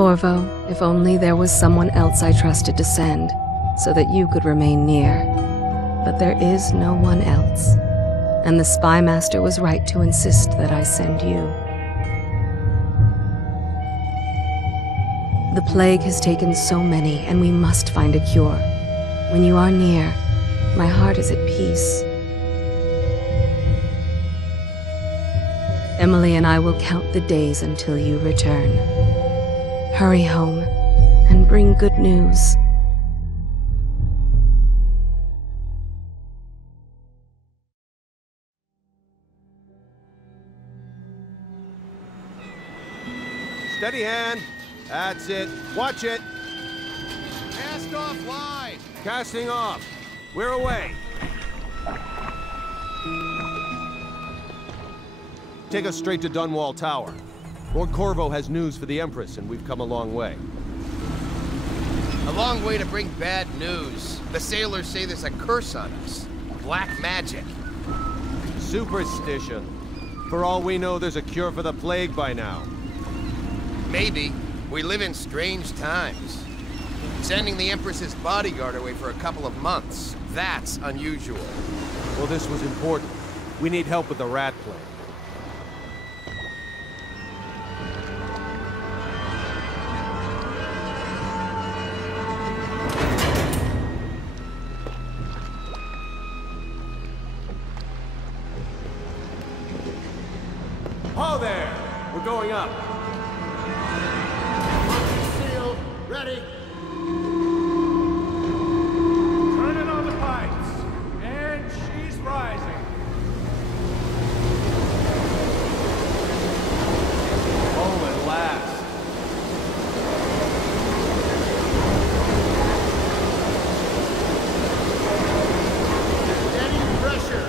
Corvo, if only there was someone else I trusted to send, so that you could remain near. But there is no one else, and the Spy Master was right to insist that I send you. The plague has taken so many, and we must find a cure. When you are near, my heart is at peace. Emily and I will count the days until you return. Hurry home, and bring good news. Steady hand. That's it. Watch it. Cast off line. Casting off. We're away. Take us straight to Dunwall Tower. Lord Corvo has news for the Empress, and we've come a long way. A long way to bring bad news. The sailors say there's a curse on us. Black magic. Superstition. For all we know, there's a cure for the plague by now. Maybe. We live in strange times. Sending the Empress's bodyguard away for a couple of months. That's unusual. Well, this was important. We need help with the rat plague. Ho there! We're going up. Seal, ready. Turning on the pipes. And she's rising. Oh, at last. Steady pressure.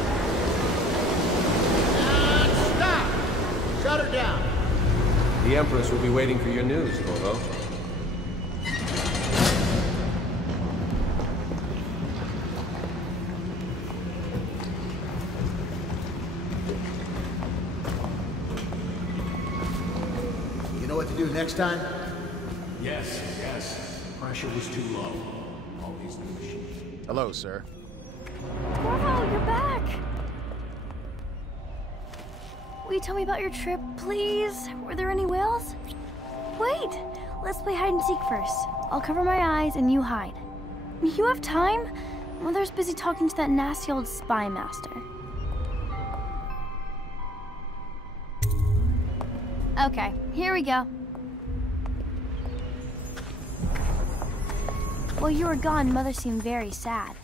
And stop. Shut her down. The Empress will be waiting for your news, Corvo. You know what to do next time? Yes. Pressure was too low. Always the machine. Hello, sir. Corvo, you're back! Will you tell me about your trip, please? Were there any whales? Wait! Let's play hide and seek first. I'll cover my eyes and you hide. You have time? Mother's busy talking to that nasty old spy master. Okay, here we go. While you were gone, Mother seemed very sad.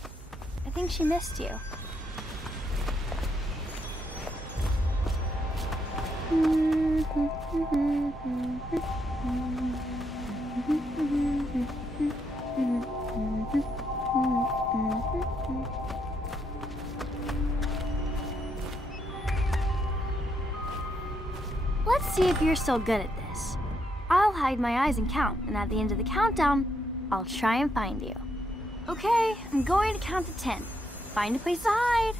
I think she missed you. Let's see if you're still good at this. I'll hide my eyes and count, and at the end of the countdown, I'll try and find you. Okay, I'm going to count to 10. Find a place to hide.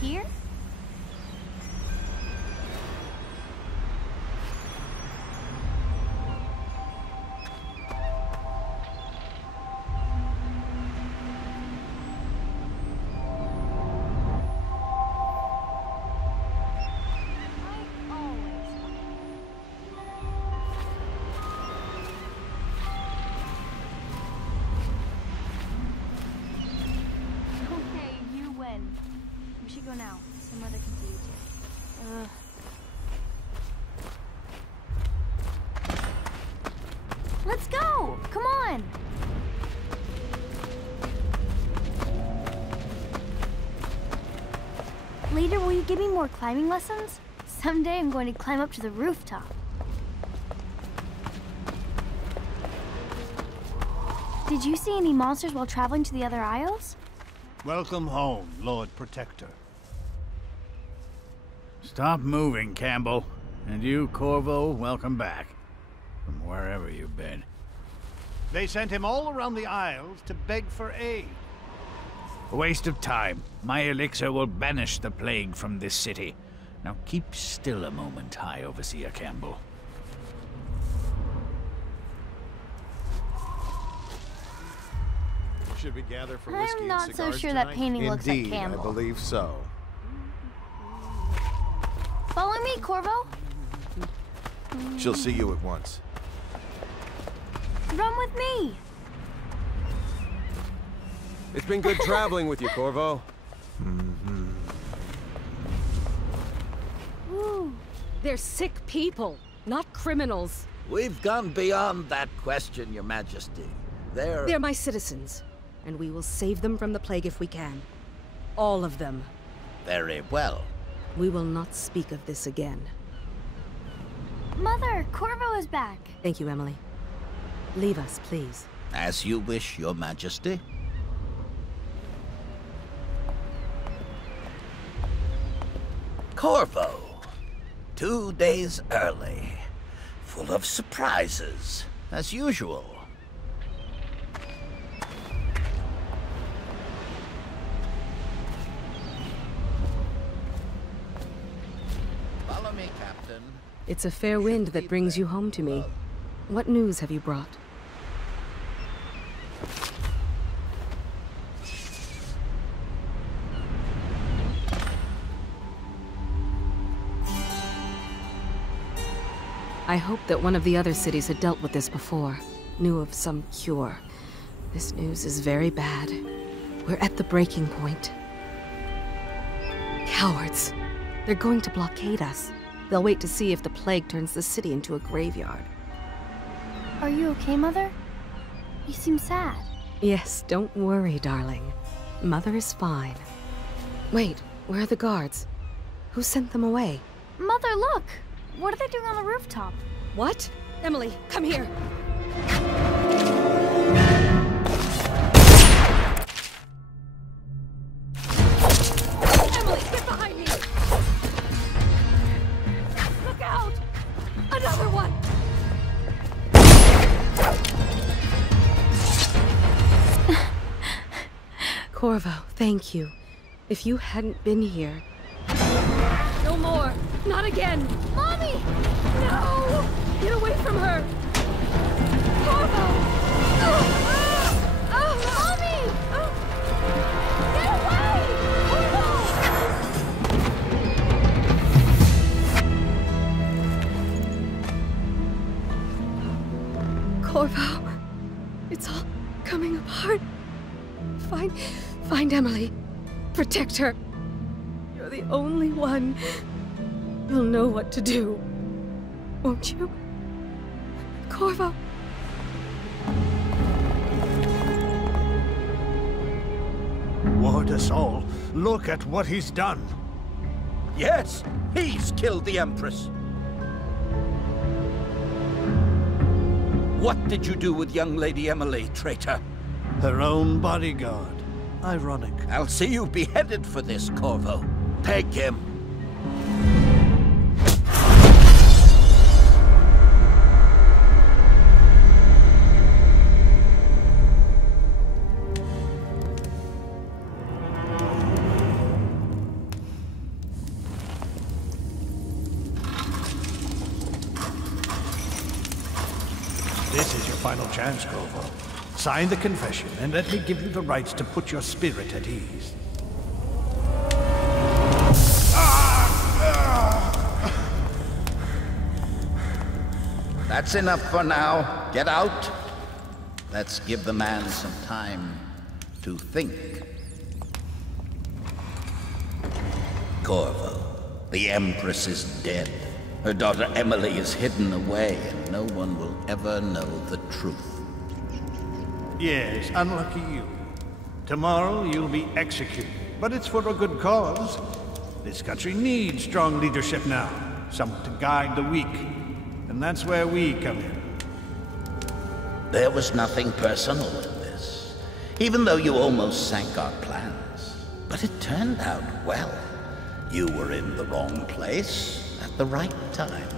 Here? Okay, you win. We should go now, so Mother can see you too. Let's go! Come on! Later, will you give me more climbing lessons? Someday I'm going to climb up to the rooftop. Did you see any monsters while traveling to the other isles? Welcome home, Lord Protector. Stop moving, Campbell. And you, Corvo, welcome back. From wherever you've been. They sent him all around the Isles to beg for aid. A waste of time. My elixir will banish the plague from this city. Now keep still a moment, High Overseer Campbell. Should we gather for whiskey I'm and not so cigars sure tonight? that painting looks like Indeed, I Campbell. believe so. Follow me, Corvo. She'll see you at once. Run with me. It's been good traveling with you, Corvo. Ooh. They're sick people, not criminals. We've gone beyond that question, Your Majesty. They're my citizens, and we will save them from the plague if we can. All of them. Very well. We will not speak of this again. Mother, Corvo is back. Thank you, Emily. Leave us, please. As you wish, Your Majesty. Corvo. 2 days early. Full of surprises, as usual. Follow me, Captain. It's a fair wind that brings you home to me. What news have you brought? I hoped that one of the other cities had dealt with this before, knew of some cure. This news is very bad. We're at the breaking point. Cowards. They're going to blockade us. They'll wait to see if the plague turns the city into a graveyard. Are you okay, Mother? You seem sad. Yes, don't worry, darling. Mother is fine. Wait, where are the guards? Who sent them away? Mother, look! What are they doing on the rooftop? What? Emily, come here! Emily, get behind me! Look out! Another one! Corvo, thank you. If you hadn't been here... No more! Not again! Mommy! No! Get away from her! Corvo! Mommy! Get away! Corvo, it's all coming apart. Find Emily. Protect her. You're the only one. You'll know what to do. Won't you? Corvo. Ward us all. Look at what he's done. Yes, he's killed the Empress. What did you do with young Lady Emily, traitor? Her own bodyguard. Ironic. I'll see you beheaded for this, Corvo. Take him. This is your final chance, Corvo. Sign the confession, and let me give you the rights to put your spirit at ease. That's enough for now. Get out. Let's give the man some time to think. Corvo, the Empress is dead. Her daughter Emily is hidden away, and no one will ever know the truth. Yes, unlucky you. Tomorrow you'll be executed, but it's for a good cause. This country needs strong leadership now. someone to guide the weak. And that's where we come in. There was nothing personal in this, even though you almost sank our plans. But it turned out well. You were in the wrong place at the right time,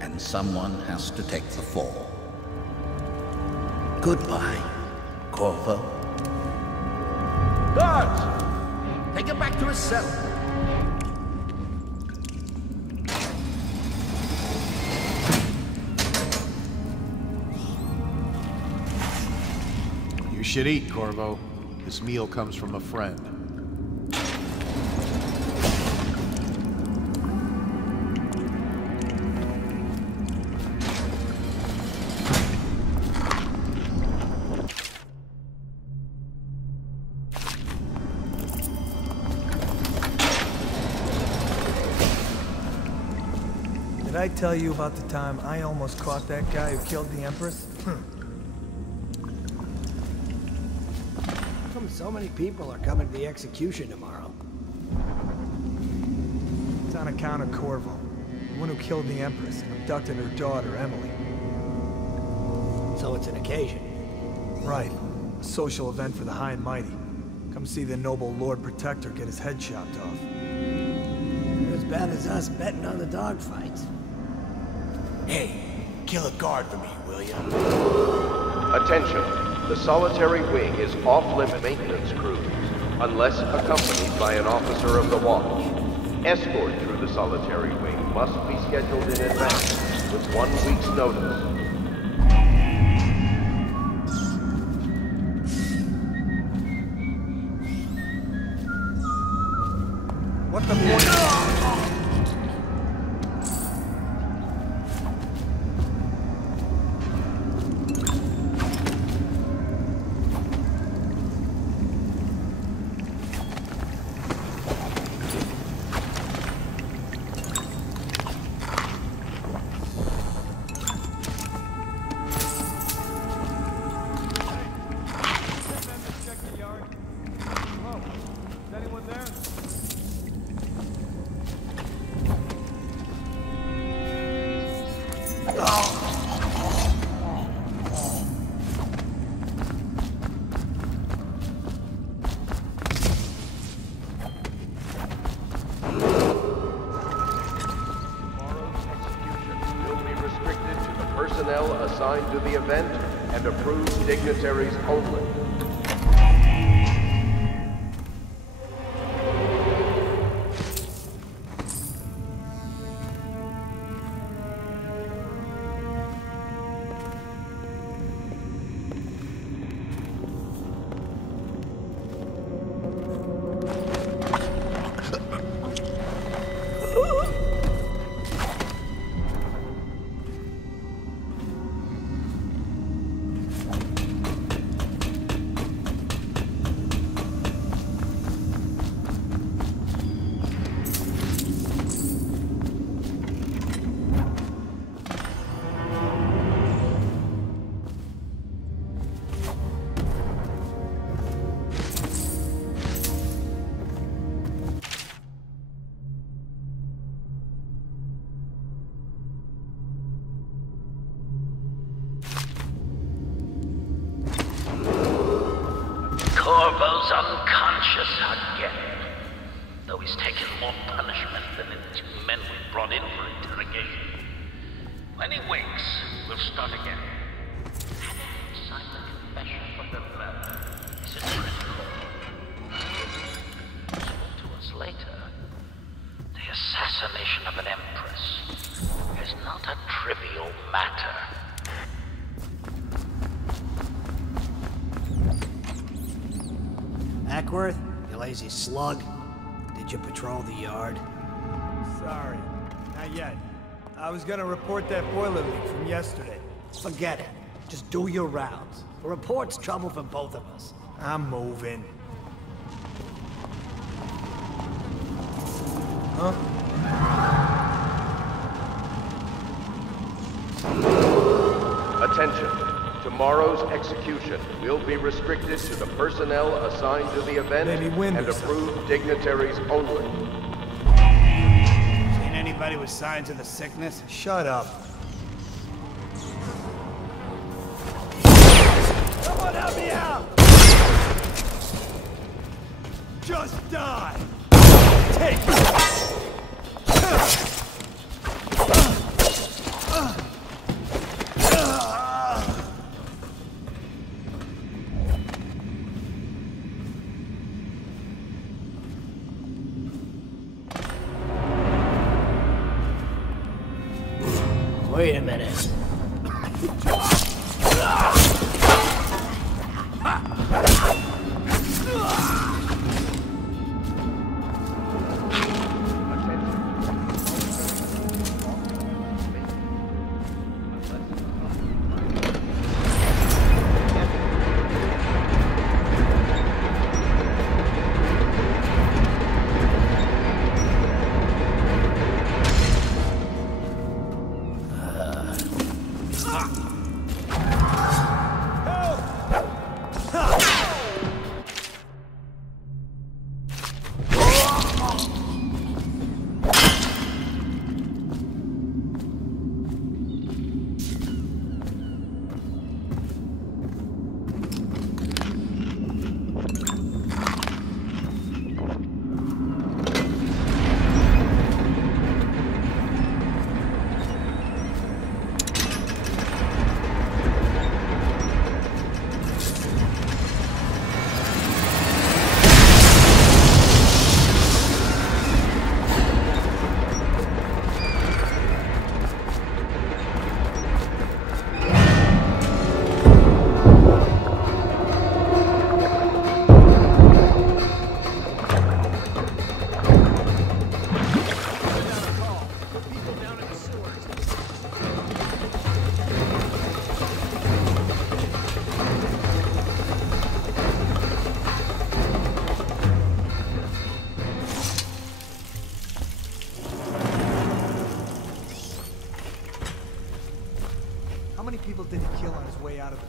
and someone has to take the fall. Goodbye, Corvo. Guards! Take him back to his cell. You should eat, Corvo. This meal comes from a friend. Did I tell you about the time I almost caught that guy who killed the Empress? How come so many people are coming to the execution tomorrow? It's on account of Corvo, the one who killed the Empress and abducted her daughter, Emily. So it's an occasion. Right. A social event for the high and mighty. Come see the noble Lord Protector get his head chopped off. You're as bad as us betting on the dogfights. Hey, kill a guard for me, will ya? Attention. The solitary wing is off-limit maintenance crews, unless accompanied by an officer of the watch. Escort through the solitary wing must be scheduled in advance, with 1 week's notice. What the fuck? Assigned to the event and approved dignitaries only. Corvo's unconscious again, though he's taken more punishment than the 2 men we brought in for interrogation. When he wakes, we'll start again. Have him sign the confession for the murder. He's a criminal. Told to us later, the assassination of an Empress is not a trivial matter. Ackworth, you lazy slug. Did you patrol the yard? Sorry, not yet. I was gonna report that boiler leak from yesterday. Forget it. Just do your rounds. A report's trouble for both of us. I'm moving. Huh? Attention. Tomorrow's execution will be restricted to the personnel assigned to the event and approved dignitaries only. Seen any anybody with signs of the sickness? Shut up. Someone help me out! Just die! Take it! Wait a minute.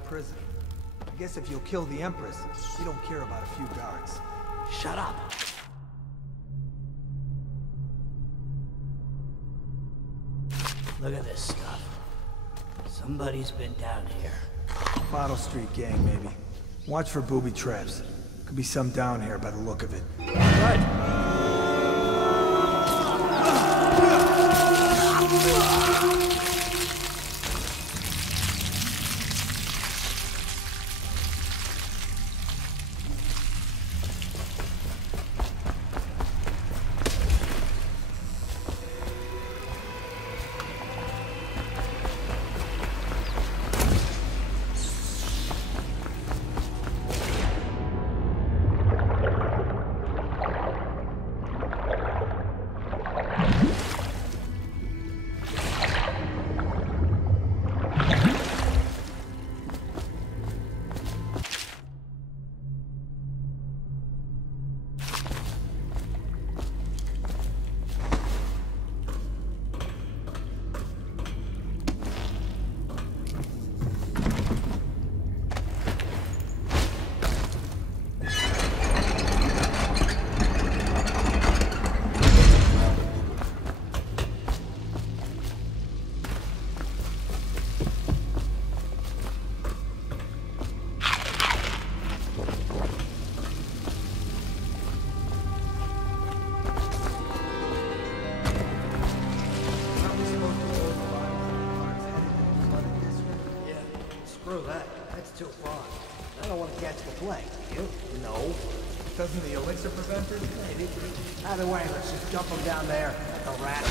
Prison. I guess if you'll kill the Empress, you don't care about a few guards. Shut up. Look at this stuff. Somebody's been down here. Bottle Street gang, maybe. Watch for booby traps. Could be some down here by the look of it. Right. Too far. I don't want to catch the plague. You? No. Doesn't the elixir prevent it? Maybe. Either way, let's just dump them down there like a rat.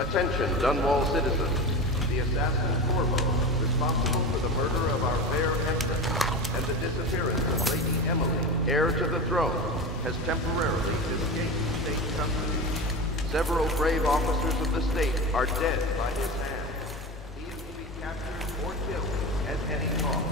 Attention, Dunwall citizens. The assassin Corvo, responsible for the murder of our fair Empress and the disappearance of Lady Emily, heir to the throne, has temporarily escaped state custody. Several brave officers of the state are dead by his hand. He is to be captured or killed at any cost.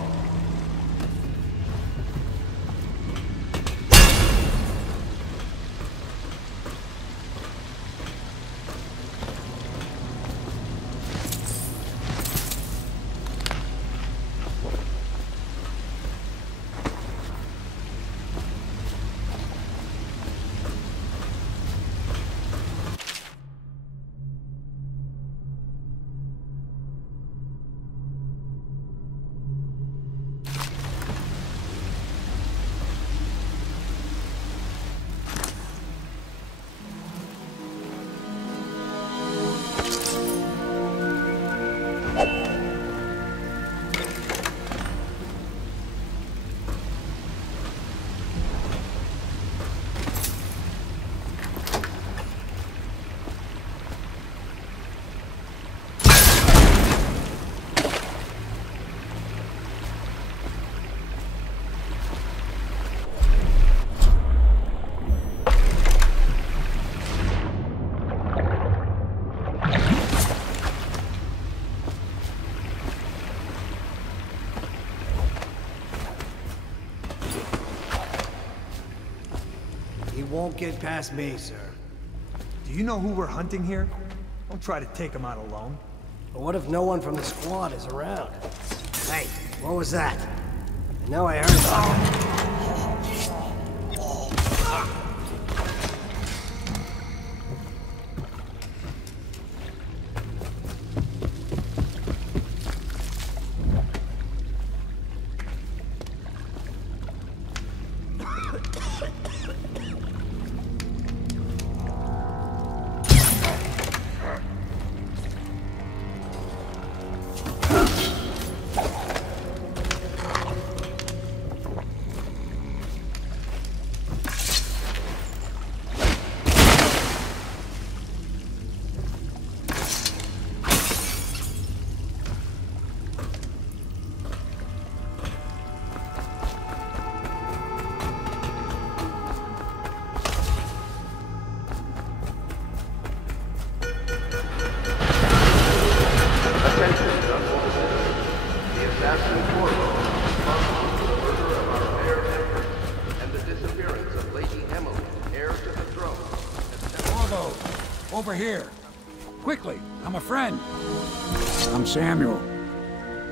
won't get past me, sir. Do you know who we're hunting here? Don't try to take him out alone. But what if no one from the squad is around? Hey, what was that? I know I heard about it. Over here. Quickly, I'm a friend. I'm Samuel,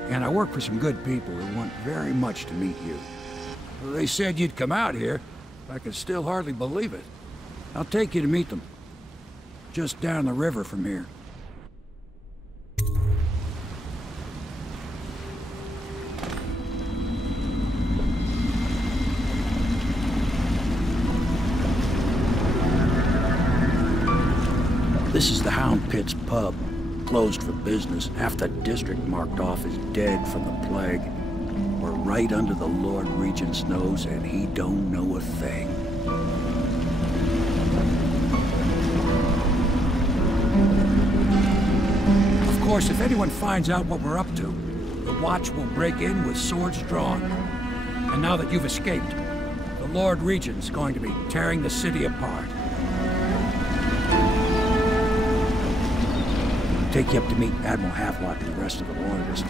and I work for some good people who want very much to meet you. They said you'd come out here. I can still hardly believe it. I'll take you to meet them. Just down the river from here. This is the Hound Pits Pub, closed for business. Half the district marked off as dead from the plague. We're right under the Lord Regent's nose, and he don't know a thing. Of course, if anyone finds out what we're up to, the Watch will break in with swords drawn. And now that you've escaped, the Lord Regent's going to be tearing the city apart. Take you up to meet Admiral Havelock and the rest of the Loyalists.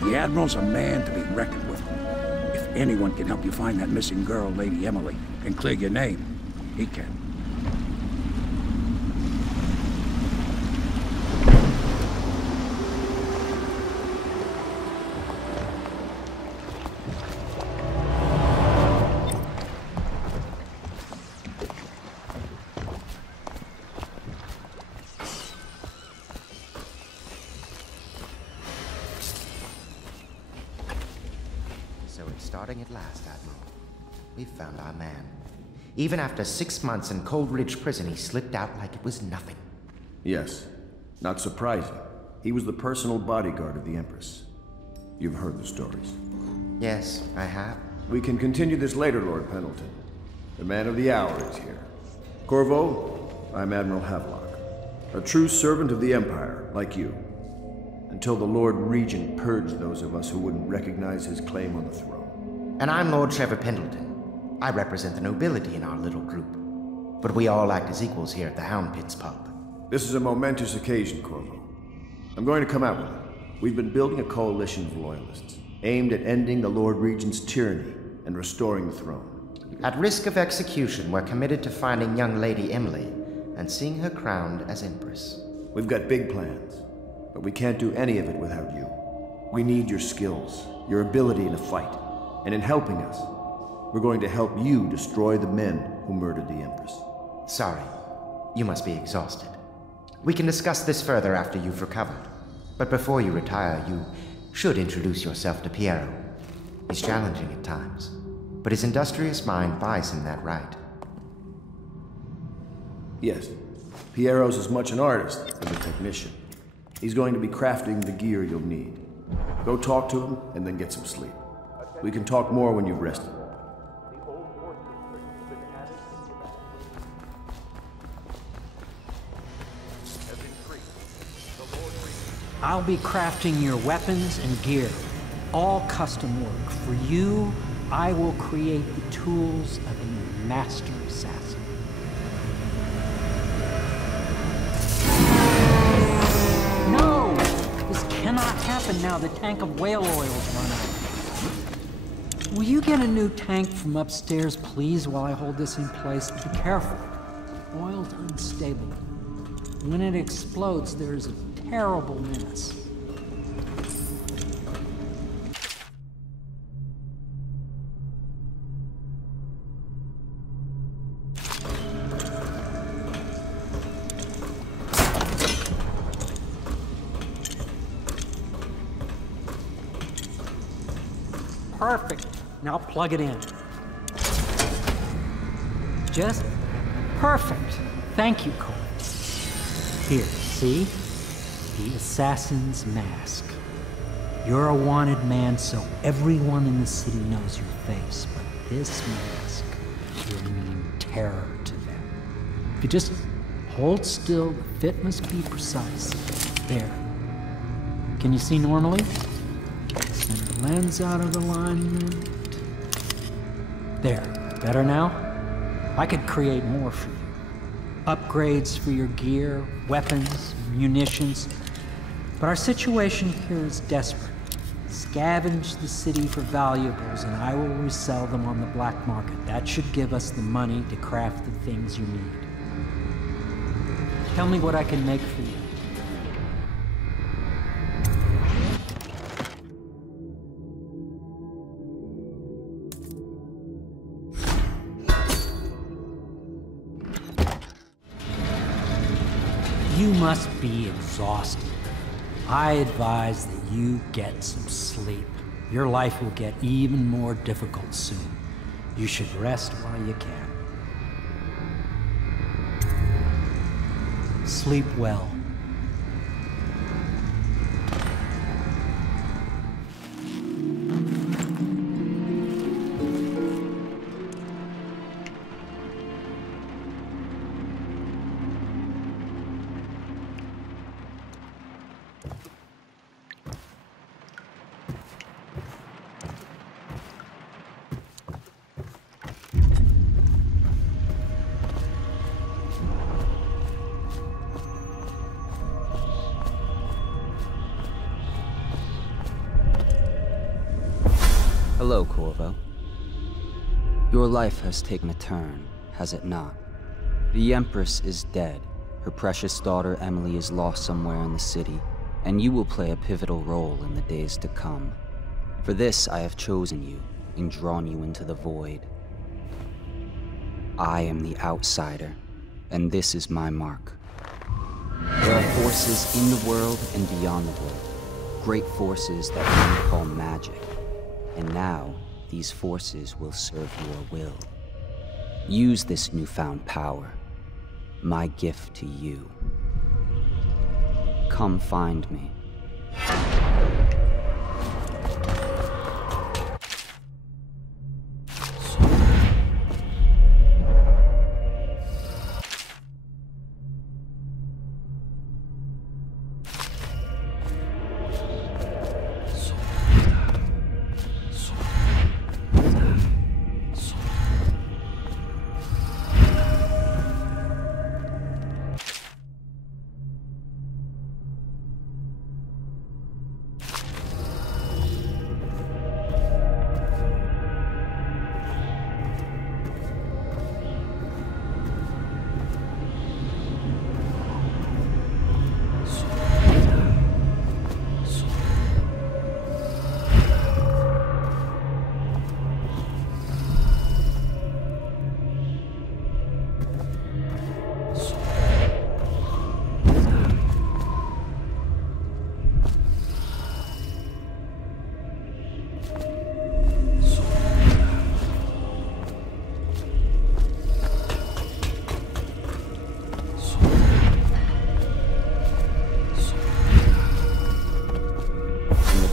The Admiral's a man to be reckoned with. If anyone can help you find that missing girl, Lady Emily, and clear your name, he can. Starting at last, Admiral. We've found our man. Even after 6 months in Coldridge Prison, he slipped out like it was nothing. Yes. Not surprising. He was the personal bodyguard of the Empress. You've heard the stories. Yes, I have. We can continue this later, Lord Pendleton. The man of the hour is here. Corvo, I'm Admiral Havelock. A true servant of the Empire, like you. Until the Lord Regent purged those of us who wouldn't recognize his claim on the throne. And I'm Lord Trevor Pendleton. I represent the nobility in our little group. But we all act as equals here at the Hound Pits Pub. This is a momentous occasion, Corvo. I'm going to come out with it. We've been building a coalition of loyalists, aimed at ending the Lord Regent's tyranny and restoring the throne. At risk of execution, we're committed to finding young Lady Emily and seeing her crowned as Empress. We've got big plans, but we can't do any of it without you. We need your skills, your ability in a fight. And in helping us, we're going to help you destroy the men who murdered the Empress. Sorry. You must be exhausted. We can discuss this further after you've recovered. But before you retire, you should introduce yourself to Piero. He's challenging at times, but his industrious mind buys him that right. Yes. Piero's as much an artist as a technician. He's going to be crafting the gear you'll need. Go talk to him, and then get some sleep. We can talk more when you've rested. I'll be crafting your weapons and gear. All custom work. For you, I will create the tools of a master assassin. No! This cannot happen now. The tank of whale oil's run out. Will you get a new tank from upstairs, please, while I hold this in place? Be careful. Oil's unstable. When it explodes, there's a terrible mess. Perfect. Now plug it in. Just perfect. Thank you, Cole. Here, see? The assassin's mask. You're a wanted man, so everyone in the city knows your face, but this mask will mean terror to them. If you just hold still, the fit must be precise. There. Can you see normally? Center lens out of alignment. There. Better now? I could create more for you. Upgrades for your gear, weapons, munitions. But our situation here is desperate. Scavenge the city for valuables and I will resell them on the black market. That should give us the money to craft the things you need. Tell me what I can make for you. You must be exhausted. I advise that you get some sleep. Your life will get even more difficult soon. You should rest while you can. Sleep well. Hello, Corvo. Your life has taken a turn, has it not? The Empress is dead. Her precious daughter Emily is lost somewhere in the city, and you will play a pivotal role in the days to come. For this, I have chosen you and drawn you into the void. I am the outsider, and this is my mark. There are forces in the world and beyond the world, great forces that men call magic. And now, these forces will serve your will. Use this newfound power, my gift to you. Come find me.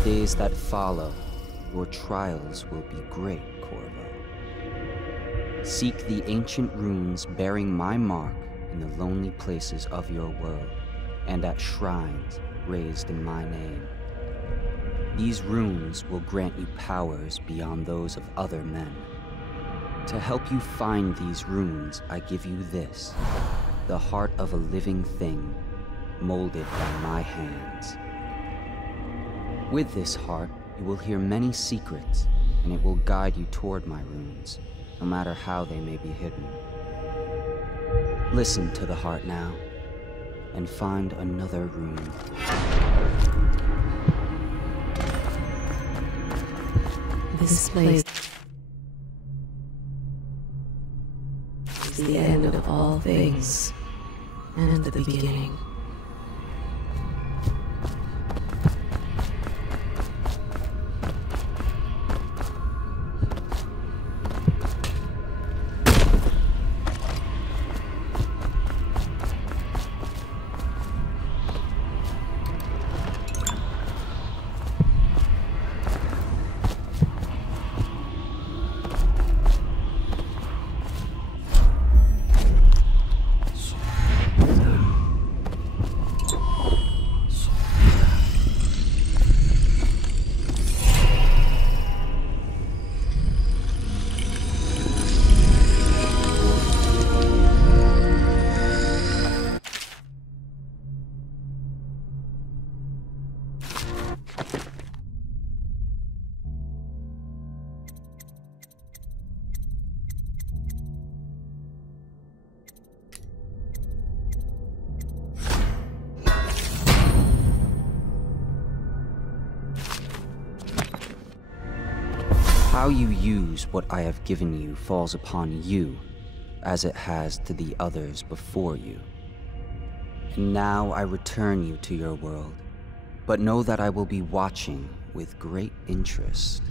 Days that follow, your trials will be great, Corvo. Seek the ancient runes bearing my mark in the lonely places of your world, and at shrines raised in my name. These runes will grant you powers beyond those of other men. To help you find these runes, I give you this, the heart of a living thing, molded by my hands. With this heart, you will hear many secrets, and it will guide you toward my runes, no matter how they may be hidden. Listen to the heart now, and find another rune. This place is the end of all things, and the beginning. How you use what I have given you falls upon you, as it has to the others before you. And now I return you to your world, but know that I will be watching with great interest.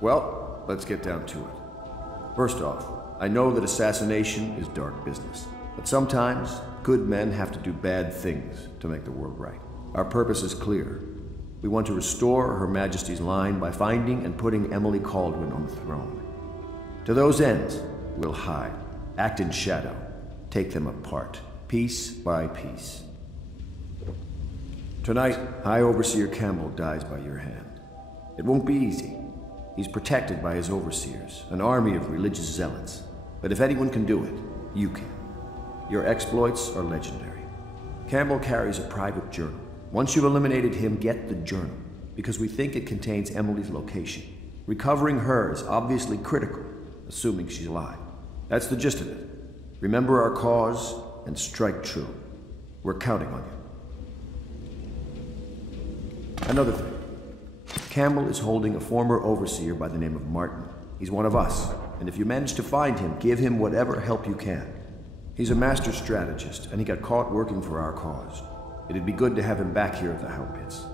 Well, let's get down to it. First off, I know that assassination is dark business, but sometimes good men have to do bad things to make the world right. Our purpose is clear. We want to restore Her Majesty's line by finding and putting Emily Kaldwin on the throne. To those ends, we'll hide, act in shadow, take them apart, piece by piece. Tonight, High Overseer Campbell dies by your hand. It won't be easy. He's protected by his overseers, an army of religious zealots. But if anyone can do it, you can. Your exploits are legendary. Campbell carries a private journal. Once you've eliminated him, get the journal, because we think it contains Emily's location. Recovering her is obviously critical, assuming she's alive. That's the gist of it. Remember our cause and strike true. We're counting on you. Another thing. Campbell is holding a former overseer by the name of Martin. He's one of us, and if you manage to find him, give him whatever help you can. He's a master strategist, and he got caught working for our cause. It'd be good to have him back here at the Hound Pits.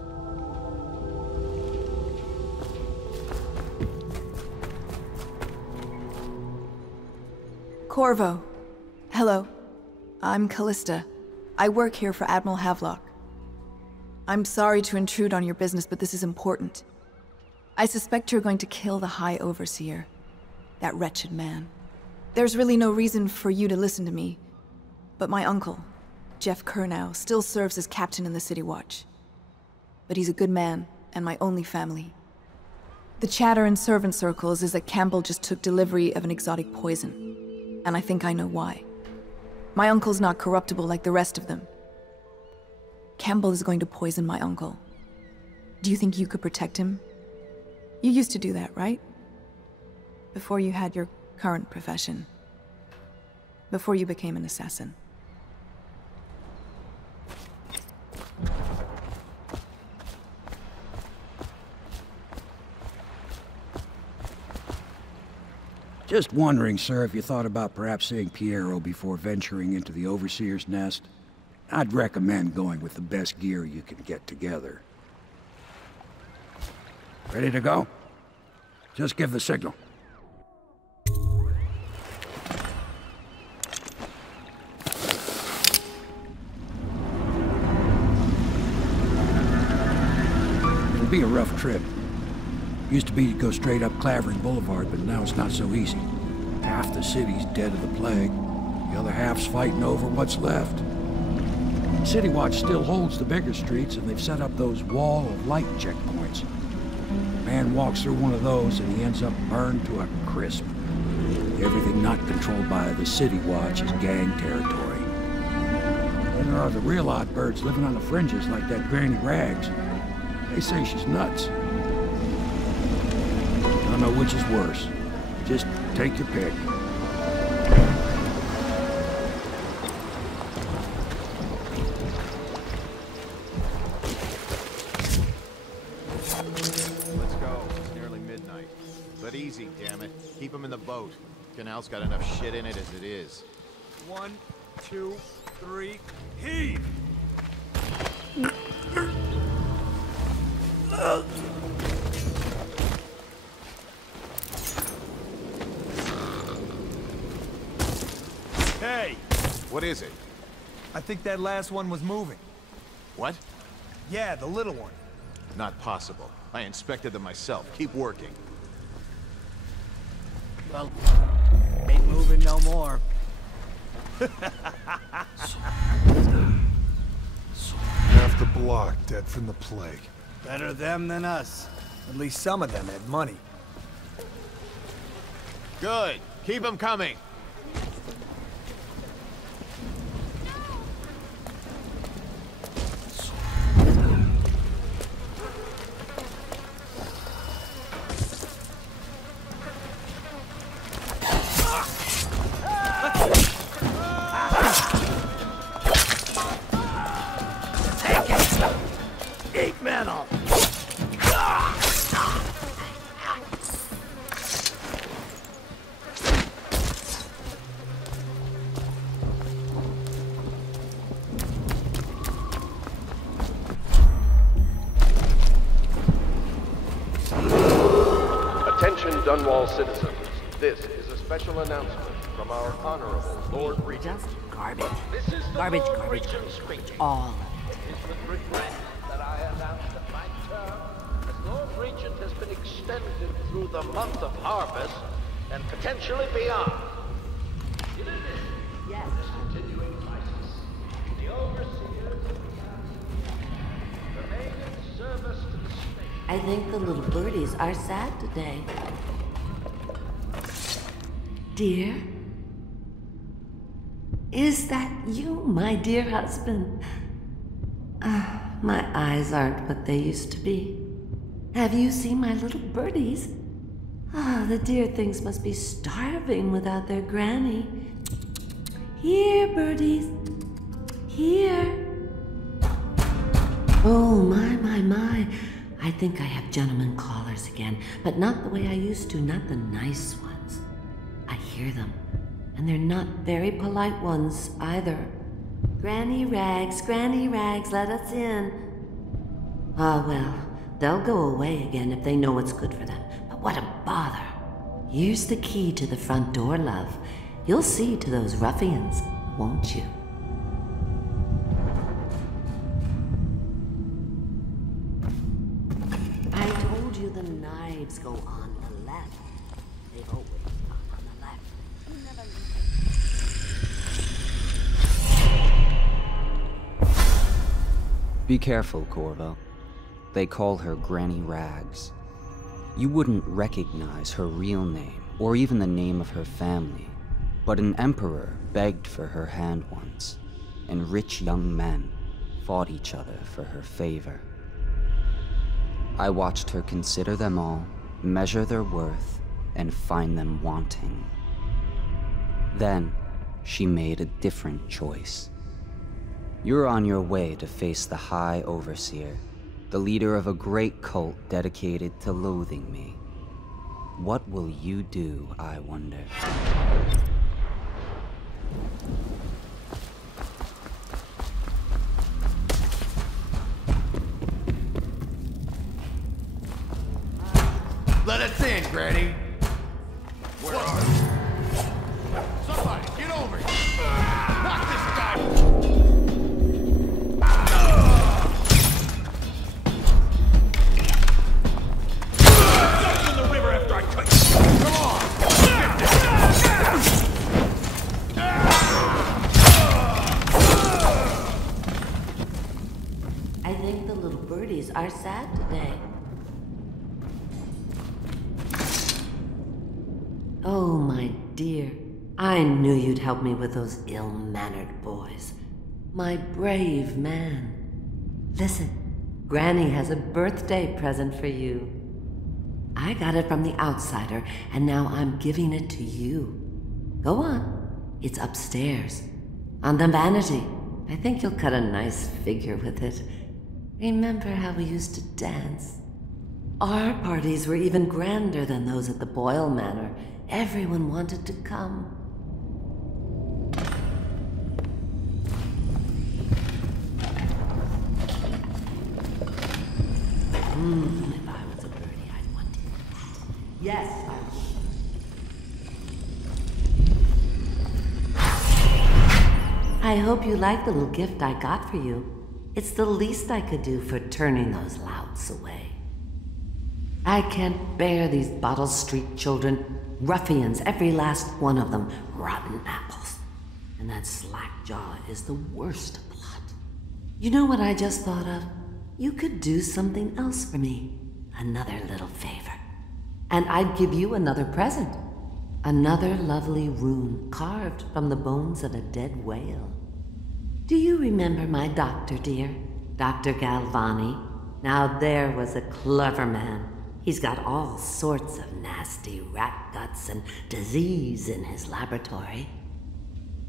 Corvo. Hello. I'm Callista. I work here for Admiral Havelock. I'm sorry to intrude on your business, but this is important. I suspect you're going to kill the High Overseer. That wretched man. There's really no reason for you to listen to me, but my uncle, Jeff Kernow, still serves as captain in the City Watch. But he's a good man, and my only family. The chatter in servant circles is that Campbell just took delivery of an exotic poison, and I think I know why. My uncle's not corruptible like the rest of them. Campbell is going to poison my uncle. Do you think you could protect him? You used to do that, right? Before you had your current profession. Before you became an assassin. Just wondering, sir, if you thought about perhaps seeing Piero before venturing into the Overseer's nest. I'd recommend going with the best gear you can get together. Ready to go? Just give the signal. It'll be a rough trip. Used to be to go straight up Clavering Boulevard, but now it's not so easy. Half the city's dead of the plague. The other half's fighting over what's left. City Watch still holds the bigger streets, and they've set up those wall of light checkpoints. A man walks through one of those, and he ends up burned to a crisp. Everything not controlled by the City Watch is gang territory. Then there are the real odd birds living on the fringes like that Granny Rags. They say she's nuts. Don't know which is worse. Just take your pick. Let's go. It's nearly midnight. But easy, damn it. Keep them in the boat. Canal's got enough shit in it as it is. 1, 2, 3, heave! Hey! What is it? I think that last one was moving. What? Yeah, the little one. Not possible. I inspected them myself. Keep working. Well, ain't moving no more. Half the block dead from the plague. Better them than us. At least some of them had money. Good. Keep them coming. Attention Dunwall citizens. This is a special announcement from our Honorable Lord Regent. Just garbage. This is the Garbage, Lord garbage, Regent garbage. speaking. All. It's with regret that I announce that my term as Lord Regent has been extended through the month of harvest and potentially beyond. Given this continuing crisis, the overseers remain in service to the state. I think the little birdies are sad today. Dear? Is that you, my dear husband? My eyes aren't what they used to be. Have you seen my little birdies? The dear things must be starving without their granny. Here, birdies. Here. Oh, my. I think I have gentlemen callers again, but not the way I used to, not the nice ones. I hear them, and they're not very polite ones either. Granny Rags, let us in. Ah, well, they'll go away again if they know what's good for them. But what a bother. Here's the key to the front door, love. You'll see to those ruffians, won't you? I told you the knives go on the left. They've always gone on the left. You never Be careful, Corvo. They call her Granny Rags. You wouldn't recognize her real name, or even the name of her family, but an emperor begged for her hand once, and rich young men fought each other for her favor. I watched her consider them all, measure their worth, and find them wanting. Then, she made a different choice. You're on your way to face the High Overseer, the leader of a great cult dedicated to loathing me. What will you do, I wonder? Let us in, Granny. Where are you? Somebody, get over here. Knock this guy. Jump in the river after I cut you. Come on. I think the little birdies are sad today. Oh, my dear. I knew you'd help me with those ill-mannered boys. My brave man. Listen, Granny has a birthday present for you. I got it from the outsider, and now I'm giving it to you. Go on. It's upstairs. On the vanity. I think you'll cut a nice figure with it. Remember how we used to dance? Our parties were even grander than those at the Boyle Manor. Everyone wanted to come. If I was a birdie, I'd want to. Yes, I would. I hope you like the little gift I got for you. It's the least I could do for turning those louts away. I can't bear these Bottle Street children. Ruffians, every last one of them, rotten apples. And that slack-jaw is the worst lot. You know what I just thought of? You could do something else for me. Another little favor. And I'd give you another present. Another lovely rune carved from the bones of a dead whale. Do you remember my doctor, dear? Dr. Galvani? Now there was a clever man. He's got all sorts of nasty rat guts and disease in his laboratory.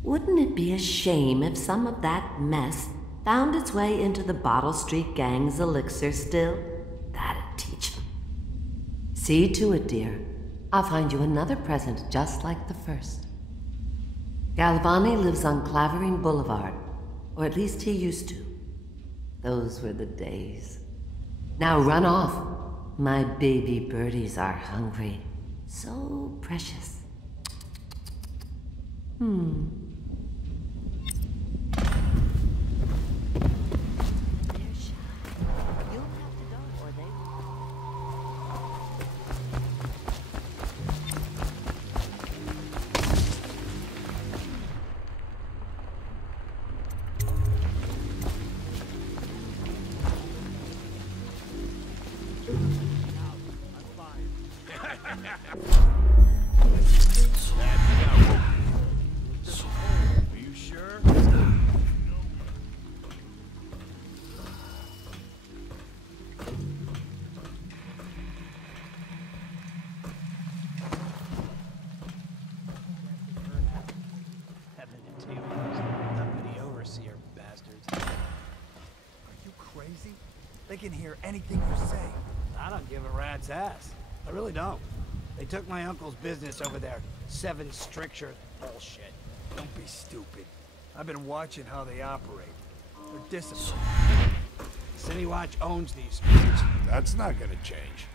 Wouldn't it be a shame if some of that mess found its way into the Bottle Street Gang's elixir still? That'd teach them. See to it, dear. I'll find you another present just like the first. Galvani lives on Clavering Boulevard, or at least he used to. Those were the days. Now run off. My baby birdies are hungry. So precious. They can hear anything you say. I don't give a rat's ass. I really don't. They took my uncle's business over there. 7 stricture bullshit. Don't be stupid. I've been watching how they operate. They're disciplined. City Watch owns these streets. That's not gonna change.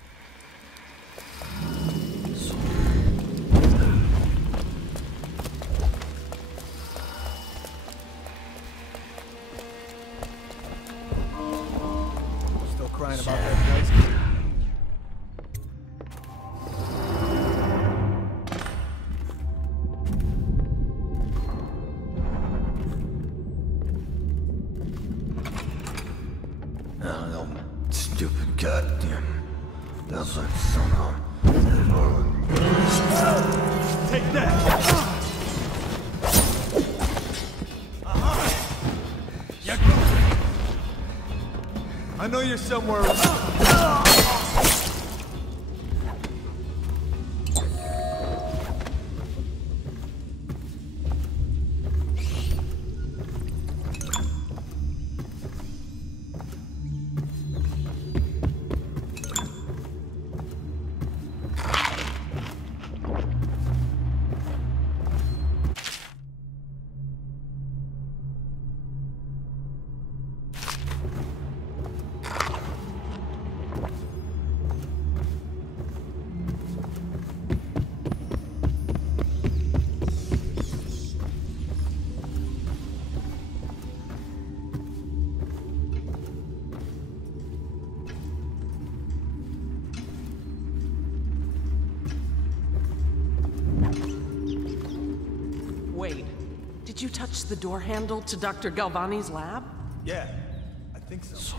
about that guy's... Stupid goddamn. That's like somehow. Take that! I know you're somewhere. Wait, did you touch the door handle to Dr. Galvani's lab? Yeah, I think so.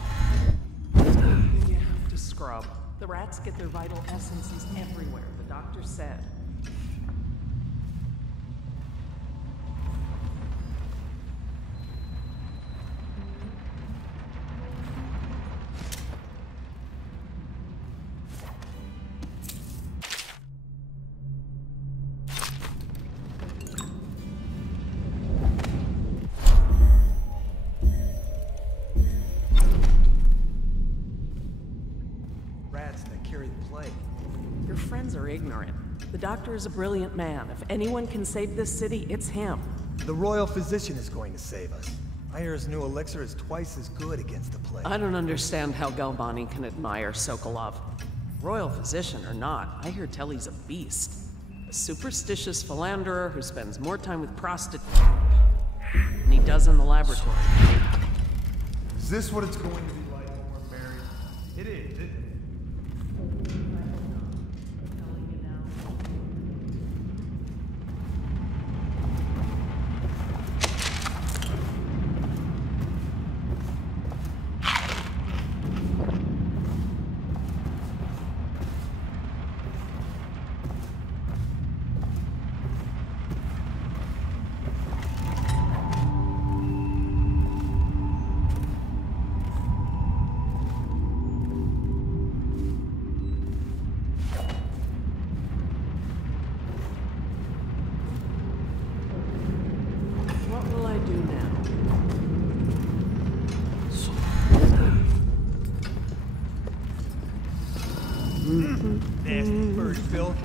Then you have to scrub. The rats get their vital essences everywhere, the doctor said. Your friends are ignorant. The doctor is a brilliant man. If anyone can save this city, it's him. The royal physician is going to save us. I hear his new elixir is twice as good against the plague. I don't understand how Galvani can admire Sokolov. Royal physician or not, I hear tell he's a beast. A superstitious philanderer who spends more time with prostitutes than he does in the laboratory. Is this what it's going to be like when we're married? It is, isn't it? Nasty bird filth.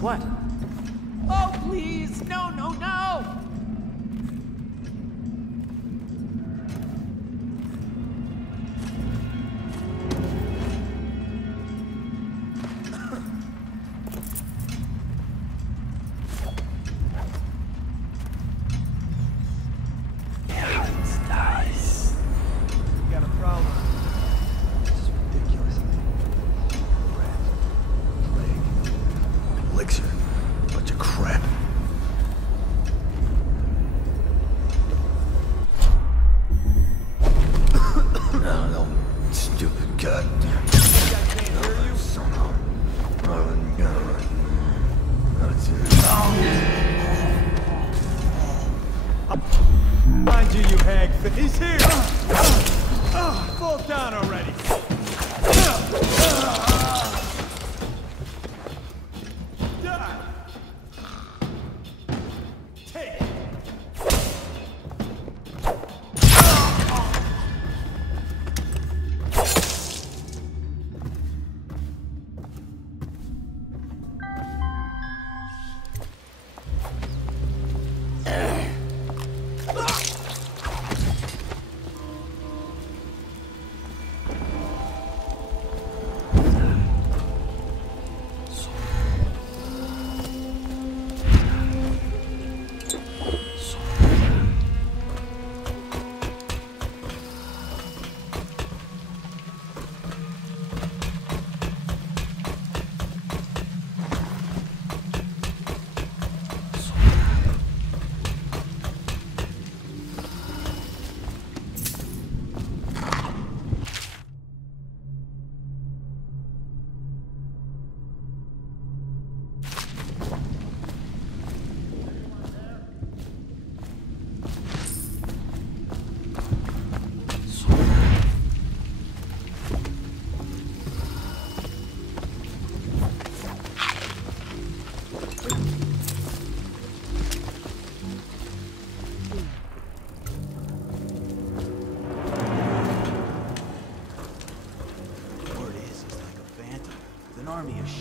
What? Oh, please! No, no, no! Mind you, you hag. He's here! Fall down already! Take!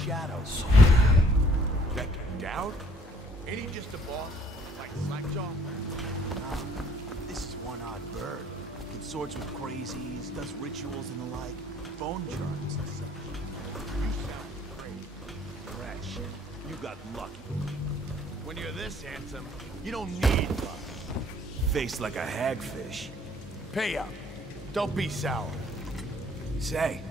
Shadows. That Dowd? Ain't he just a boss? Like Slackjaw? Nah, this is one odd bird. Consorts with crazies, does rituals and the like, bone charms and such. You sound crazy. Rat shit. You got lucky. When you're this handsome, you don't need luck. Face like a hagfish. Pay up. Don't be sour. Say.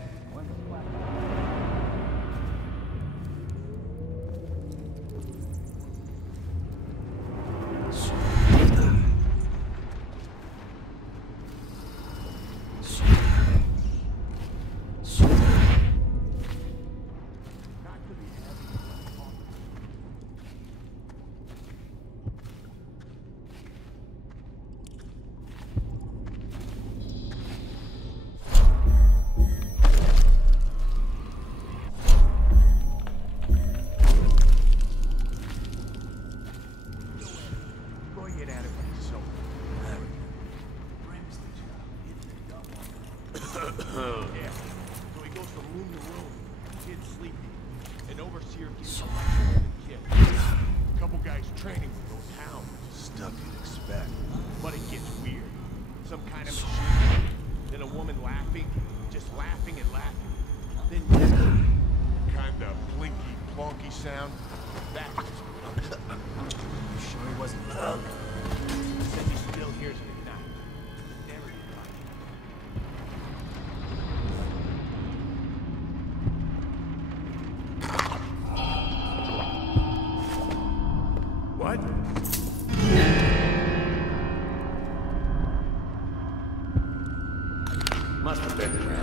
Sound. That. You sure he wasn't drunk? Said he still hears it at night. Never What? Must have been around.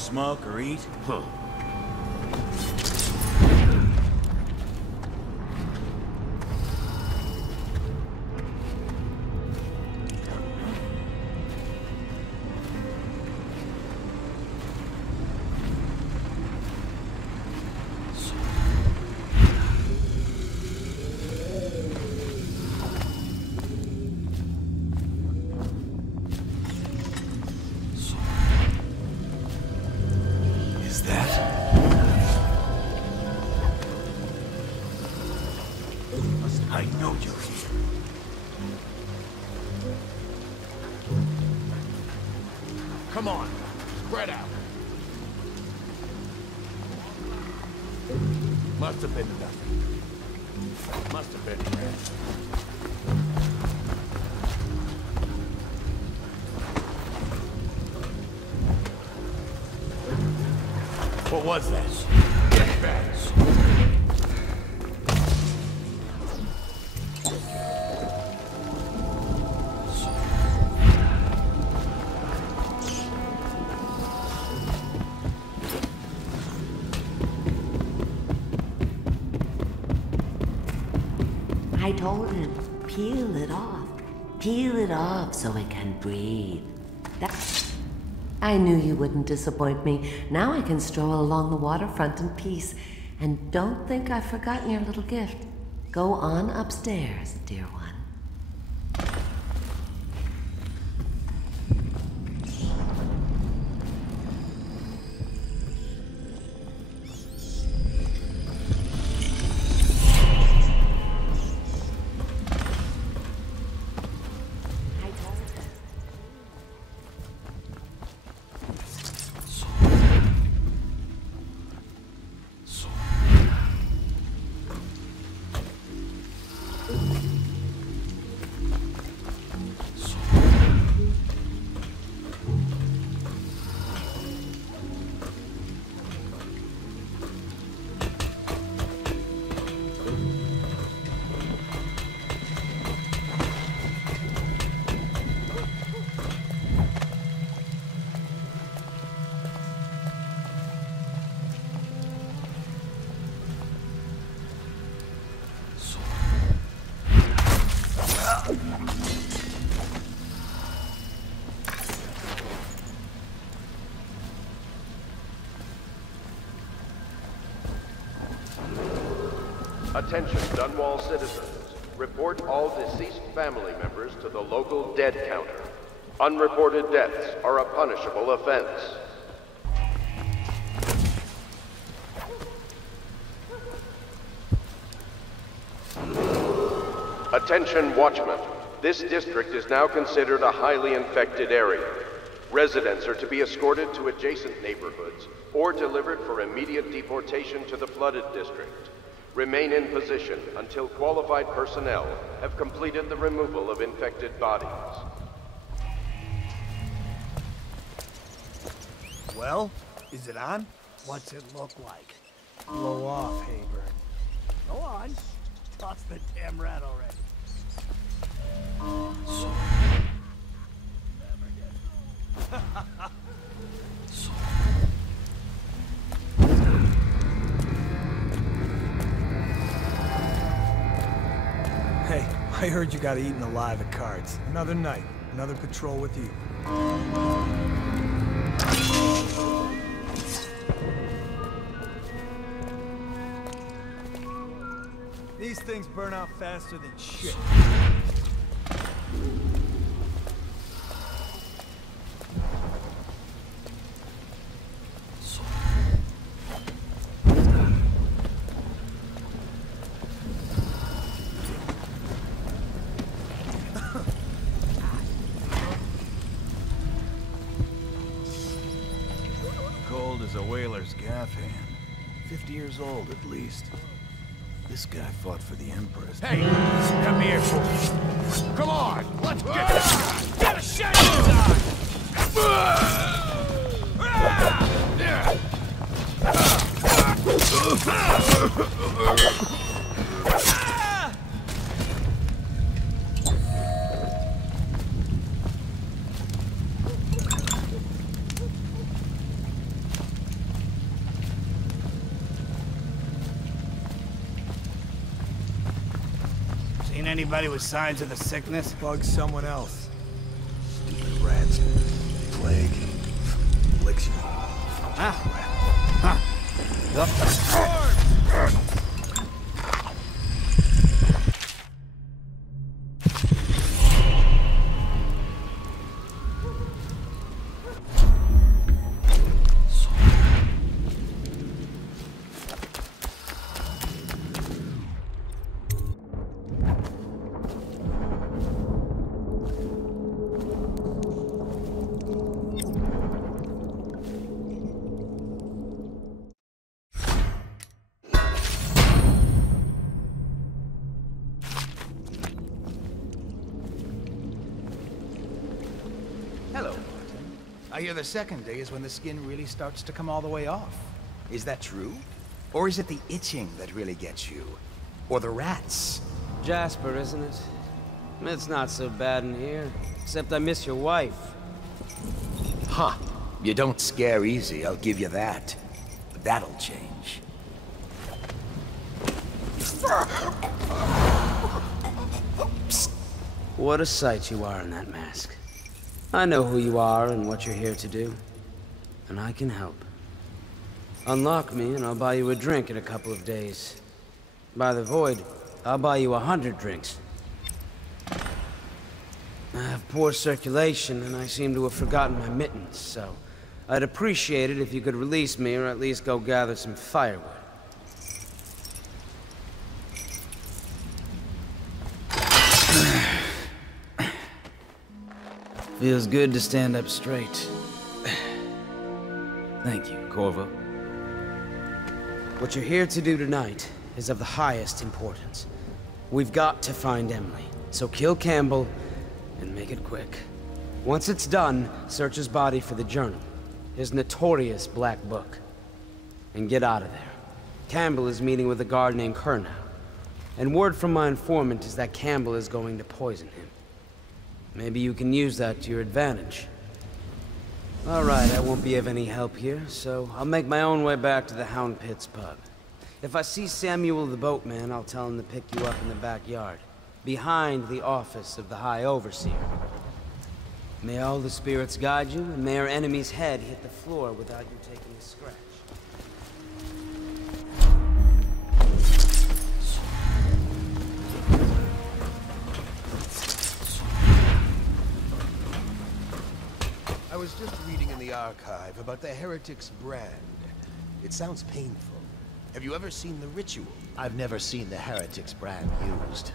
smoke or eat? Huh. I know you're here. Come on, spread out. Must have been nothing. Must have been rats. What was that? Get back. I told him, peel it off. Peel it off so it can breathe. I knew you wouldn't disappoint me. Now I can stroll along the waterfront in peace. And don't think I've forgotten your little gift. Go on upstairs, dear one. Attention, Dunwall citizens. Report all deceased family members to the local dead counter. Unreported deaths are a punishable offense. Attention, watchmen. This district is now considered a highly infected area. Residents are to be escorted to adjacent neighborhoods or delivered for immediate deportation to the flooded district. Remain in position until qualified personnel have completed the removal of infected bodies. Well, is it on? What's it look like? Blow off, Hayburn. Go on. Toss the damn rat already. Hey, I heard you got eaten alive at cards. Another night, another patrol with you. These things burn out faster than shit. Cold as a whaler's gaff hand. 50 years old at least. This guy fought for the Empress. Hey, come here, fool. Come on, let's get this guy. Get a shot in his Seen anybody with signs of the sickness? Bug someone else. Stupid rats. Plague. Licks you. Hello, Martin. I hear the second day is when the skin really starts to come all the way off. Is that true? Or is it the itching that really gets you? Or the rats? Jasper, isn't it? It's not so bad in here. Except I miss your wife. Huh. You don't scare easy, I'll give you that. But that'll change. What a sight you are in that mask. I know who you are and what you're here to do. And I can help. Unlock me and I'll buy you a drink in a couple of days. By the void, I'll buy you 100 drinks. I have poor circulation and I seem to have forgotten my mittens, so I'd appreciate it if you could release me or at least go gather some firewood. Feels good to stand up straight. Thank you, Corvo. What you're here to do tonight is of the highest importance. We've got to find Emily, so kill Campbell and make it quick. Once it's done, search his body for the journal, his notorious black book, and get out of there. Campbell is meeting with a guard named Kernow, and word from my informant is that Campbell is going to poison him. Maybe you can use that to your advantage. All right, I won't be of any help here, so I'll make my own way back to the Hound Pits Pub. If I see Samuel the boatman, I'll tell him to pick you up in the backyard, behind the office of the High Overseer. May all the spirits guide you, and may our enemy's head hit the floor without you taking a scratch. I was just reading in the archive about the heretic's brand. It sounds painful. Have you ever seen the ritual? I've never seen the heretic's brand used.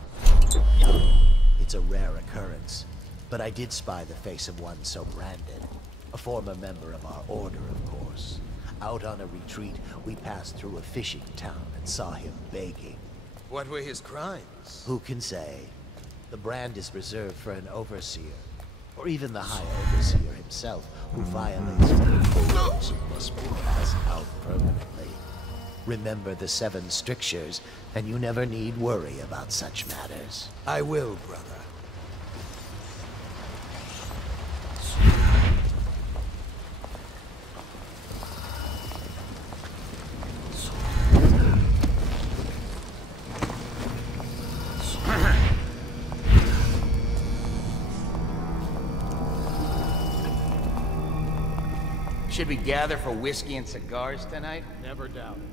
It's a rare occurrence, but I did spy the face of one so branded. A former member of our order, of course. Out on a retreat, we passed through a fishing town and saw him begging. What were his crimes? Who can say? The brand is reserved for an overseer, or even the High Overseer himself, who violates rules and must be passed out permanently. Remember the 7 strictures, and you never need worry about such matters. I will, brother. Should we gather for whiskey and cigars tonight? Never doubt it.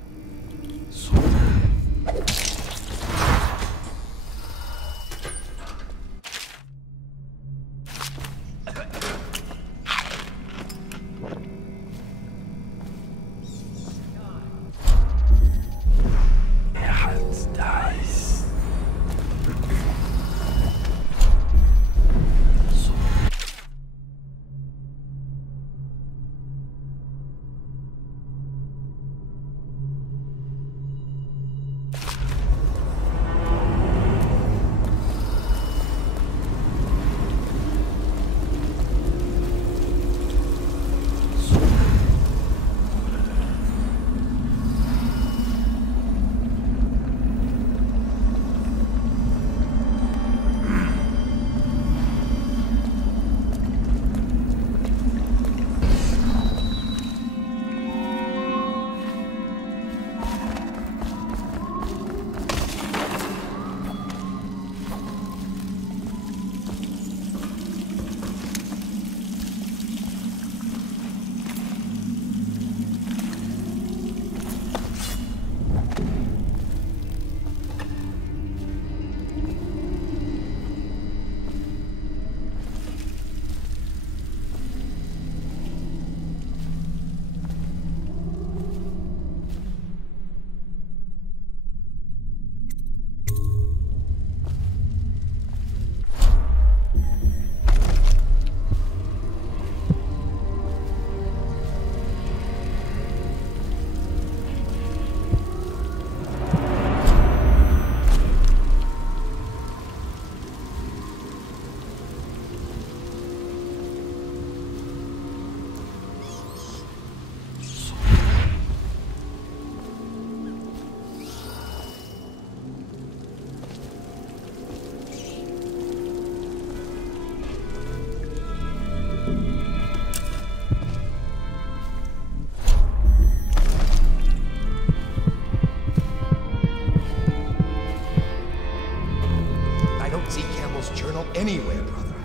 journal anywhere, brother.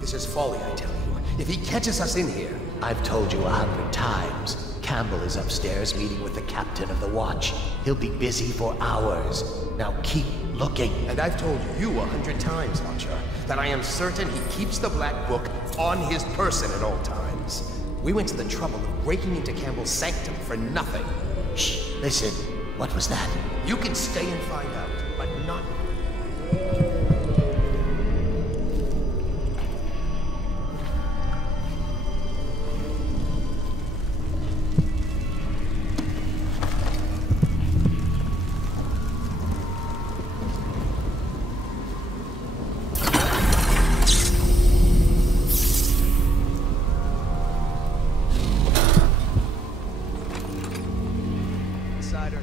This is folly, I tell you. If he catches us in here... I've told you 100 times. Campbell is upstairs meeting with the captain of the watch. He'll be busy for hours. Now keep looking. And I've told you 100 times, Archer, that I am certain he keeps the Black Book on his person at all times. We went to the trouble of breaking into Campbell's sanctum for nothing. Shh, listen. What was that? You can stay and find out, but not...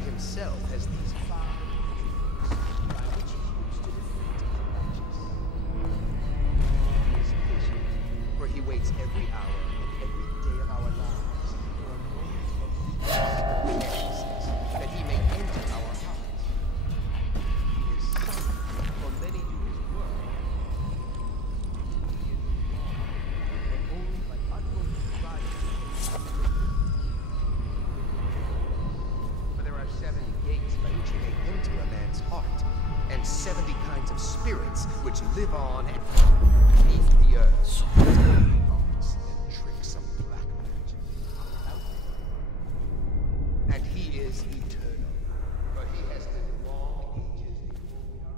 himself has these 5 by which he used to defeat He is patient, for he waits every hour of every day of our lives for a moment of weakness, that he may enter our hearts. He is silent, for many do his work. He is wrong, but only by utmost striving. 70 gates by which he may enter a man's heart, and 70 kinds of spirits which live on beneath the earth. Arts and tricks of black magic without end. And he is eternal, for he has lived long ages before we are.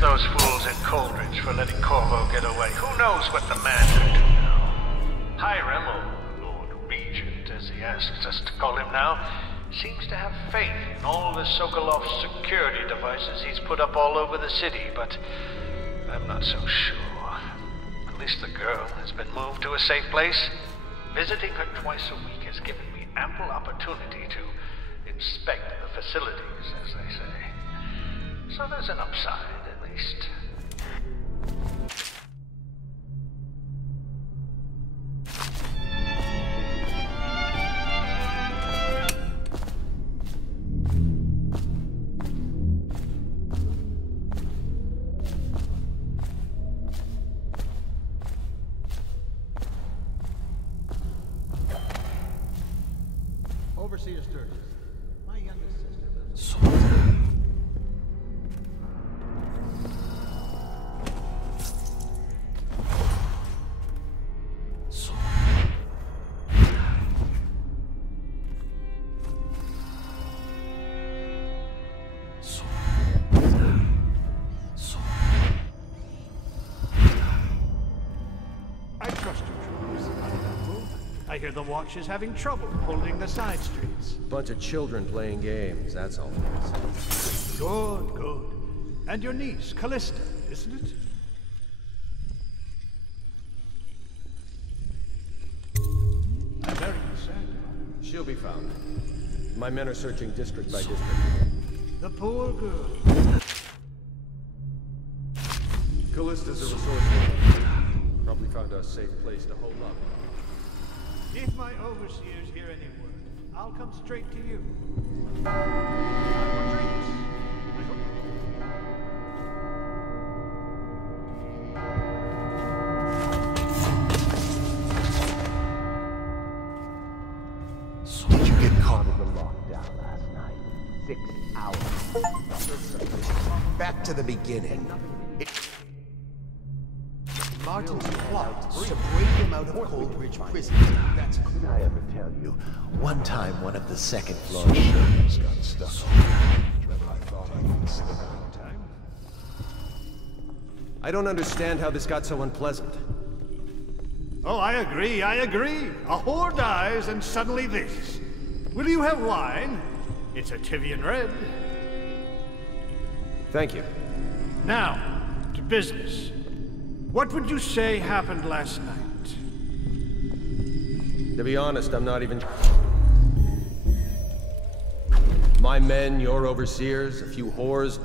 Those fools in Coldridge for letting Corvo get away. Who knows what the man could do now? Hiram, or Lord Regent, as he asks us to call him now, seems to have faith in all the Sokolov security devices he's put up all over the city, but I'm not so sure. At least the girl has been moved to a safe place. Visiting her twice a week has given me ample opportunity to inspect the facilities, as they say. So there's an upside. Least. Overseer Sturgis, my youngest sister lives I hear the watch is having trouble holding the side streets. Bunch of children playing games, that's all it is. Good, good. And your niece, Callista, isn't it? I'm very concerned. She'll be found. My men are searching district by district. The poor girl. Callista's a resourceful. Probably found a safe place to hold up. If my overseers hear any word, I'll come straight to you. Did you get caught in the lockdown last night? 6 hours. back to the beginning. Martin's plot to break him out of Coldridge Prison. That's Did I ever tell you? One time, one of the second floor shutters got stuck. I don't understand how this got so unpleasant. Oh, I agree. A whore dies and suddenly this. Will you have wine? It's a Tivian red. Thank you. Now, to business. What would you say happened last night? To be honest, I'm not even... My men, your overseers, a few whores,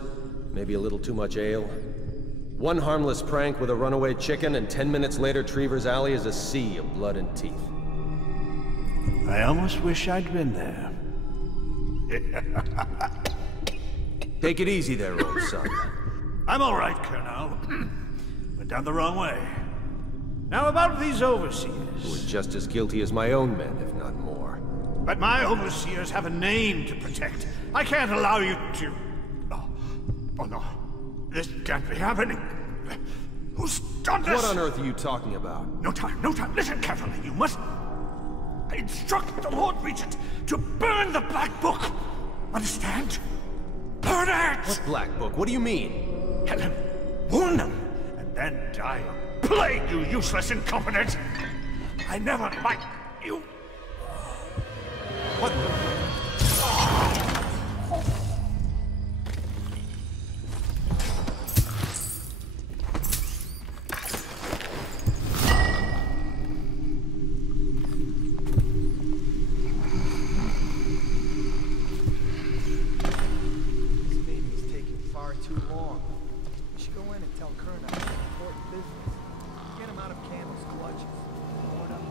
maybe a little too much ale. One harmless prank with a runaway chicken, and 10 minutes later, Trevor's Alley is a sea of blood and teeth. I almost wish I'd been there. Take it easy there, old son. I'm all right, Colonel. Went down the wrong way. Now about these overseers. Who are just as guilty as my own men, if not more. But my overseers have a name to protect. I can't allow you to... Oh no. This can't be happening. Who's done this? What on earth are you talking about? No time. Listen carefully. You must... I instruct the Lord Regent to burn the Black Book. Understand? Burn it! What Black Book? What do you mean? Kill him. Wound him. And then die of plague, you useless incompetent! I never liked you. What the... Too long. We should go in and tell Colonel important business. Get him out of Campbell's clutches. Load up.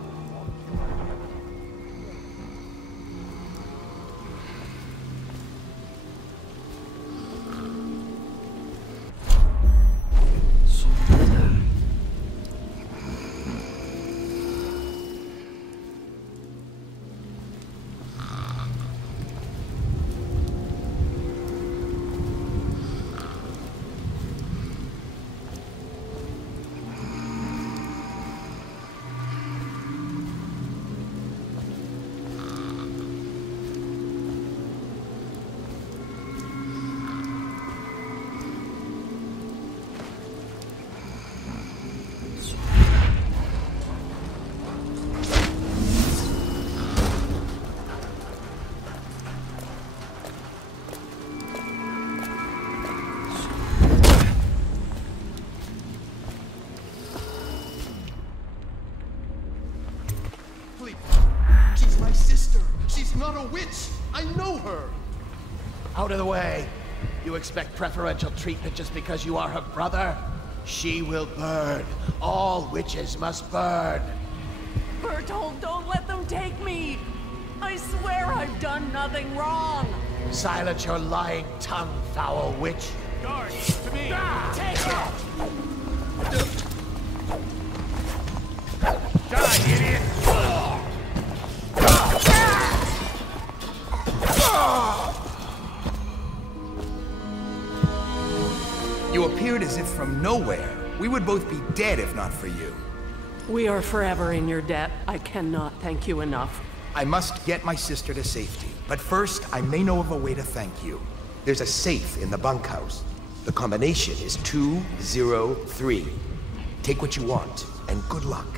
Not a witch! I know her! Out of the way. You expect preferential treatment just because you are her brother? She will burn. All witches must burn. Bertold, don't let them take me! I swear I've done nothing wrong! Silence your lying tongue, foul witch. Guard, to me! Take it! Die, idiot! You appeared as if from nowhere. We would both be dead if not for you. We are forever in your debt. I cannot thank you enough. I must get my sister to safety, but first I may know of a way to thank you. There's a safe in the bunkhouse. The combination is 203. Take what you want, and good luck.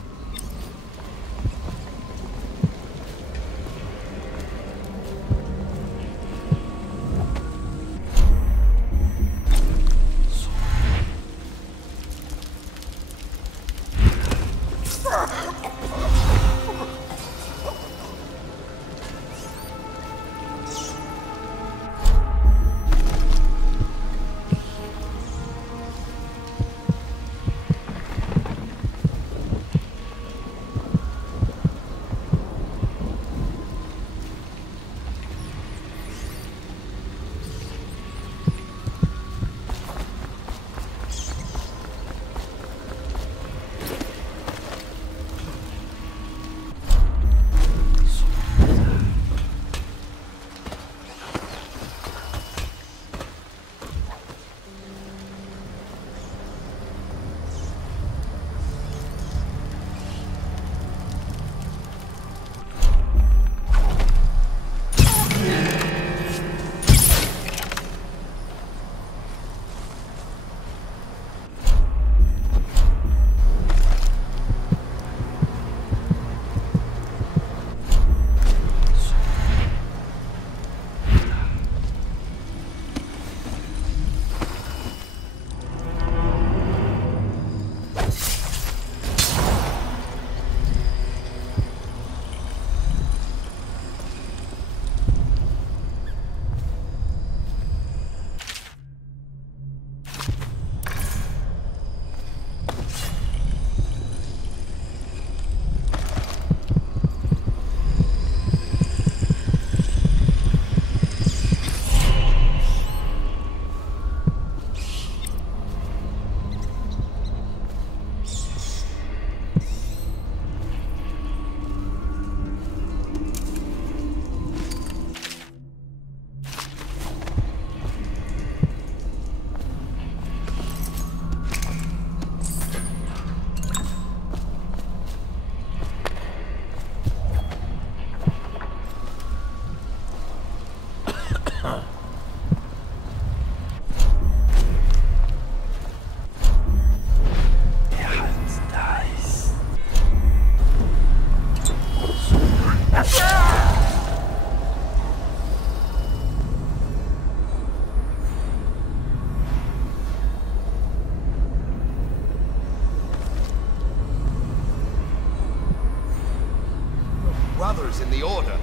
brothers in the Order.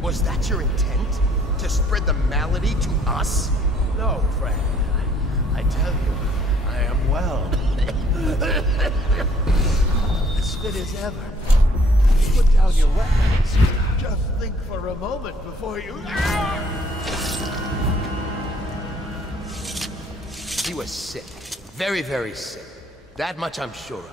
Was that your intent? To spread the malady to us? No, friend. I tell you, I am well. As fit as ever. Put down your weapons. Just think for a moment before you... He was sick. Very, very sick. That much I'm sure of.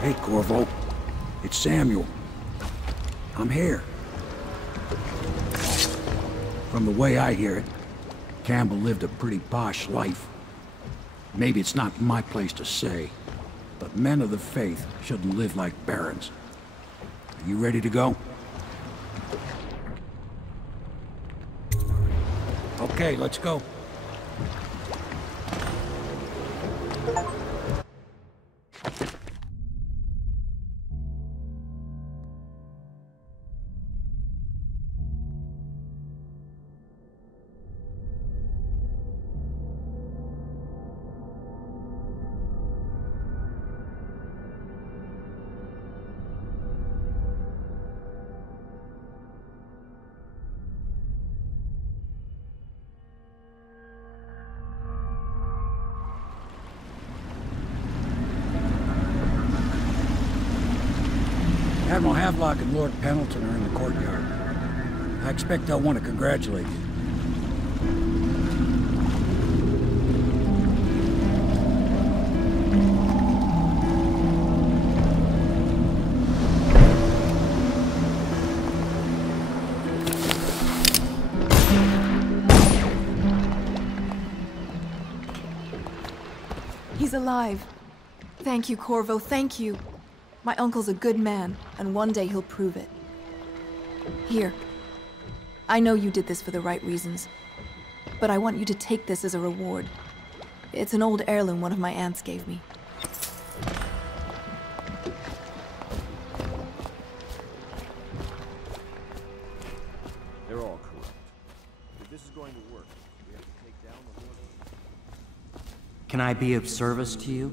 Hey, Corvo. It's Samuel. I'm here. From the way I hear it, Campbell lived a pretty posh life. Maybe it's not my place to say, but men of the faith shouldn't live like barons. Are you ready to go? Okay, let's go. Admiral Havelock and Lord Pendleton are in the courtyard. I expect they'll want to congratulate you. He's alive. Thank you, Corvo, thank you. My uncle's a good man, and one day he'll prove it. Here. I know you did this for the right reasons, but I want you to take this as a reward. It's an old heirloom one of my aunts gave me. They're all corrupt. If this is going to work, we have to take down the Lord. Can I be of service to you?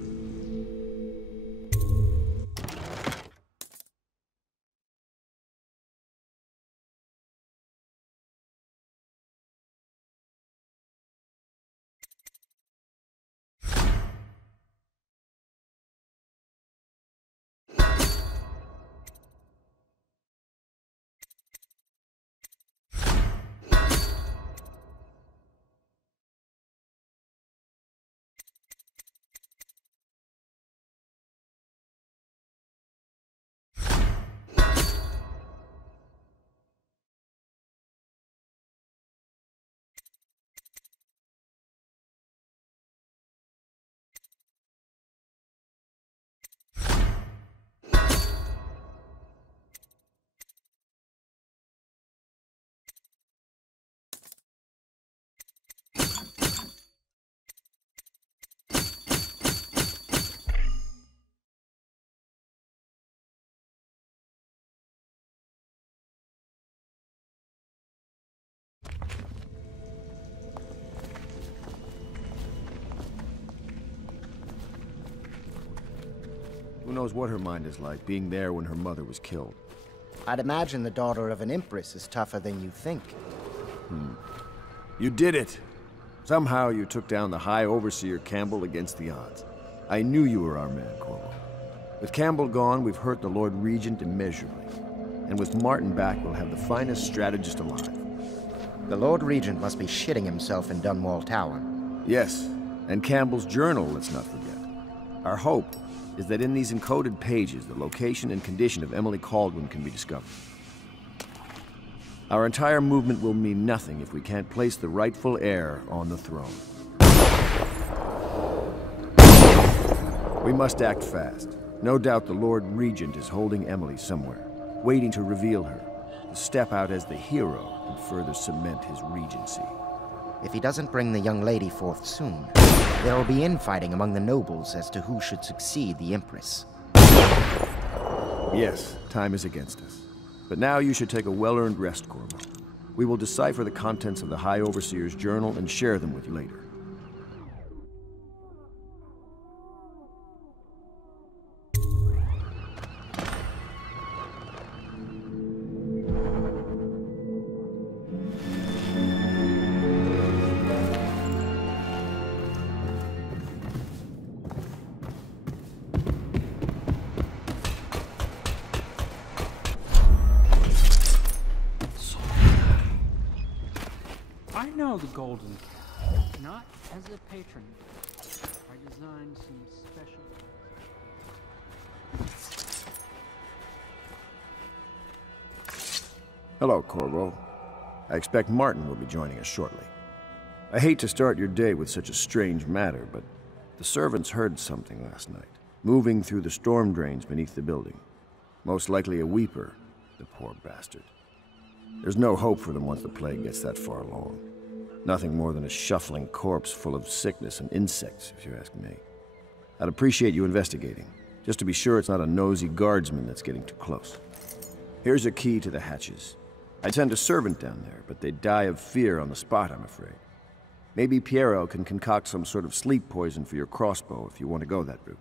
Who knows what her mind is like, being there when her mother was killed. I'd imagine the daughter of an Empress is tougher than you think. You did it! Somehow you took down the High Overseer Campbell against the odds. I knew you were our man, Corvo. With Campbell gone, we've hurt the Lord Regent immeasurably. And with Martin back, we'll have the finest strategist alive. The Lord Regent must be shitting himself in Dunwall Tower. Yes, and Campbell's journal, let's not forget. Our hope is that in these encoded pages, the location and condition of Emily Kaldwin can be discovered. Our entire movement will mean nothing if we can't place the rightful heir on the throne. We must act fast. No doubt the Lord Regent is holding Emily somewhere, waiting to reveal her, to step out as the hero and further cement his regency. If he doesn't bring the young lady forth soon, there will be infighting among the nobles as to who should succeed the Empress. Yes, time is against us. But now you should take a well-earned rest, Corvo. We will decipher the contents of the High Overseer's journal and share them with you later. I know the Golden Cat, not as a patron. Our design seems special. Hello, Corvo. I expect Martin will be joining us shortly. I hate to start your day with such a strange matter, but the servants heard something last night, moving through the storm drains beneath the building. Most likely a weeper, the poor bastard. There's no hope for them once the plague gets that far along. Nothing more than a shuffling corpse full of sickness and insects, if you ask me. I'd appreciate you investigating, just to be sure it's not a nosy guardsman that's getting too close. Here's a key to the hatches. I'd send a servant down there, but they'd die of fear on the spot, I'm afraid. Maybe Piero can concoct some sort of sleep poison for your crossbow if you want to go that route.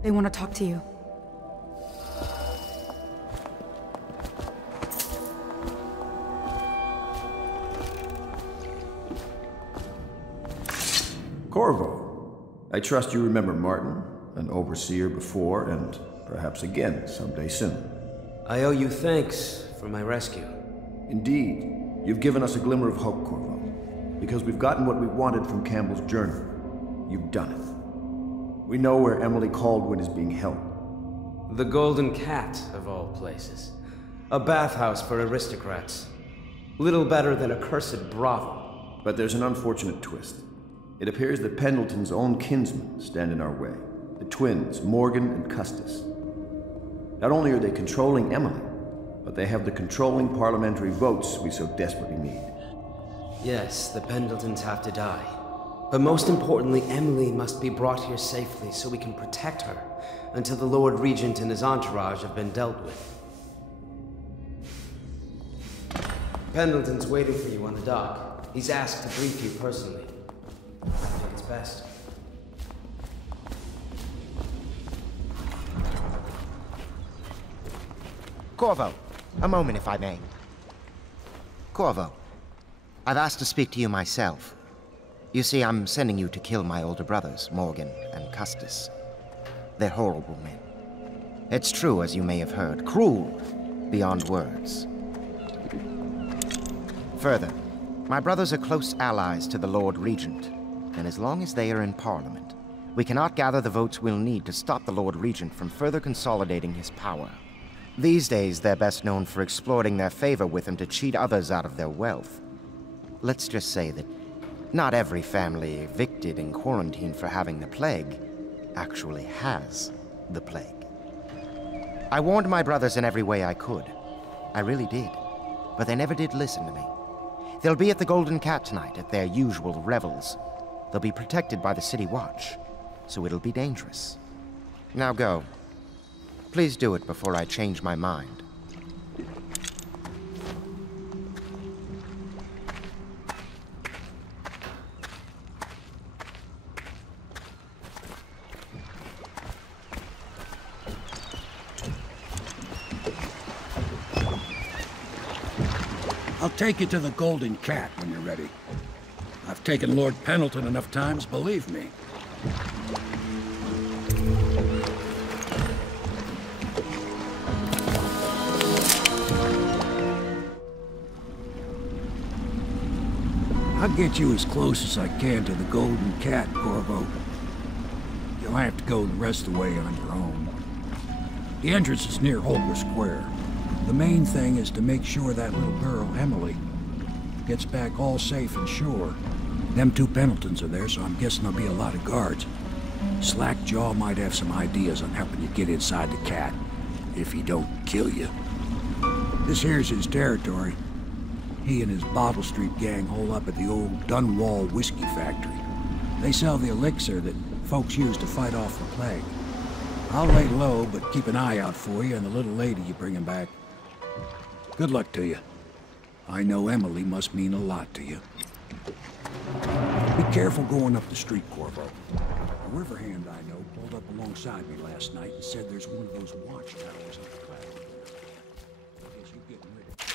They want to talk to you. Corvo, I trust you remember Martin, an overseer before, and perhaps again someday soon. I owe you thanks for my rescue. Indeed. You've given us a glimmer of hope, Corvo. Because we've gotten what we wanted from Campbell's journal. You've done it. We know where Emily Kaldwin is being held. The Golden Cat, of all places. A bathhouse for aristocrats. Little better than a cursed brothel. But there's an unfortunate twist. It appears that Pendleton's own kinsmen stand in our way. The twins, Morgan and Custis. Not only are they controlling Emily, but they have the controlling parliamentary votes we so desperately need. Yes, the Pendletons have to die. But most importantly, Emily must be brought here safely so we can protect her until the Lord Regent and his entourage have been dealt with. Pendleton's waiting for you on the dock. He's asked to brief you personally. I think it's best. Corvo, a moment if I may. Corvo, I've asked to speak to you myself. You see, I'm sending you to kill my older brothers, Morgan and Custis. They're horrible men. It's true, as you may have heard, cruel beyond words. Further, my brothers are close allies to the Lord Regent, and as long as they are in Parliament, we cannot gather the votes we'll need to stop the Lord Regent from further consolidating his power. These days, they're best known for exploiting their favor with him to cheat others out of their wealth. Let's just say that not every family evicted and quarantined for having the plague actually has the plague. I warned my brothers in every way I could. I really did. But they never did listen to me. They'll be at the Golden Cat tonight at their usual revels. They'll be protected by the City Watch, so it'll be dangerous. Now go. Please do it before I change my mind. I'll take you to the Golden Cat when you're ready. I've taken Lord Pendleton enough times, believe me. I'll get you as close as I can to the Golden Cat, Corvo. You'll have to go the rest of the way on your own. The entrance is near Holger Square. The main thing is to make sure that little girl, Emily, gets back all safe and sure. Them two Pendletons are there, so I'm guessing there'll be a lot of guards. Slackjaw might have some ideas on helping you get inside the cat, if he don't kill you. This here's his territory. He and his Bottle Street gang hole up at the old Dunwall whiskey factory. They sell the elixir that folks use to fight off the plague. I'll lay low, but keep an eye out for you and the little lady you bring him back. Good luck to you. I know Emily must mean a lot to you. Be careful going up the street, Corvo. A river hand I know pulled up alongside me last night and said there's one of those watchtowers on the platform. I guess you're getting rid of it.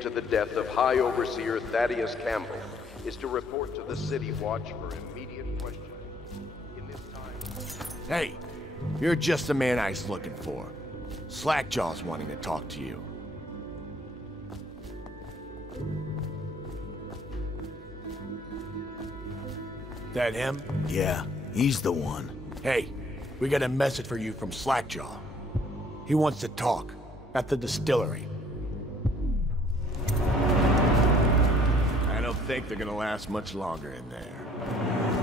To the death of High Overseer Thaddeus Campbell is to report to the City Watch for immediate questioning. In this time... Hey, you're just the man I was looking for. Slackjaw's wanting to talk to you. That him? Yeah, he's the one. Hey, we got a message for you from Slackjaw. He wants to talk at the distillery. I don't think they're gonna last much longer in there.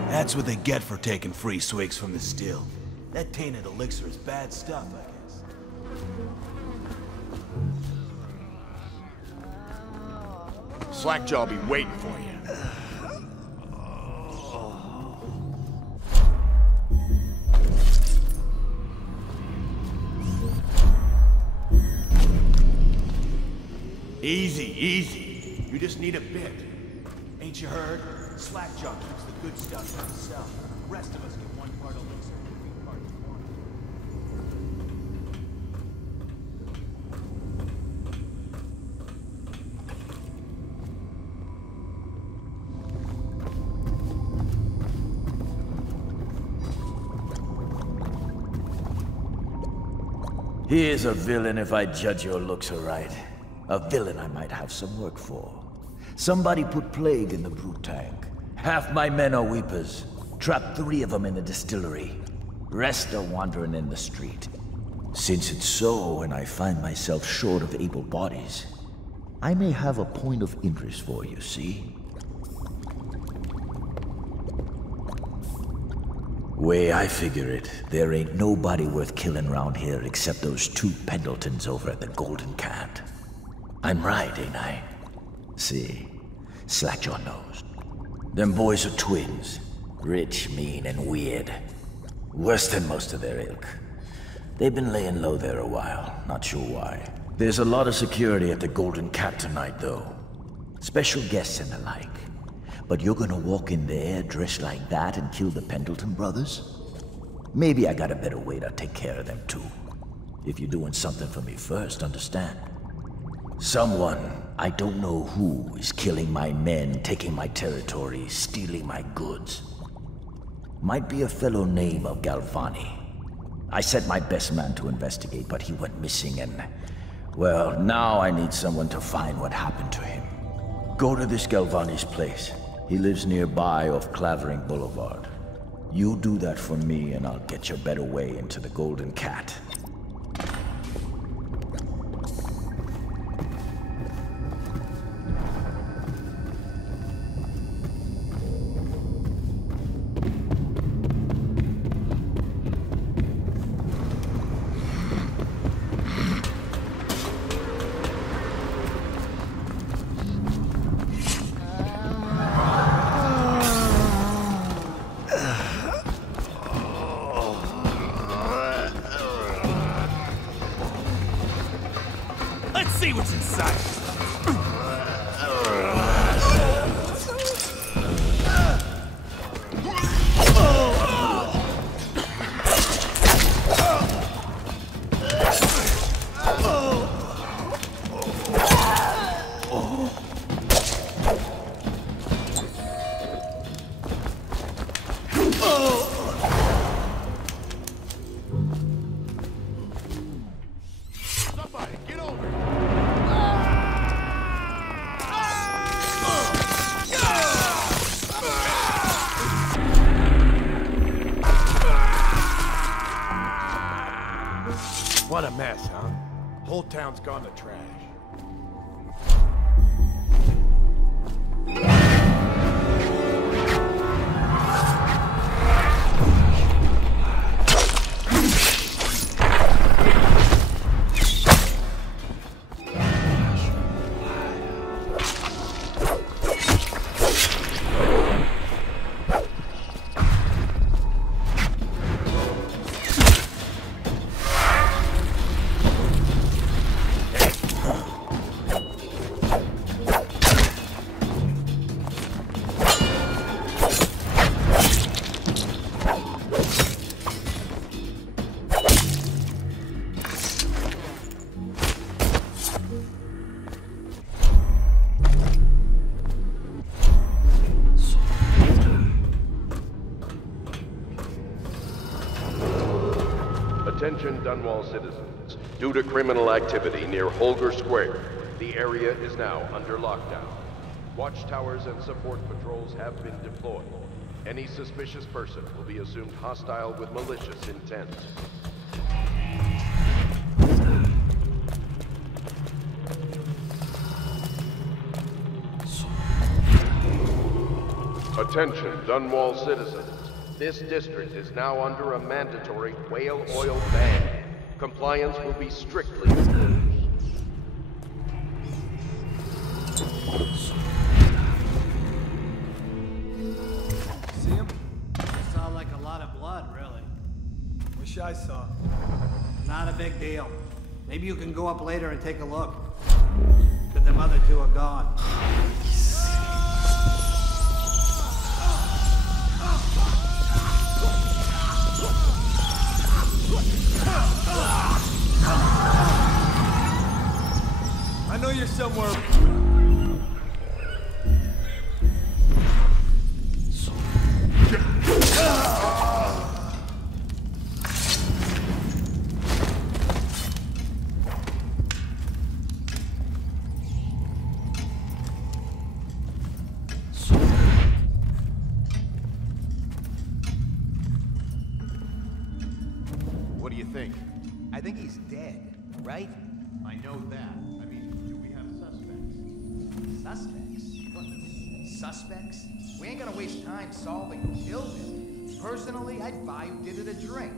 That's what they get for taking free swigs from the still. That tainted elixir is bad stuff, I guess. Slackjaw'll be waiting for you. Easy, easy. You just need a bit. Ain't you heard? Slackjaw keeps the good stuff for himself. The rest of us get one part elixir and 3 parts water. He is a villain if I judge your looks aright. A villain I might have some work for. Somebody put plague in the brute tank. Half my men are weepers. Trapped 3 of them in the distillery. Rest are wandering in the street. Since it's so, and I find myself short of able bodies, I may have a point of interest for you, see? Way I figure it, there ain't nobody worth killing round here except those 2 Pendletons over at the Golden Cat. I'm right, ain't I? See, Slackjaw knows. Them boys are twins. Rich, mean, and weird. Worse than most of their ilk. They've been laying low there a while, not sure why. There's a lot of security at the Golden Cat tonight, though. Special guests and the like. But you're gonna walk in there dressed like that and kill the Pendleton brothers? Maybe I got a better way to take care of them too. If you're doing something for me first, understand? Someone, I don't know who, is killing my men, taking my territory, stealing my goods. Might be a fellow named of Galvani. I sent my best man to investigate, but he went missing and... well, now I need someone to find what happened to him. Go to this Galvani's place. He lives nearby off Clavering Boulevard. You do that for me and I'll get you a better way into the Golden Cat. See what's inside. What a mess, huh? Whole town's gone to trash. Attention Dunwall citizens. Due to criminal activity near Holger Square, the area is now under lockdown. Watchtowers and support patrols have been deployed. Any suspicious person will be assumed hostile with malicious intent. Attention Dunwall citizens. This district is now under a mandatory whale oil ban. Compliance will be strictly enforced. See him? Saw like a lot of blood, really. Wish I saw. Not a big deal. Maybe you can go up later and take a look. The that them other two are gone. I know you're somewhere. What do you think? I think he's dead, right? I know that. I mean, do we have suspects? Suspects? What? Suspects? We ain't gonna waste time solving who killed him. Personally, I'd buy who did it a drink.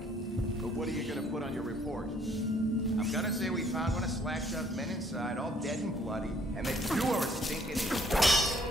But what are you gonna put on your report? I'm gonna say we found one of Slackjaw's men inside, all dead and bloody, and that you are a stinking idiot.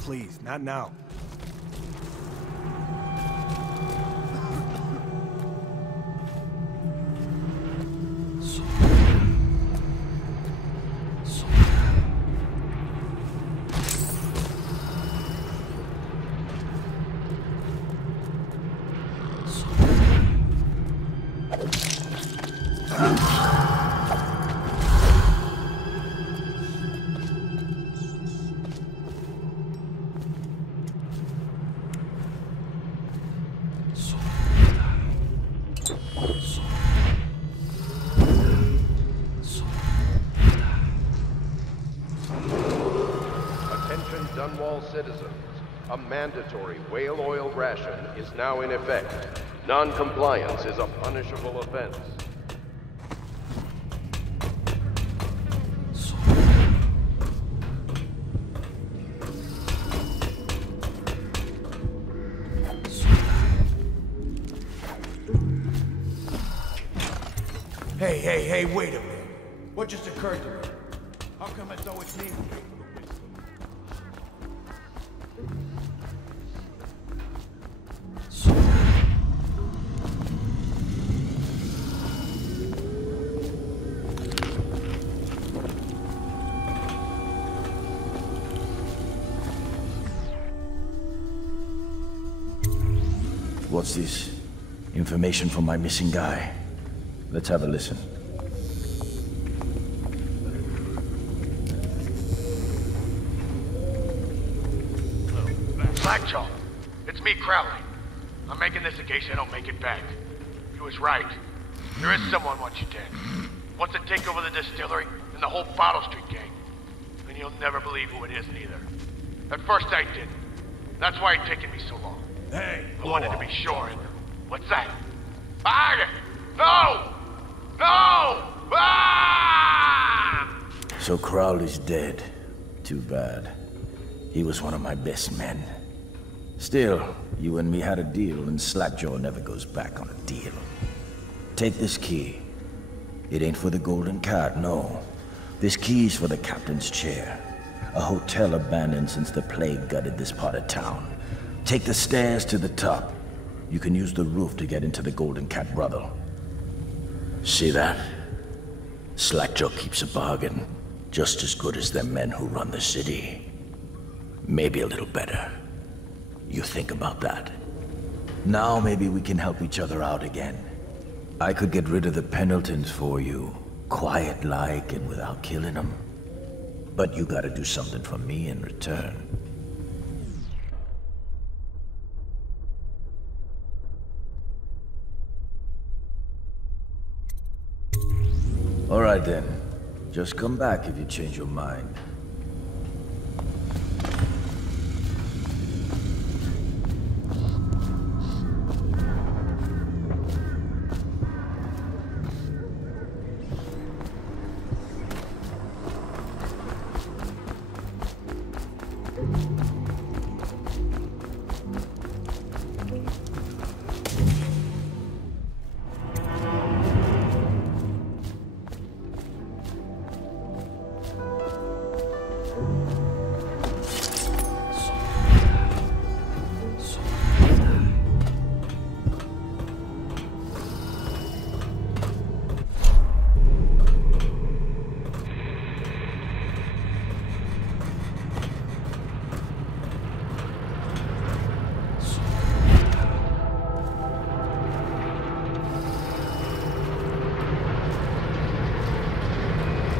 Please, not now. Dunwall citizens, a mandatory whale oil ration is now in effect. Non-compliance is a punishable offense. Hey, wait a minute. What just occurred to me? How come as though it's me? What's this? Information from my missing guy. Let's have a listen. Slackjaw, it's me, Crowley. I'm making this in case I don't make it back. You was right. There is someone wants you dead. Wants to take over the distillery and the whole Bottle Street gang. And you'll never believe who it is neither. At first I didn't. That's why it's taken me so long. Hey, I wanted to be sure. What's that? No! No! Ah! So Crowley's dead. Too bad. He was one of my best men. Still, you and me had a deal, and Slackjaw never goes back on a deal. Take this key. It ain't for the Golden Cat, no. This key's for the captain's chair. A hotel abandoned since the plague gutted this part of town. Take the stairs to the top. You can use the roof to get into the Golden Cat brothel. See that? Slackjaw keeps a bargain, just as good as them men who run the city. Maybe a little better. You think about that. Now maybe we can help each other out again. I could get rid of the Pendletons for you, quiet-like and without killing them. But you gotta do something for me in return. All right then. Just come back if you change your mind.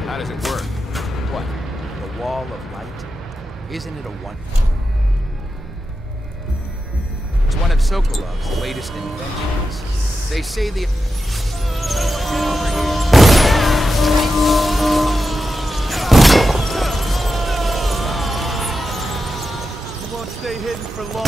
How does it work? What? The wall of light? Isn't it a one? It's one of Sokolov's latest inventions. They say the... You won't stay hidden for long.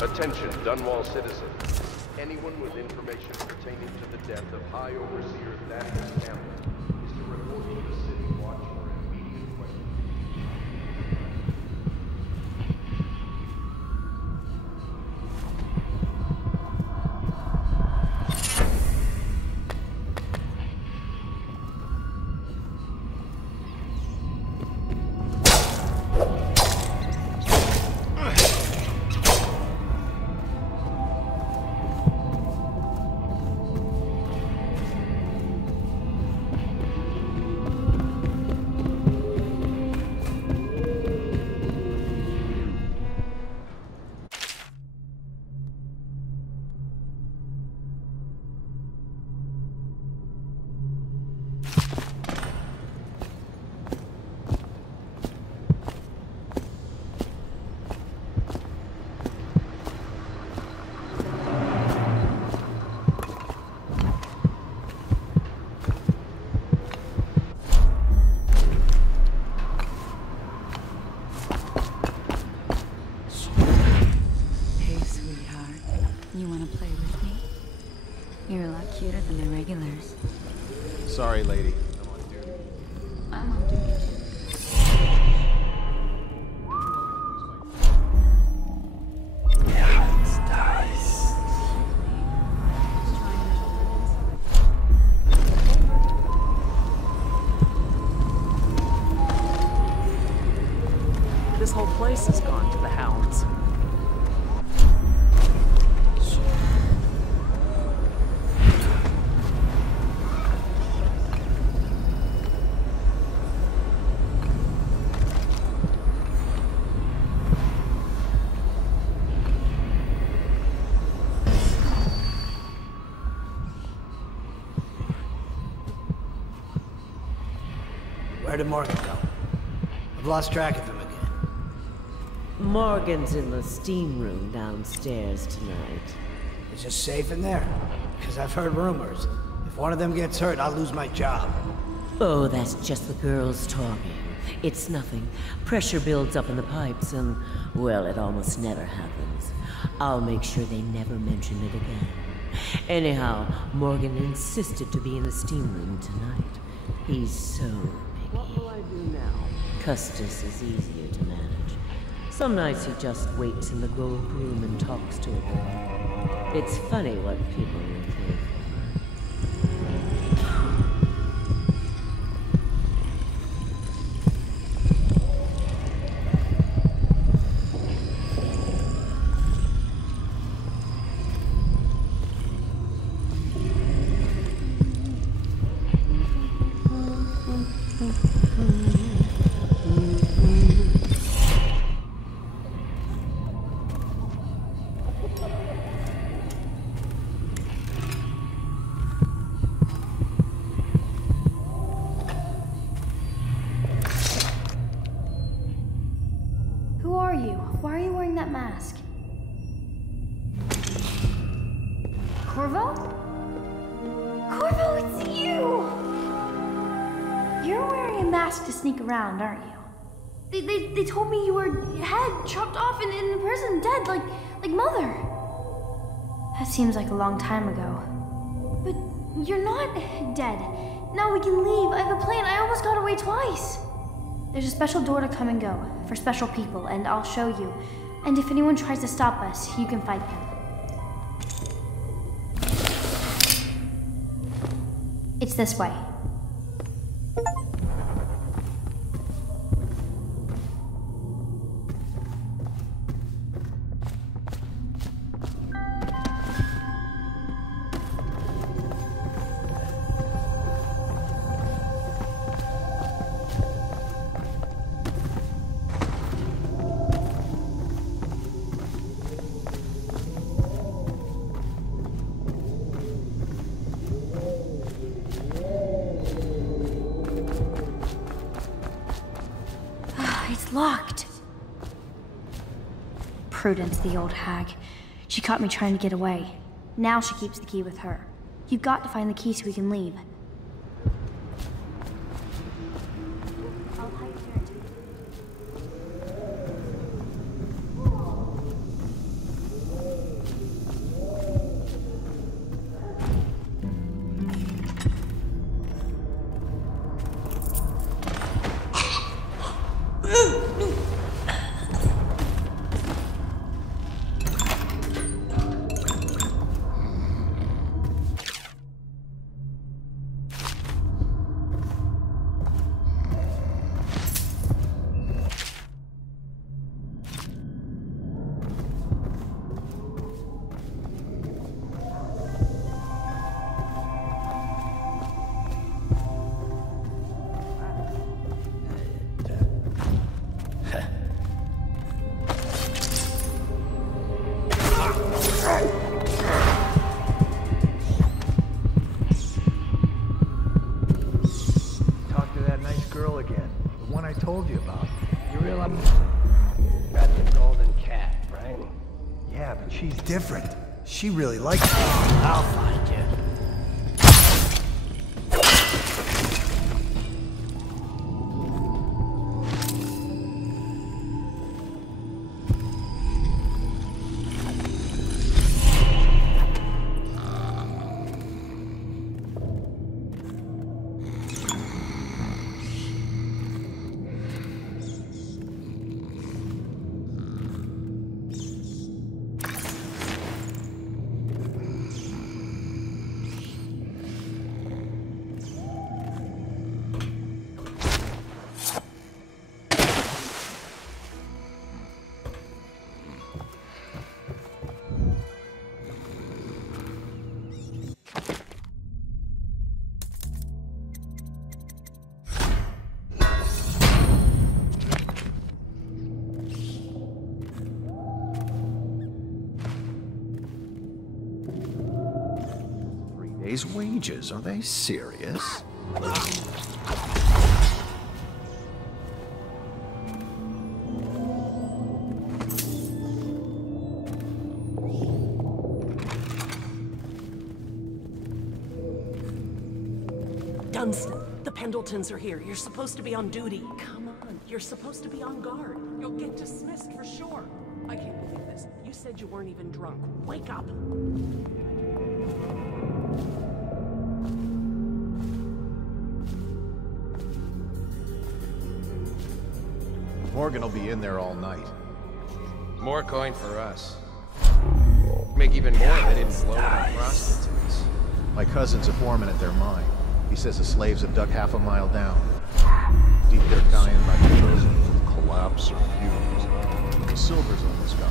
Attention, Dunwall citizens. Anyone with information pertaining to the death of High Overseer Thaddeus Campbell is to report to the City Watch for immediate questioning. Cuter than the regulars. Sorry, lady. I'm on duty. This whole place has gone to the hounds. Where did Morgan go? I've lost track of him again. Morgan's in the steam room downstairs tonight. Is it safe in there? Because I've heard rumors. If one of them gets hurt, I'll lose my job. Oh, that's just the girls talking. It's nothing. Pressure builds up in the pipes and, well, it almost never happens. I'll make sure they never mention it again. Anyhow, Morgan insisted to be in the steam room tonight. He's so picky. What will I do now? Custis is easier to manage. Some nights he just waits in the gold room and talks to a girl. It's funny what people will think. Why are you wearing that mask? Corvo? Corvo, it's you! You're wearing a mask to sneak around, aren't you? They told me you were head chopped off and in prison, dead, like Mother. That seems like a long time ago. But you're not dead. Now we can leave. I have a plan. I almost got away twice. There's a special door to come and go, for special people, and I'll show you. And if anyone tries to stop us, you can fight them. It's this way. Locked. Prudence, the old hag. She caught me trying to get away. Now she keeps the key with her. You've got to find the key so we can leave. I'll hide here. Told you about. You realize got the golden cat, right? Yeah, but she's different. She really likes me. I'll find you. Wages, are they serious? Dunstan, the Pendletons are here. You're supposed to be on duty. Come on, you're supposed to be on guard. You'll get dismissed for sure. I can't believe this. You said you weren't even drunk. Wake up. Morgan will be in there all night. More coin for us. Make even more if they didn't blow it on prostitutes. My cousin's a foreman at their mine. He says the slaves have dug half a mile down. Deep they're dying by the dozens of collapse or fumes. The silver's almost gone.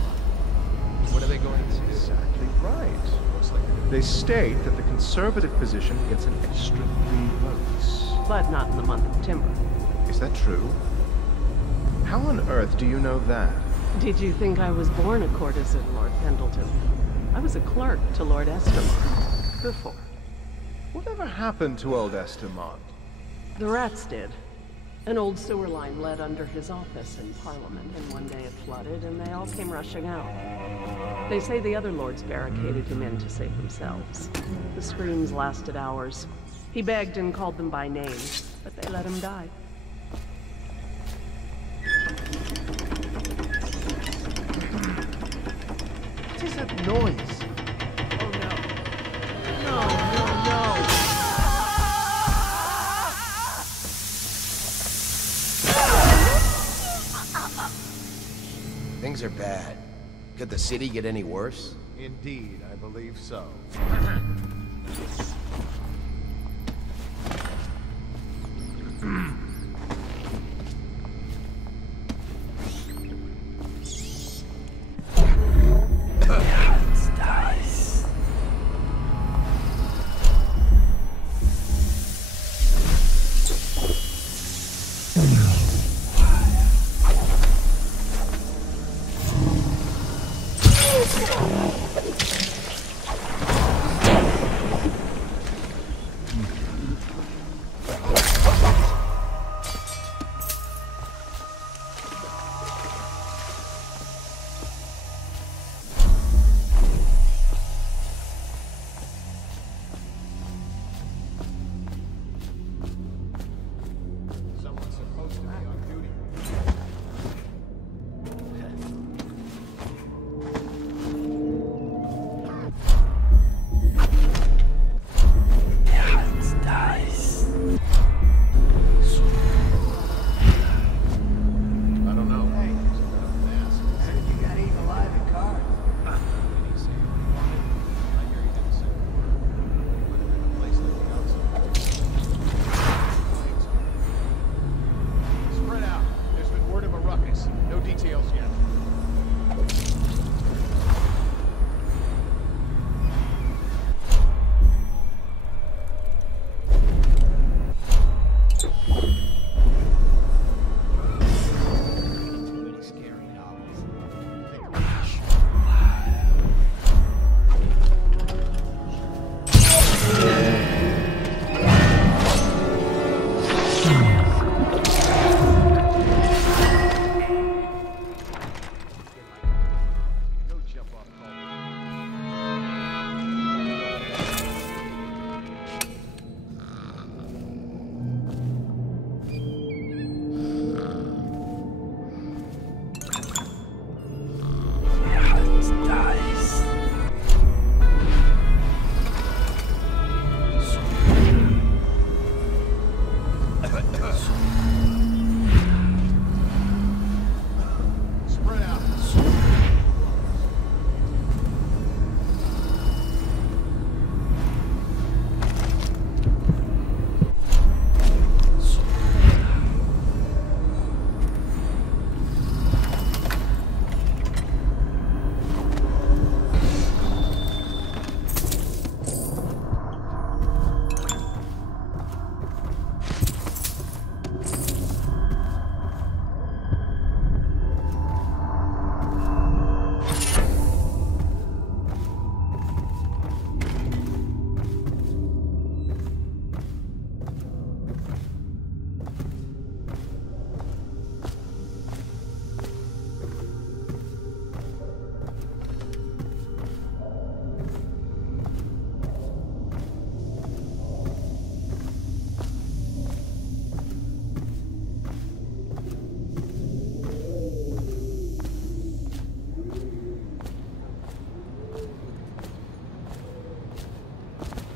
What are they going to do? Exactly right. They state that the conservative position gets an extra 3 votes. But not in the month of Timber. Is that true? How on earth do you know that? Did you think I was born a courtesan, Lord Pendleton? I was a clerk to Lord Estermont. Before. Whatever happened to old Estermont? The rats did. An old sewer line led under his office in Parliament, and one day it flooded, and they all came rushing out. They say the other lords barricaded him in to save themselves. The screams lasted hours. He begged and called them by name, but they let him die. What is that noise? Oh no. No. Things are bad. Could the city get any worse? Indeed, I believe so.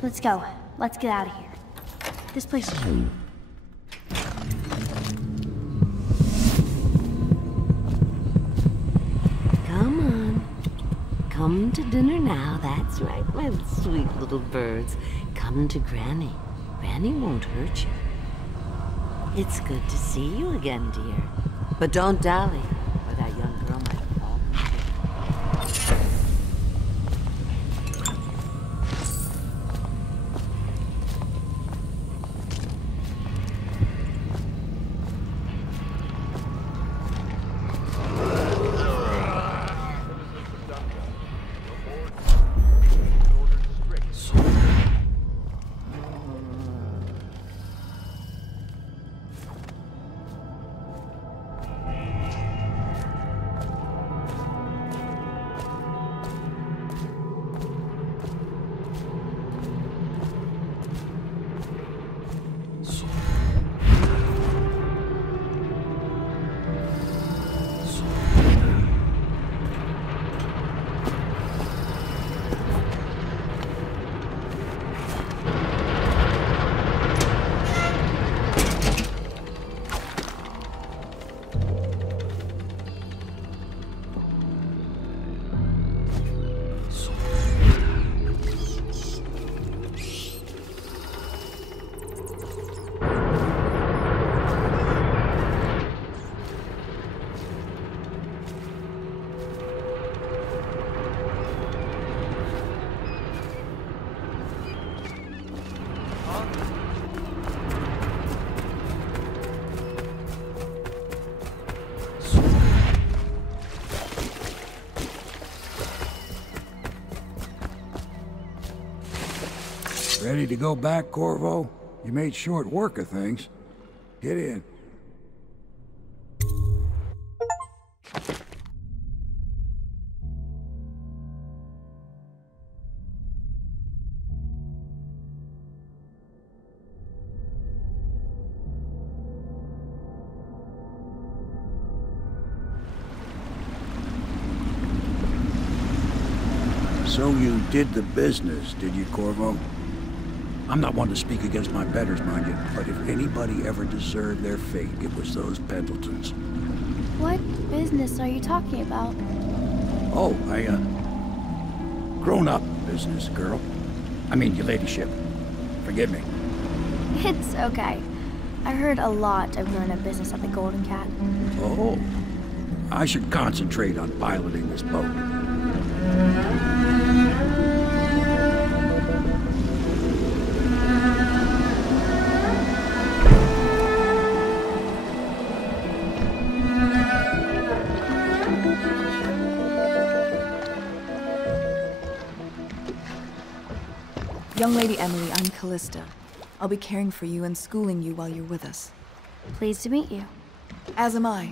Let's go. Let's get out of here. This place is... Come Come to dinner now, that's right, my sweet little birds. Come to Granny. Granny won't hurt you. It's good to see you again, dear. But don't dally, or that young girl might fall. Ready to go back, Corvo? You made short work of things. Get in. So you did the business, did you, Corvo? I'm not one to speak against my betters, mind you, but if anybody ever deserved their fate, it was those Pendletons. What business are you talking about? Oh, grown-up business, girl. I mean, your ladyship. Forgive me. It's okay. I heard a lot of grown-up business at the Golden Cat. Oh, I should concentrate on piloting this boat. Young Lady Emily, I'm Callista. I'll be caring for you and schooling you while you're with us. Pleased to meet you. As am I.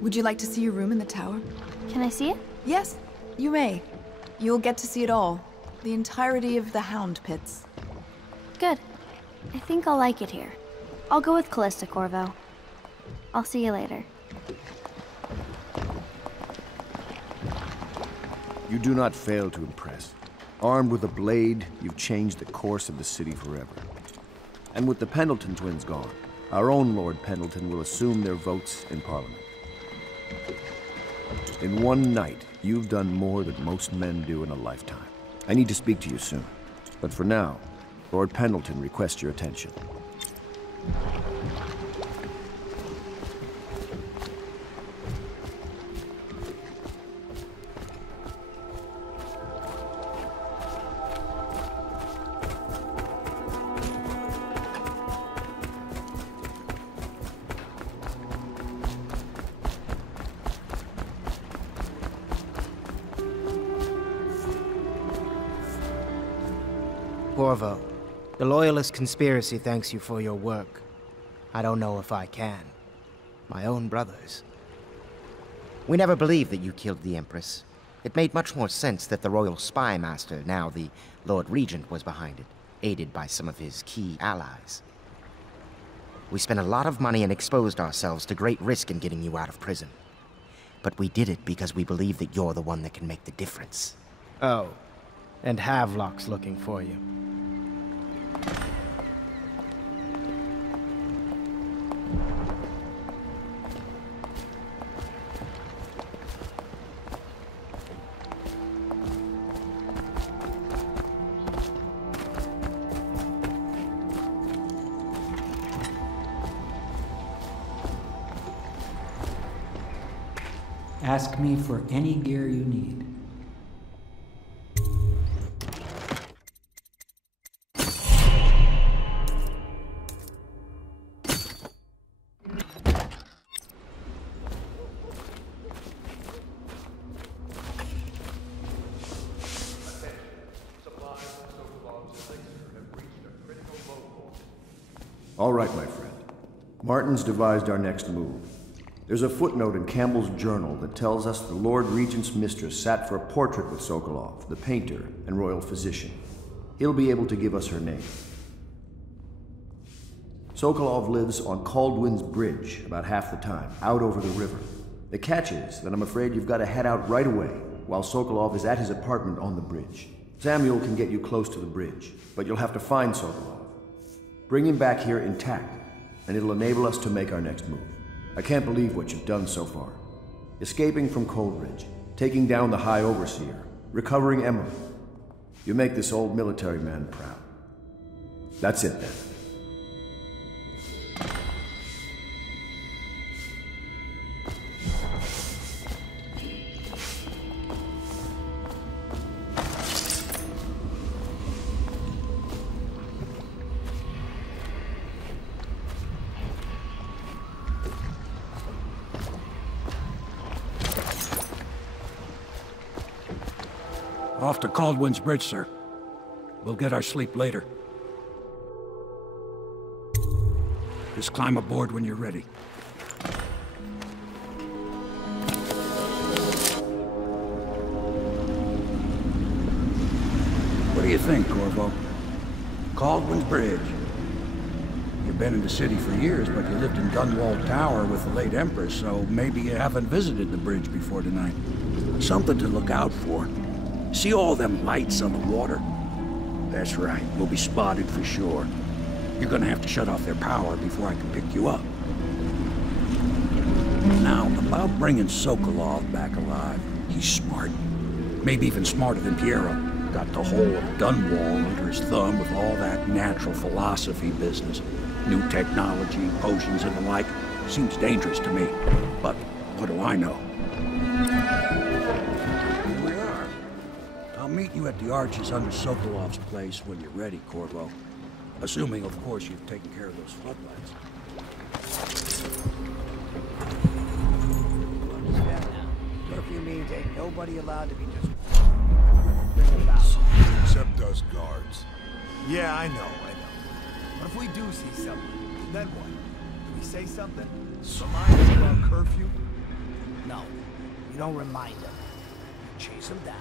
Would you like to see your room in the tower? Can I see it? Yes, you may. You'll get to see it all. The entirety of the Hound Pits. Good. I think I'll like it here. I'll go with Callista, Corvo. I'll see you later. You do not fail to impress. Armed with a blade, you've changed the course of the city forever. And with the Pendleton twins gone, our own Lord Pendleton will assume their votes in Parliament. In one night, you've done more than most men do in a lifetime. I need to speak to you soon. But for now, Lord Pendleton requests your attention. Corvo, the Loyalist conspiracy thanks you for your work. I don't know if I can. My own brothers. We never believed that you killed the Empress. It made much more sense that the Royal Spy Master, now the Lord Regent, was behind it, aided by some of his key allies. We spent a lot of money and exposed ourselves to great risk in getting you out of prison. But we did it because we believe that you're the one that can make the difference. Oh, and Havelock's looking for you. Ask me for any gear you need. All right, my friend. Martin's devised our next move. There's a footnote in Campbell's journal that tells us the Lord Regent's mistress sat for a portrait with Sokolov, the painter and royal physician. He'll be able to give us her name. Sokolov lives on Caldwin's Bridge about half the time, out over the river. The catch is that I'm afraid you've got to head out right away while Sokolov is at his apartment on the bridge. Samuel can get you close to the bridge, but you'll have to find Sokolov. Bring him back here intact, and it'll enable us to make our next move. I can't believe what you've done so far. Escaping from Coldridge, taking down the High Overseer, recovering Emily. You make this old military man proud. That's it, then. Off to Caldwin's Bridge, sir. We'll get our sleep later. Just climb aboard when you're ready. What do you think, Corvo? Caldwin's Bridge. You've been in the city for years, but you lived in Dunwall Tower with the late Empress, so maybe you haven't visited the bridge before tonight. Something to look out for. See all them lights on the water? That's right, we'll be spotted for sure. You're gonna have to shut off their power before I can pick you up. Now, about bringing Sokolov back alive. He's smart. Maybe even smarter than Piero. Got the whole of Dunwall under his thumb with all that natural philosophy business. New technology, potions and the like. Seems dangerous to me. But what do I know? I'll meet you at the arches under Sokolov's place when you're ready, Corvo. Assuming, of course, you've taken care of those floodlights. Understand now. Curfew means ain't nobody allowed to be just ringing about. Except us guards. Yeah, I know. But if we do see something, then what? Do we say something? Remind us about curfew? No, you don't remind them. You chase them down.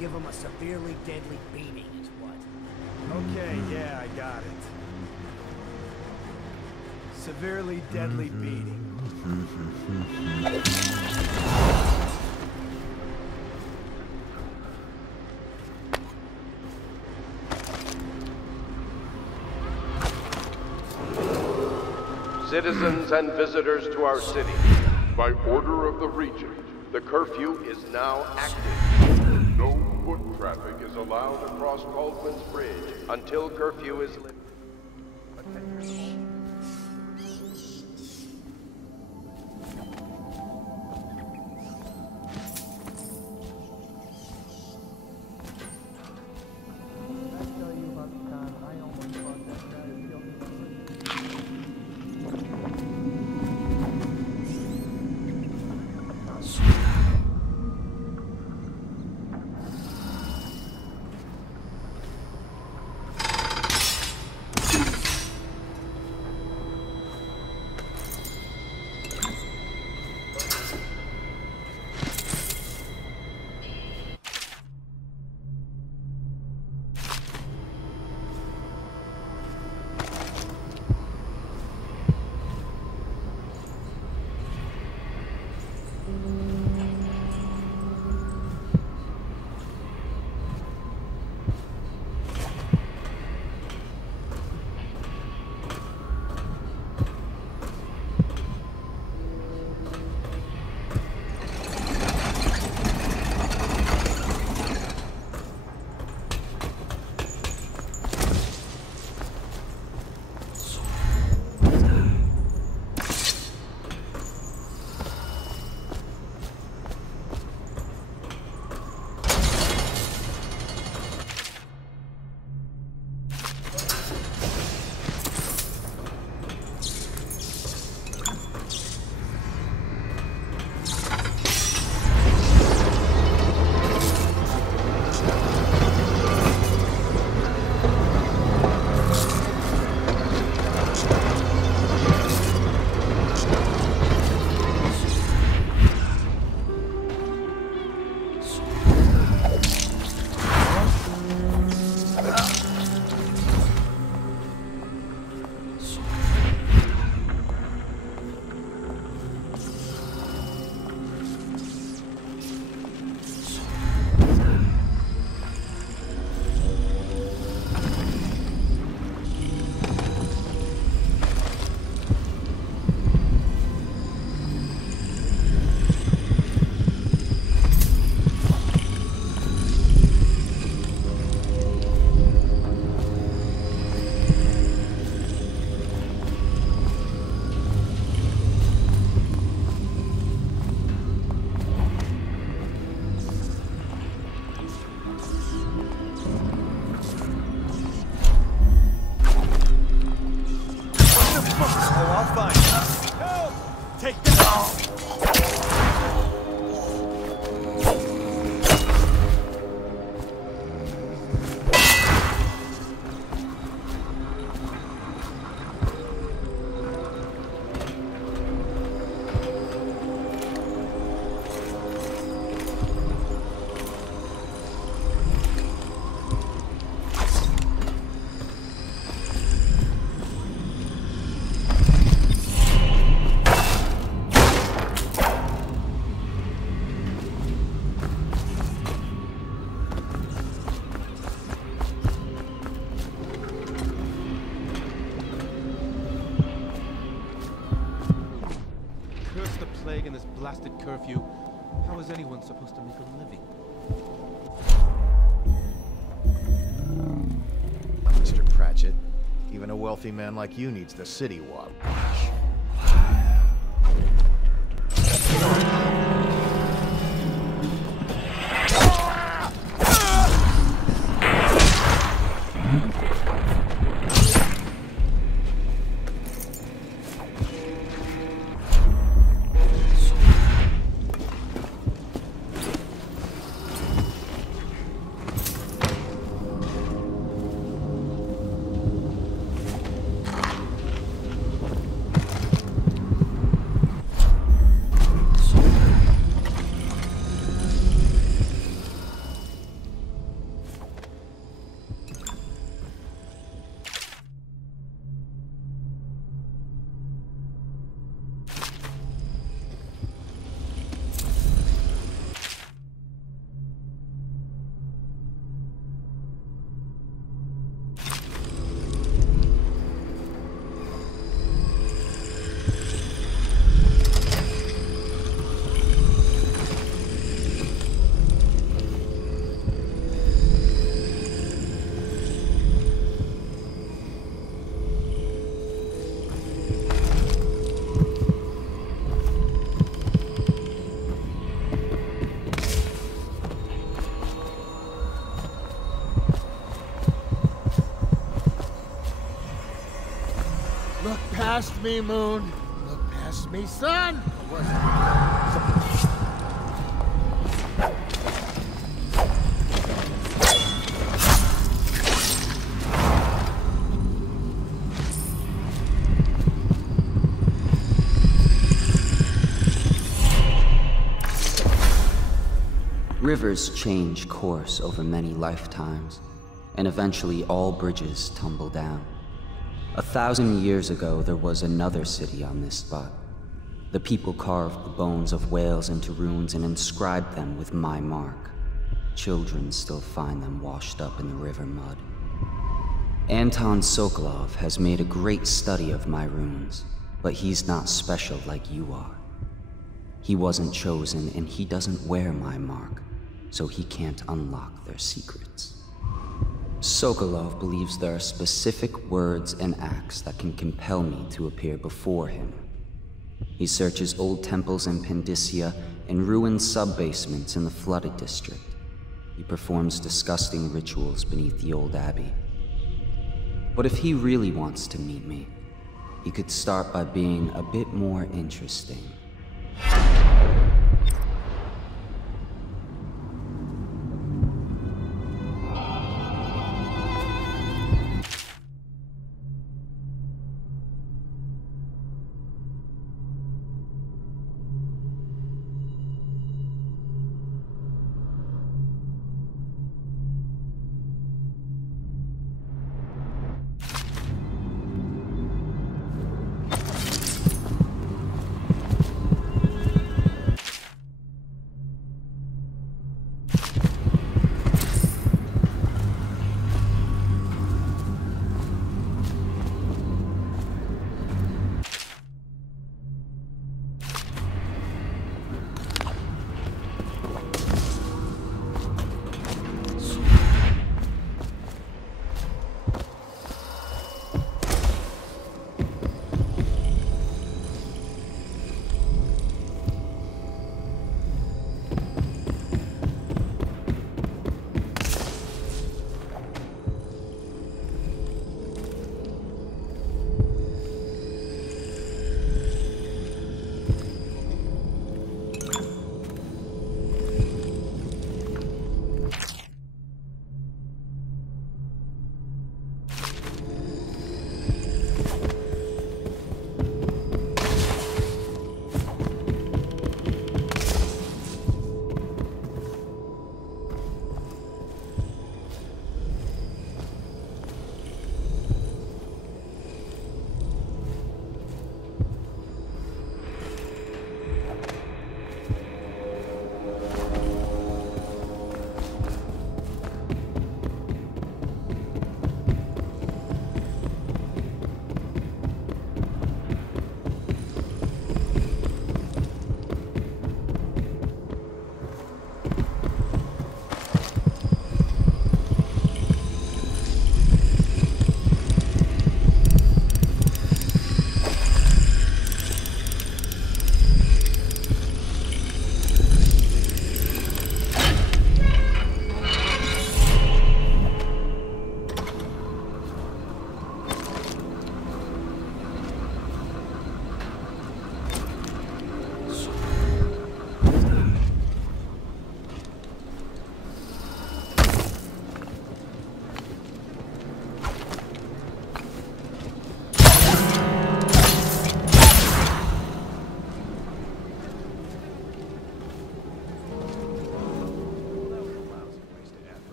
Give him a severely deadly beating is what. Okay, yeah, I got it. Severely deadly beating. Citizens and visitors to our city, by order of the Regent, the curfew is now active. No foot traffic is allowed across Caldwin's Bridge until curfew is lifted. blasted curfew. How is anyone supposed to make a living? Mr. Pratchett, even a wealthy man like you needs the city walk. Past me, Moon. Look past me, son. Rivers change course over many lifetimes, and eventually all bridges tumble down. 1,000 years ago, there was another city on this spot. The people carved the bones of whales into runes and inscribed them with my mark. Children still find them washed up in the river mud. Anton Sokolov has made a great study of my runes, but he's not special like you are. He wasn't chosen, and he doesn't wear my mark, so he can't unlock their secrets. Sokolov believes there are specific words and acts that can compel me to appear before him. He searches old temples in Pandysia and ruined sub-basements in the flooded district. He performs disgusting rituals beneath the old abbey. But if he really wants to meet me, he could start by being a bit more interesting.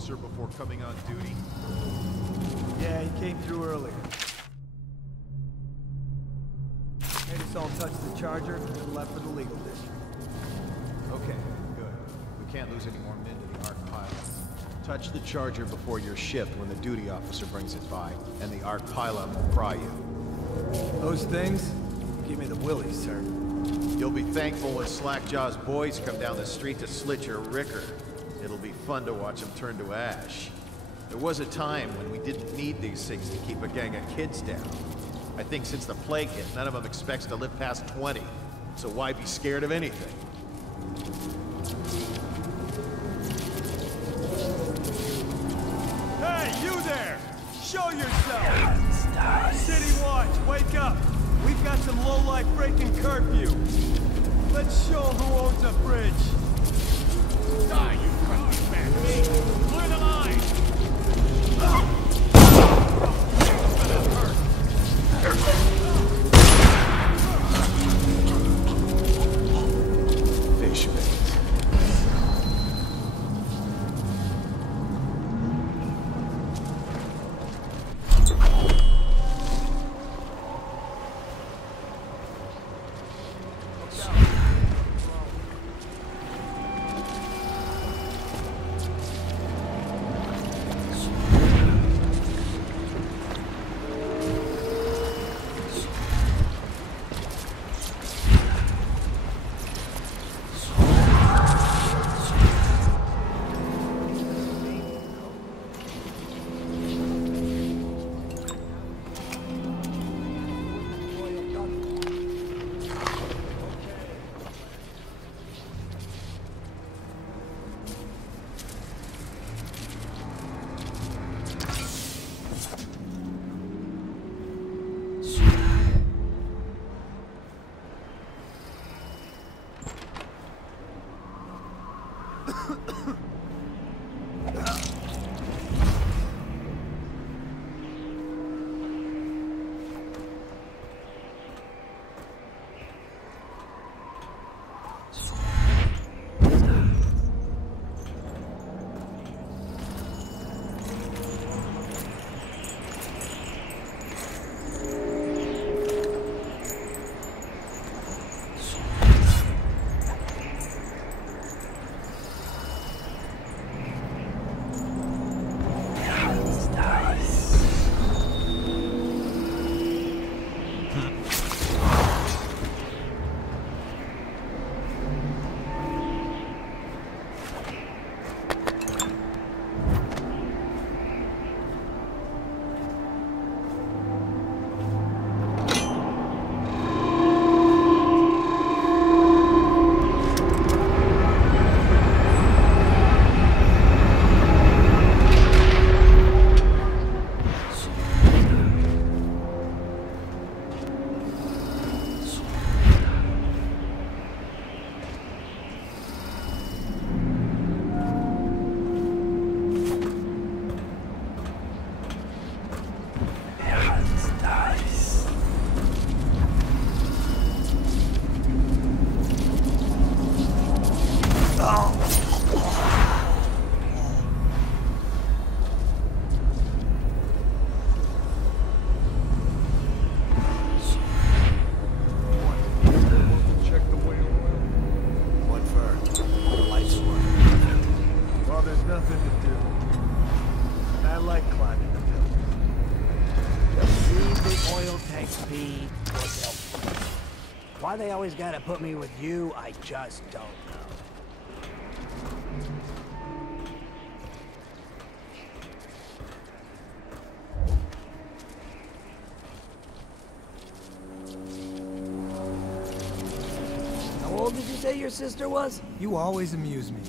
officer before coming on duty? Yeah, he came through earlier. Made us all touch the charger and left for the legal district. Okay, good. We can't lose any more men to the Arc Pilot. Touch the charger before your shift when the duty officer brings it by, and the Arc Pilot will pry you. Those things give me the willies, sir. You'll be thankful when Slackjaw's boys come down the street to slit your ricker. It'll be fun to watch them turn to ash. There was a time when we didn't need these things to keep a gang of kids down. I think since the plague hit, none of them expects to live past 20. So why be scared of anything? Hey, you there! Show yourself! City Watch, wake up! We've got some lowlife breaking curfew. Let's show who owns a bridge. Die, you country man! Clear the line! Fish bait. Why they always gotta put me with you, I just don't know. How old did you say your sister was? You always amuse me.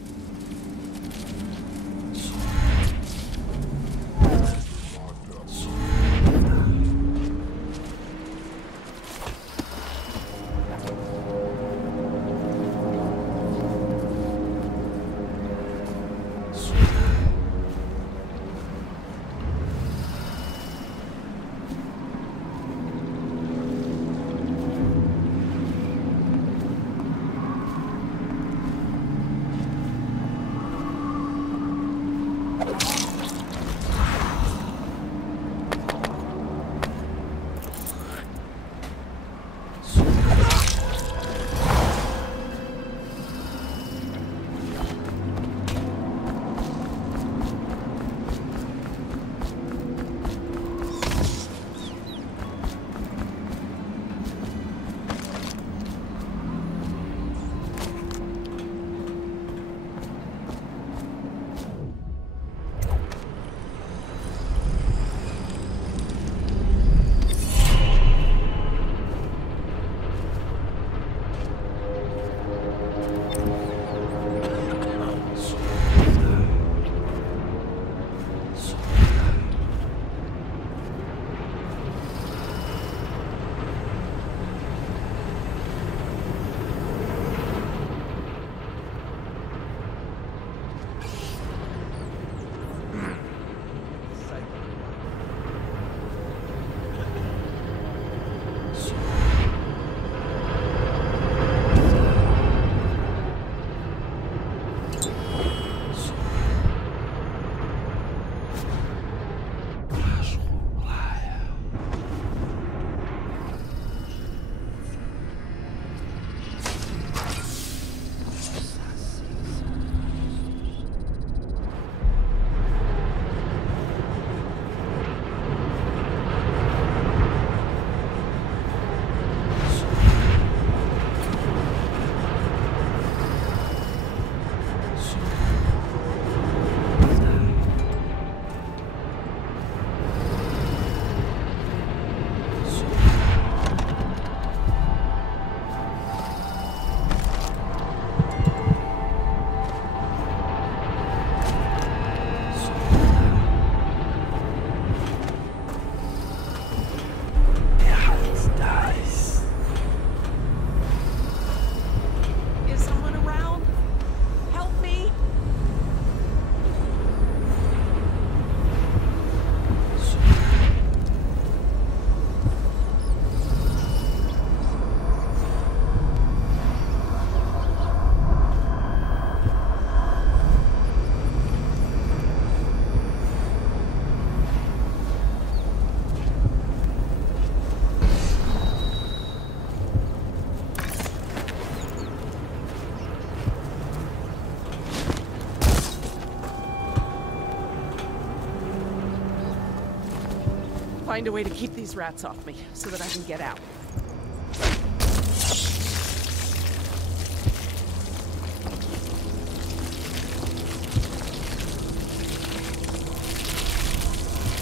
find a way to keep these rats off me so that I can get out.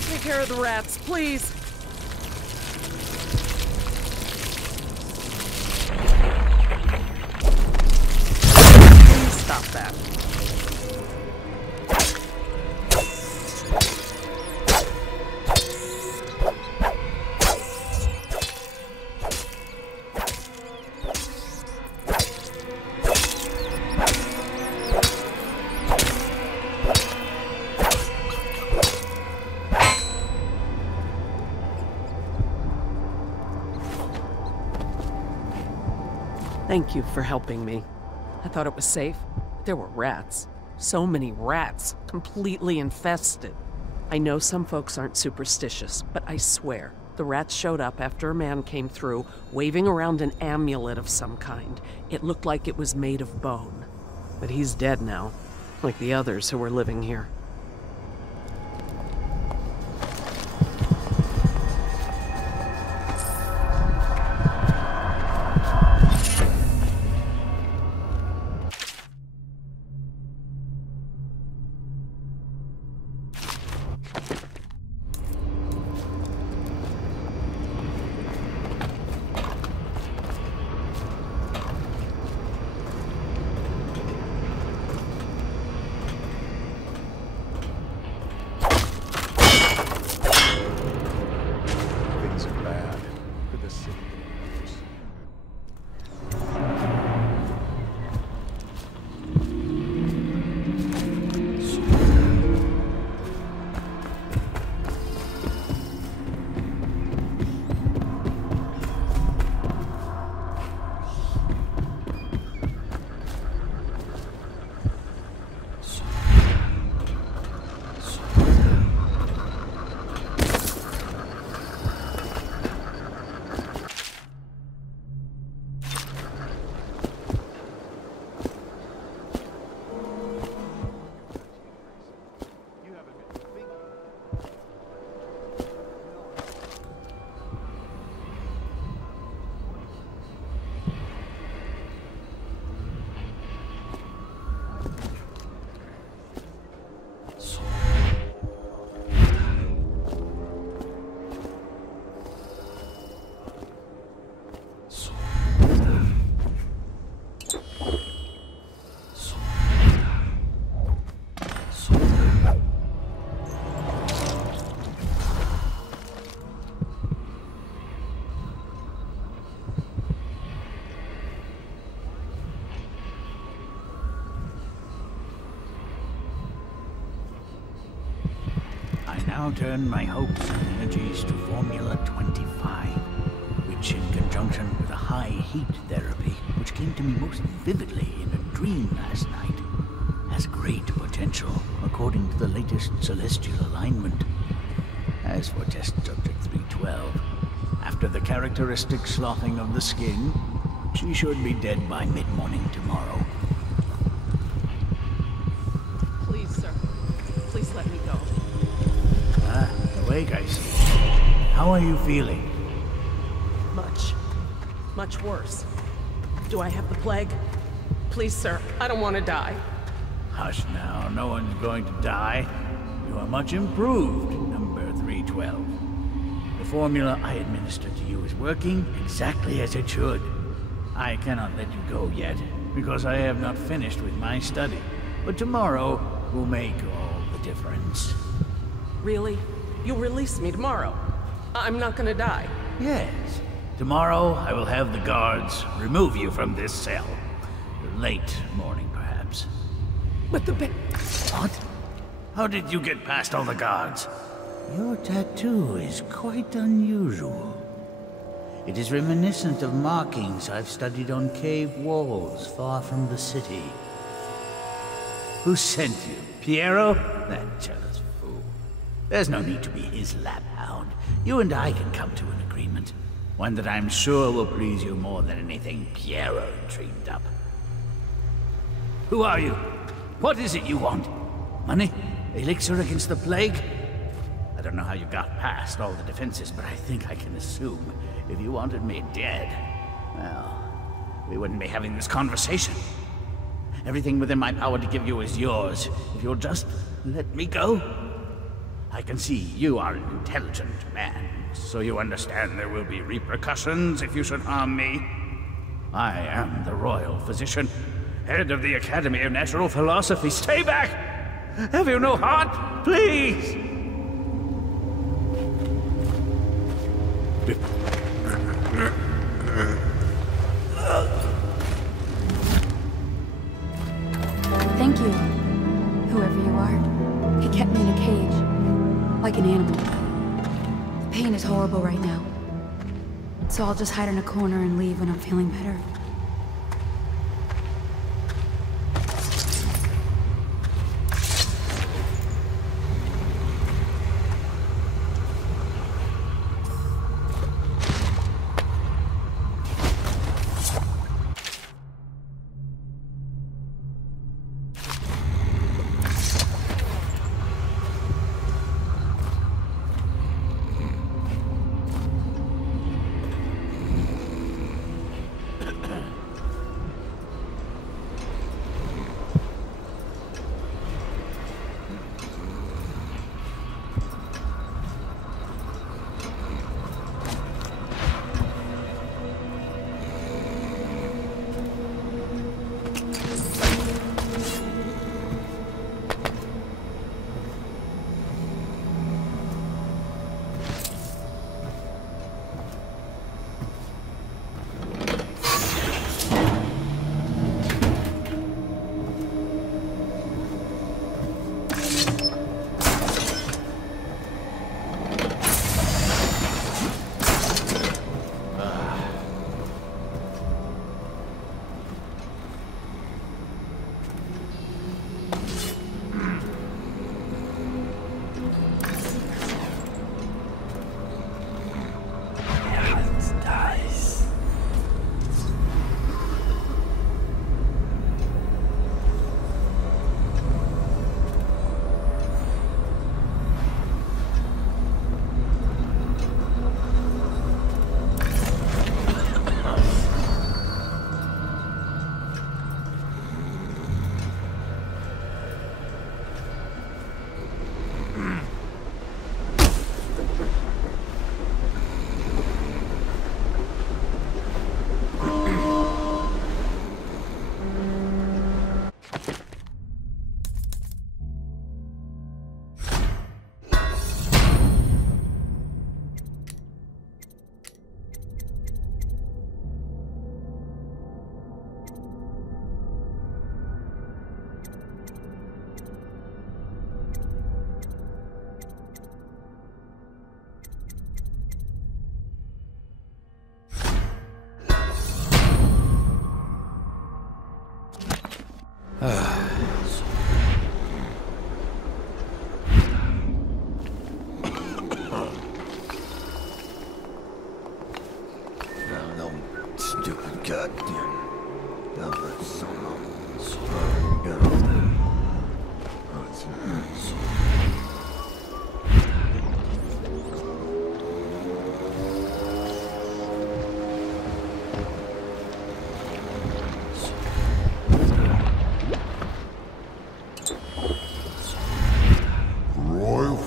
Take care of the rats, please. Please stop that. Thank you for helping me. I thought it was safe. There were rats. So many rats, completely infested. I know some folks aren't superstitious, but I swear, the rats showed up after a man came through, waving around an amulet of some kind. It looked like it was made of bone. But he's dead now, like the others who were living here. Now turn my hopes and energies to Formula 25, which in conjunction with a high heat therapy, which came to me most vividly in a dream last night, has great potential according to the latest celestial alignment. As for test subject 312, after the characteristic sloughing of the skin, she should be dead by mid-morning tomorrow. Please, sir. Please let me go. Awake, I see. How are you feeling? Much worse. Do I have the plague? Please, sir, I don't want to die. Hush now, no one's going to die. You are much improved, number 312. The formula I administered to you is working exactly as it should. I cannot let you go yet, because I have not finished with my study. But tomorrow will make all the difference. Really? You'll release me tomorrow? I'm not gonna die? Yes. Tomorrow, I will have the guards remove you from this cell. Late morning, perhaps. But the What? How did you get past all the guards? Your tattoo is quite unusual. It is reminiscent of markings I've studied on cave walls far from the city. Who sent you? Piero? That jealous fool. There's no need to be his laphound. You and I can come to an agreement. One that I'm sure will please you more than anything Piero dreamed up. Who are you? What is it you want? Money? Elixir against the plague? I don't know how you got past all the defenses, but I think I can assume if you wanted me dead, well, we wouldn't be having this conversation. Everything within my power to give you is yours. If you'll just let me go. I can see you are an intelligent man, so you understand there will be repercussions if you should harm me. I am the royal physician, head of the Academy of Natural Philosophy. Stay back! Have you no heart? Please! Thank you, whoever you are. He kept me in a cage, like an animal. The pain is horrible right now, so I'll just hide in a corner and leave when I'm feeling better.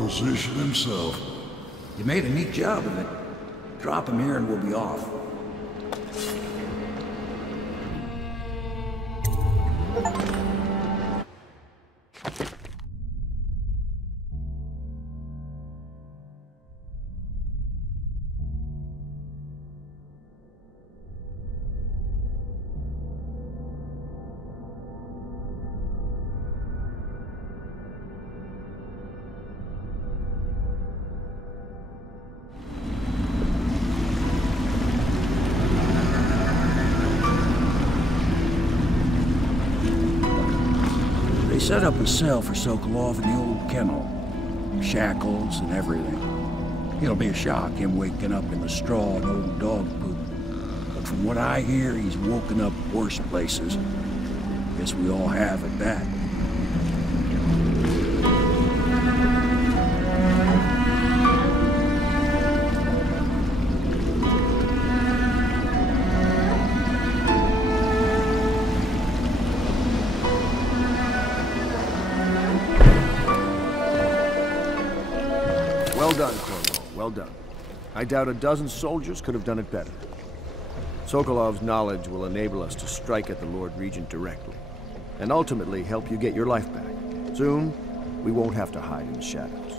Physician himself. You made a neat job of it. Drop him here and we'll be off. Set up a cell for Sokolov in the old kennel. Shackles and everything. It'll be a shock, him waking up in the straw and old dog poop. But from what I hear, he's woken up worse places. Guess we all have at that. Well done. I doubt a dozen soldiers could have done it better. Sokolov's knowledge will enable us to strike at the Lord Regent directly, and ultimately help you get your life back. Soon, we won't have to hide in the shadows.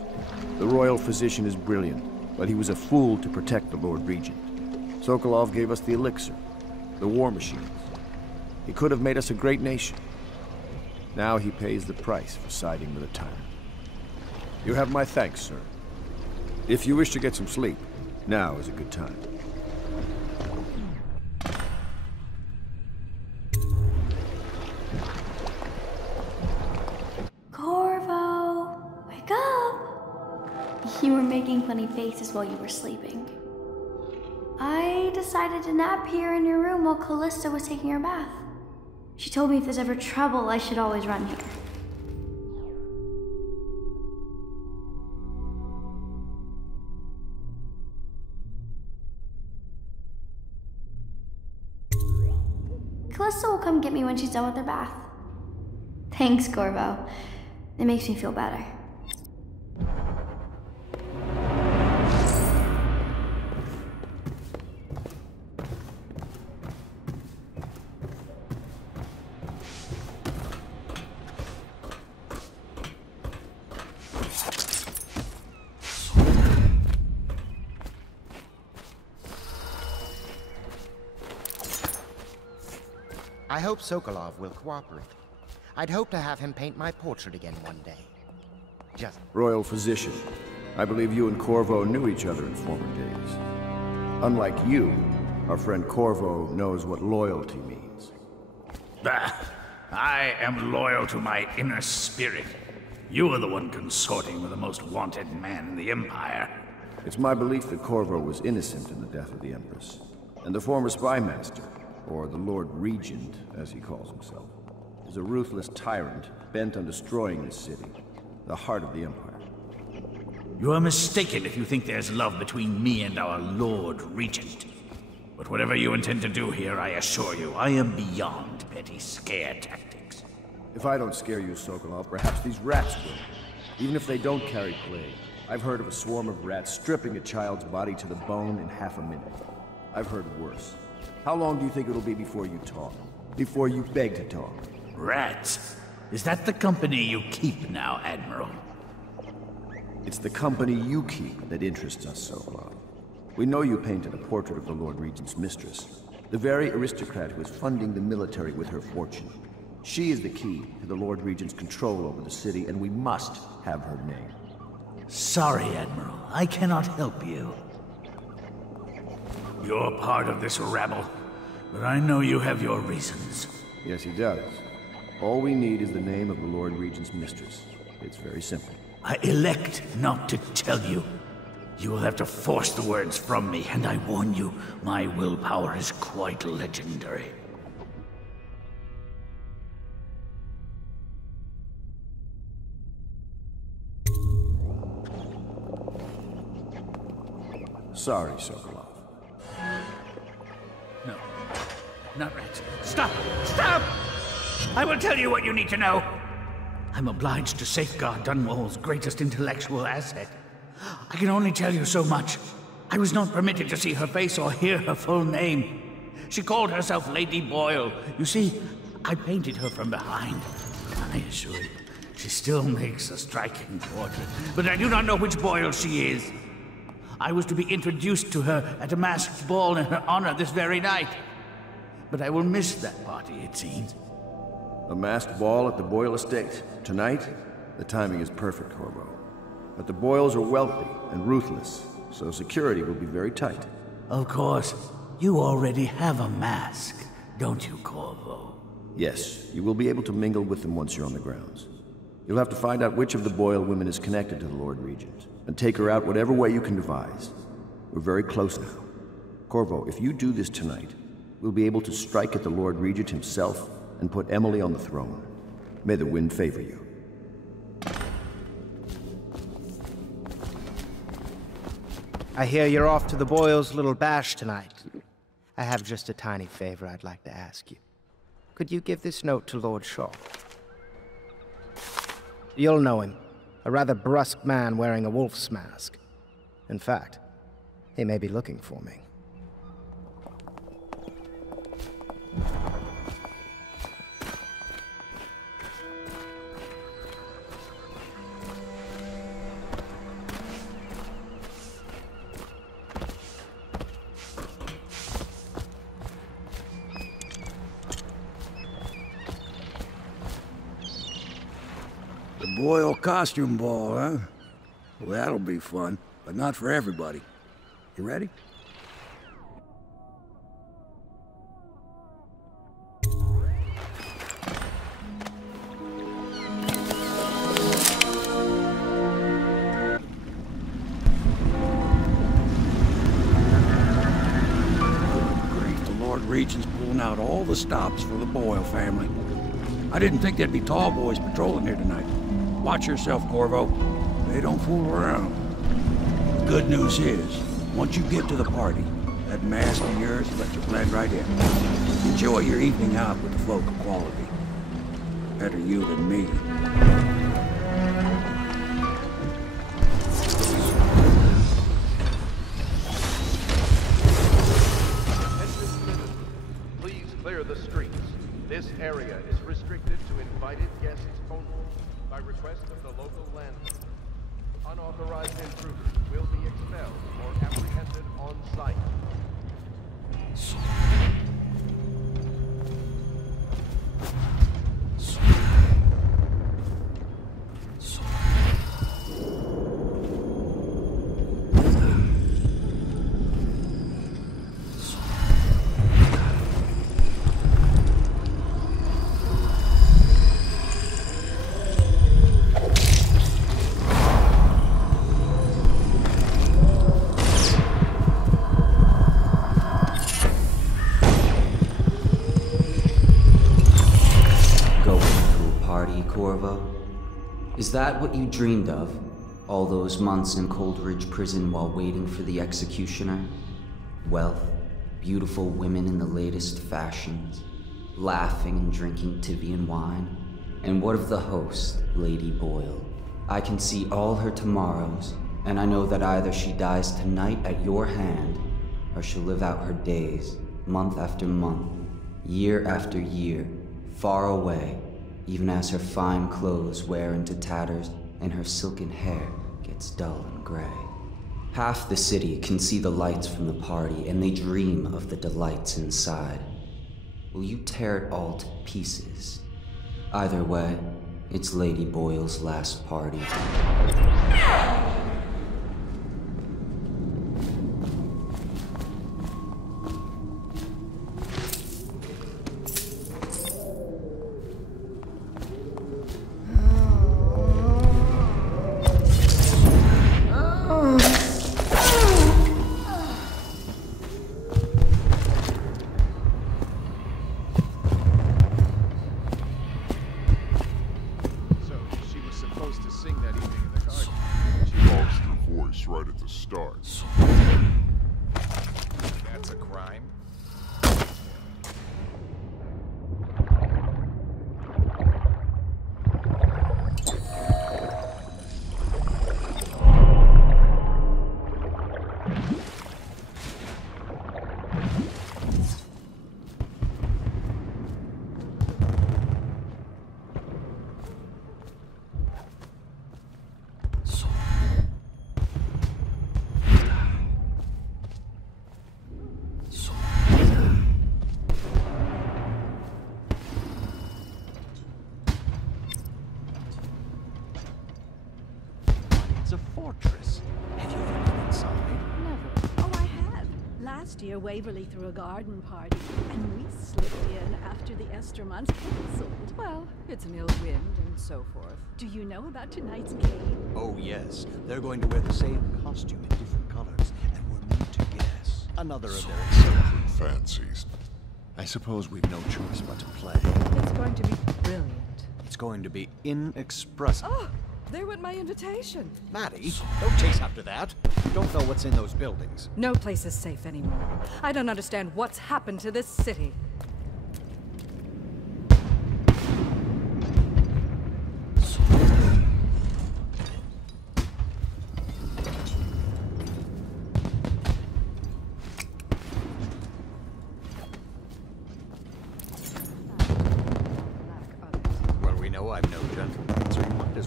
The royal physician is brilliant, but he was a fool to protect the Lord Regent. Sokolov gave us the elixir, the war machines. He could have made us a great nation. Now he pays the price for siding with a tyrant. You have my thanks, sir. If you wish to get some sleep, now is a good time. Corvo, wake up! You were making funny faces while you were sleeping. I decided to nap here in your room while Callista was taking her bath. She told me if there's ever trouble, I should always run here. Callista will come get me when she's done with her bath. Thanks, Corvo. It makes me feel better. I hope Sokolov will cooperate. I'd hope to have him paint my portrait again one day. Just... Royal Physician, I believe you and Corvo knew each other in former days. Unlike you, our friend Corvo knows what loyalty means. Bah! I am loyal to my inner spirit. You are the one consorting with the most wanted man in the Empire. It's my belief that Corvo was innocent in the death of the Empress, and the former spy master, or the Lord Regent, as he calls himself, is a ruthless tyrant bent on destroying this city, the heart of the Empire. You are mistaken if you think there's love between me and our Lord Regent. But whatever you intend to do here, I assure you, I am beyond petty scare tactics. If I don't scare you, Sokolov, perhaps these rats will. Even if they don't carry plague. I've heard of a swarm of rats stripping a child's body to the bone in half a minute. I've heard worse. How long do you think it'll be before you talk? Before you beg to talk? Rats? Is that the company you keep now, Admiral? It's the company you keep that interests us, Sokolov. We know you painted a portrait of the Lord Regent's mistress, the very aristocrat who is funding the military with her fortune. She is the key to the Lord Regent's control over the city, and we must have her name. Sorry, Admiral. I cannot help you. You're part of this rabble, but I know you have your reasons. Yes, he does. All we need is the name of the Lord Regent's mistress. It's very simple. I elect not to tell you. You will have to force the words from me, and I warn you, my willpower is quite legendary. Sorry, Sokolov. No. Not rats. Stop! Stop! I will tell you what you need to know. I'm obliged to safeguard Dunwall's greatest intellectual asset. I can only tell you so much. I was not permitted to see her face or hear her full name. She called herself Lady Boyle. You see, I painted her from behind. I assure you, she still makes a striking portrait, but I do not know which Boyle she is. I was to be introduced to her at a masked ball in her honor this very night. But I will miss that party, it seems. A masked ball at the Boyle estate. Tonight? The timing is perfect, Corvo. But the Boyles are wealthy and ruthless, so security will be very tight. Of course. You already have a mask, don't you, Corvo? Yes, you will be able to mingle with them once you're on the grounds. You'll have to find out which of the Boyle women is connected to the Lord Regent, and take her out whatever way you can devise. We're very close now. Corvo, if you do this tonight, we'll be able to strike at the Lord Regent himself and put Emily on the throne. May the wind favor you. I hear you're off to the Boyles' little bash tonight. I have just a tiny favor I'd like to ask you. Could you give this note to Lord Shaw? You'll know him. A rather brusque man wearing a wolf's mask. In fact, he may be looking for me. The Boyle costume ball, huh? Well, that'll be fun, but not for everybody. You ready? Great, the Lord Regent's pulling out all the stops for the Boyle family. I didn't think there'd be tall boys patrolling here tonight. Watch yourself, Corvo. They don't fool around. The good news is, once you get to the party, that mask of yours will let you blend right in. Enjoy your evening out with the folk of quality. Better you than me. Please clear the streets. This area is restricted to invited guests only, by request of the local landlord. Unauthorized intruders will be expelled or apprehended on site. Corvo? Is that what you dreamed of? All those months in Coldridge Prison while waiting for the executioner? Wealth, beautiful women in the latest fashions, laughing and drinking Tivian wine? And what of the host, Lady Boyle? I can see all her tomorrows, and I know that either she dies tonight at your hand, or she'll live out her days, month after month, year after year, far away, even as her fine clothes wear into tatters and her silken hair gets dull and gray. Half the city can see the lights from the party, and they dream of the delights inside. Will you tear it all to pieces? Either way, it's Lady Boyle's last party. That's a crime. Waverly threw a garden party, and we slipped in after the Esther months canceled. Well, it's an ill wind and so forth. Do you know about tonight's game? Oh, yes. They're going to wear the same costume in different colors, and we're meant to guess. Another of their eccentric fancies. I suppose we've no choice but to play. It's going to be brilliant. It's going to be inexpressible. Oh, there went my invitation. Maddie, don't chase after that. You don't know what's in those buildings. No place is safe anymore. I don't understand what's happened to this city.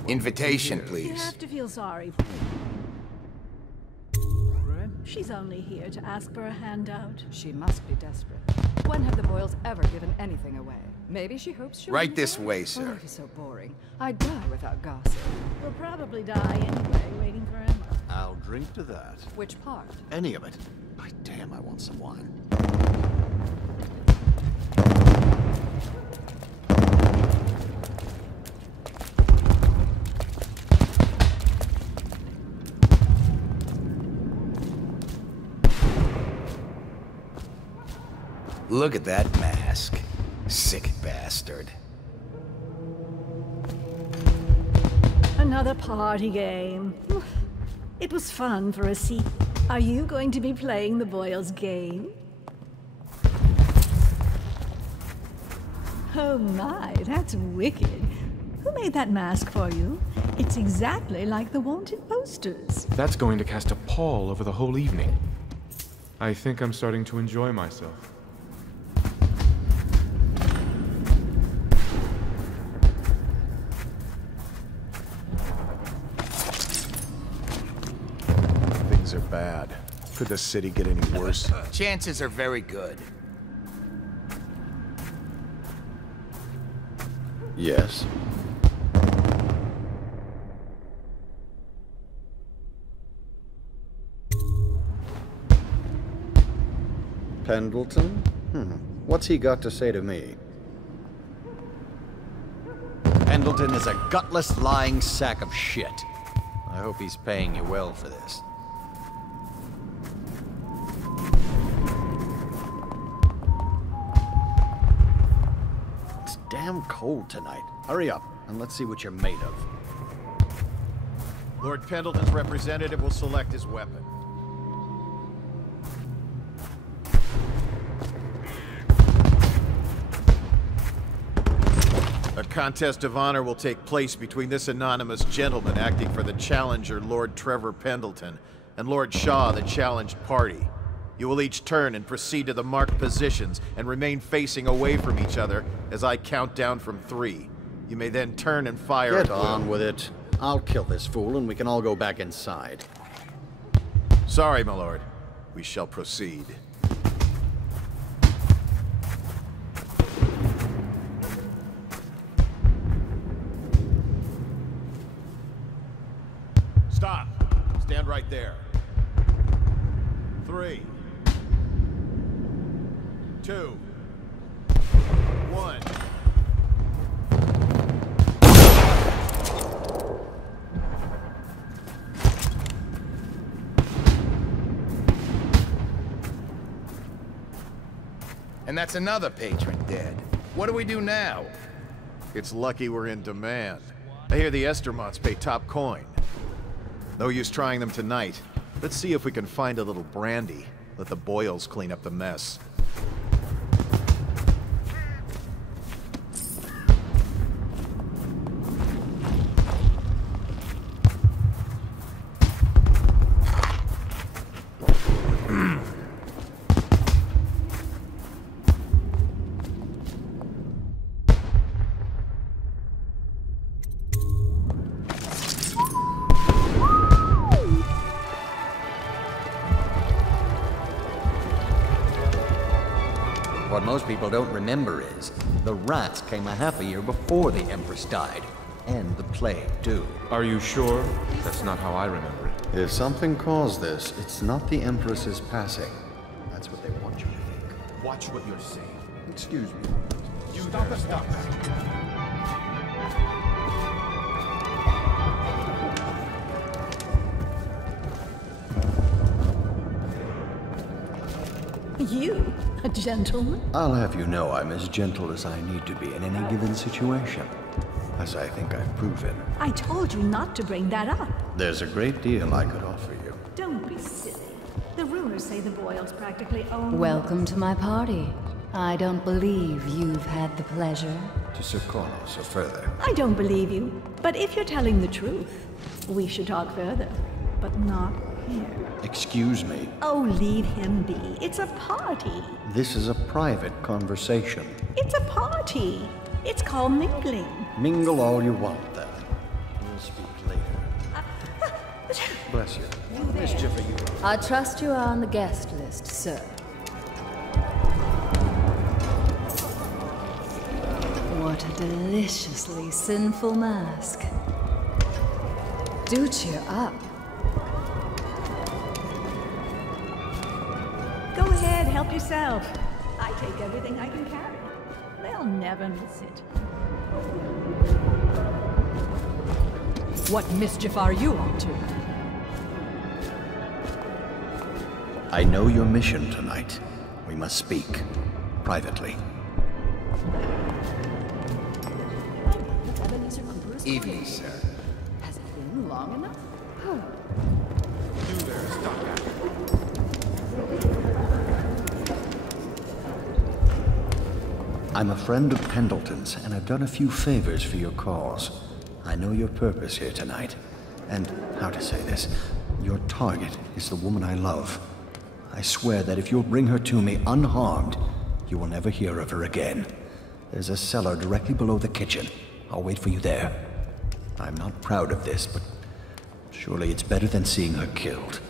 Invitation, You please. have to feel sorry for her. She's only here to ask for a handout. She must be desperate. When have the Boyles ever given anything away? Maybe she hopes she'll Right enjoy this it. way, Oh, sir. life is so boring. I'd die without gossip. We'll probably die anyway, waiting for Emma. I'll drink to that. Which part? Any of it. By damn, I want some wine. Look at that mask. Sick bastard. Another party game. It was fun for a seat. Are you going to be playing the Boyles game? Oh my, that's wicked. Who made that mask for you? It's exactly like the wanted posters. That's going to cast a pall over the whole evening. I think I'm starting to enjoy myself. Things are bad. Could the city get any worse? Chances are very good. Yes. Pendleton? What's he got to say to me? Pendleton is a gutless, lying sack of shit. I hope he's paying you well for this. It's damn cold tonight. Hurry up, and let's see what you're made of. Lord Pendleton's representative will select his weapon. A contest of honor will take place between this anonymous gentleman acting for the challenger, Lord Trevor Pendleton, and Lord Shaw, the challenged party. You will each turn and proceed to the marked positions and remain facing away from each other as I count down from 3. You may then turn and fire Get at will. on with it. I'll kill this fool and we can all go back inside. Sorry, my lord. We shall proceed. Stop. Stand right there. 3, 2, 1. And that's another patron dead. What do we do now? It's lucky we're in demand. I hear the Estermonts pay top coin. No use trying them tonight. Let's see if we can find a little brandy. Let the Boyles clean up the mess. What most people don't remember is, the rats came a half a year before the Empress died. And the plague, too. Are you sure? That's not how I remember it. If something caused this, it's not the Empress's passing. That's what they want you to think. Watch what you're saying. Excuse me. You stop it, stop that. You, a gentleman? I'll have you know I'm as gentle as I need to be in any given situation. As I think I've proven. I told you not to bring that up. There's a great deal I could offer you. Don't be silly. The rumors say the Boyles practically own... Welcome to my party. I don't believe you've had the pleasure. To Sir Cornos or further. I don't believe you. But if you're telling the truth, we should talk further. But not here. Excuse me. Oh, leave him be. It's a party. This is a private conversation. It's a party. It's called mingling. Mingle all you want, then. We'll Bless you. What mischief are you? I trust you are on the guest list, sir. What a deliciously sinful mask. Do cheer up. Go ahead, help yourself. I take everything I can carry. They'll never miss it. What mischief are you up to? I know your mission tonight. We must speak. Privately. Evening, sir. Has it been long enough? You there, stop that. I'm a friend of Pendleton's, and I've done a few favors for your cause. I know your purpose here tonight. And, how to say this, your target is the woman I love. I swear that if you'll bring her to me unharmed, you will never hear of her again. There's a cellar directly below the kitchen. I'll wait for you there. I'm not proud of this, but surely it's better than seeing her killed.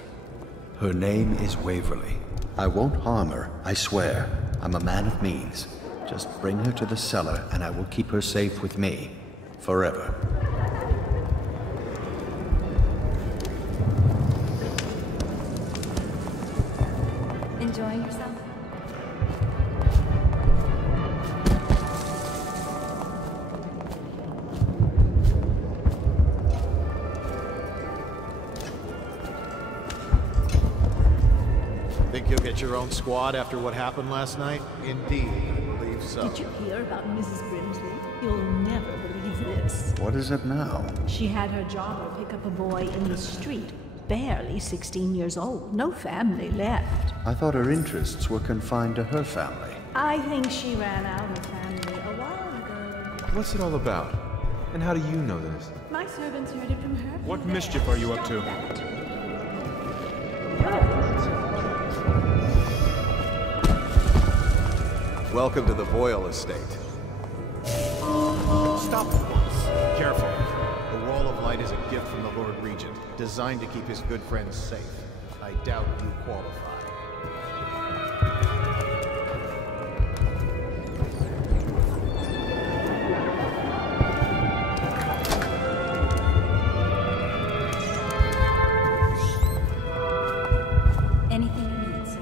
Her name is Waverly. I won't harm her, I swear. I'm a man of means. Just bring her to the cellar, and I will keep her safe with me. Forever. Enjoying yourself? Think you'll get your own squad after what happened last night? Indeed, I believe so. Did you hear about Mrs. Brimsley? You'll never believe this. What is it now? She had her jobber pick up a boy in the street, barely 16 years old, no family left. I thought her interests were confined to her family. I think she ran out of family a while ago. What's it all about? And how do you know this? My servants heard it from her. What mischief are you up to? Welcome to the Boyle estate. Stop at once. Careful. The Wall of Light is a gift from the Lord Regent, designed to keep his good friends safe. I doubt you qualify. Anything you need, sir.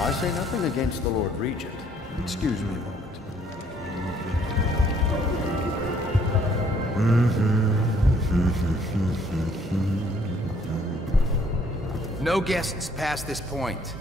I say nothing against the Lord Regent. Excuse me a moment. No guests past this point.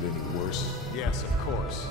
get any worse? Yes, of course.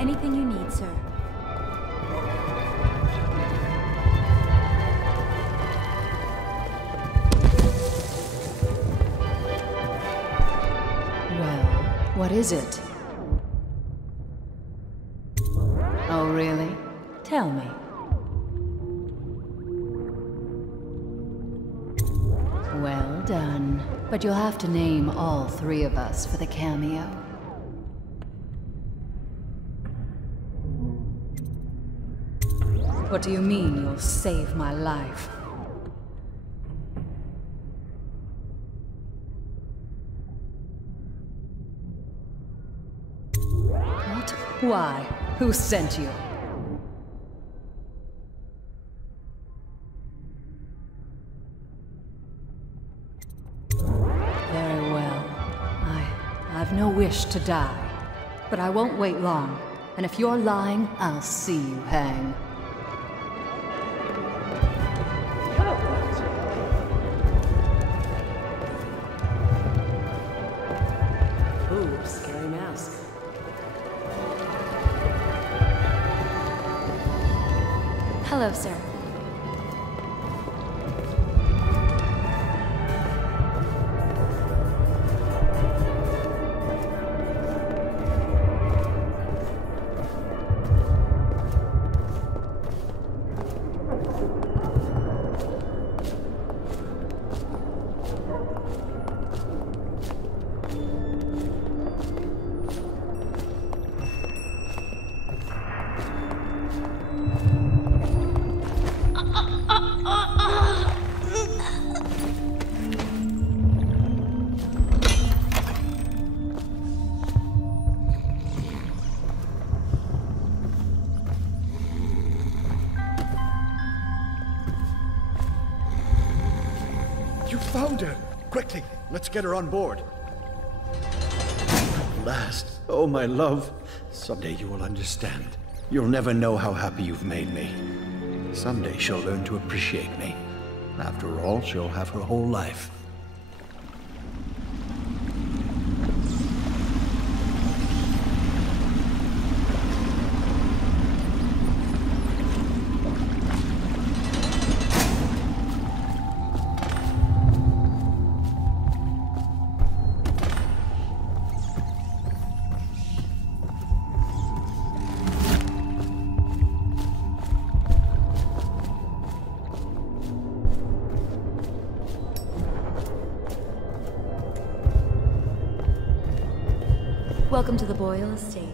Anything you need, sir. Well, what is it? Oh, really? Tell me. Well done. But you'll have to name all three of us for the cameo. What do you mean you'll save my life? Why? Who sent you? Very well. I've no wish to die. But I won't wait long. And if you're lying, I'll see you hang. Ooh, scary mask. Hello, sir. Found her! Quickly, let's get her on board. At last. Oh, my love. Someday you will understand. You'll never know how happy you've made me. Someday she'll learn to appreciate me. After all, she'll have her whole life. Welcome to the Boyle estate.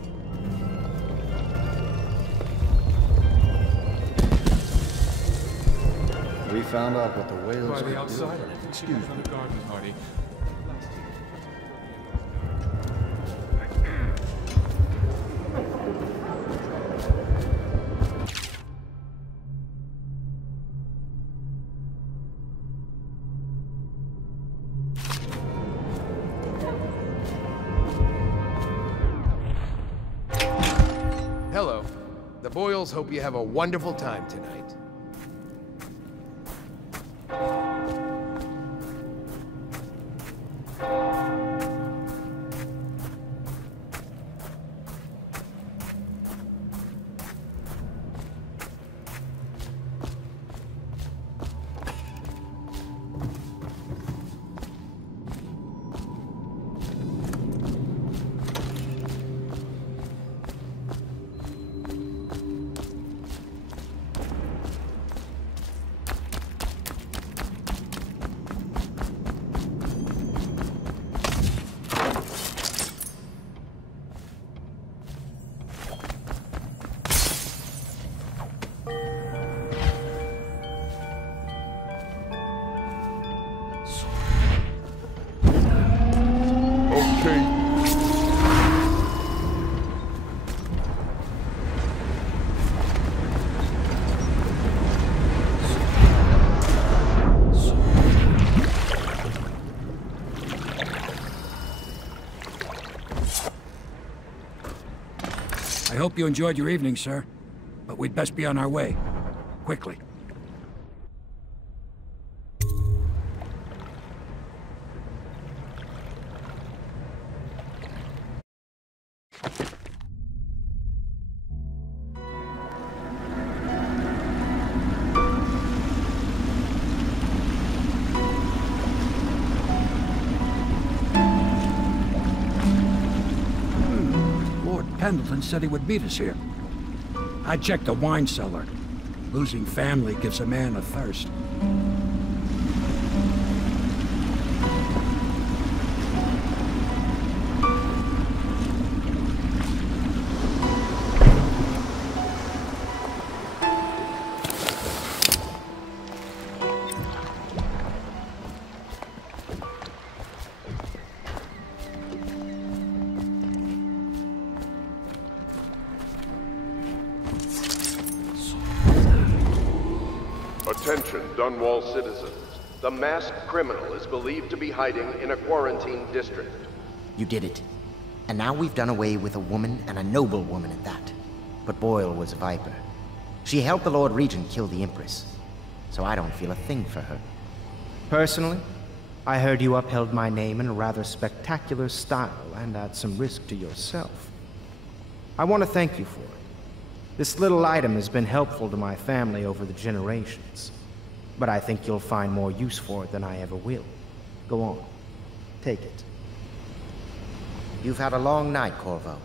We found out what the whales By the could outsider. do. Excuse me. From the garden party. Hello. The Boyles hope you have a wonderful time tonight. I hope you enjoyed your evening, sir. But we'd best be on our way. Quickly. Pendleton said he would meet us here. I checked the wine cellar. Losing family gives a man a thirst. Attention, Dunwall citizens. The masked criminal is believed to be hiding in a quarantine district. You did it. And now we've done away with a woman, and a noble woman at that. But Boyle was a viper. She helped the Lord Regent kill the Empress, so I don't feel a thing for her. Personally, I heard you upheld my name in a rather spectacular style and at some risk to yourself. I want to thank you for it. This little item has been helpful to my family over the generations, but I think you'll find more use for it than I ever will. Go on. Take it. You've had a long night, Corvo,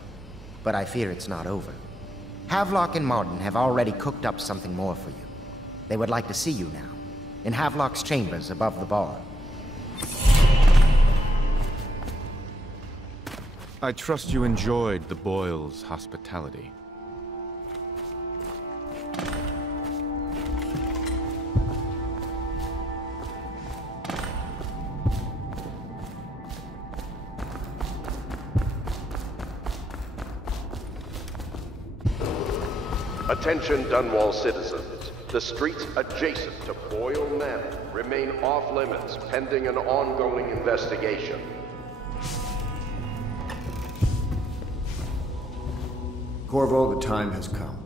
but I fear it's not over. Havelock and Martin have already cooked up something more for you. They would like to see you now, in Havelock's chambers above the bar. I trust you enjoyed the Boyles' hospitality. Attention, Dunwall citizens. The streets adjacent to Boyle Manor remain off-limits pending an ongoing investigation. Corvo, the time has come.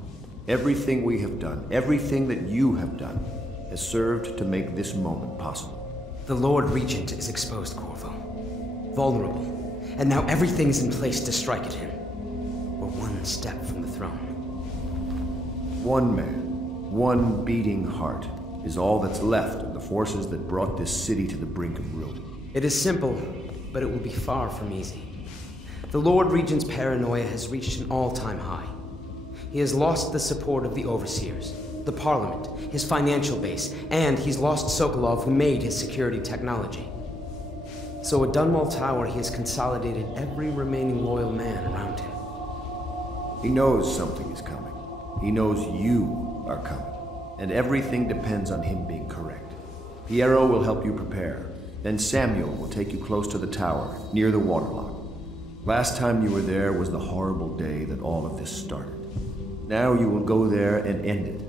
Everything we have done, everything that you have done, has served to make this moment possible. The Lord Regent is exposed, Corvo. Vulnerable. And now everything's in place to strike at him. We're one step from the throne. One man, one beating heart, is all that's left of the forces that brought this city to the brink of ruin. It is simple, but it will be far from easy. The Lord Regent's paranoia has reached an all-time high. He has lost the support of the Overseers, the Parliament, his financial base, and he's lost Sokolov, who made his security technology. So at Dunwall Tower, he has consolidated every remaining loyal man around him. He knows something is coming. He knows you are coming. And everything depends on him being correct. Piero will help you prepare. Then Samuel will take you close to the tower, near the waterlock. Last time you were there was the horrible day that all of this started. Now you will go there and end it.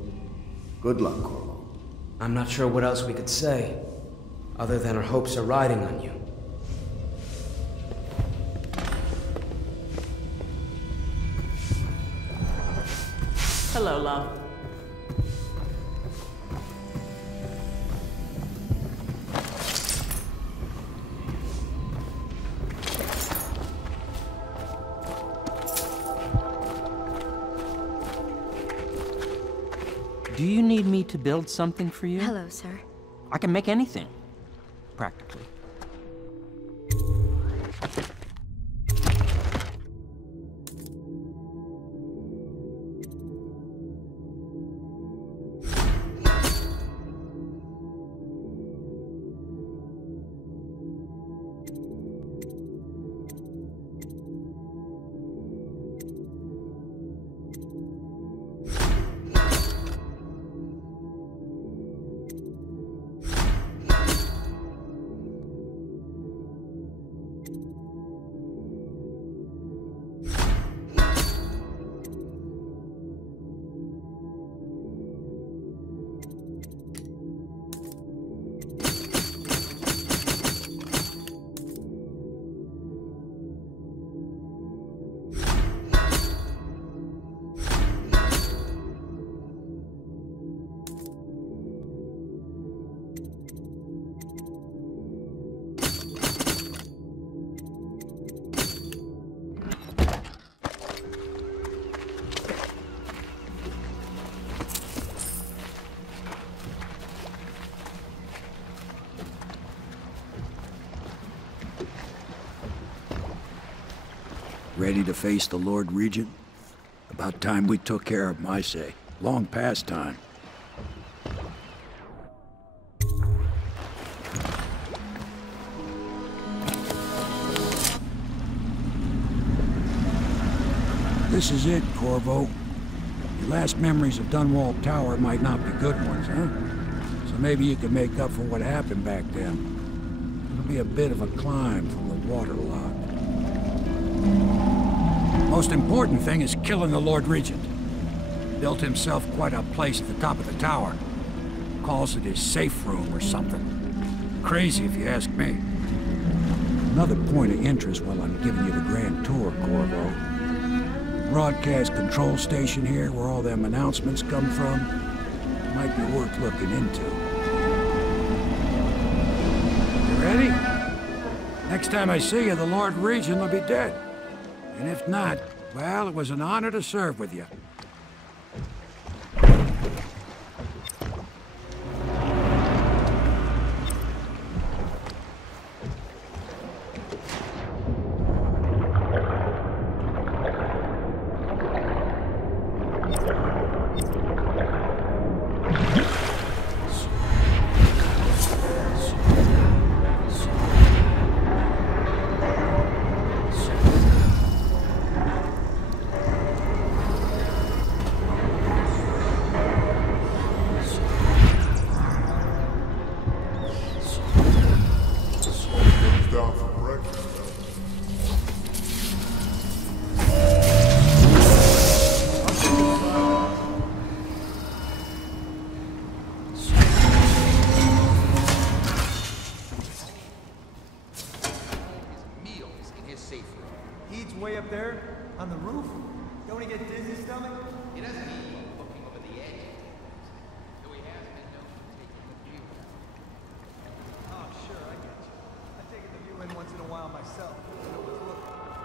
Good luck, Corvo. I'm not sure what else we could say, other than our hopes are riding on you. Hello, love. Do you need me to build something for you? Hello, sir. I can make anything, practically. Ready to face the Lord Regent? About time we took care of him, I say. Long past time. This is it, Corvo. Your last memories of Dunwall Tower might not be good ones, huh? So maybe you can make up for what happened back then. It'll be a bit of a climb from the waterlock. Most important thing is killing the Lord Regent. Built himself quite a place at the top of the tower. Calls it his safe room or something. Crazy if you ask me. Another point of interest while I'm giving you the grand tour, Corvo. Broadcast control station here, where all them announcements come from, might be worth looking into. You ready? Next time I see you, the Lord Regent will be dead. And if not, well, it was an honor to serve with you.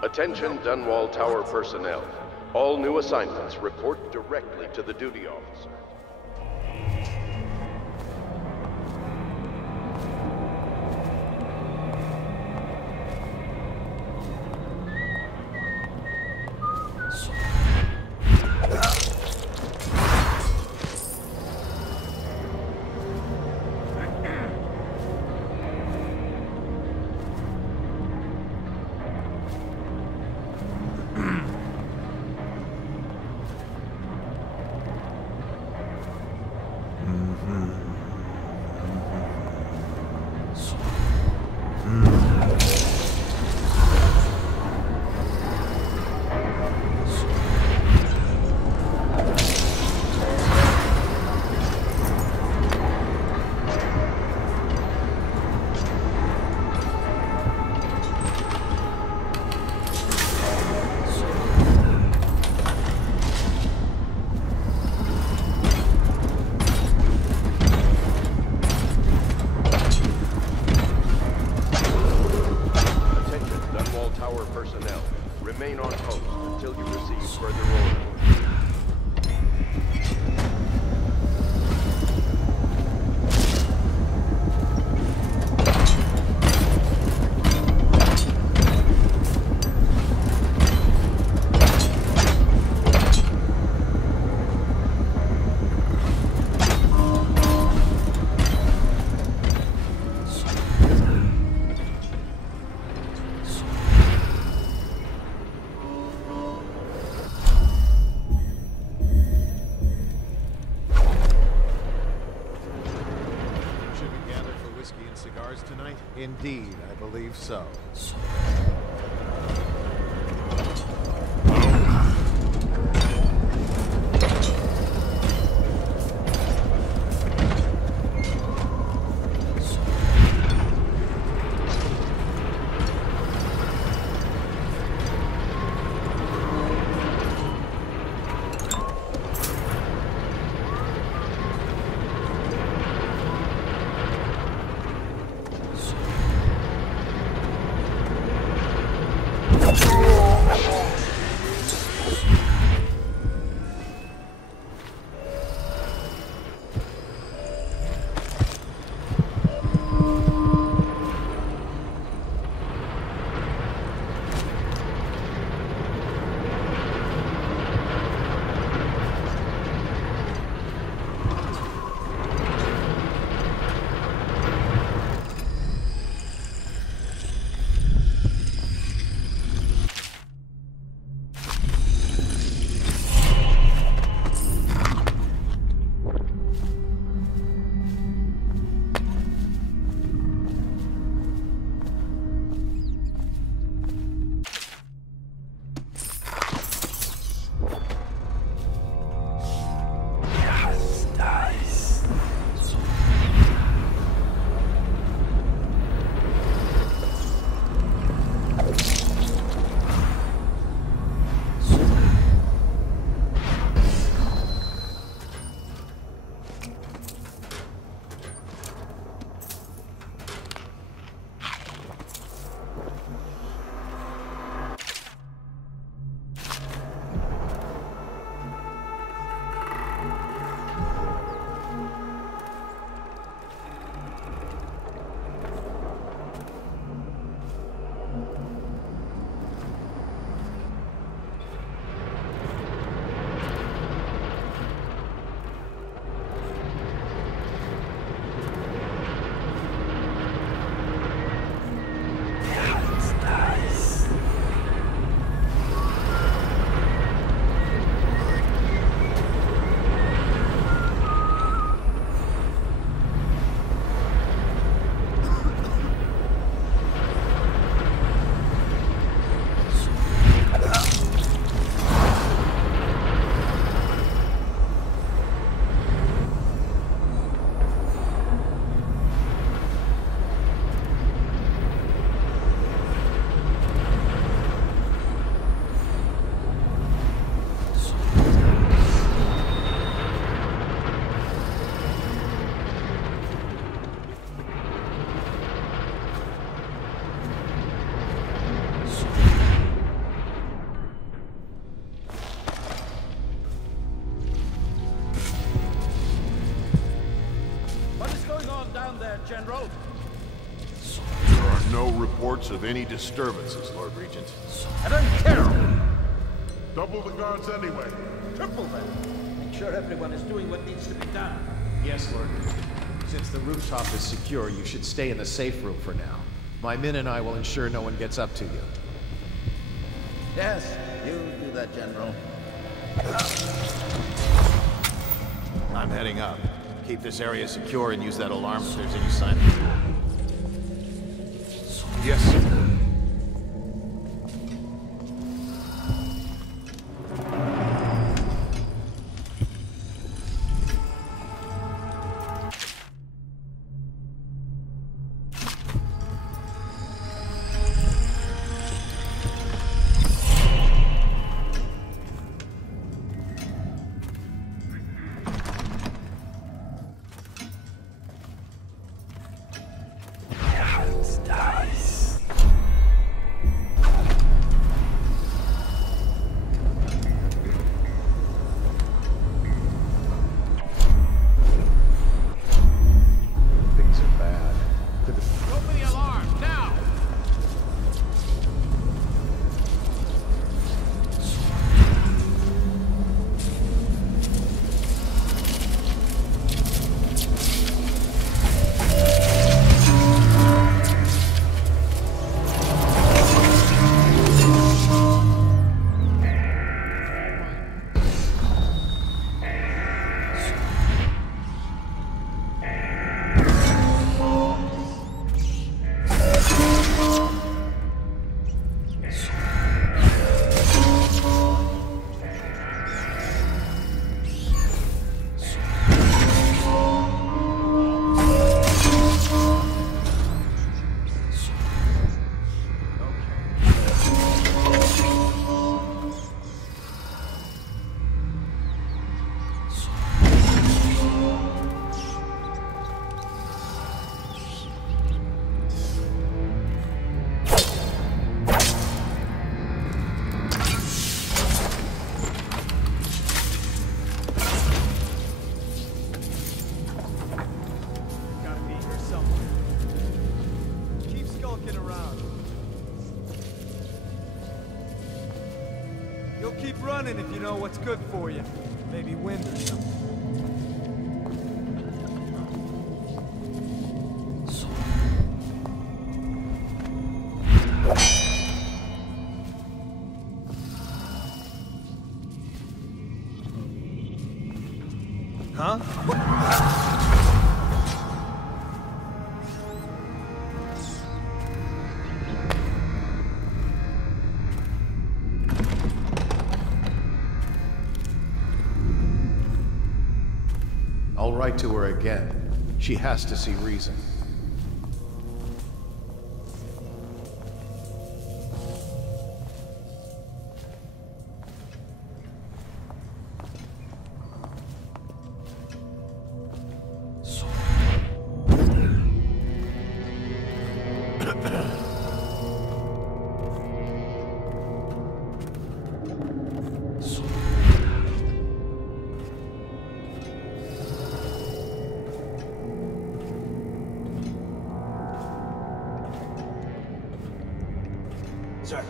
Attention Dunwall Tower personnel. All new assignments report directly to the duty officer. Indeed, I believe so. there, General. There are no reports of any disturbances, Lord Regent. I don't care. Double the guards anyway. Triple them. Make sure everyone is doing what needs to be done. Yes, Lord Regent. Since the rooftop is secure, you should stay in the safe room for now. My men and I will ensure no one gets up to you. Yes, you do that, General. I'm heading up. Keep this area secure and use that alarm if there's any sign of trouble. Yes. Keep running if you know what's good for you. Maybe wind or something. Huh? I'll write to her again. She has to see reason. Sir,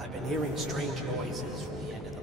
I've been hearing strange noises from the end of the...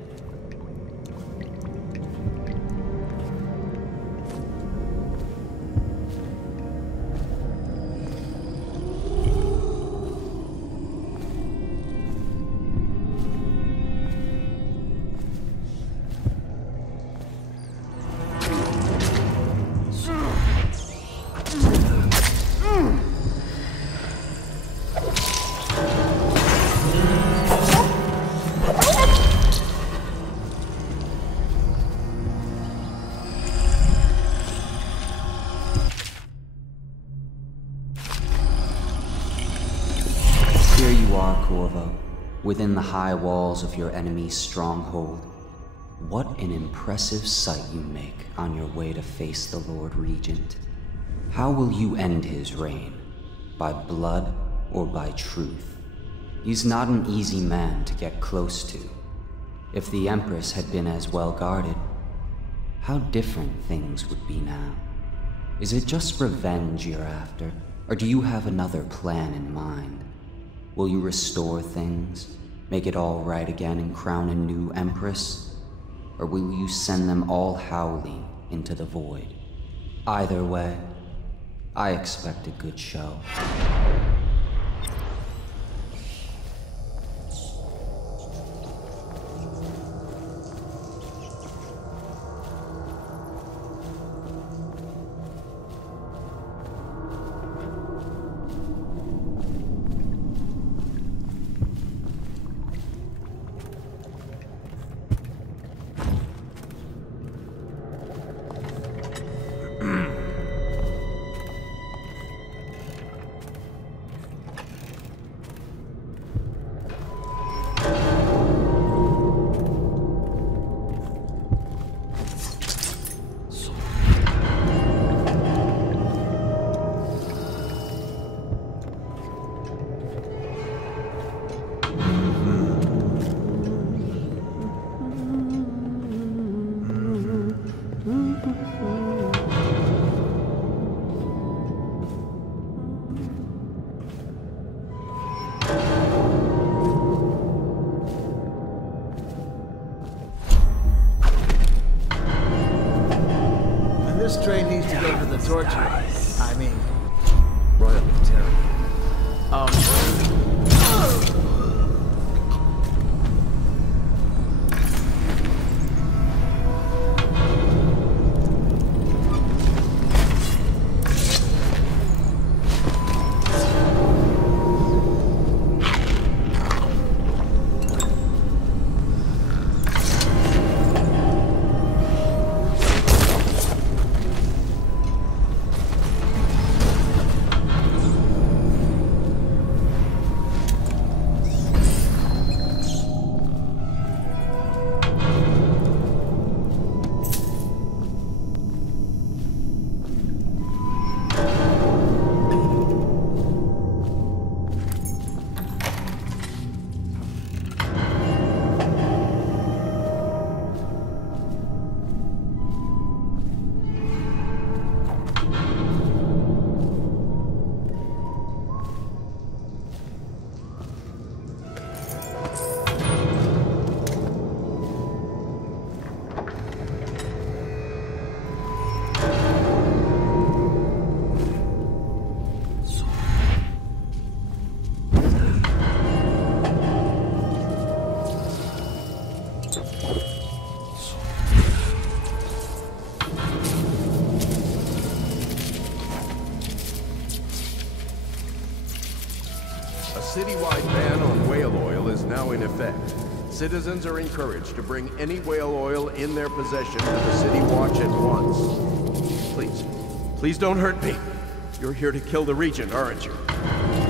Corvo, within the high walls of your enemy's stronghold. What an impressive sight you make on your way to face the Lord Regent. How will you end his reign? By blood or by truth? He's not an easy man to get close to. If the Empress had been as well guarded, how different things would be now. Is it just revenge you're after, or do you have another plan in mind? Will you restore things, make it all right again and crown a new Empress? Or will you send them all howling into the void? Either way, I expect a good show. This train needs to go to the torture. I mean, Royal Terror. Citywide ban on whale oil is now in effect. Citizens are encouraged to bring any whale oil in their possession to the City Watch at once. Please don't hurt me. You're here to kill the Regent, aren't you?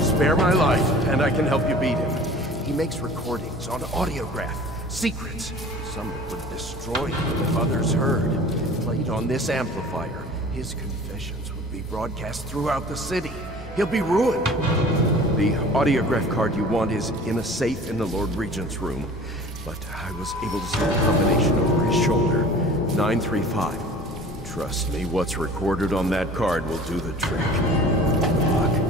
Spare my life, and I can help you beat him. He makes recordings on audiograph, secrets. Some that would destroy him if others heard. Played on this amplifier, his confessions would be broadcast throughout the city. He'll be ruined. The audiograph card you want is in a safe in the Lord Regent's room, but I was able to see the combination over his shoulder. 935. Trust me, what's recorded on that card will do the trick. Good luck.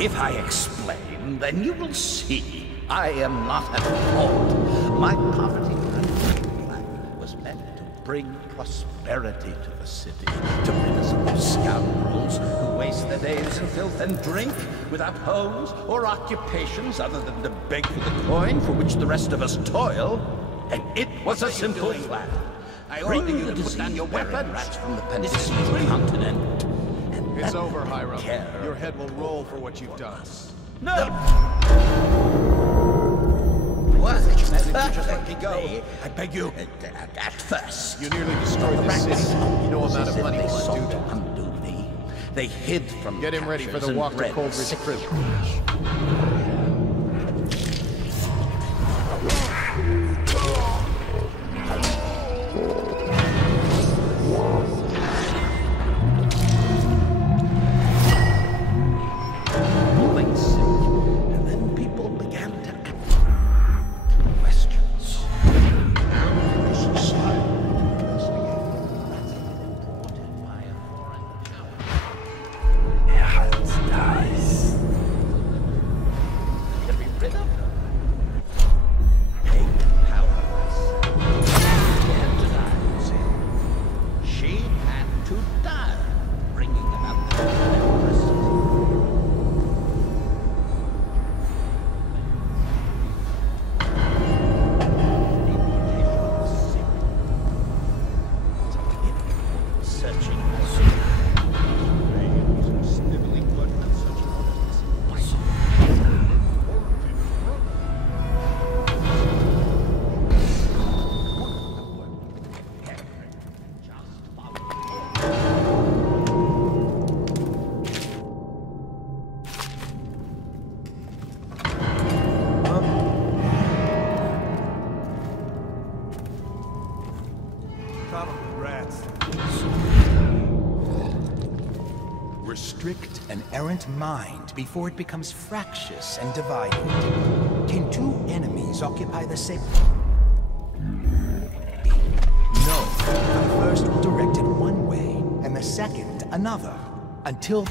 If I explain, then you will see I am not at fault. My poverty was meant to bring prosperity to the city, to rid us of those scoundrels who waste their days in filth and drink, without homes or occupations other than to beg for the coin for which the rest of us toil. And it was a simple plan. I order you to put down your weapon, rats from the Pentecost continent. It's over, Hiram. Your head will roll for what you've done. No! What? Just let me go. I beg you. At first. You nearly destroyed the city. You know amount of money will do that. Undo me. They hid from Get him ready for the walk to Coldridge Prison. Restrict an errant mind before it becomes fractious and divided. Can two enemies occupy the same? No. The first will direct it one way, and the second another, until...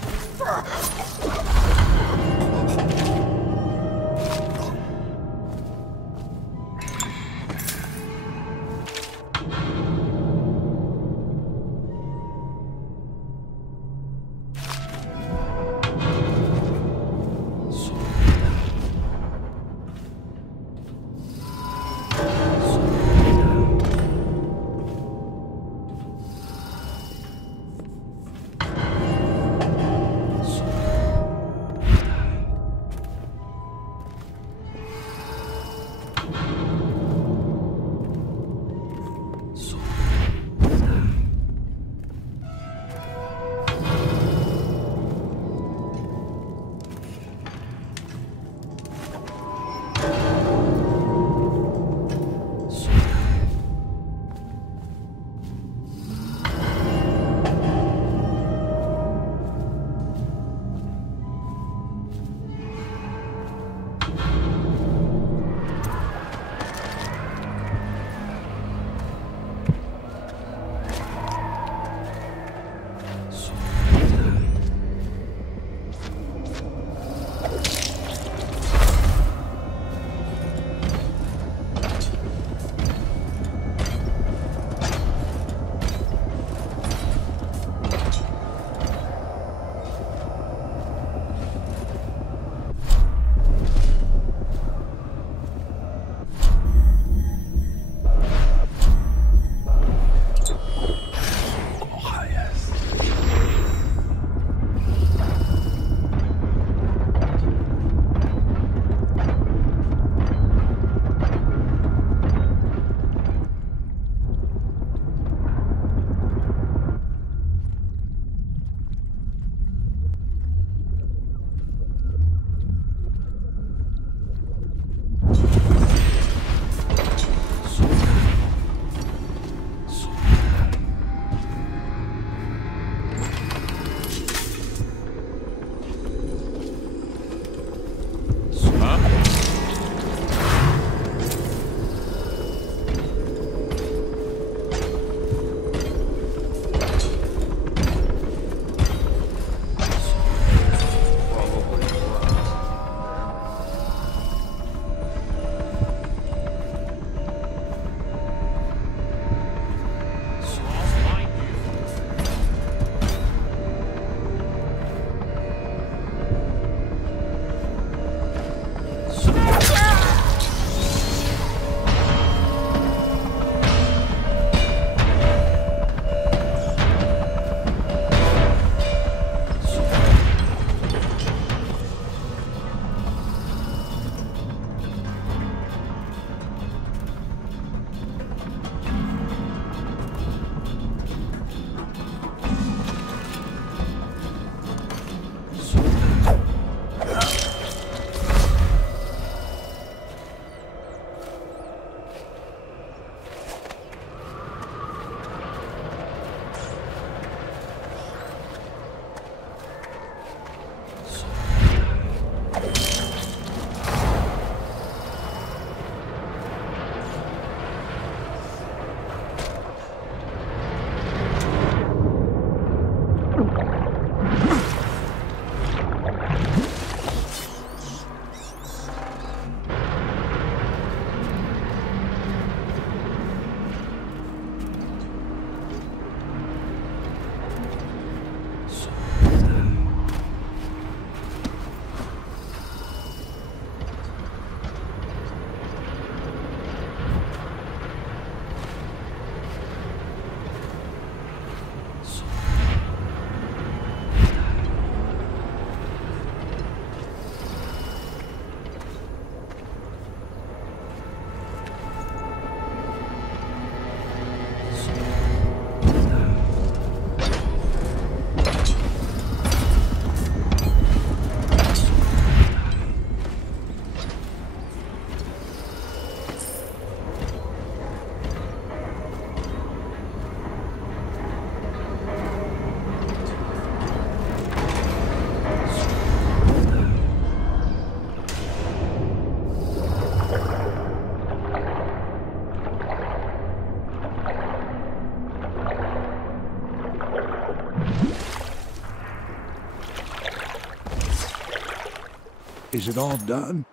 Is it all done?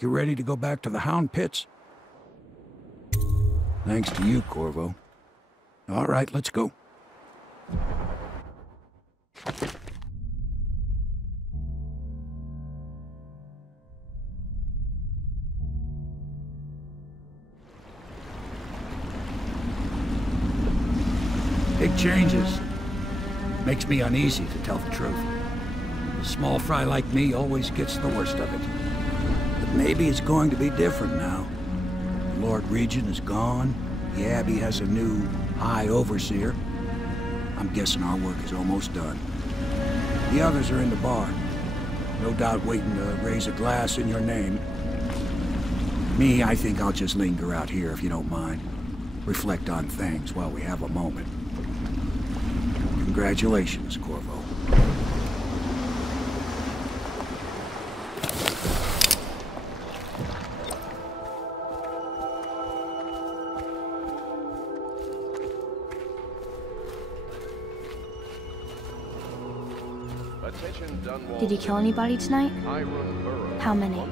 You ready to go back to the Hound Pits? Thanks to you, Corvo. All right, let's go. Big changes. Makes me uneasy, to tell the truth. A small fry like me always gets the worst of it. But maybe it's going to be different now. The Lord Regent is gone. The Abbey has a new High Overseer. I'm guessing our work is almost done. The others are in the bar. No doubt waiting to raise a glass in your name. Me, I think I'll just linger out here if you don't mind. Reflect on things while we have a moment. Congratulations, Corvo. Did you kill anybody tonight? How many?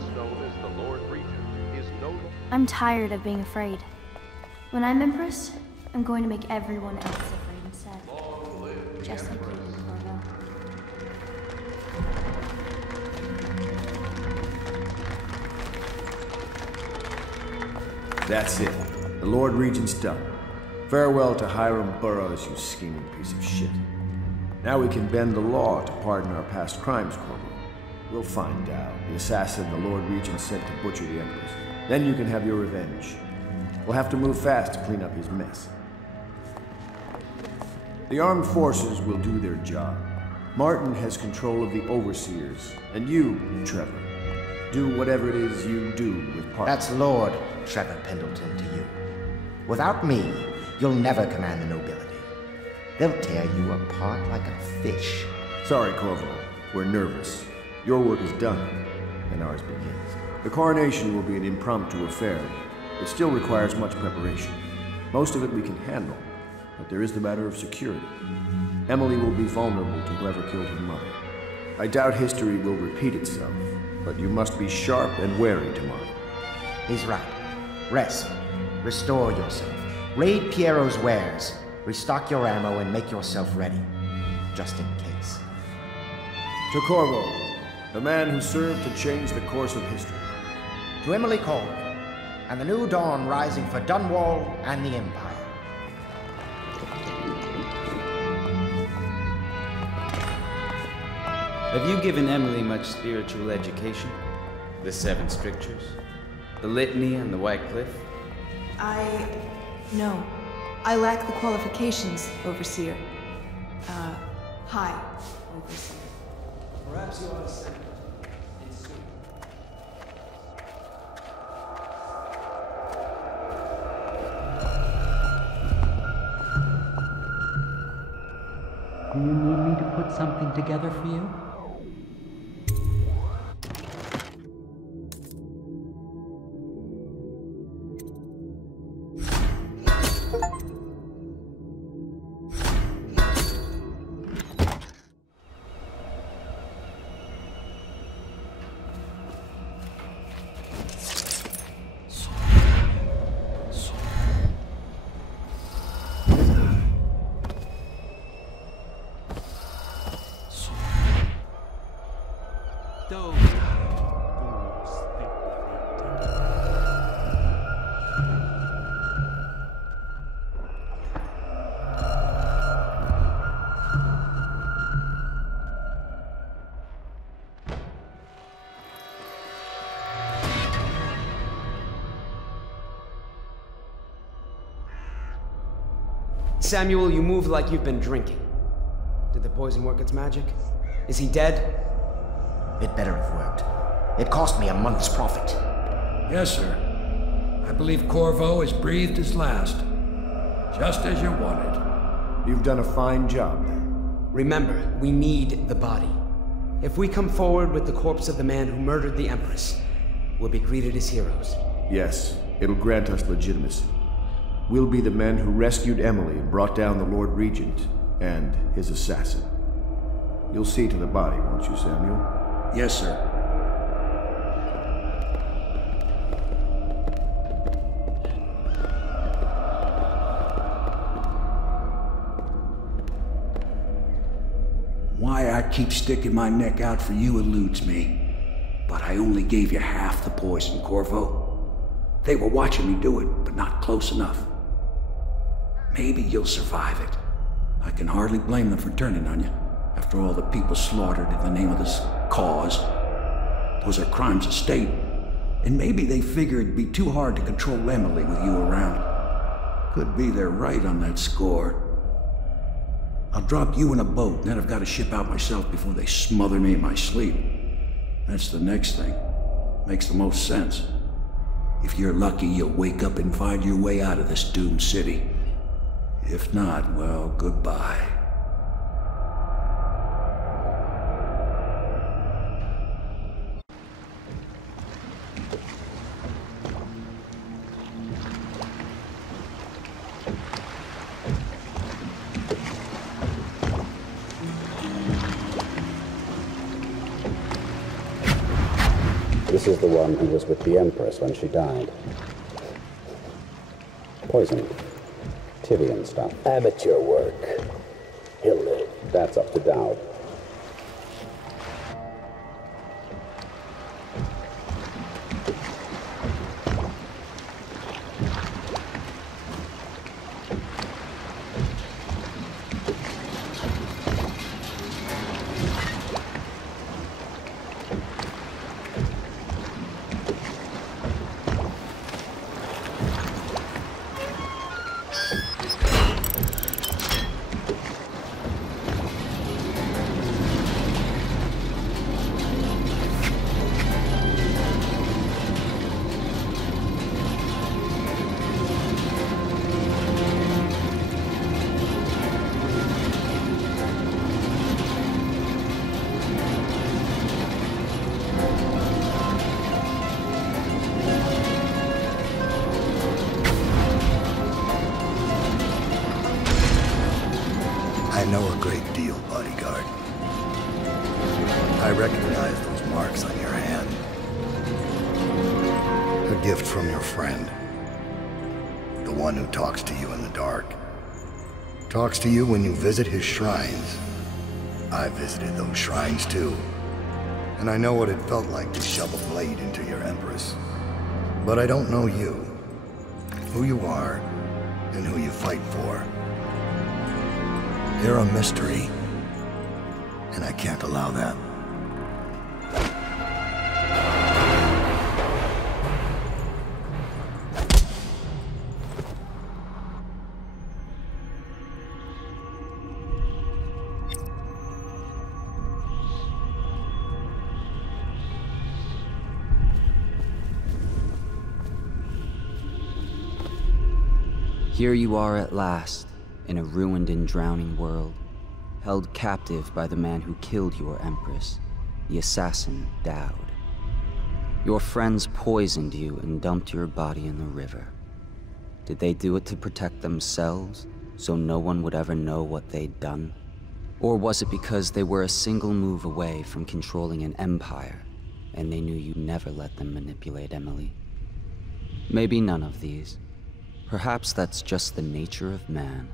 I'm tired of being afraid. When I'm Empress, I'm going to make everyone else afraid instead. Just like you, Corvo. That's it. The Lord Regent's done. Farewell to Hiram Burroughs, you scheming piece of shit. Now we can bend the law to pardon our past crimes, Corvo. We'll find out the assassin the Lord Regent sent to butcher the Empress. Then you can have your revenge. We'll have to move fast to clean up his mess. The armed forces will do their job. Martin has control of the Overseers, and you, Trevor, do whatever it is you do with Parker. That's Lord Trevor Pendleton to you. Without me, you'll never command the nobility. They'll tear you apart like a fish. Sorry, Corvo. We're nervous. Your work is done, and ours begins. The coronation will be an impromptu affair. It still requires much preparation. Most of it we can handle, but there is the matter of security. Emily will be vulnerable to whoever killed her mother. I doubt history will repeat itself, but you must be sharp and wary tomorrow. He's right. Rest. Restore yourself. Raid Piero's wares. Restock your ammo and make yourself ready, just in case. To Corvo, the man who served to change the course of history. To Emily Colvin, and the new dawn rising for Dunwall and the Empire. Have you given Emily much spiritual education? The Seven Strictures? The Litany and the White Cliff? No. I lack the qualifications, Overseer. High Overseer. Perhaps you ought to send her. Do you need me to put something together for you? Samuel, you move like you've been drinking. Did the poison work its magic? Is he dead? It better have worked. It cost me a month's profit. Yes, sir. I believe Corvo has breathed his last. Just as you wanted. You've done a fine job, then. Remember, we need the body. If we come forward with the corpse of the man who murdered the Empress, we'll be greeted as heroes. Yes, it'll grant us legitimacy. We'll be the men who rescued Emily and brought down the Lord Regent and his assassin. You'll see to the body, won't you, Samuel? Yes, sir. Why I keep sticking my neck out for you eludes me. But I only gave you half the poison, Corvo. They were watching me do it, but not close enough. Maybe you'll survive it. I can hardly blame them for turning on you, after all the people slaughtered in the name of this cause. Those are crimes of state, and maybe they figure it'd be too hard to control Emily with you around. Could be they're right on that score. I'll drop you in a boat, and then I've got to ship out myself before they smother me in my sleep. That's the next thing. Makes the most sense. If you're lucky, you'll wake up and find your way out of this doomed city. If not, well, goodbye. This is the one who was with the Empress when she died. Poisoned. Tivian stuff. Amateur work. He'll live. That's up to Dowd. I know a great deal, bodyguard. I recognize those marks on your hand. A gift from your friend. The one who talks to you in the dark. Talks to you when you visit his shrines. I visited those shrines too. And I know what it felt like to shove a blade into your Empress. But I don't know you. Who you are, and who you fight for. You're a mystery, and I can't allow that. Here you are at last, in a ruined and drowning world, held captive by the man who killed your Empress, the assassin Dowd. Your friends poisoned you and dumped your body in the river. Did they do it to protect themselves, so no one would ever know what they'd done? Or was it because they were a single move away from controlling an empire, and they knew you'd never let them manipulate Emily? Maybe none of these. Perhaps that's just the nature of man.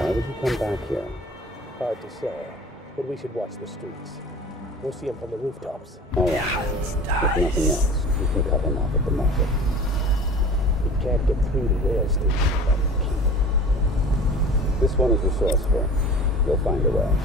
Why would you come back here? Hard to say, but we should watch the streets. We'll see him from the rooftops. All right. If nothing else, you can cut him off at the market. We can't get through the rail station without the key. This one is resourceful. You'll find a way.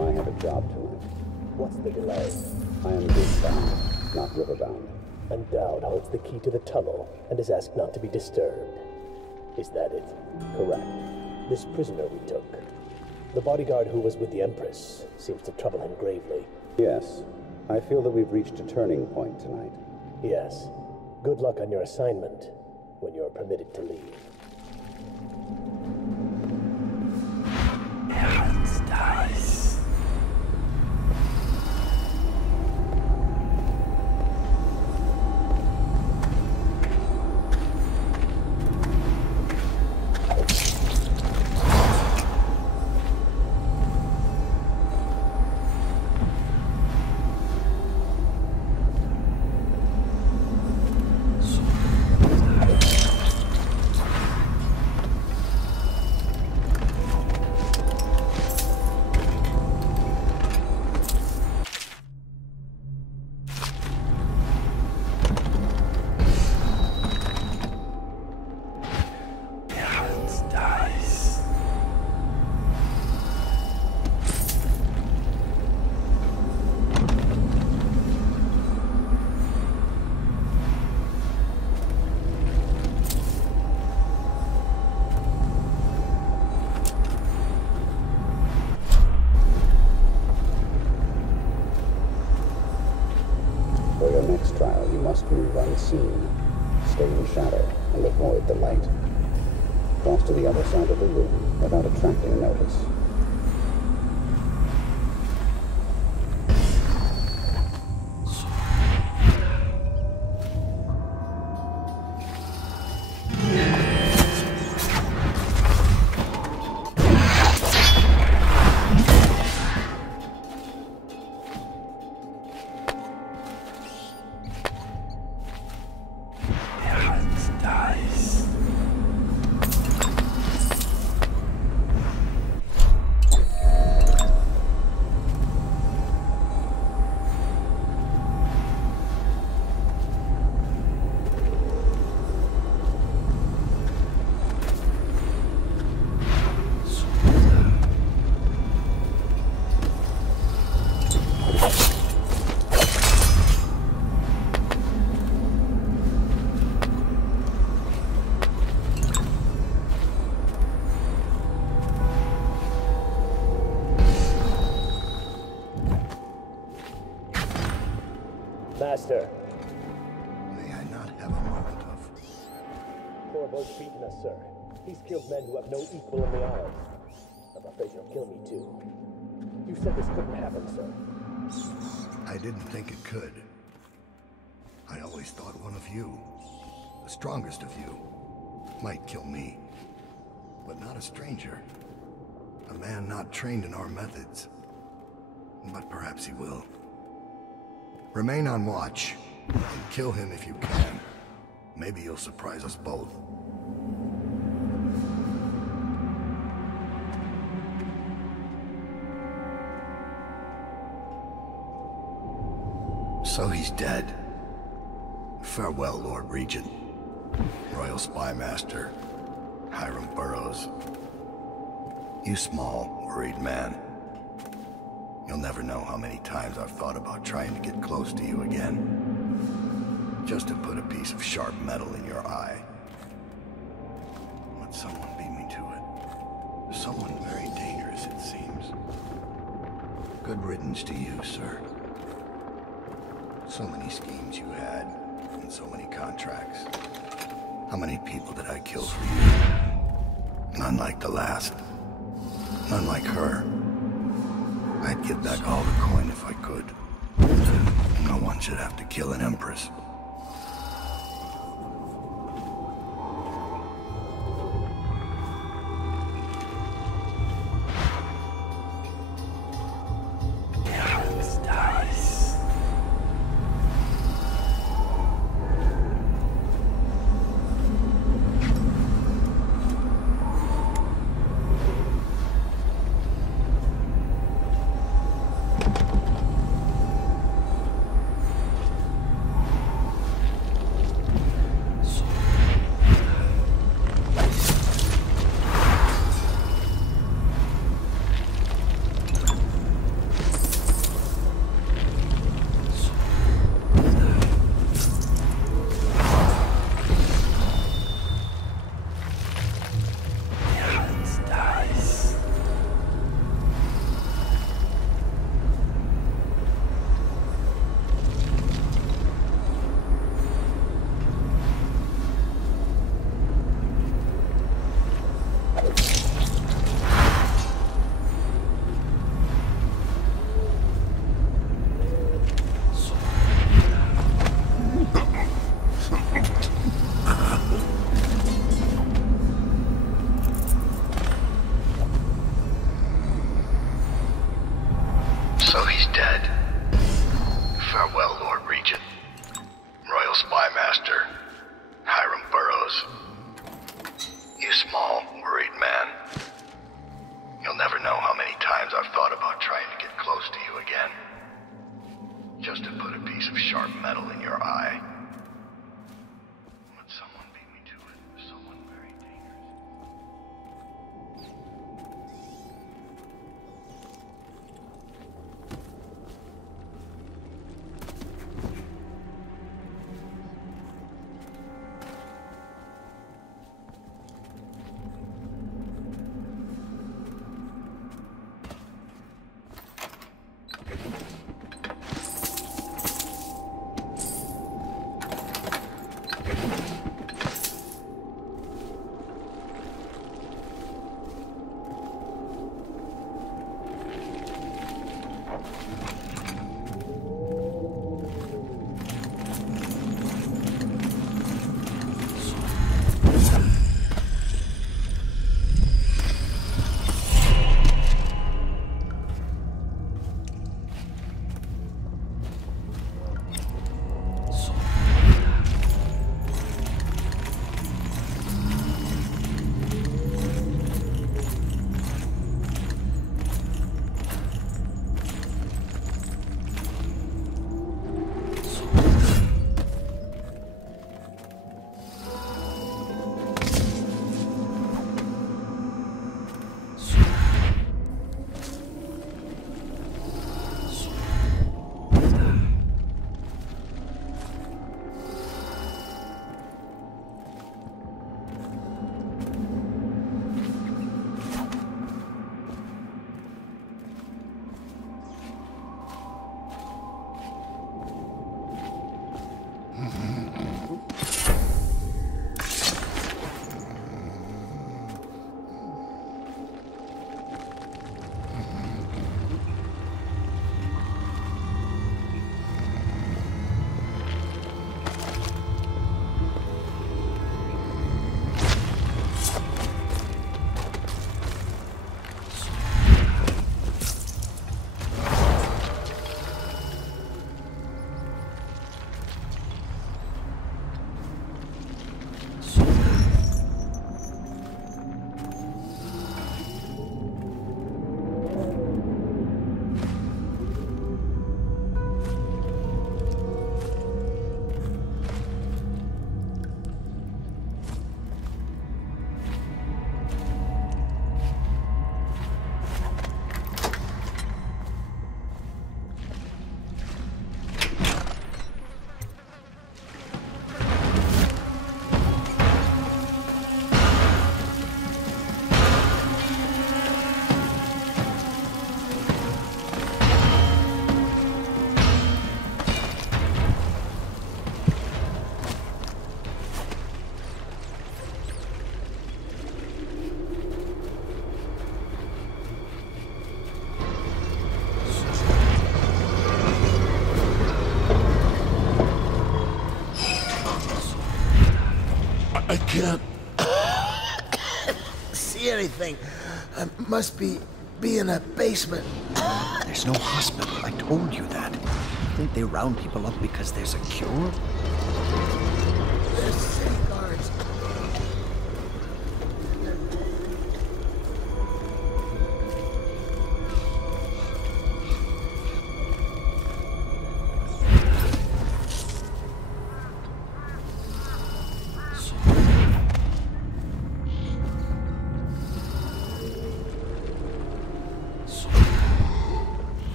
I have a job tonight. What's the delay? I am eastbound, not riverbound. And Dowd holds the key to the tunnel and is asked not to be disturbed. Is that it? Correct. This prisoner we took, the bodyguard who was with the Empress, seems to trouble him gravely. Yes. I feel that we've reached a turning point tonight. Yes. Good luck on your assignment when you're permitted to leave. Dice. Move unseen, stay in shadow, and avoid the light. Cross to the other side of the room without attracting notice. Master. May I not have a moment of... Corvo's beaten us, sir. He's killed men who have no equal in the Isles. I'm afraid you'll kill me, too. You said this couldn't happen, sir. I didn't think it could. I always thought one of you, the strongest of you, might kill me. But not a stranger. A man not trained in our methods. But perhaps he will. Remain on watch, and kill him if you can. Maybe you'll surprise us both. So he's dead. Farewell, Lord Regent. Royal Spy Master, Hiram Burroughs. You small, worried man. You'll never know how many times I've thought about trying to get close to you again. Just to put a piece of sharp metal in your eye. Would someone beat me to it? Someone very dangerous, it seems. Good riddance to you, sir. So many schemes you had, and so many contracts. How many people did I kill for you? None like the last. None like her. I'd give back all the coin if I could. No one should have to kill an Empress. I can't see anything. I must be in a basement. There's no hospital. I told you that. You think they round people up because there's a cure? There's city guards.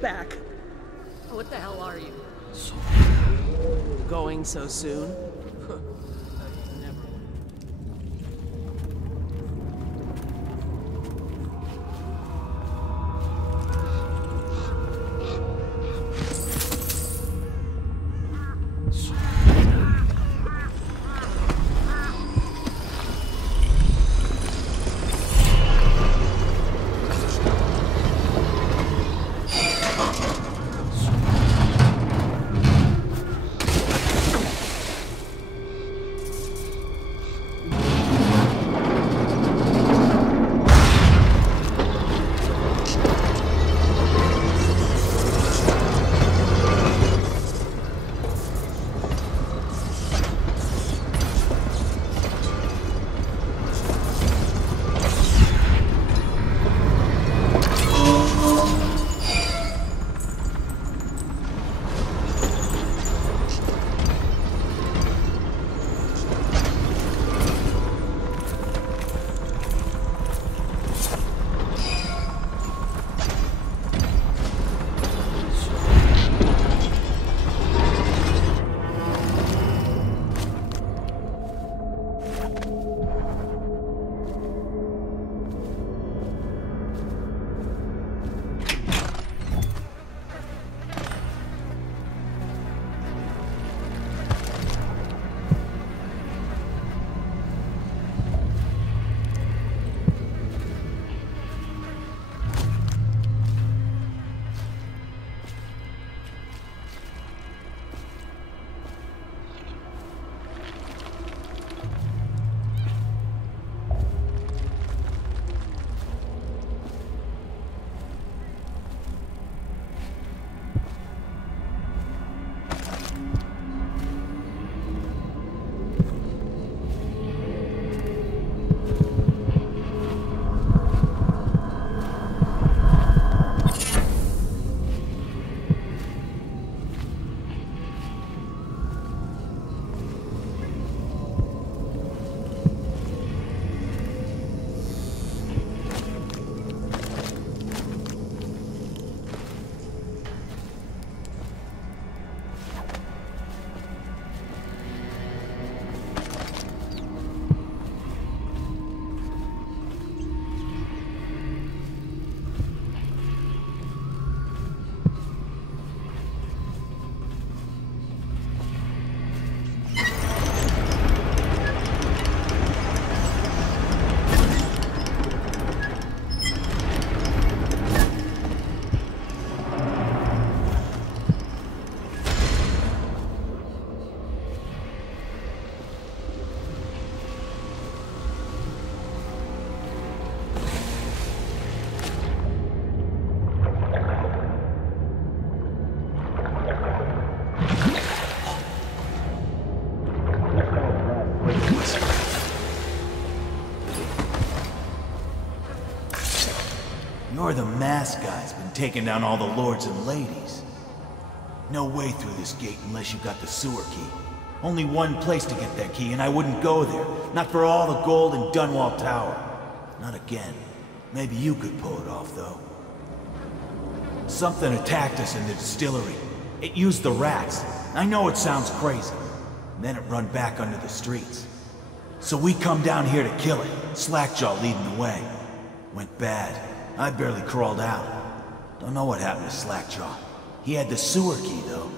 Back. What the hell are you? Going so soon? You're the masked guy's been taking down all the lords and ladies. No way through this gate unless you got the sewer key. Only one place to get that key, and I wouldn't go there. Not for all the gold in Dunwall Tower. Not again. Maybe you could pull it off, though. Something attacked us in the distillery. It used the rats. I know it sounds crazy. And then it run back under the streets. So we come down here to kill it. Slackjaw leading the way. Went bad. I barely crawled out. Don't know what happened to Slackjaw. He had the sewer key, though.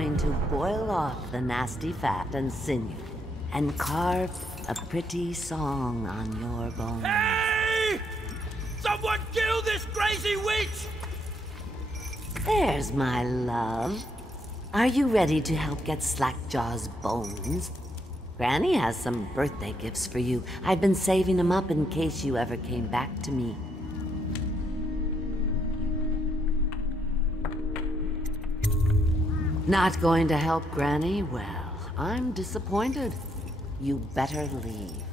going to boil off the nasty fat and sinew, and carve a pretty song on your bones. Hey! Someone kill this crazy witch! There's my love. Are you ready to help get Slackjaw's bones? Granny has some birthday gifts for you. I've been saving them up in case you ever came back to me. Not going to help Granny? Well, I'm disappointed. You better leave.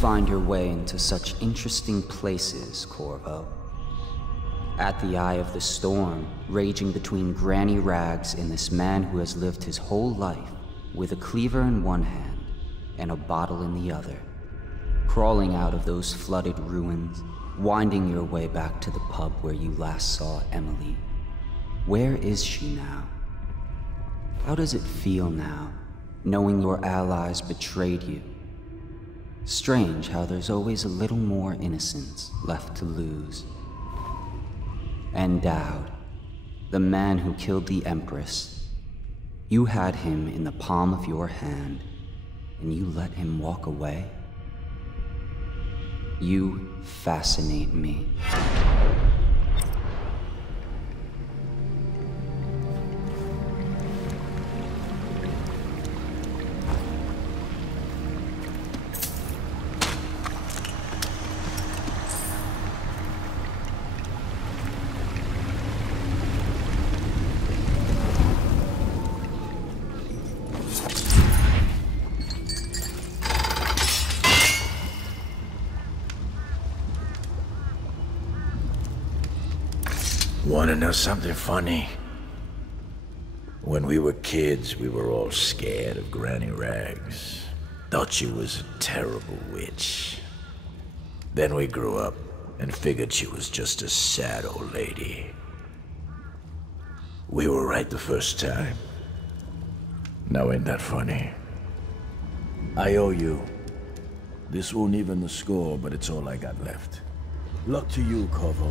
Find your way into such interesting places, Corvo. At the eye of the storm, raging between granny rags and this man who has lived his whole life with a cleaver in one hand and a bottle in the other. Crawling out of those flooded ruins, winding your way back to the pub where you last saw Emily. Where is she now? How does it feel now, knowing your allies betrayed you? Strange how there's always a little more innocence left to lose. And Dowd, the man who killed the Empress. You had him in the palm of your hand, and you let him walk away? You fascinate me. Wanna know something funny? When we were kids, we were all scared of Granny Rags. Thought she was a terrible witch. Then we grew up and figured she was just a sad old lady. We were right the first time. Now ain't that funny? I owe you. This won't even the score, but it's all I got left. Luck to you, Corvo.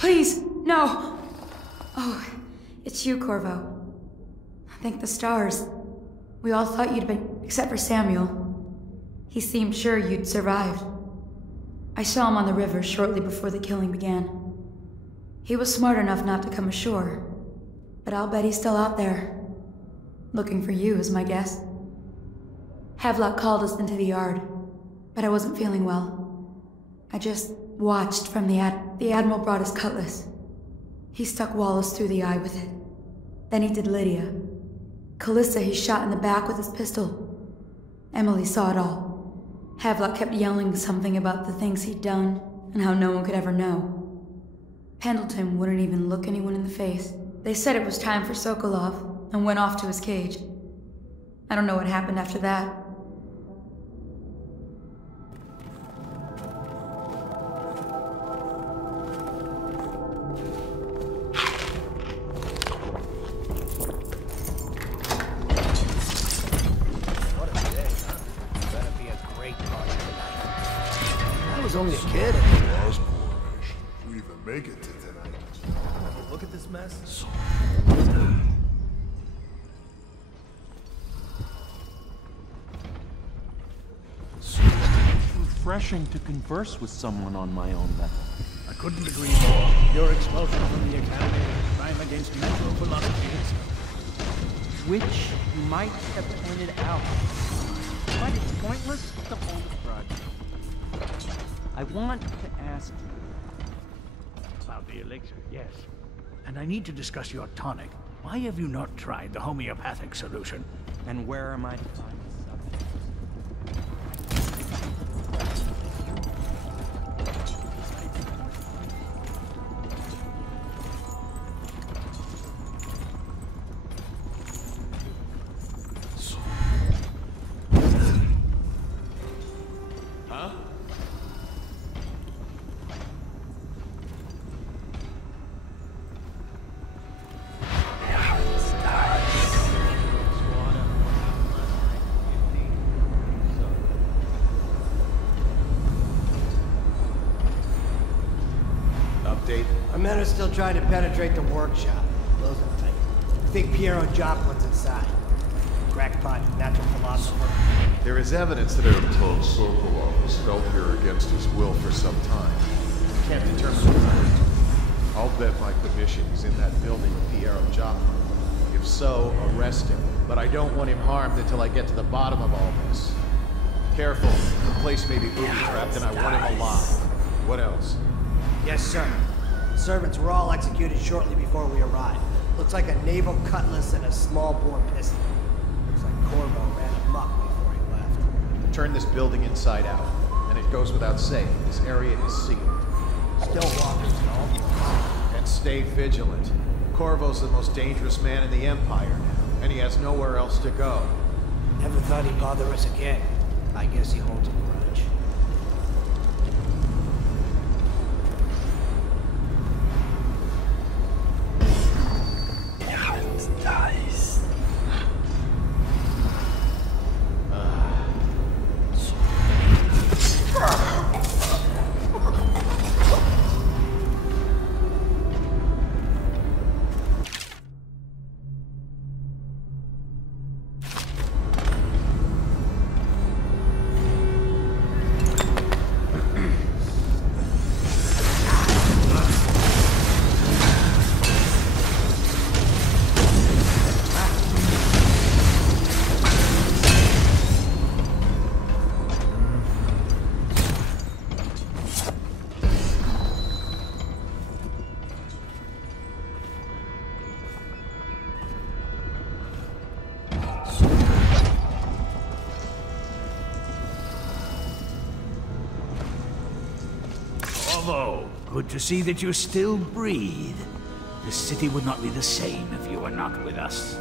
Please, no! Oh, it's you, Corvo. Thank the stars. We all thought you'd been, except for Samuel. He seemed sure you'd survived. I saw him on the river shortly before the killing began. He was smart enough not to come ashore, but I'll bet he's still out there. Looking for you is my guess. Havelock called us into the yard, but I wasn't feeling well. I just watched from the Admiral brought his cutlass. He stuck Wallace through the eye with it. Then he did Lydia. Callista he shot in the back with his pistol. Emily saw it all. Havelock kept yelling something about the things he'd done and how no one could ever know. Pendleton wouldn't even look anyone in the face. They said it was time for Sokolov and went off to his cage. I don't know what happened after that. Only a kid. If we even make it to tonight. Look at this mess. It's refreshing to converse with someone on my own level. I couldn't agree more. Your expulsion from the Academy is a crime against natural philosophy. Which you might have pointed out. But it's pointless to hold a grudge. I want to ask you about the elixir, yes. And I need to discuss your tonic. Why have you not tried the homeopathic solution? And where am I to find the subject? Huh? Our men are still trying to penetrate the workshop. Close it tight. I think Piero Joplin's inside. Crackpot, natural philosopher. There is evidence that Tom Sokolov was held here against his will for some time. Can't determine the fact. I'll bet my commission he's in that building with Piero Joplin. If so, arrest him. But I don't want him harmed until I get to the bottom of all this. Careful, the place may be booby-trapped and I want him alive. What else? Yes, sir. Servants were all executed shortly before we arrived. Looks like a naval cutlass and a small-bore pistol. Looks like Corvo ran amok before he left. Turn this building inside out, and it goes without saying, this area is sealed. Still walkers and all. And stay vigilant. Corvo's the most dangerous man in the Empire now, and he has nowhere else to go. Never thought he'd bother us again. I guess he holds a grudge. Nice. Good to see that you still breathe. The city would not be the same if you were not with us.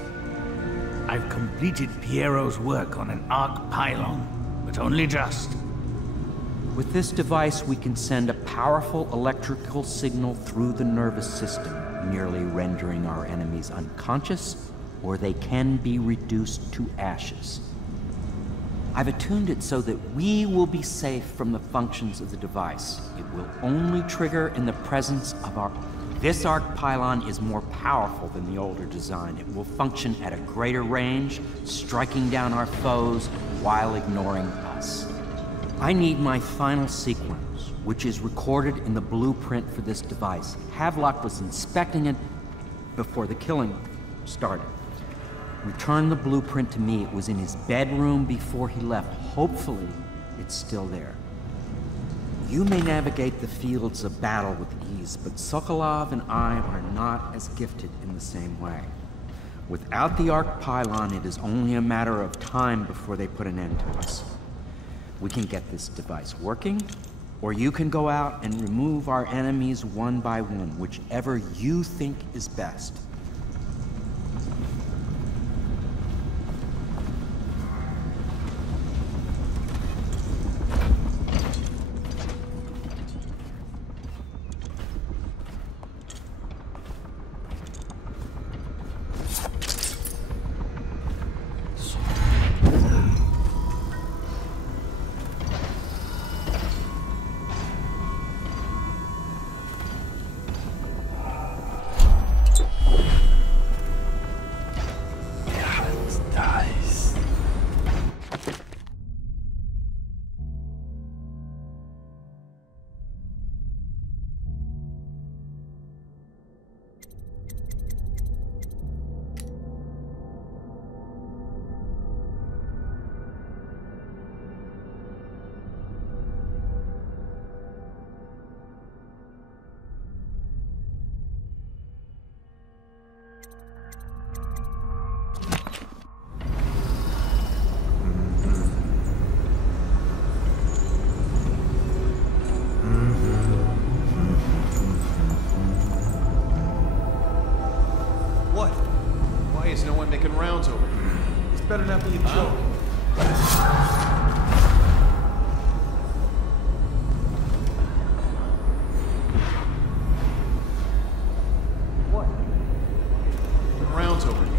I've completed Piero's work on an arc pylon, but only just. With this device, we can send a powerful electrical signal through the nervous system, nearly rendering our enemies unconscious, or they can be reduced to ashes. I've attuned it so that we will be safe from the functions of the device. It will only trigger in the presence of our This arc pylon is more powerful than the older design. It will function at a greater range, striking down our foes while ignoring us. I need my final sequence, which is recorded in the blueprint for this device. Havelock was inspecting it before the killing started. Return the blueprint to me. It was in his bedroom before he left. Hopefully, it's still there. You may navigate the fields of battle with ease, but Sokolov and I are not as gifted in the same way. Without the arc pylon, it is only a matter of time before they put an end to us. We can get this device working, or you can go out and remove our enemies one by one, whichever you think is best. Better not be a joke. What? Rounds over here.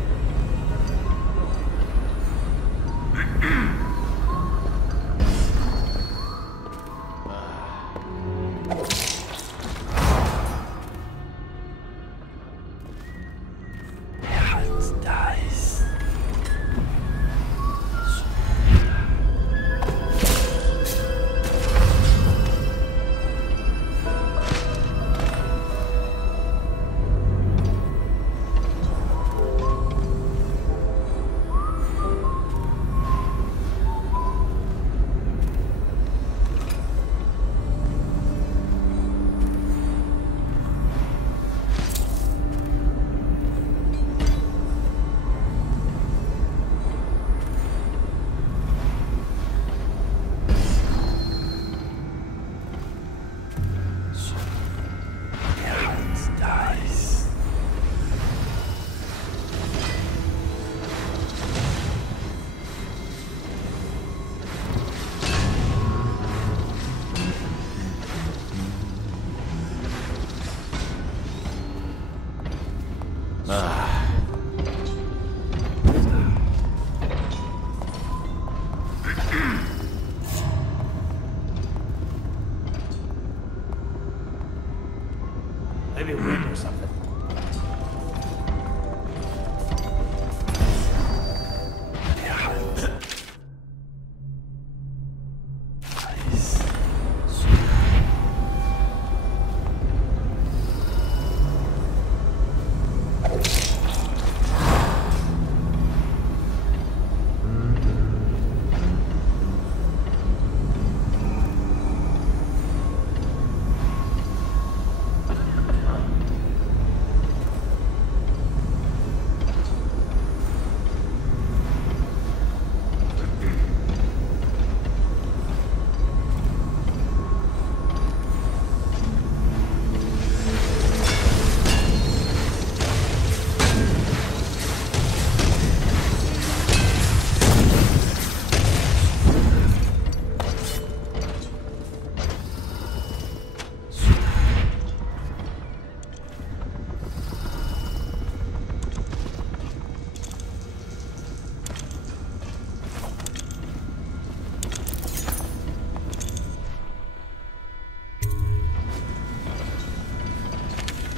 Maybe wind or something.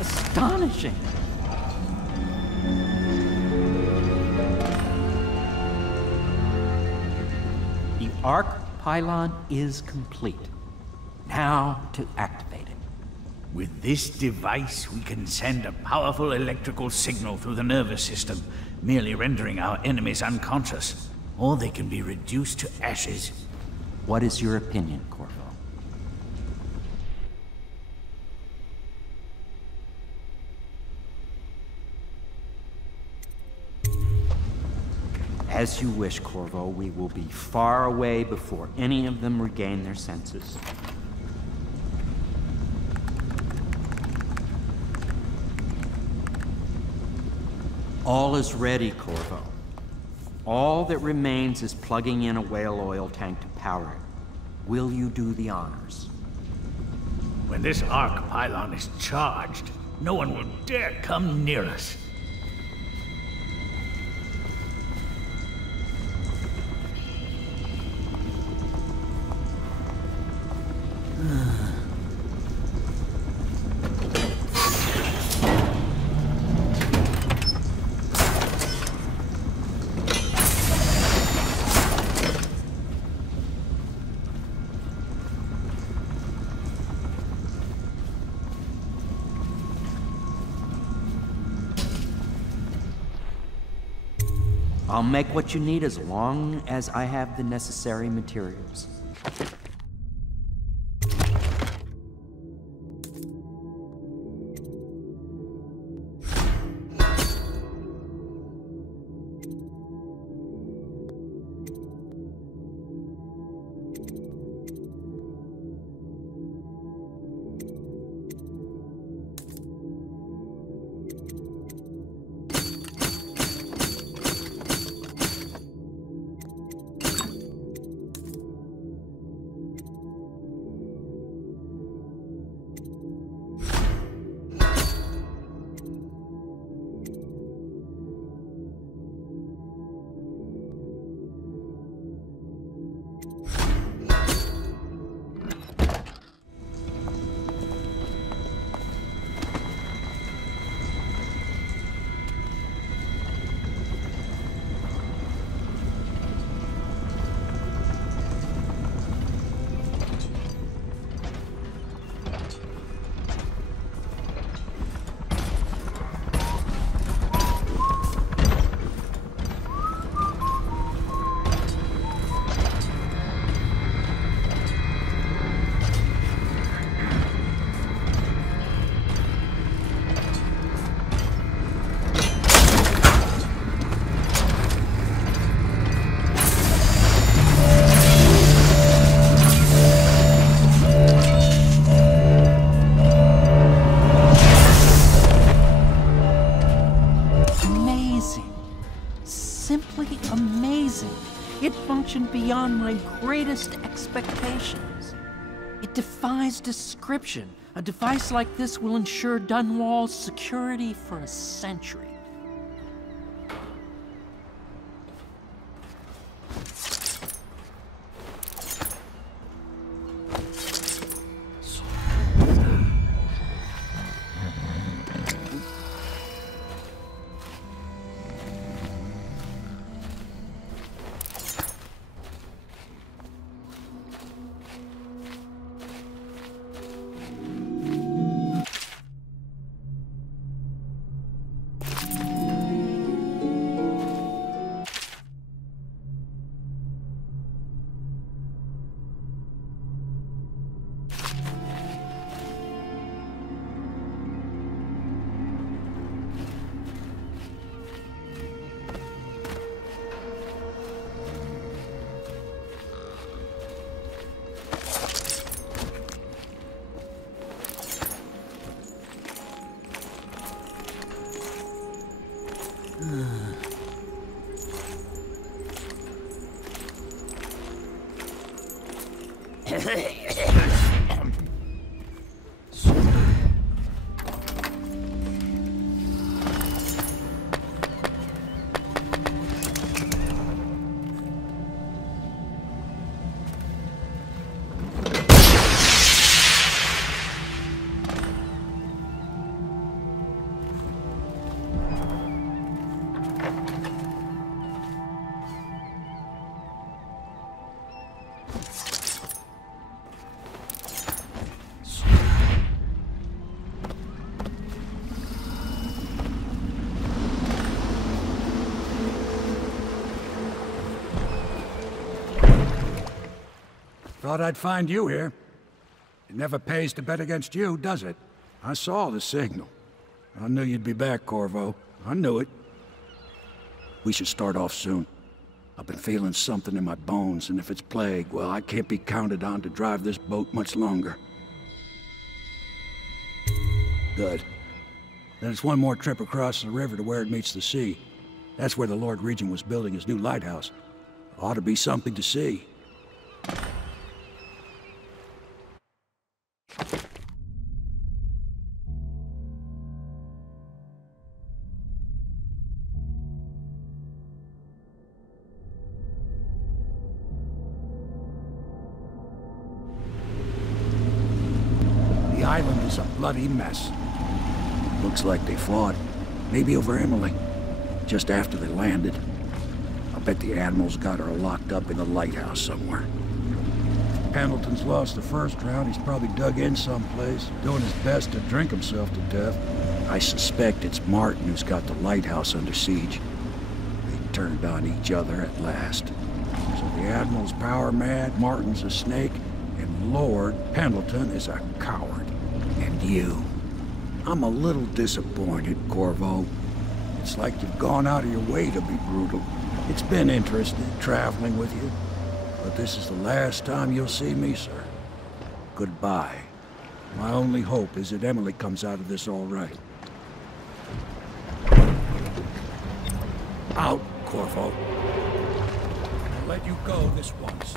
Astonishing. The arc pylon is complete. Now to activate it. With this device, we can send a powerful electrical signal through the nervous system, merely rendering our enemies unconscious, or they can be reduced to ashes. What is your opinion, Corvo? As you wish, Corvo. We will be far away before any of them regain their senses. All is ready, Corvo. All that remains is plugging in a whale oil tank to power it. Will you do the honors? When this arc pylon is charged, no one will dare come near us. I'll make what you need as long as I have the necessary materials. Beyond my greatest expectations. It defies description. A device like this will ensure Dunwall's security for a century. Thought I'd find you here. It never pays to bet against you, does it? I saw the signal. I knew you'd be back, Corvo. I knew it. We should start off soon. I've been feeling something in my bones, and if it's plague, well, I can't be counted on to drive this boat much longer. Good. Then it's one more trip across the river to where it meets the sea. That's where the Lord Regent was building his new lighthouse. Ought to be something to see. The island is a bloody mess. Looks like they fought. Maybe over Emily. Just after they landed. I'll bet the Admiral's got her locked up in a lighthouse somewhere. Pendleton's lost the first round. He's probably dug in someplace, doing his best to drink himself to death. I suspect it's Martin who's got the lighthouse under siege. They turned on each other at last. So the Admiral's power mad, Martin's a snake, and Lord Pendleton is a coward. And you. I'm a little disappointed, Corvo. It's like you've gone out of your way to be brutal. It's been interesting traveling with you, but this is the last time you'll see me, sir. Goodbye. My only hope is that Emily comes out of this all right. Out, Corvo. I'll let you go this once.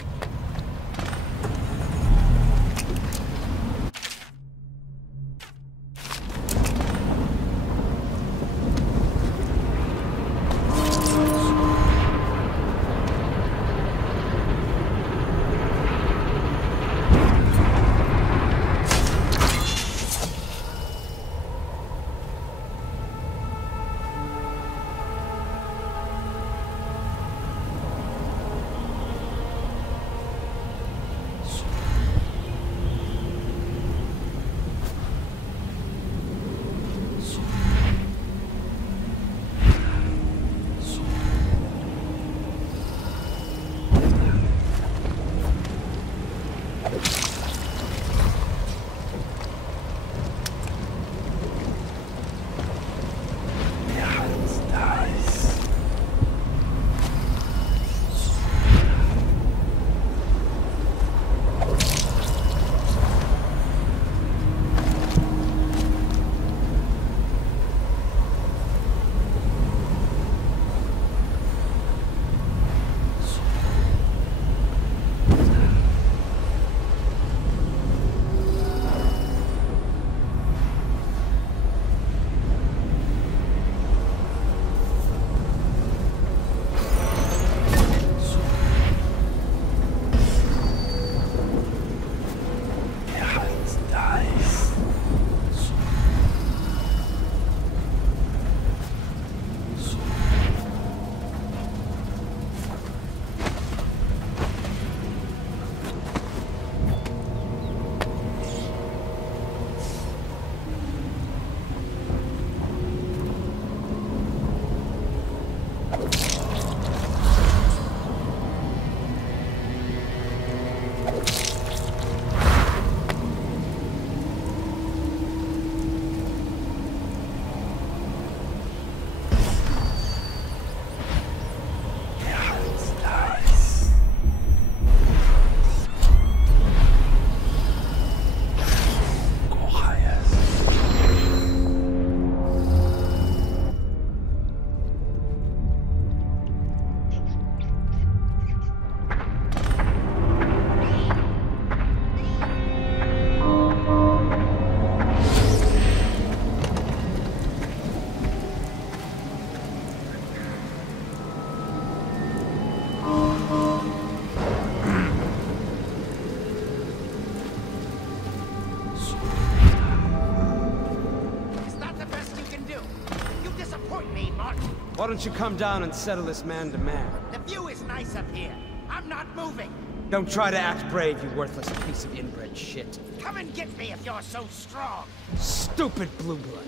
Why don't you come down and settle this man to man? The view is nice up here. I'm not moving. Don't try to act brave, you worthless piece of inbred shit. Come and get me if you're so strong. Stupid blue blood.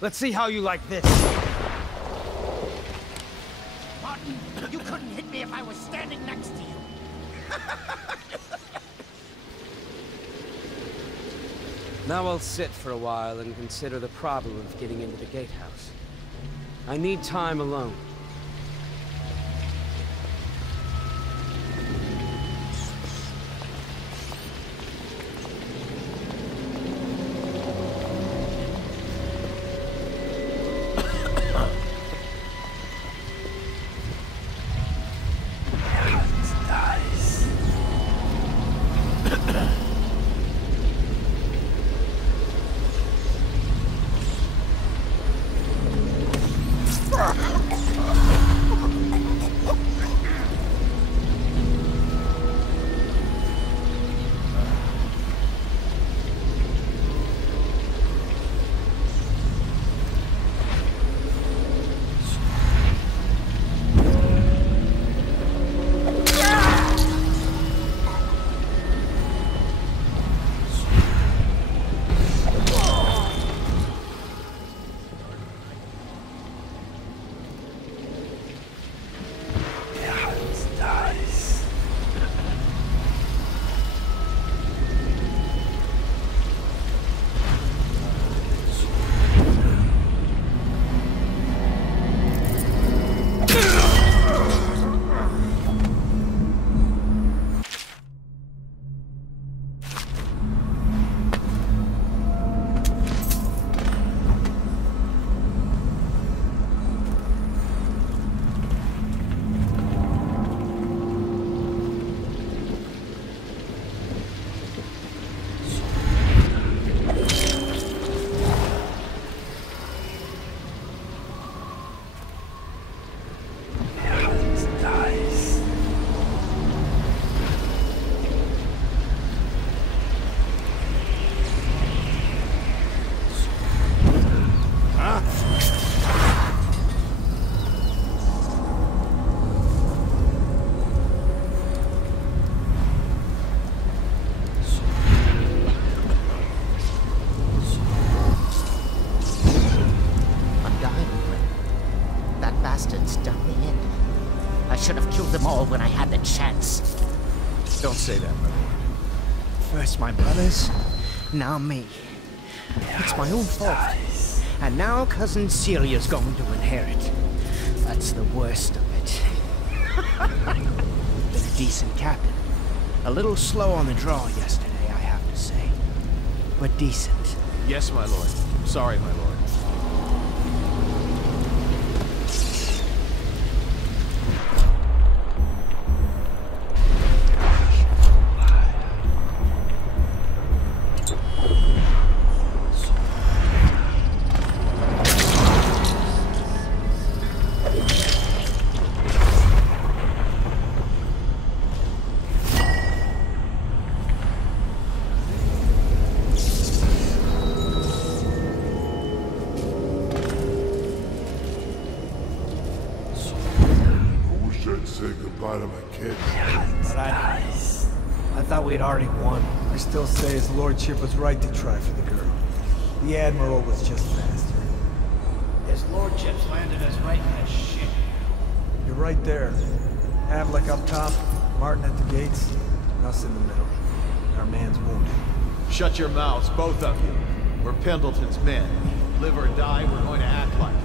Let's see how you like this. Martin, you couldn't hit me if I was standing next to you. Now I'll sit for a while and consider the problem of getting into the gatehouse. I need time alone. When I had the chance. Don't say that, my lord. First my brothers, now me. It's my own fault. And now Cousin Celia's going to inherit. That's the worst of it. Been a decent captain. A little slow on the draw yesterday, I have to say. But decent. Yes, my lord. Sorry, my lord. Still say his lordship was right to try for the girl. The Admiral was just faster. His lordship's landed us right in that shit. You're right there. Havlik up top, Martin at the gates, and us in the middle. Our man's wounded. Shut your mouths, both of you. We're Pendleton's men. Live or die, we're going to act like it.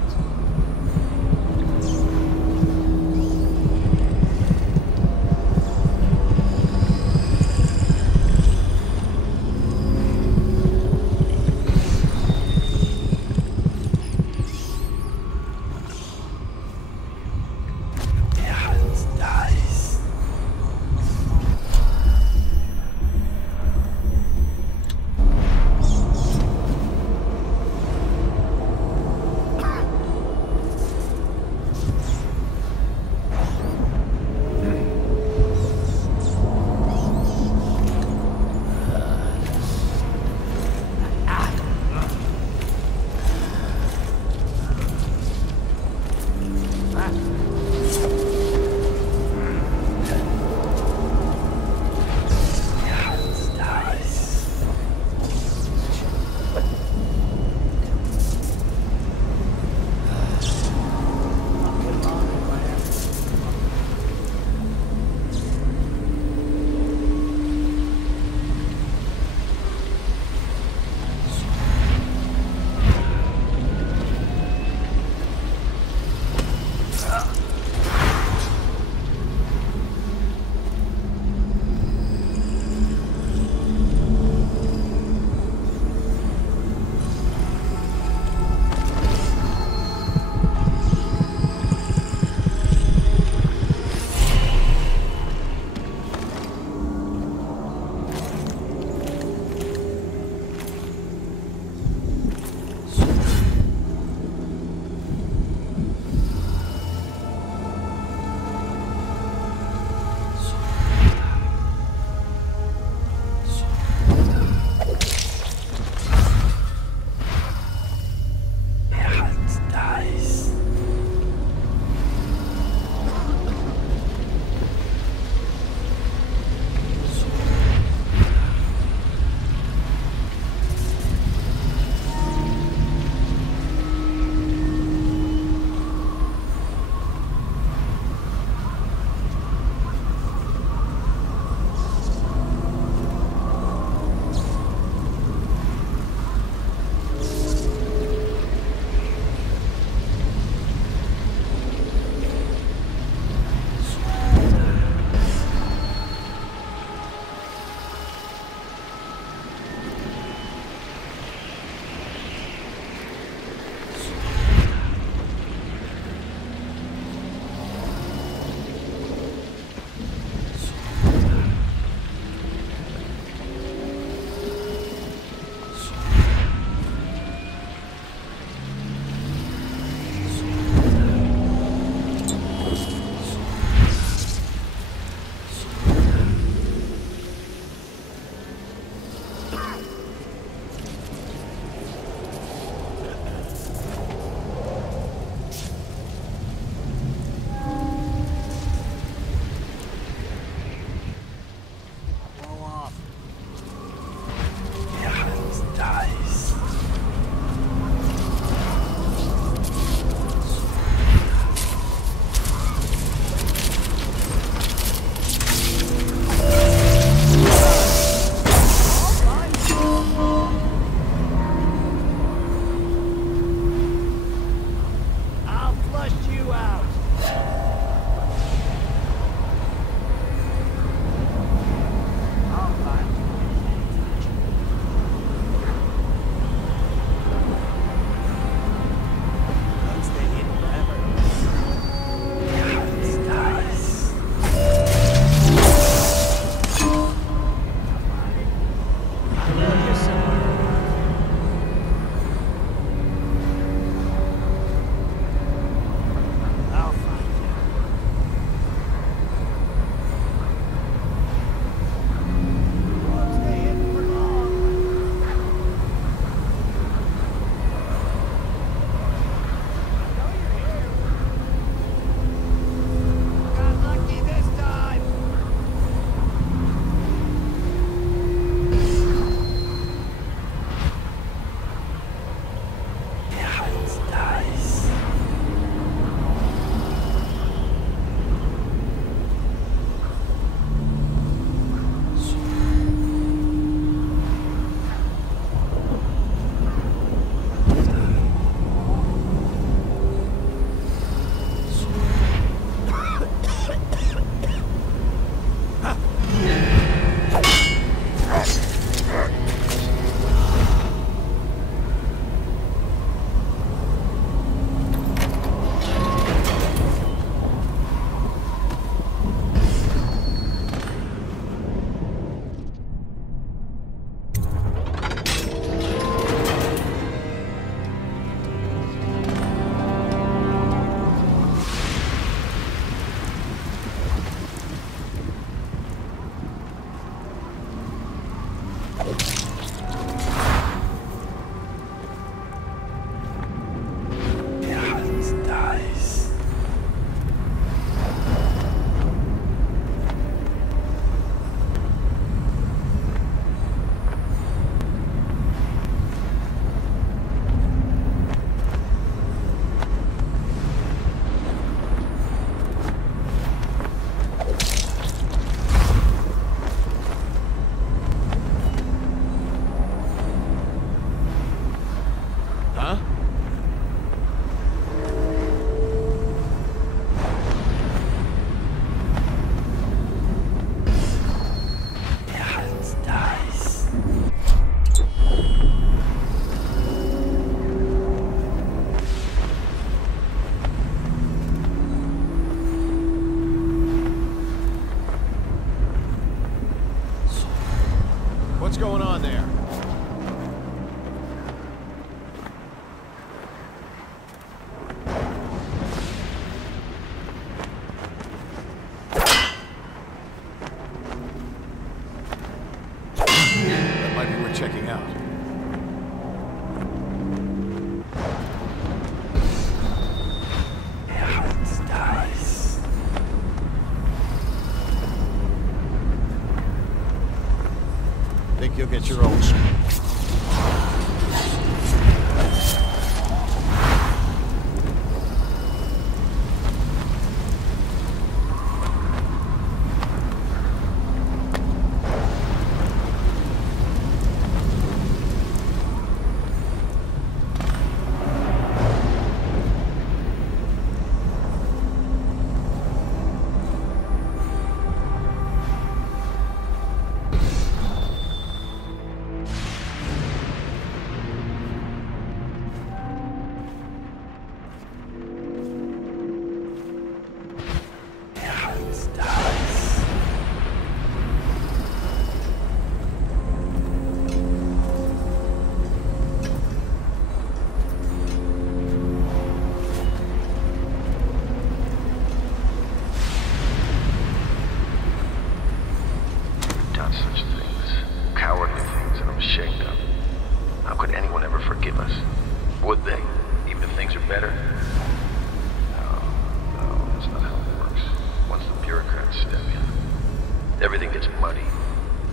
get your own sword.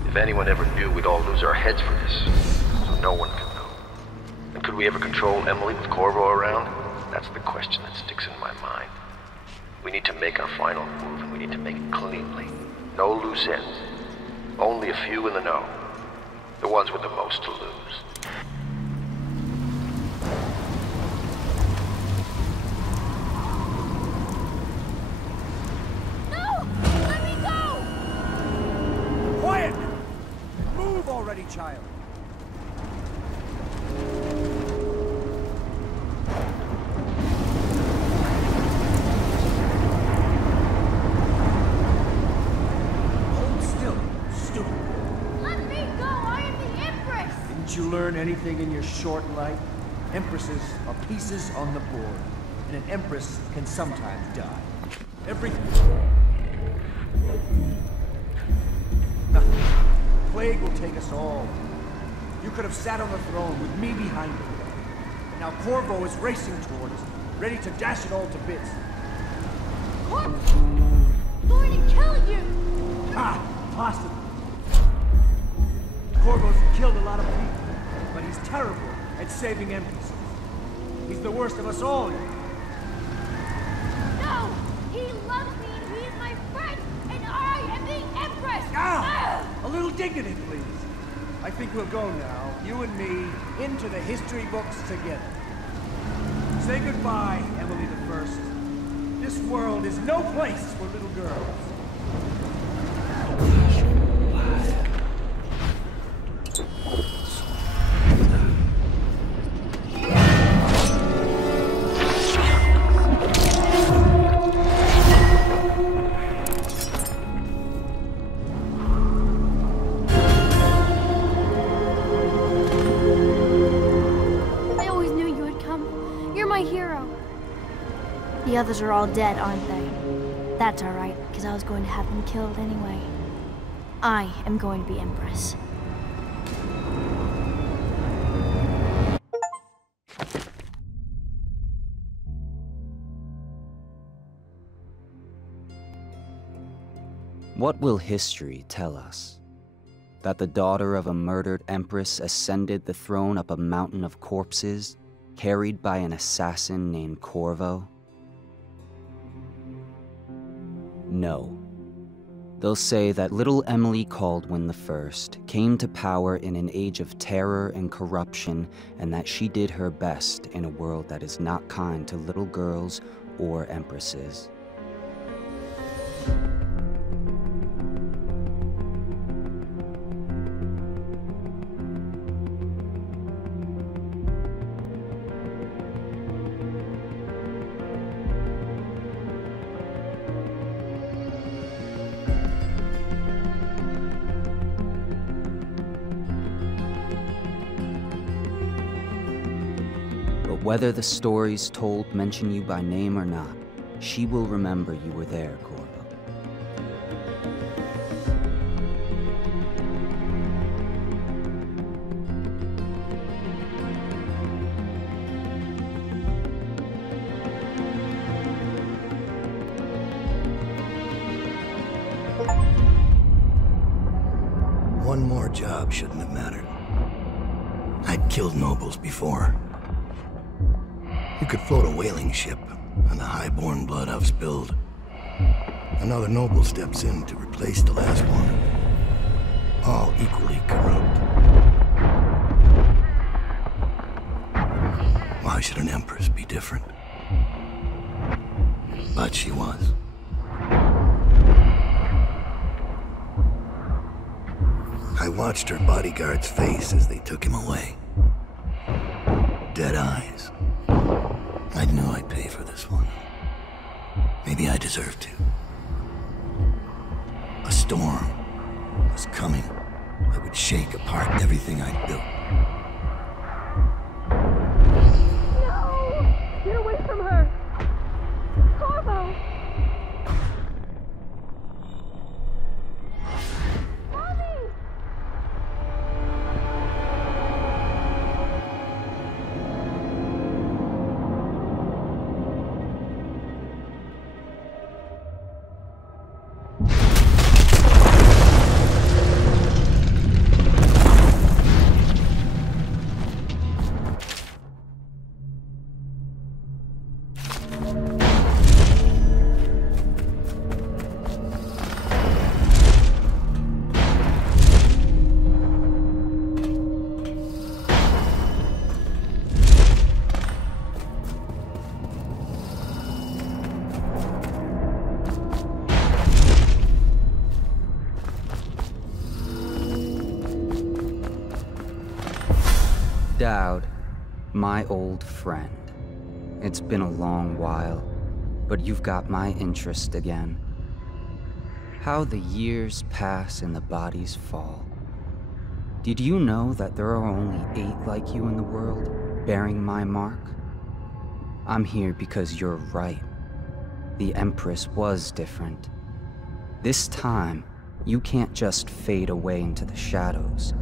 If anyone ever knew, we'd all lose our heads for this. So no one can know. And could we ever control Emily with Corvo around? That's the question that sticks in my mind. We need to make our final move, and we need to make it cleanly. No loose ends. Only a few in the know. The ones with the most to lose. Child. Hold still, stupid. Let me go! I am the Empress! Didn't you learn anything in your short life? Empresses are pieces on the board, and an empress can sometimes die. Nothing. Plague will take us all. You could have sat on the throne with me behind you. But now Corvo is racing toward us, ready to dash it all to bits. Corvo's going to kill you! Ah, possibly. Corvo's killed a lot of people, but he's terrible at saving Empresses. He's the worst of us all. No! He loves me and he is my friend, and I am the Empress! Ah! A little dignity, please. I think we'll go now, you and me, into the history books together. Say goodbye, Emily the First. This world is no place for little girls. The others are all dead, aren't they? That's alright, because I was going to have them killed anyway. I am going to be Empress. What will history tell us? That the daughter of a murdered empress ascended the throne up a mountain of corpses, carried by an assassin named Corvo? No. They'll say that little Emily Caldwin I came to power in an age of terror and corruption, and that she did her best in a world that is not kind to little girls or empresses. Whether the stories told mention you by name or not, she will remember you were there, Corvo. one more job shouldn't have mattered. I'd killed nobles before. You could float a whaling ship on the high-born blood I've spilled. Another noble steps in to replace the last one. All equally corrupt. Why should an Empress be different? But she was. I watched her bodyguard's face as they took him away. Dead eyes. I knew I'd pay for this one. Maybe I deserved to. A storm was coming that would shake apart everything I'd built. No! Get away from her! Corvo! Mommy! Dowd, my old friend. It's been a long while, but you've got my interest again. How the years pass and the bodies fall. Did you know that there are only 8 like you in the world, bearing my mark? I'm here because you're right. The Empress was different. This time, you can't just fade away into the shadows.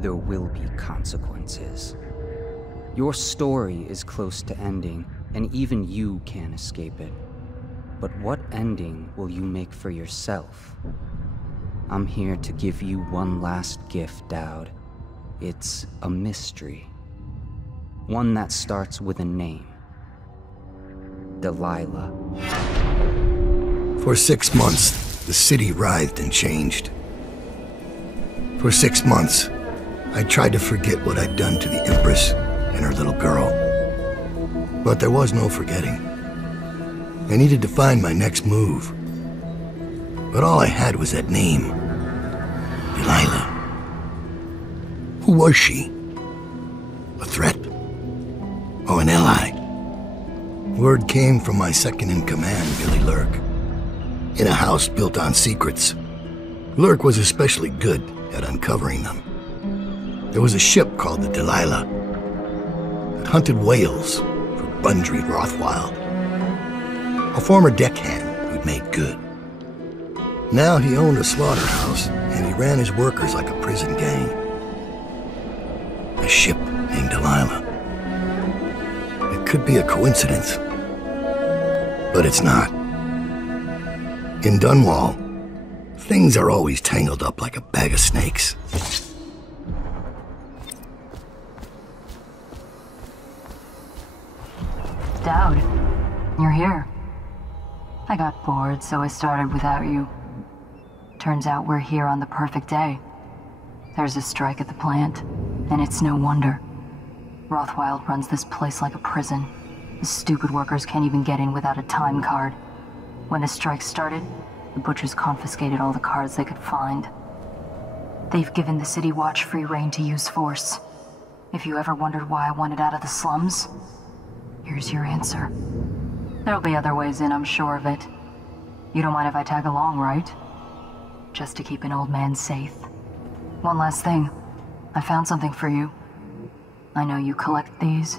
There will be consequences. Your story is close to ending, and even you can't escape it. But what ending will you make for yourself? I'm here to give you one last gift, Dowd. It's a mystery. One that starts with a name. Delilah. For 6 months, the city writhed and changed. For 6 months, I tried to forget what I'd done to the Empress and her little girl. But there was no forgetting. I needed to find my next move. But all I had was that name. Delilah. Who was she? A threat? Or an ally? Word came from my second-in-command, Billy Lurk. In a house built on secrets, Lurk was especially good at uncovering them. There was a ship called the Delilah that hunted whales for Bundry Rothwild, a former deckhand who'd made good. Now he owned a slaughterhouse, and he ran his workers like a prison gang. A ship named Delilah. It could be a coincidence, but it's not. In Dunwall, things are always tangled up like a bag of snakes. Dowd, you're here. I got bored, so I started without you. Turns out we're here on the perfect day. There's a strike at the plant, and it's no wonder. Rothwild runs this place like a prison. The stupid workers can't even get in without a time card. When the strike started, the butchers confiscated all the cards they could find. They've given the City Watch free rein to use force. If you ever wondered why I wanted out of the slums, here's your answer. There'll be other ways in, I'm sure of it. You don't mind if I tag along, right? Just to keep an old man safe. One last thing. I found something for you. I know you collect these.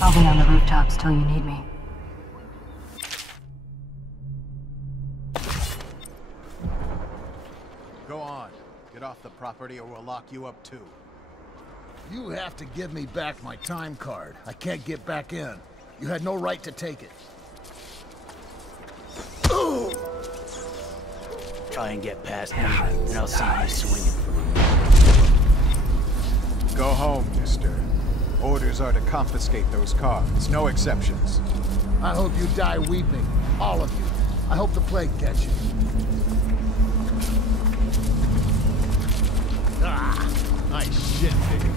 I'll be on the rooftops till you need me. Go on. Get off the property or we'll lock you up too. You have to give me back my time card. I can't get back in. You had no right to take it. Try and get past me, and I'll see you swinging from a... Go home, mister. Orders are to confiscate those cars, no exceptions. I hope you die weeping, all of you. I hope the plague gets you. Ah, nice shit, nigga.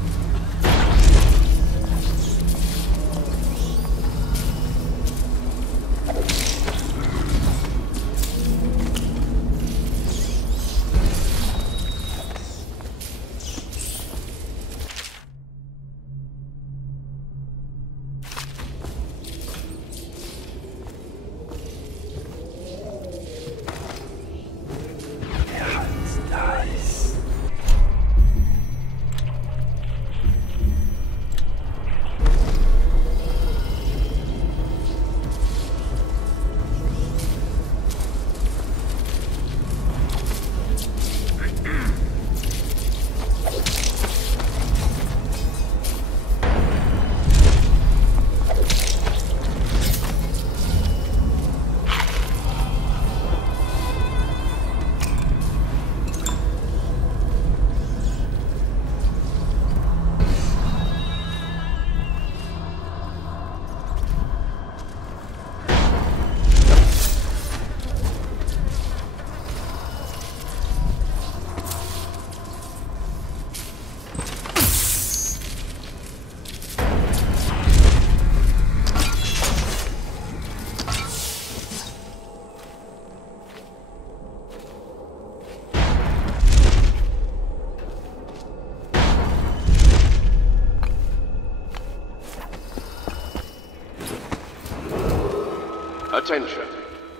Attention.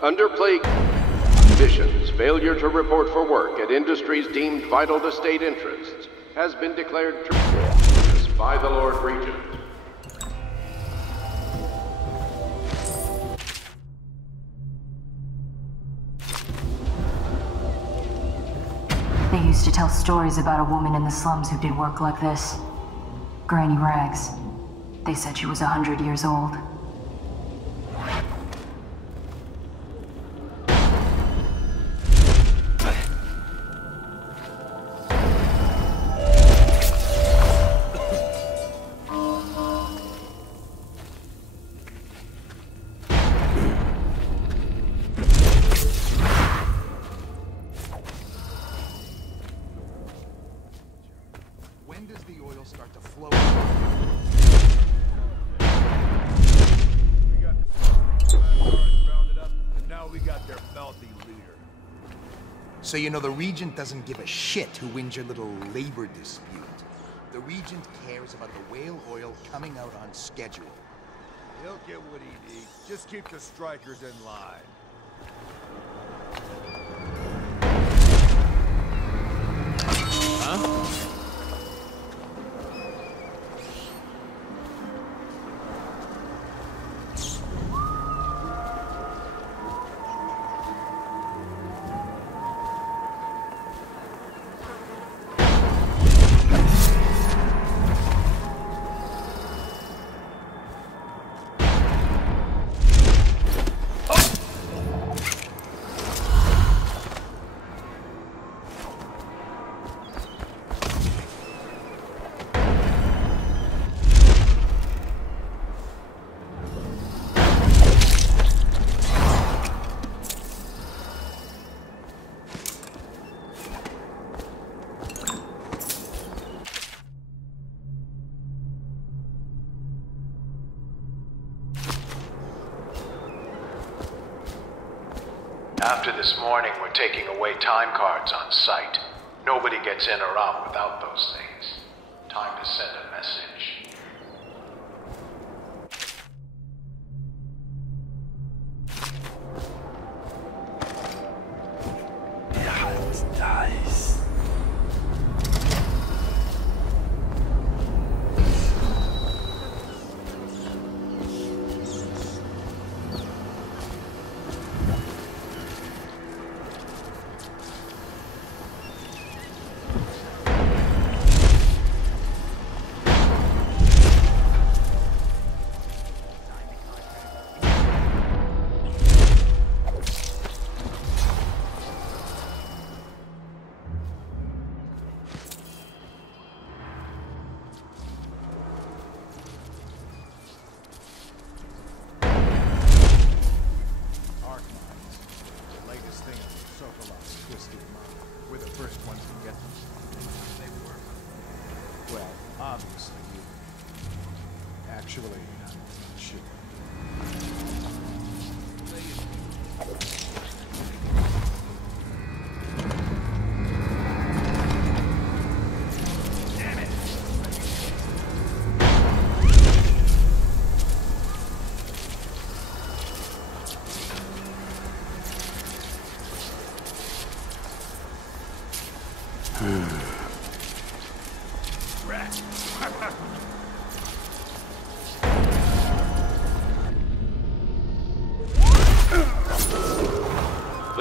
Under plague conditions, failure to report for work at industries deemed vital to state interests has been declared treasonous by the Lord Regent. They used to tell stories about a woman in the slums who did work like this. Granny Rags. They said she was 100 years old. When does the oil start to flow? We got rounded up, and now we got their mouthy leader. So you know the Regent doesn't give a shit who wins your little labor dispute. The Regent cares about the whale oil coming out on schedule. He'll get what he needs. Just keep the strikers in line. Huh? After this morning, we're taking away time cards on site. Nobody gets in or out without those things. Time to send a message. Yeah, it's nice.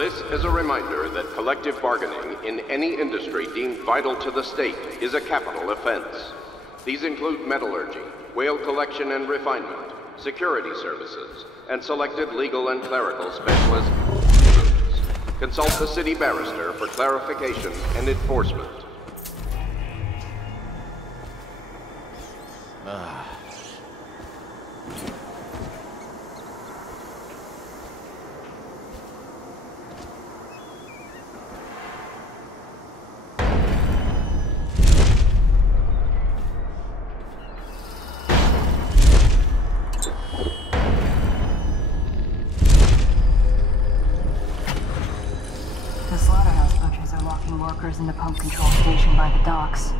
This is a reminder that collective bargaining in any industry deemed vital to the state is a capital offense. These include metallurgy, whale collection and refinement, security services, and selected legal and clerical specialists. Consult the city barrister for clarification and enforcement. In the pump control station by the docks.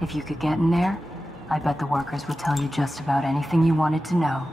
If you could get in there, I bet the workers would tell you just about anything you wanted to know.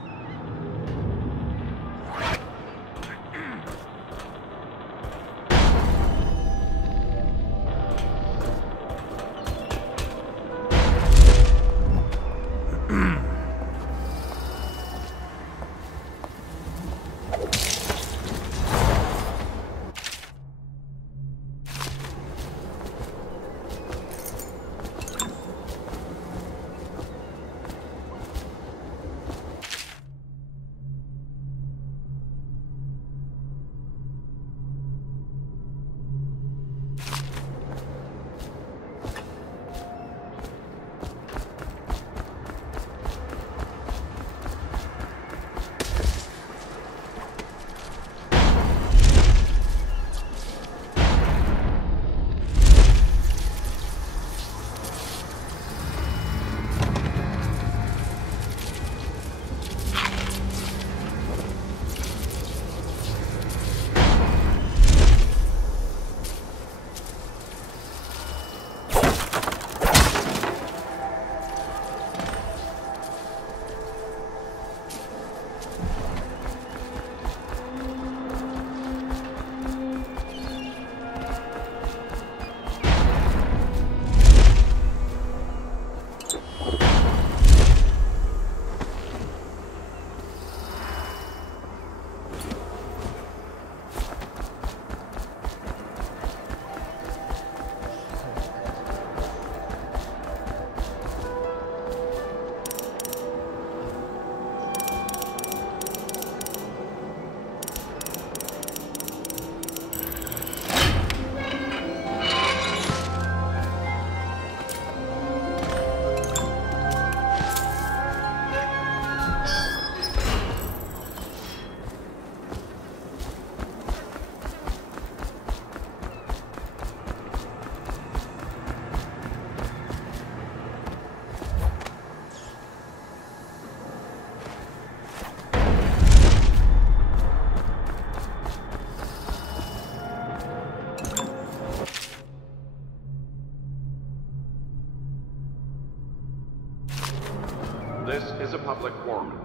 This is a public warning.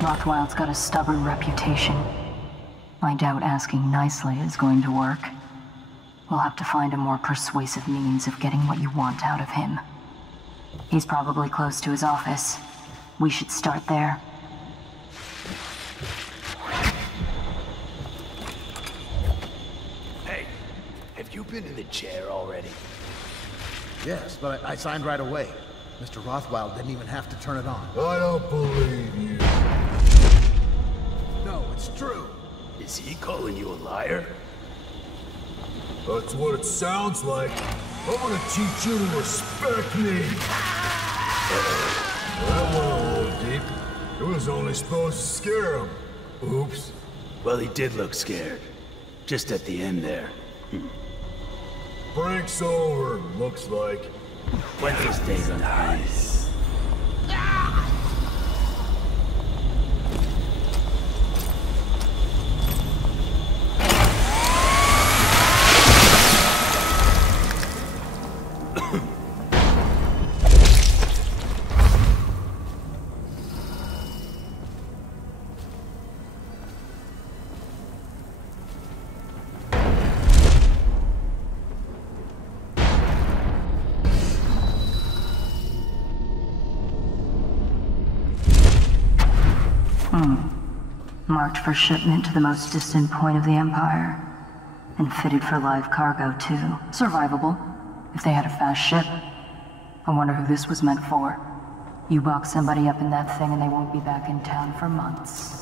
Rothwild's got a stubborn reputation. I doubt asking nicely is going to work. We'll have to find a more persuasive means of getting what you want out of him. He's probably close to his office. We should start there. Hey, have you been in the chair already? Yes, but I signed right away. Mr. Rothwild didn't even have to turn it on. I don't believe you. No, it's true. Is he calling you a liar? That's what it sounds like. I'm gonna teach you to respect me. That went a little deep. It was only supposed to scare him. Oops. Well, he did look scared. Just at the end there. Break's over, looks like. Wednesday's days on ice. Marked for shipment to the most distant point of the Empire. And fitted for live cargo, too. Survivable, if they had a fast ship. I wonder who this was meant for. You box somebody up in that thing and they won't be back in town for months.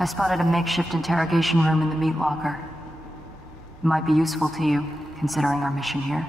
I spotted a makeshift interrogation room in the meat locker. It might be useful to you, considering our mission here.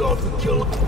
off the killer.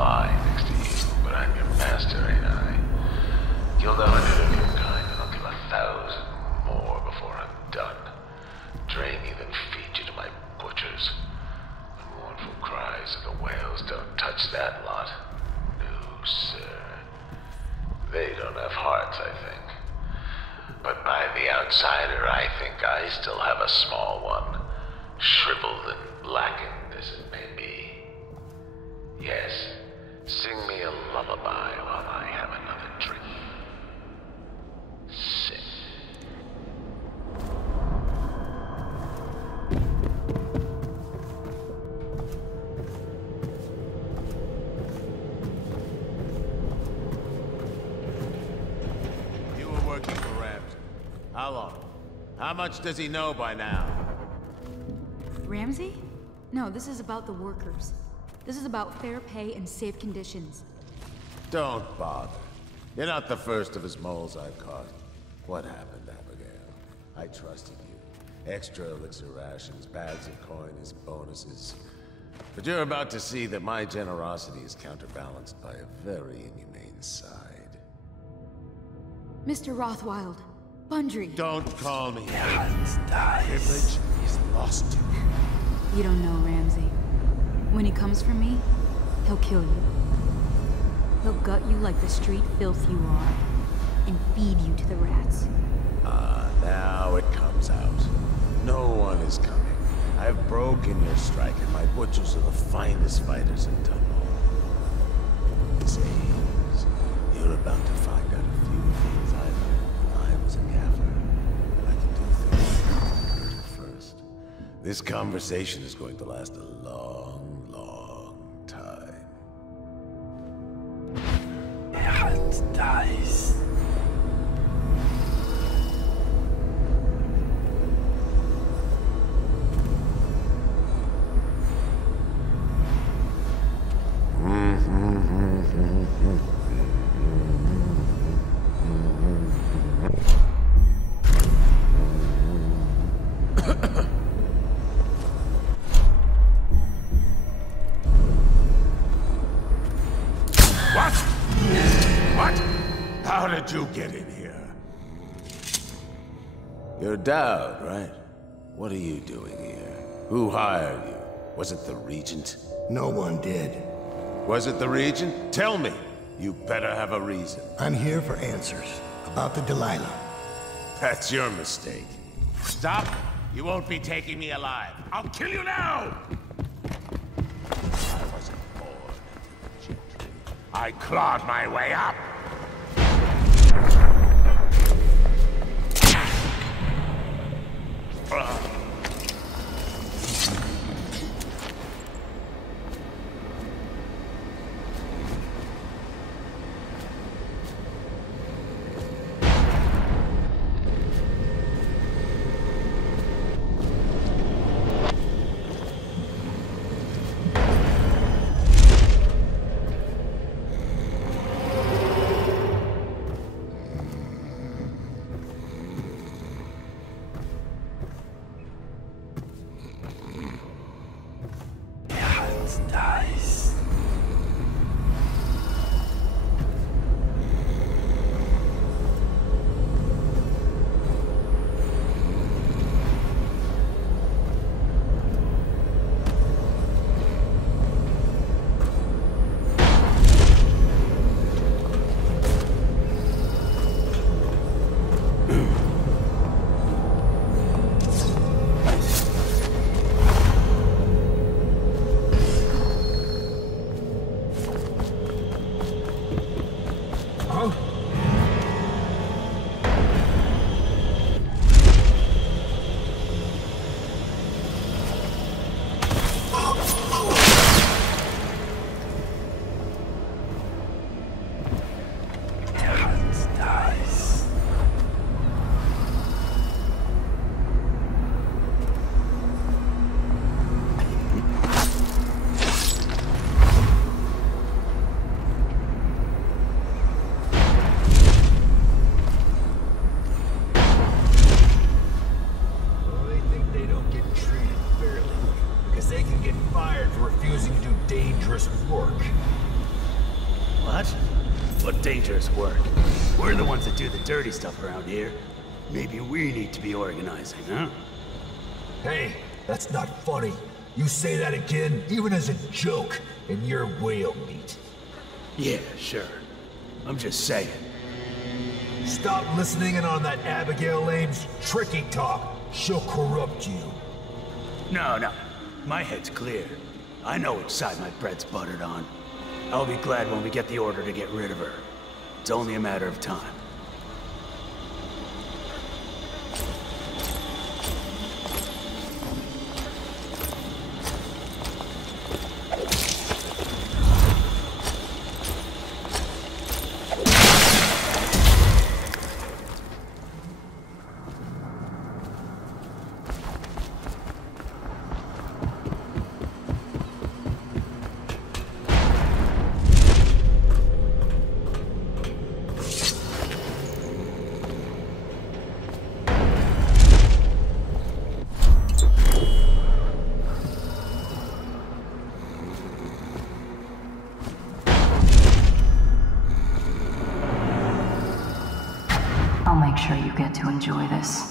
fly next to you, but I'm your master, ain't I? Killed 100 of your kind, and I'll kill 1,000 more before I'm done. Drain you, then feed you to my butchers. The mournful cries of the whales don't touch that lot. No, sir. They don't have hearts, I think. But by the outsider, I think I still have a small one. Shriveled and blackened as it may be. Yes, sing me a lullaby while I have another drink. Sing. You were working for Rams. How long? How much does he know by now? Ramsey? No, this is about the workers. This is about fair pay and safe conditions. Don't bother. You're not the first of his moles I've caught. What happened, Abigail? I trusted you. Extra elixir rations, bags of coin as bonuses. But you're about to see that my generosity is counterbalanced by a very inhumane side. Mr. Rothwild, Bundry. Don't call me. Privilege is lost to me. You don't know Ramsey. When he comes for me, he'll kill you. He'll gut you like the street filth you are, and feed you to the rats. Now it comes out. No one is coming. I've broken your strike, and my butchers are the finest fighters in Dunwall. Miss Ames, you're about to find out a few things I learned when I was a gaffer. I can do things you heard it first. This conversation is going to last a long, long time. It dies. How did you get in here? You're Dowd, right? What are you doing here? Who hired you? Was it the Regent? No one did. Was it the Regent? Tell me! You better have a reason. I'm here for answers. About the Delilah. That's your mistake. Stop! You won't be taking me alive. I'll kill you now! I wasn't born into the gentry. I clawed my way up! What? What dangerous work? We're the ones that do the dirty stuff around here. Maybe we need to be organizing, huh? Hey, that's not funny. You say that again, even as a joke, and you're whale meat. Yeah, sure. I'm just saying. Stop listening in on that Abigail Ames tricky talk. She'll corrupt you. No. My head's clear. I know which side my bread's buttered on. I'll be glad when we get the order to get rid of her. It's only a matter of time. I'll make sure you get to enjoy this.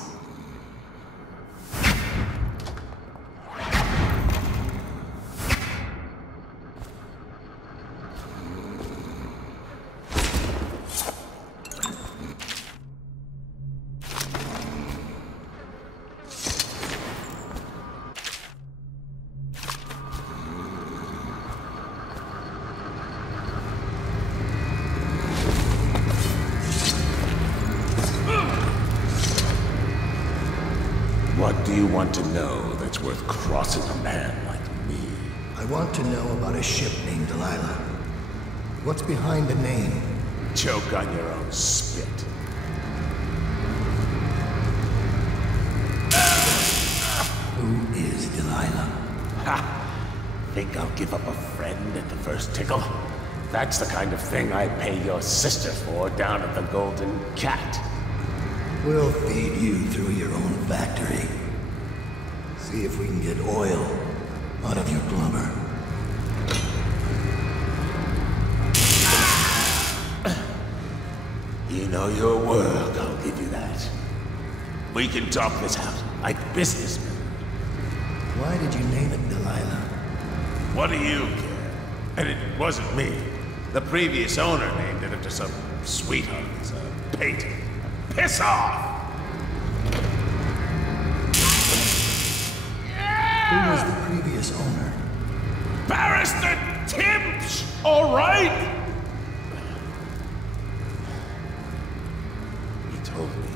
What do you want to know that's worth crossing a man like me? I want to know about a ship named Delilah. What's behind the name? Choke on your own spit. Who is Delilah? Ha! Think I'll give up a friend at the first tickle? That's the kind of thing I pay your sister for down at the Golden Cat. We'll feed you through your own factory. See if we can get oil out of your blubber. You know your work, I'll give you that. We can talk this out, like businessmen. Why did you name it Delilah? What do you care? And it wasn't me. The previous owner named it after some sweetheart as a painter. Piss off! Who was the previous owner? Barrister Timps, all right? He told me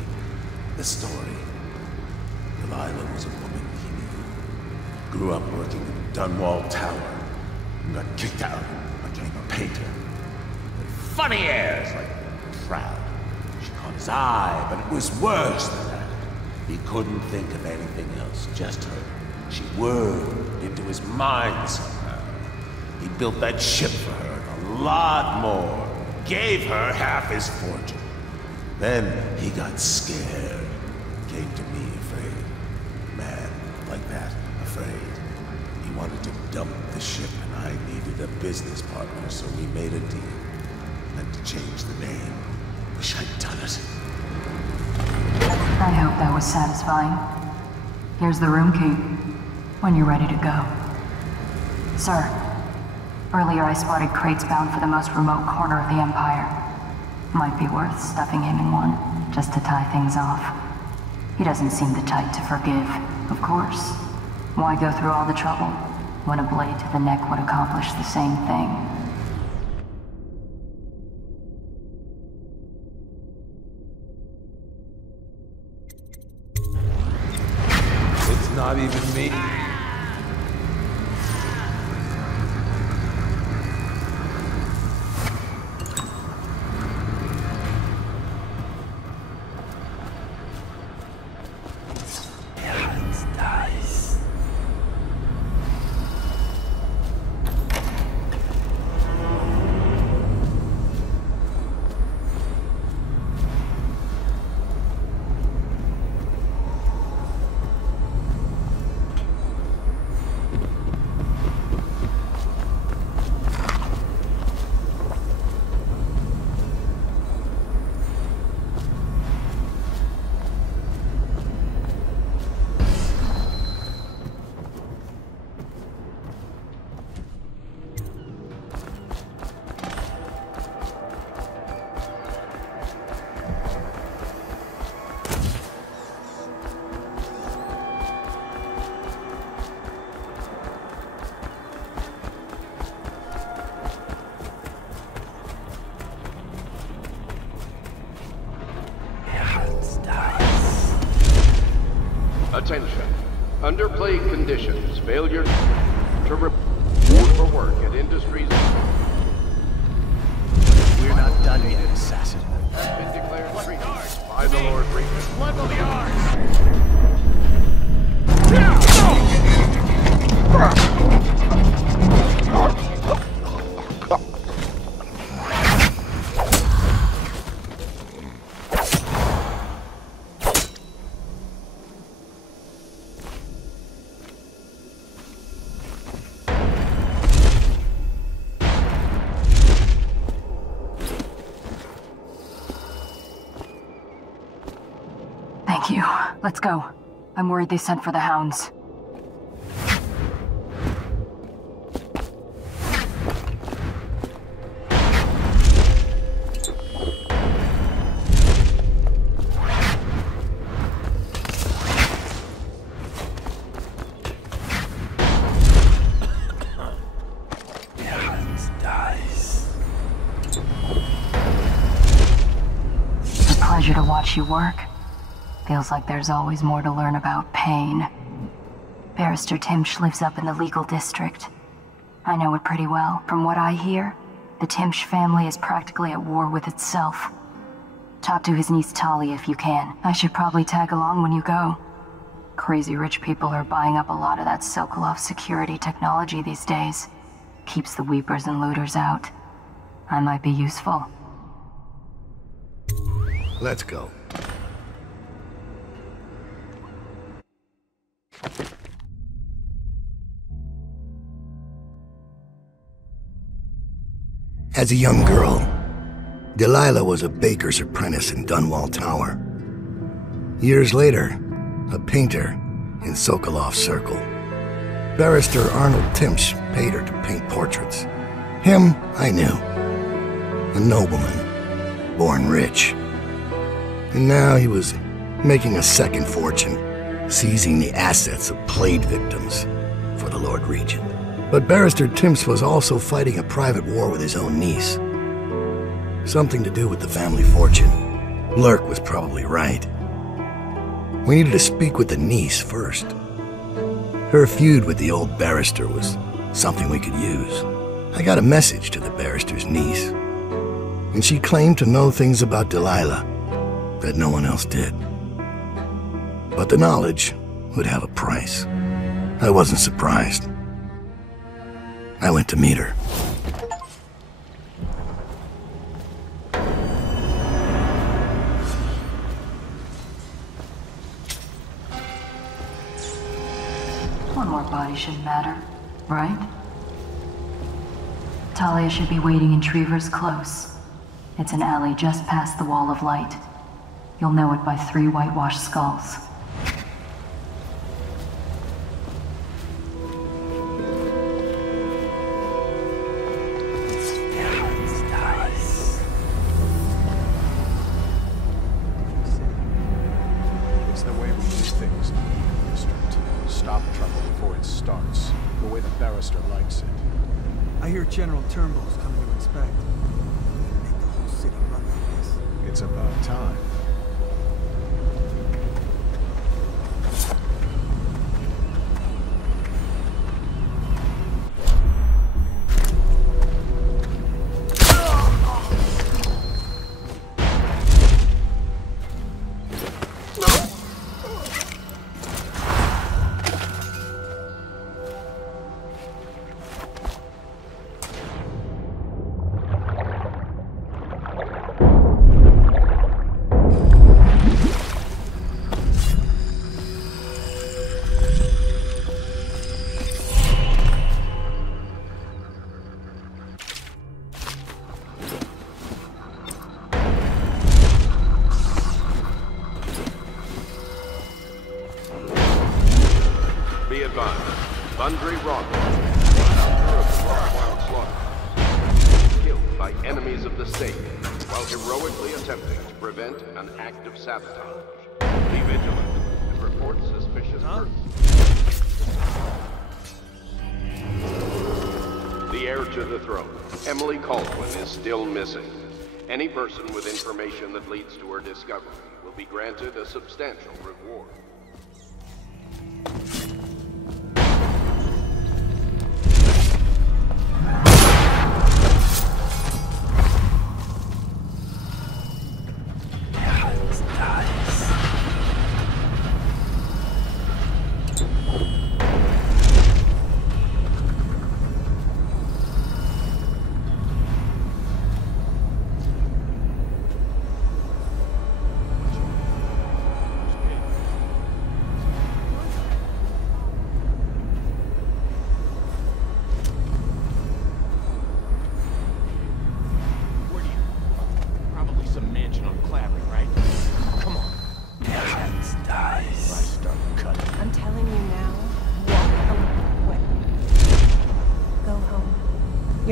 the story. Delilah was a woman he knew. Grew up working in Dunwall Tower. And got kicked out and became a painter. With funny airs, like proud. She caught his eye, but it was worse than that. He couldn't think of anything else, just her. She whirled into his mind somehow. He built that ship for her and a lot more. Gave her half his fortune. Then he got scared. Came to me afraid. Mad, like that, afraid. He wanted to dump the ship and I needed a business partner, so we made a deal. Meant to change the name. Wish I'd done it. I hope that was satisfying. Here's the room key, when you're ready to go. Sir, earlier I spotted crates bound for the most remote corner of the Empire. Might be worth stuffing him in one, just to tie things off. He doesn't seem the type to forgive, of course. Why go through all the trouble, when a blade to the neck would accomplish the same thing? It's not even me. Attention. Under plague conditions, failure to report for work at industries... We're not done yet, assassin. ...has been declared treasonous by the Lord Regent. What will be ours? Thank you. Let's go. I'm worried they sent for the hounds. It's a pleasure to watch you work. Feels like there's always more to learn about pain. Barrister Timsh lives up in the legal district. I know it pretty well. From what I hear, the Timsh family is practically at war with itself. Talk to his niece Talia if you can. I should probably tag along when you go. Crazy rich people are buying up a lot of that Sokolov security technology these days. Keeps the weepers and looters out. I might be useful. Let's go. As a young girl, Delilah was a baker's apprentice in Dunwall Tower. Years later, a painter in Sokolov's circle. Barrister Arnold Timsh paid her to paint portraits. Him, I knew. A nobleman, born rich. And now he was making a second fortune, seizing the assets of plague victims for the Lord Regent. But Barrister Timsh was also fighting a private war with his own niece. Something to do with the family fortune. Lurk was probably right. We needed to speak with the niece first. Her feud with the old barrister was something we could use. I got a message to the barrister's niece, and she claimed to know things about Delilah that no one else did. But the knowledge would have a price. I wasn't surprised. I went to meet her. One more body shouldn't matter, right? Talia should be waiting in Trevor's Close. It's an alley just past the Wall of Light. You'll know it by 3 whitewashed skulls. General Turnbull's coming to inspect. We can make the whole city run like this. It's about time. Sundry wrongdoers, founder of the Wild Slaughter, killed by enemies of the state while heroically attempting to prevent an act of sabotage. Be vigilant and report suspicious persons. The heir to the throne, Emily Caldwin, is still missing. Any person with information that leads to her discovery will be granted a substantial reward.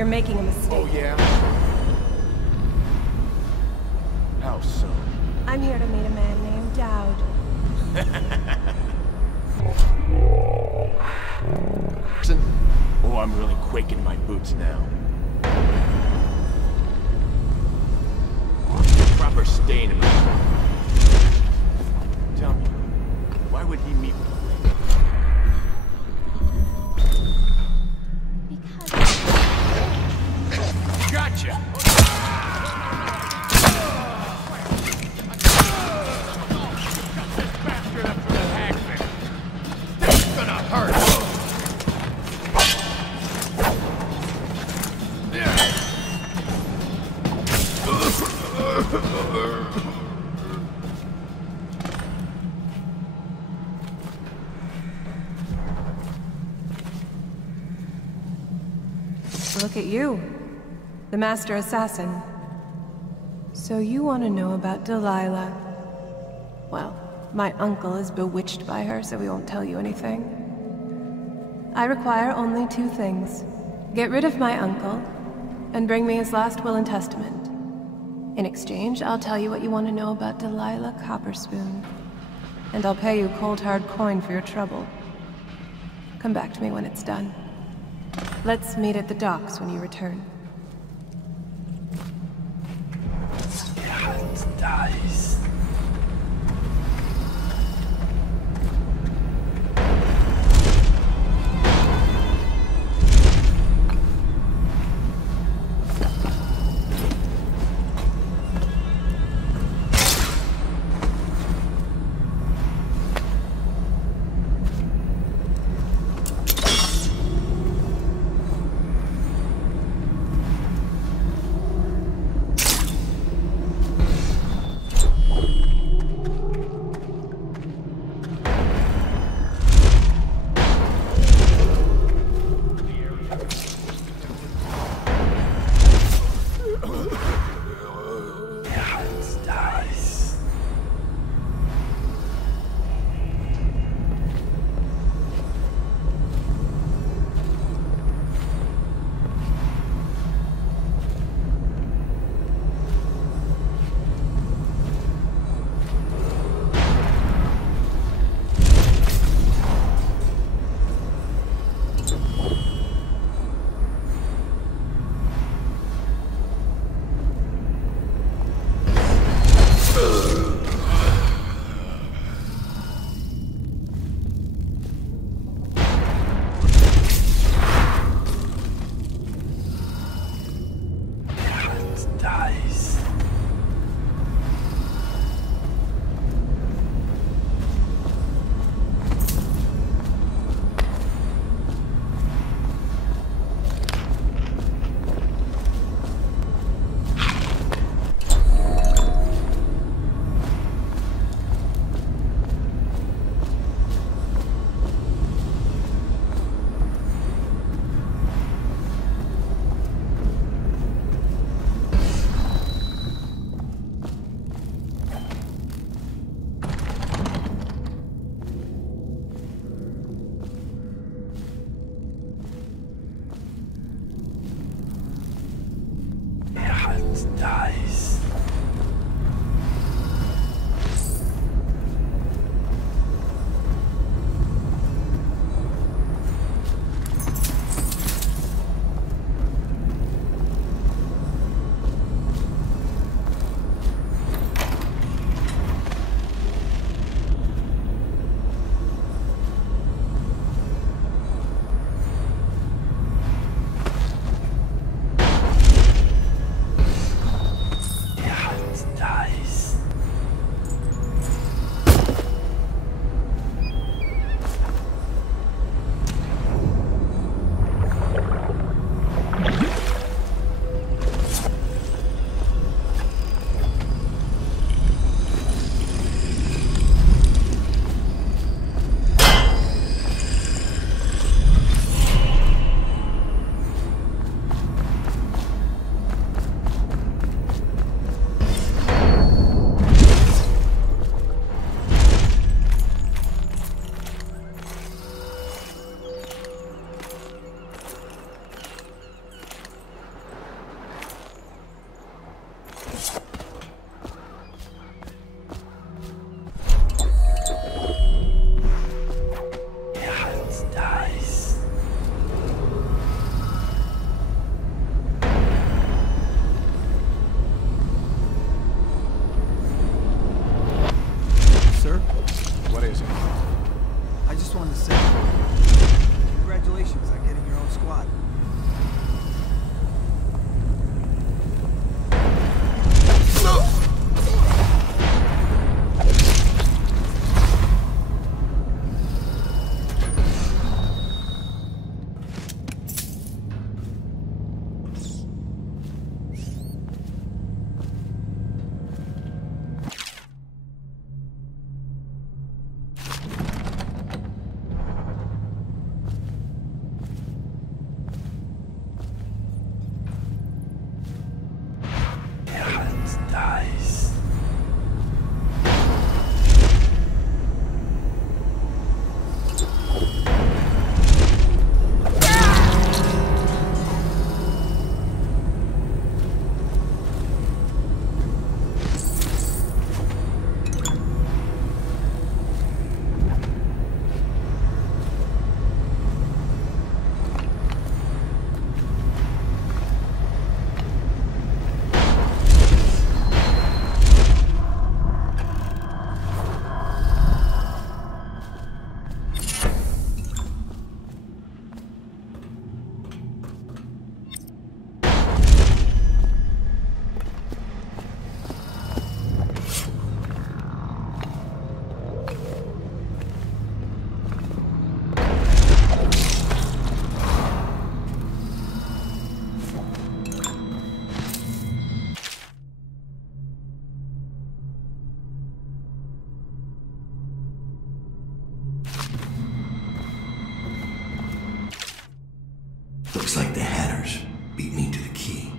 You're making a mistake. Oh, yeah? How so? I'm here to meet a man named Dowd. Oh, I'm really quaking in my boots now. Proper stain in my mouth. Tell me, why would he meet with me? Gotcha! Look at you. The Master Assassin. So you want to know about Delilah? Well, my uncle is bewitched by her, so we won't tell you anything. I require only 2 things. Get rid of my uncle, and bring me his last will and testament. In exchange, I'll tell you what you want to know about Delilah Copperspoon. And I'll pay you cold hard coin for your trouble. Come back to me when it's done. Let's meet at the docks when you return. Dies. Dies. dies. Looks like the Hatters beat me to the key.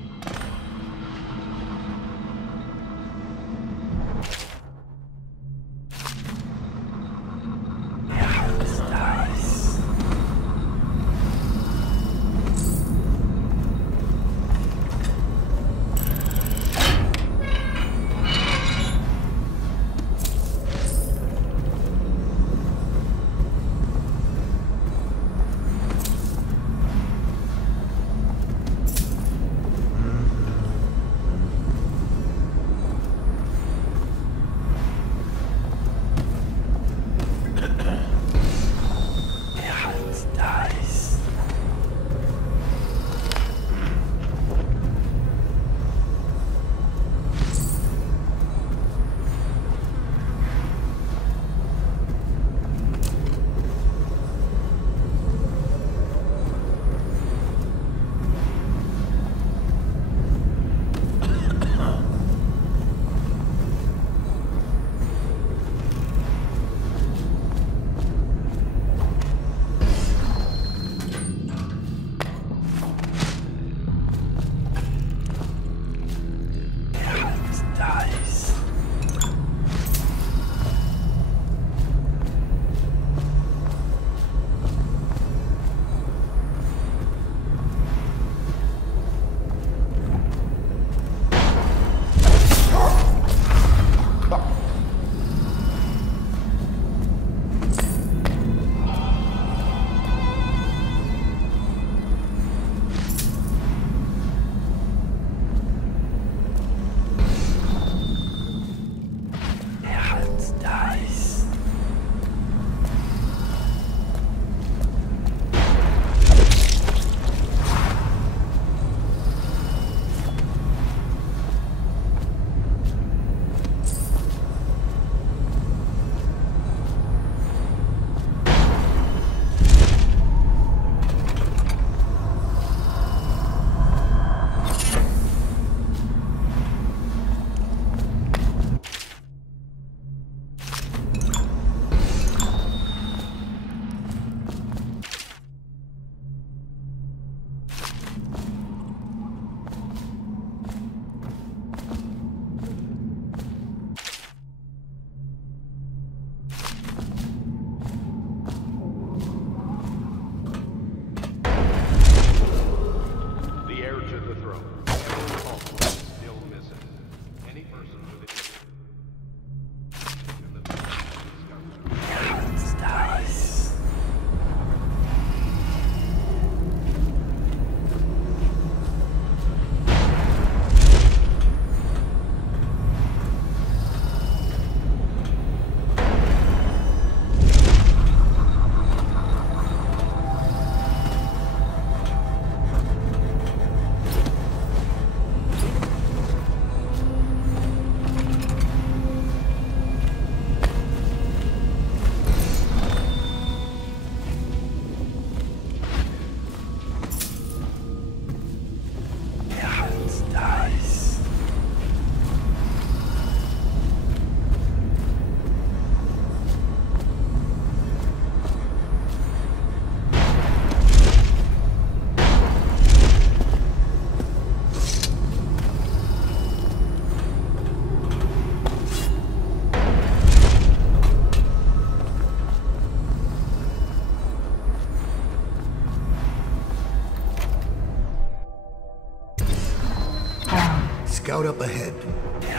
Scout up ahead.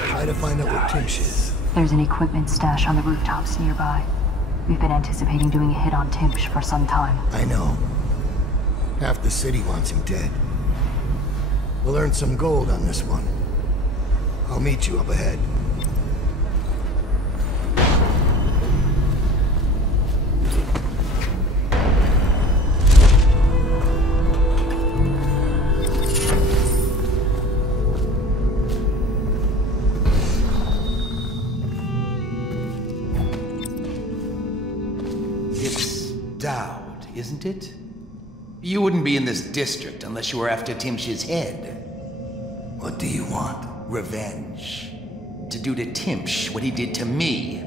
Try to find out where Timsh is. There's an equipment stash on the rooftops nearby. We've been anticipating doing a hit on Timsh for some time. I know. Half the city wants him dead. We'll earn some gold on this one. I'll meet you up ahead. Isn't it? You wouldn't be in this district unless you were after Timsh's head. What do you want? Revenge. To do to Timsh what he did to me.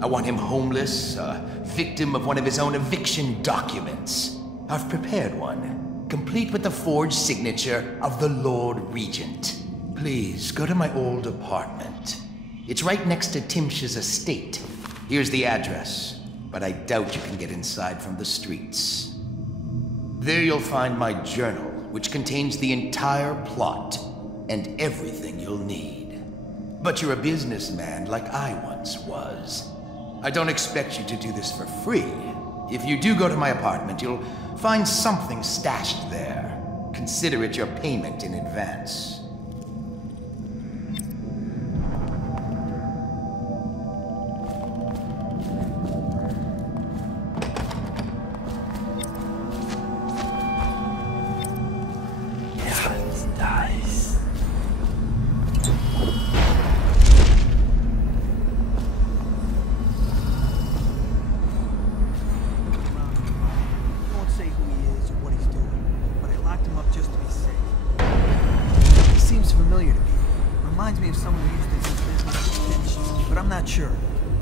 I want him homeless, a victim of one of his own eviction documents. I've prepared one, complete with the forged signature of the Lord Regent. Please, go to my old apartment. It's right next to Timsh's estate. Here's the address. But I doubt you can get inside from the streets. There you'll find my journal, which contains the entire plot and everything you'll need. But you're a businessman like I once was. I don't expect you to do this for free. If you do go to my apartment, you'll find something stashed there. Consider it your payment in advance.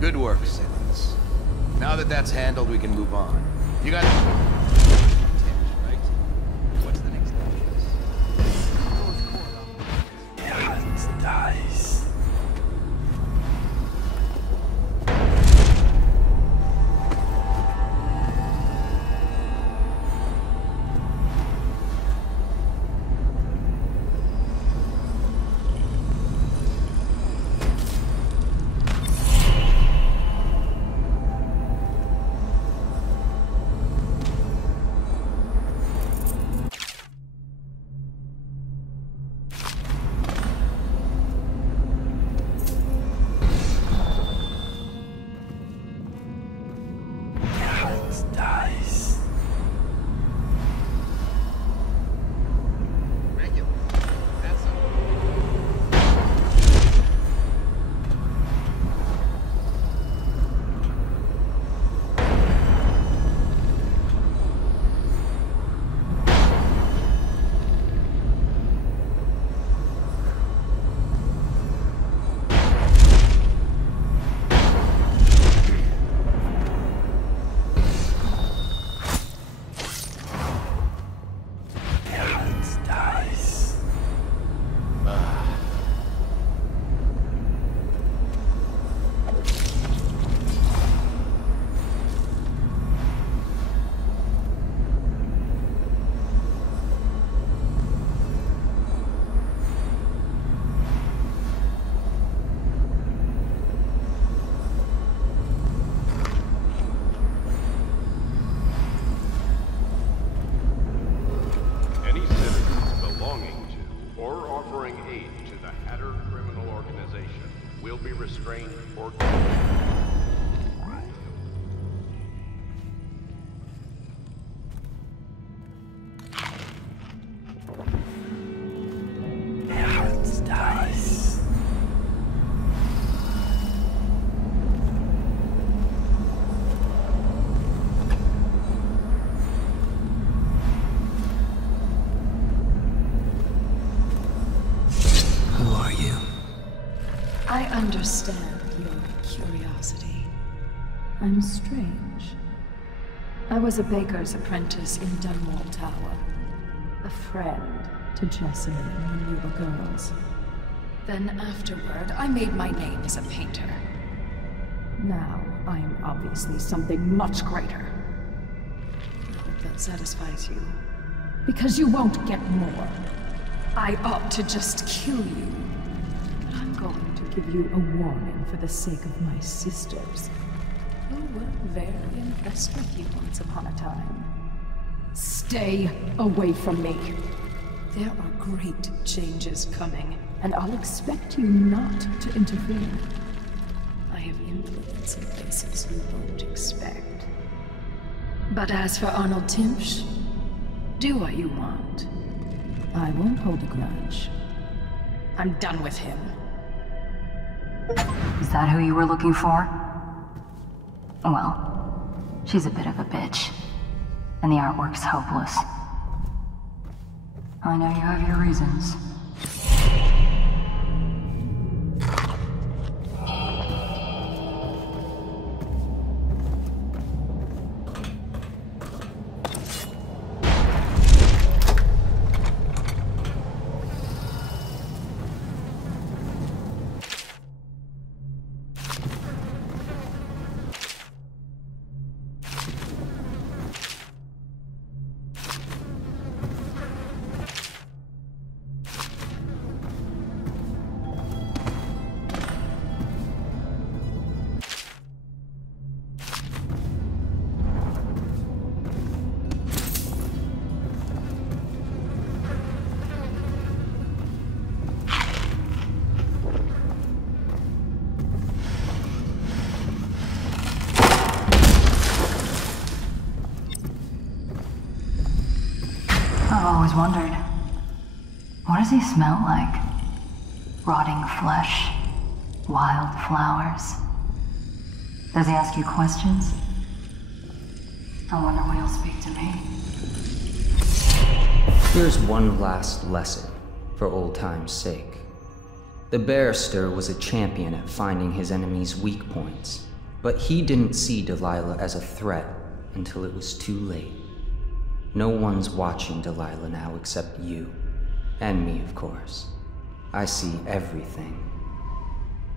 Good work, Simmons. Now that that's handled, we can move on. You got... right? What's the next thing? Yeah, nice. I understand your curiosity. I'm strange. I was a baker's apprentice in Dunwall Tower. A friend to Jessamine when we were girls. Then afterward, I made my name as a painter. Now, I'm obviously something much greater. I hope that satisfies you. Because you won't get more. I ought to just kill you. give you a warning for the sake of my sisters, who were very impressed with you once upon a time. Stay away from me. There are great changes coming, and I'll expect you not to interfere. I have influence in places you won't expect. But as for Arnold Timpsch, do what you want. I won't hold a grudge. I'm done with him. Is that who you were looking for? Well, she's a bit of a bitch. And the artwork's hopeless. I know you have your reasons. Wondered, what does he smell like? Rotting flesh? Wild flowers? Does he ask you questions? I wonder when he'll speak to me. Here's one last lesson, for old time's sake. The barrister was a champion at finding his enemy's weak points, but he didn't see Delilah as a threat until it was too late. No one's watching Delilah now except you. And me, of course. I see everything.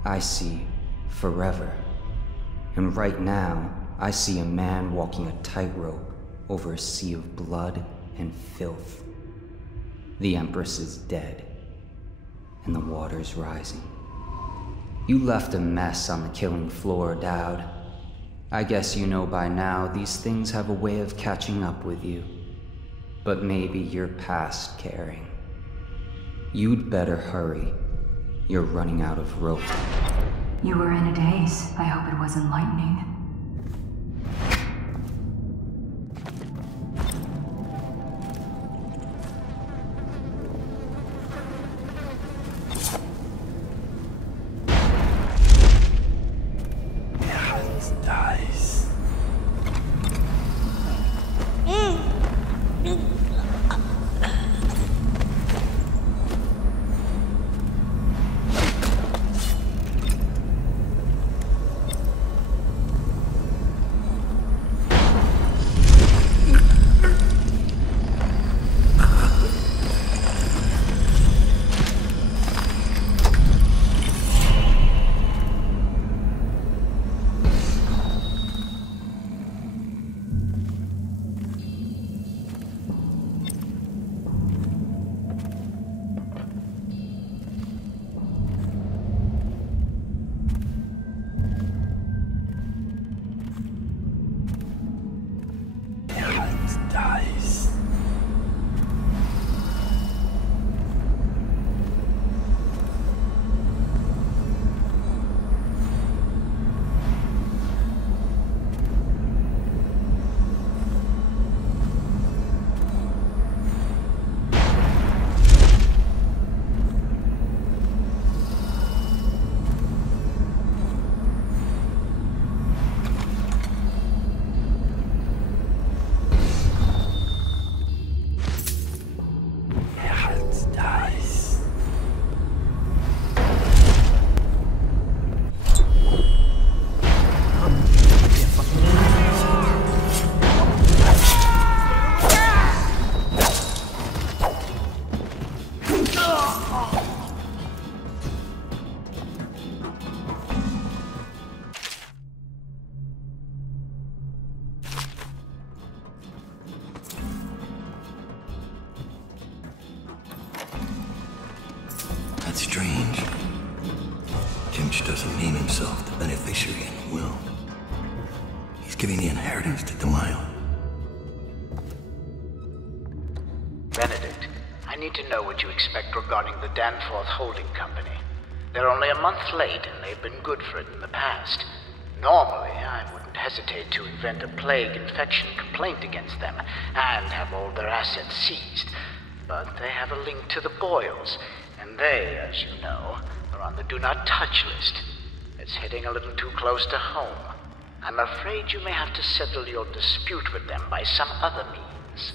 I see forever. And right now, I see a man walking a tightrope over a sea of blood and filth. The Empress is dead, and the water's rising. You left a mess on the killing floor, Dowd. I guess you know by now these things have a way of catching up with you. But maybe you're past caring. You'd better hurry. You're running out of rope. You were in a daze. I hope it was enlightening. Witch doesn't name himself the beneficiary in will. He's giving the inheritance to Delilah. Benedict, I need to know what you expect regarding the Danforth Holding Company. They're only a month late, and they've been good for it in the past. Normally, I wouldn't hesitate to invent a plague infection complaint against them, and have all their assets seized. But they have a link to the Boyles, and they, as you know, are on the Do Not Touch list. It's hitting a little too close to home. I'm afraid you may have to settle your dispute with them by some other means.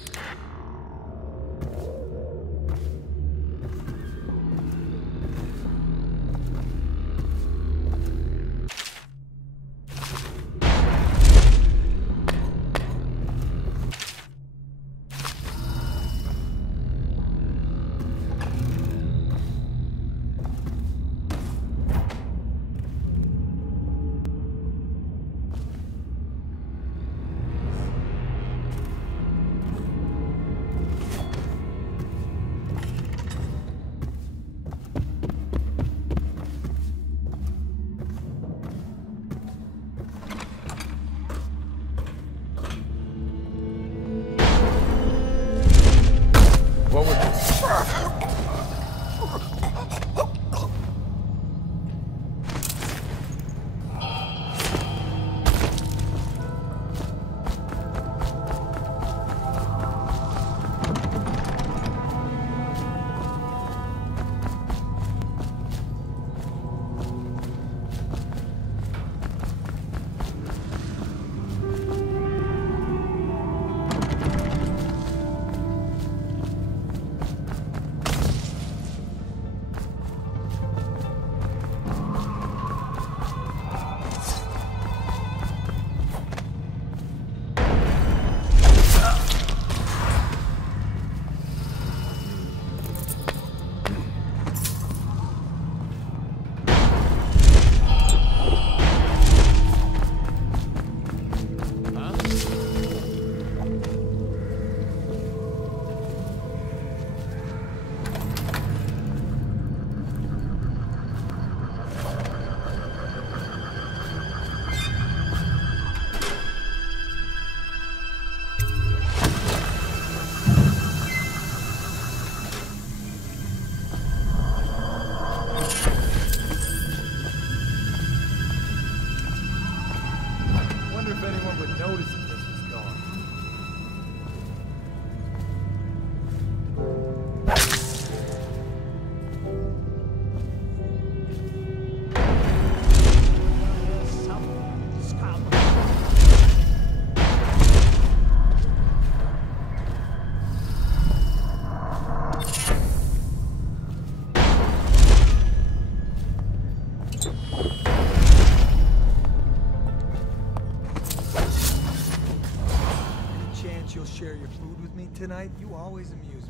Share your food with me tonight? You always amuse me.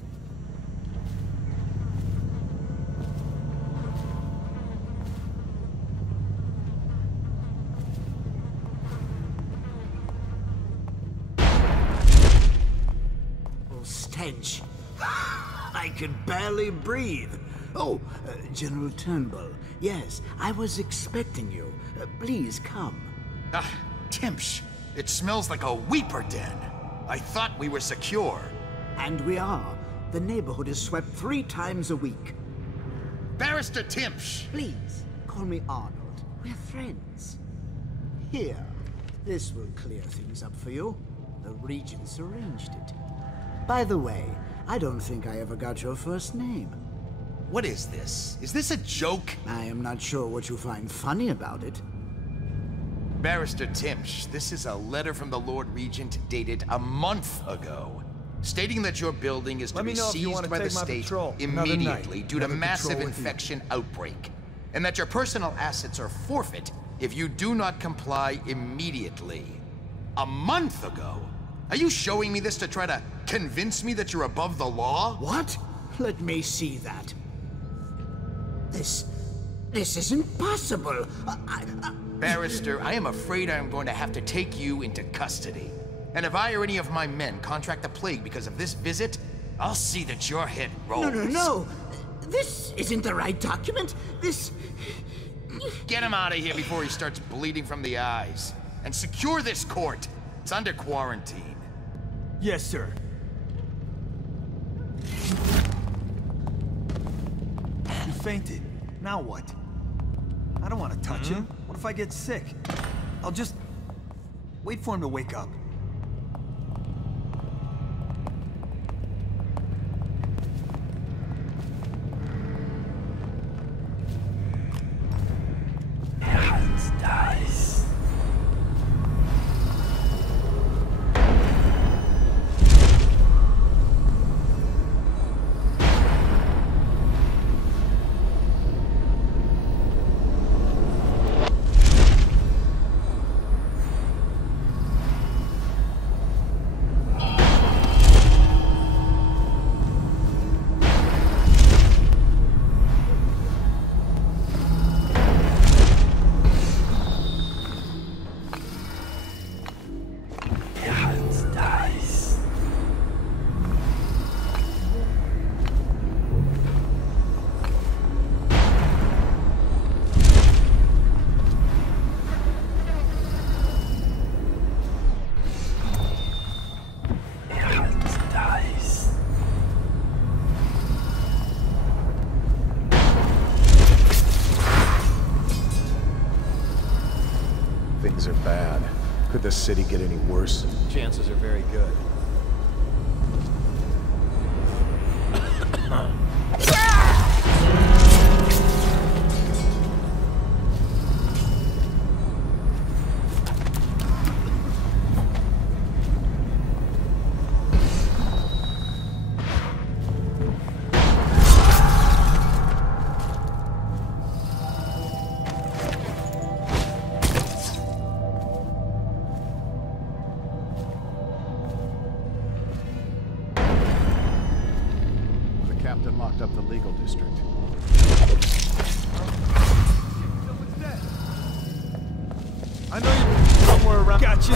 Oh, stench. I can barely breathe. Oh, General Turnbull. Yes, I was expecting you. Please come. Ah, Timsh. It smells like a weeper den. I thought we were secure. And we are. The neighborhood is swept 3 times a week. Barrister Timsh! Please, call me Arnold. We're friends. Here, this will clear things up for you. The Regents arranged it. By the way, I don't think I ever got your first name. What is this? Is this a joke? I am not sure what you find funny about it. Barrister Timsh, this is a letter from the Lord Regent dated a month ago, stating that your building is to be seized by the state immediately due to massive infection outbreak, and that your personal assets are forfeit if you do not comply immediately. A month ago? Are you showing me this to try to convince me that you're above the law? What? Let me see that. This isn't possible. Barrister, I am afraid I am going to have to take you into custody. And if I or any of my men contract the plague because of this visit, I'll see that your head rolls. No. This isn't the right document. This... Get him out of here before he starts bleeding from the eyes. And secure this court. It's under quarantine. Yes, sir. He fainted. Now what? I don't want to touch him. What if I get sick? I'll just wait for him to wake up. Dice. Things are bad. Could the city get any worse? Chances are very good. Captain locked up the legal district. Someone's dead. I know you're somewhere around. Got you.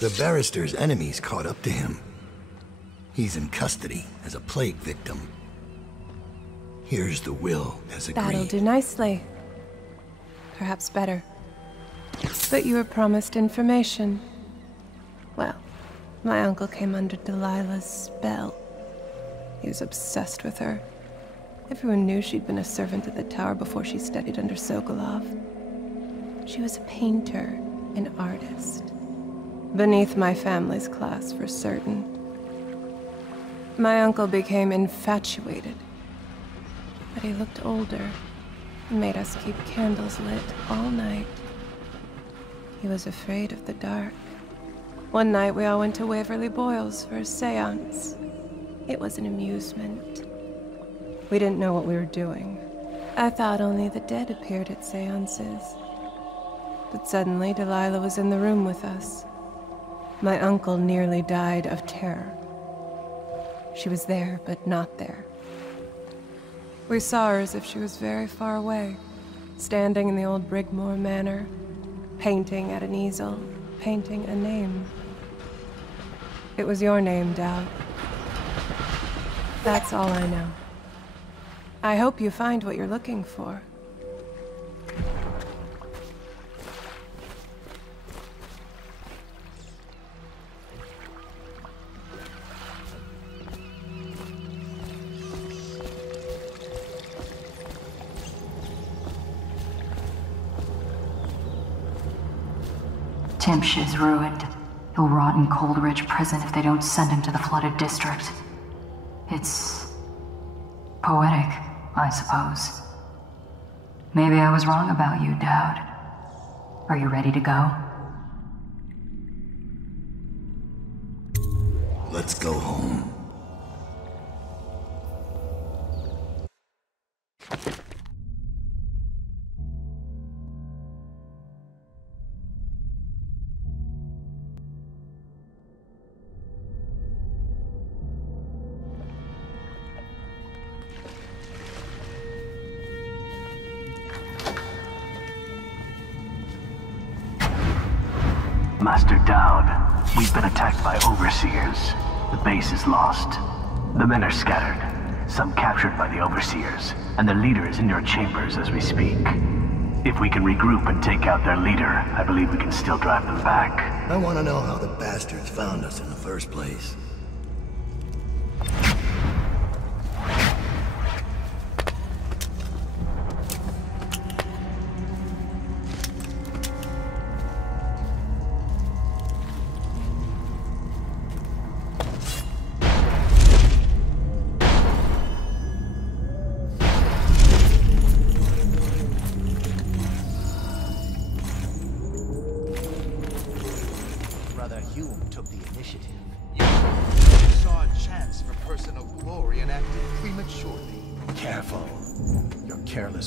The barrister's enemies caught up to him. He's in custody as a plague victim. Here's the will as agreed. That'll do nicely. Perhaps better. But you were promised information. Well, my uncle came under Delilah's spell. He was obsessed with her. Everyone knew she'd been a servant at the tower before she studied under Sokolov. She was a painter, an artist. Beneath my family's class, for certain. My uncle became infatuated. But he looked older and made us keep candles lit all night. He was afraid of the dark. One night we all went to Waverly Boyle's for a seance. It was an amusement. We didn't know what we were doing. I thought only the dead appeared at seances. But suddenly Delilah was in the room with us. My uncle nearly died of terror. She was there, but not there. We saw her as if she was very far away, standing in the old Brigmore Manor, painting at an easel, painting a name. It was your name, Dowd. That's all I know. I hope you find what you're looking for. Timsh is ruined. He'll rot in Coldridge Prison if they don't send him to the flooded district. It's poetic, I suppose. Maybe I was wrong about you, Dowd. Are you ready to go? Let's go home. Master Dowd, we've been attacked by overseers. The base is lost. The men are scattered, some captured by the overseers, and their leader is in your chambers as we speak. If we can regroup and take out their leader, I believe we can still drive them back. I want to know how the bastards found us in the first place.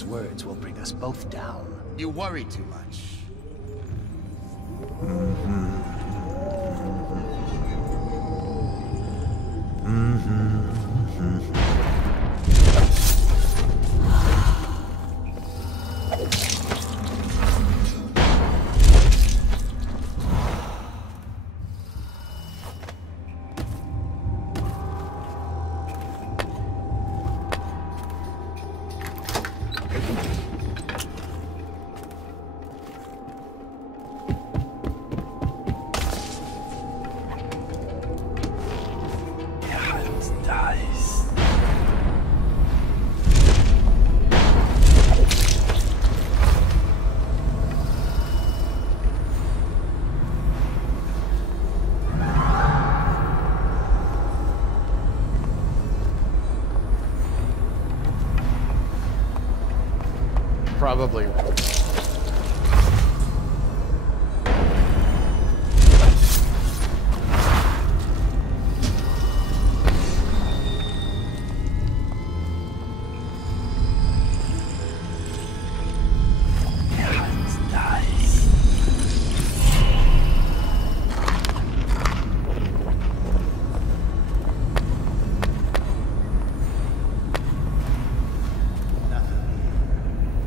Words will bring us both down. You worry too much. Probably.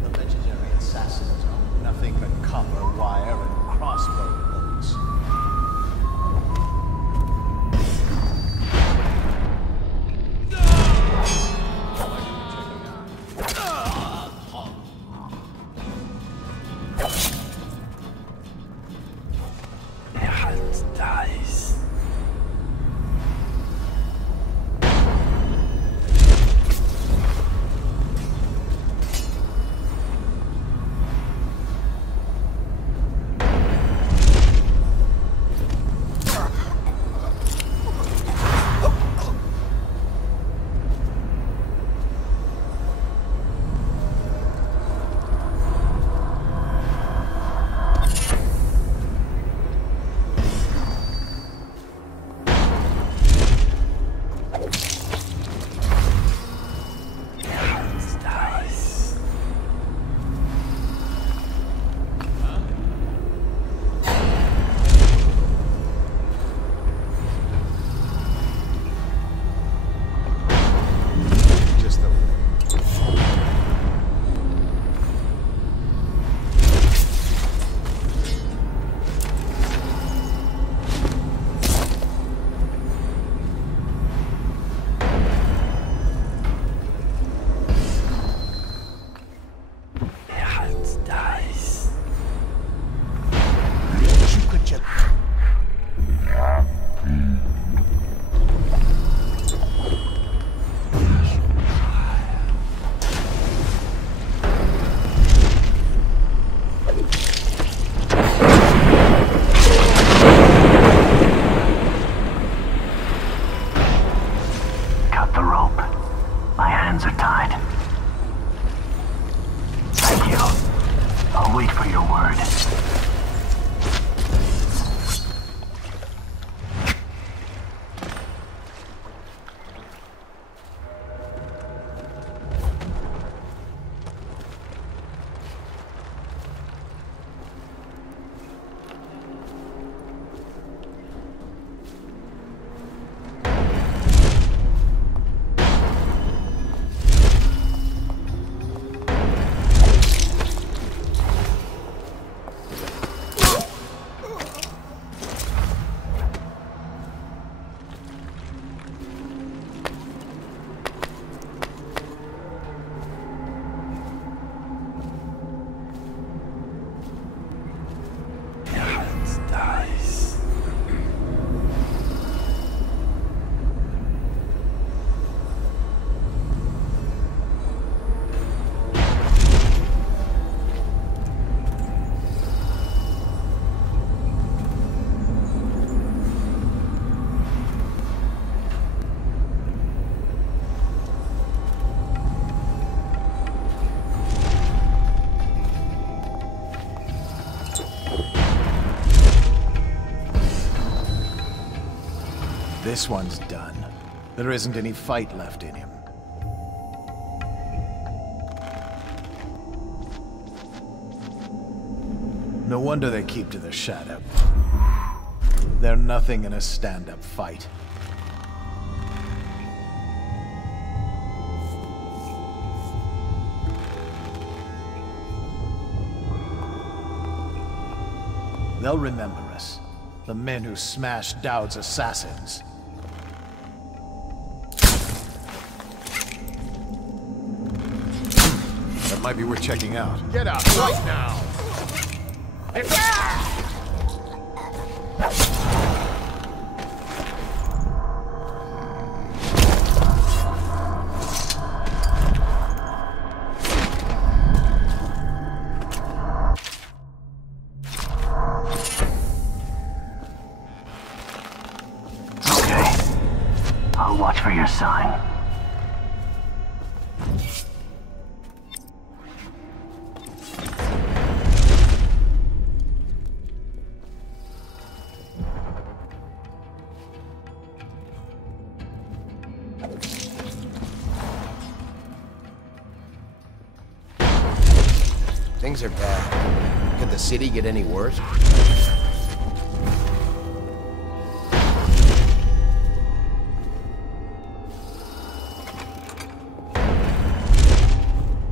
The legendary assassin This one's done. There isn't any fight left in him. No wonder they keep to the shadow. They're nothing in a stand-up fight. They'll remember us. The men who smashed Dowd's assassins. That might be worth checking out. Get up right now! I'll watch for your sign. Things are bad. Could the city get any worse?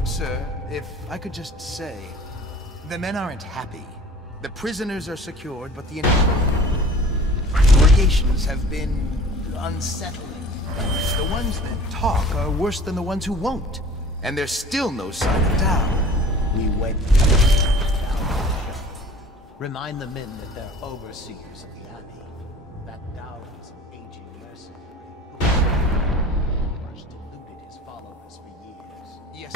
Sir, if I could just say, the men aren't happy. The prisoners are secured, but the interrogations have been unsettling. The ones that talk are worse than the ones who won't. And there's still no sign of Dow. We wait. Remind the men that they're overseers of the Abbey. That Dowd is an aging mercenary who has deluded his followers for years. Yes,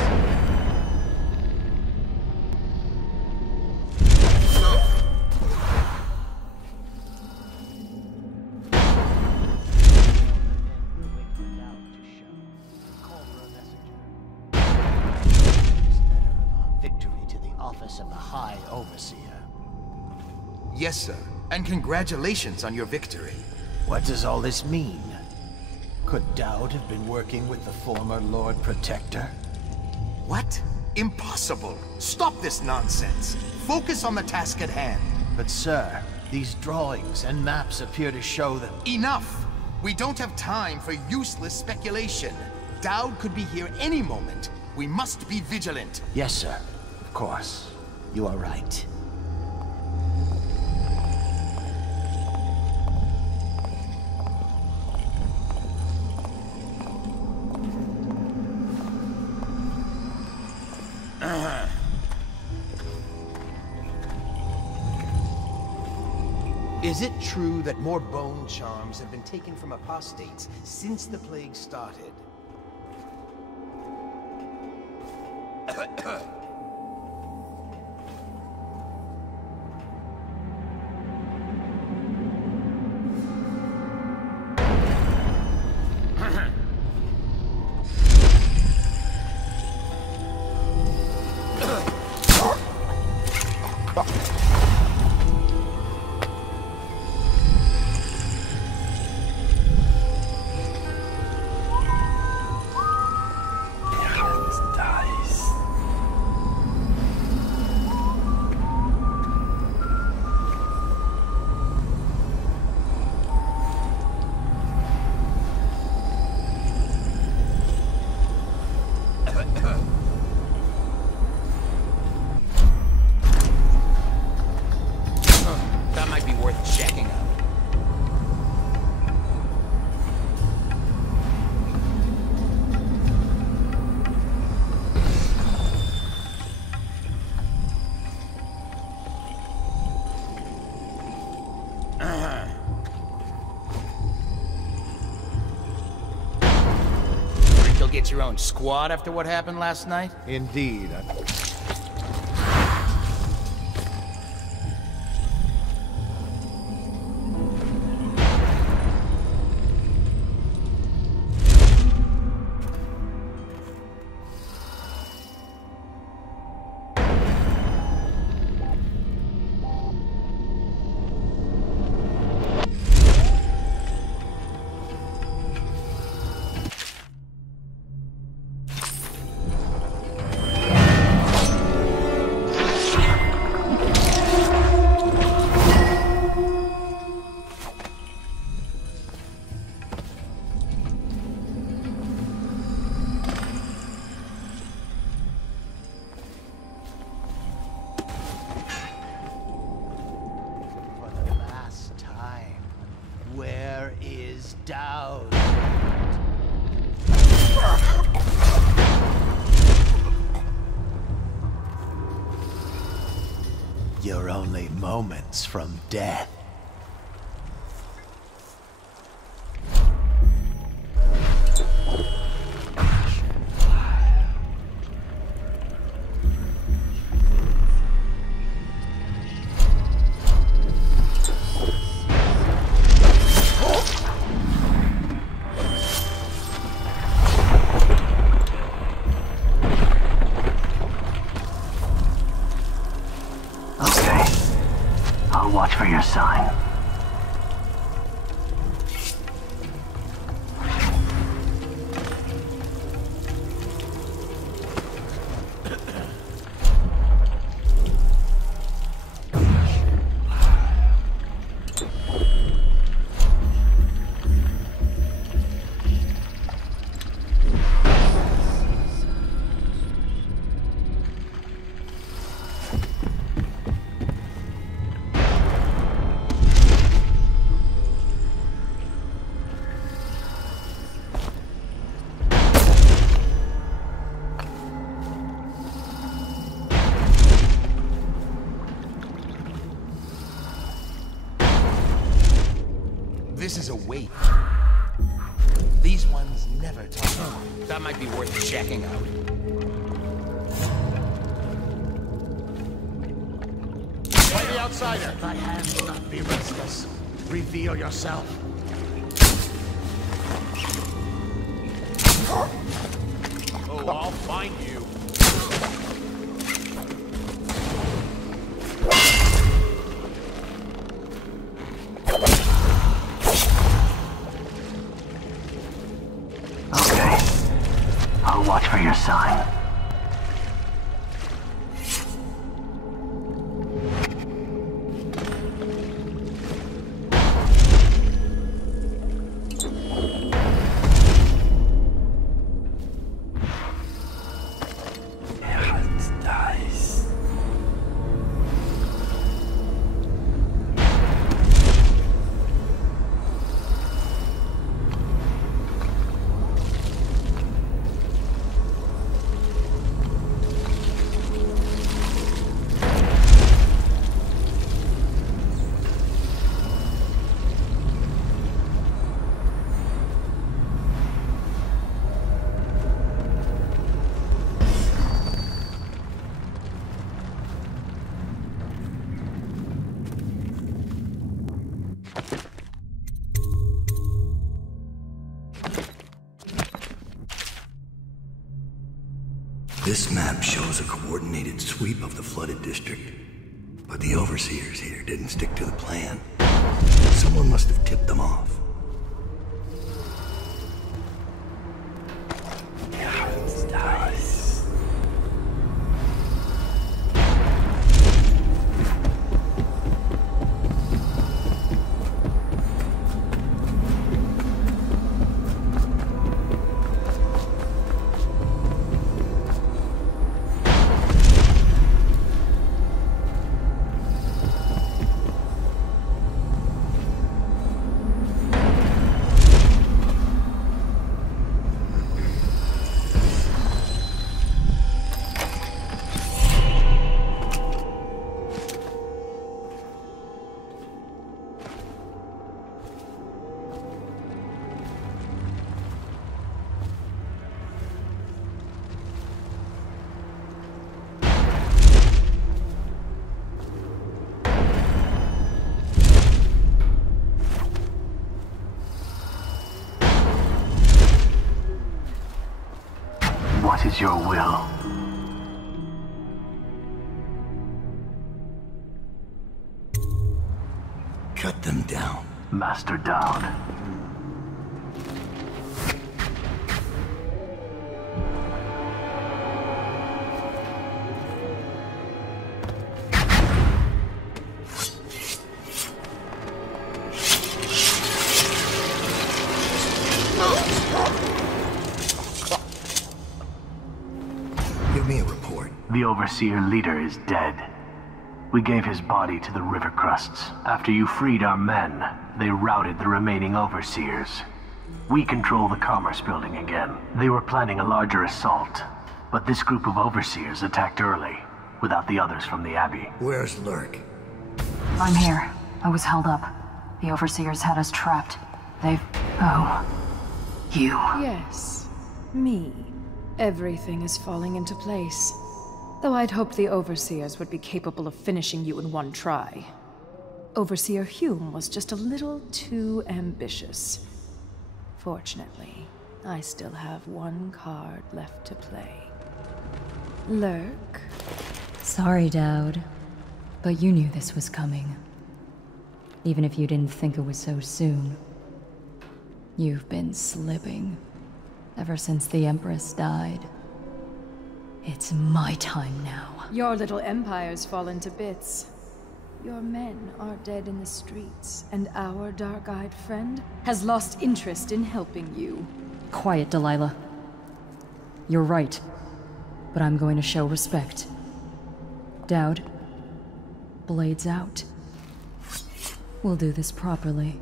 of the High Overseer. Yes, sir. And congratulations on your victory. What does all this mean? Could Dowd have been working with the former Lord Protector? What? Impossible! Stop this nonsense! Focus on the task at hand. But sir, these drawings and maps appear to show that... Enough! We don't have time for useless speculation. Dowd could be here any moment. We must be vigilant. Yes, sir. Of course. You are right. Is it true that more bone charms have been taken from apostates since the plague started? Get your own squad after what happened last night? Indeed. only moments from death. This is a wait. These ones never talk. That might be worth checking out. Play the outsider. Thy hands will not be restless. Reveal yourself. Oh, I'll find you. Watch for your sign. This map shows a coordinated sweep of the flooded district, but the overseers here didn't stick to the plan. Someone must have tipped them off. What is your will? Cut them down. Master down. Give me a report. The Overseer leader is dead. We gave his body to the river crusts. After you freed our men, they routed the remaining Overseers. We control the Commerce Building again. They were planning a larger assault, but this group of Overseers attacked early, without the others from the Abbey. Where's Lurk? I'm here. I was held up. The Overseers had us trapped. They've... Oh. You. Yes. Me. Everything is falling into place. Though I'd hoped the Overseers would be capable of finishing you in one try. Overseer Hume was just a little too ambitious. Fortunately, I still have one card left to play. Lurk? Sorry, Dowd. But you knew this was coming. Even if you didn't think it was so soon. You've been slipping. Ever since the Empress died. It's my time now. Your little empire's fallen to bits. Your men are dead in the streets, and our dark-eyed friend has lost interest in helping you. Quiet, Delilah. You're right. But I'm going to show respect. Dowd, blades out. We'll do this properly.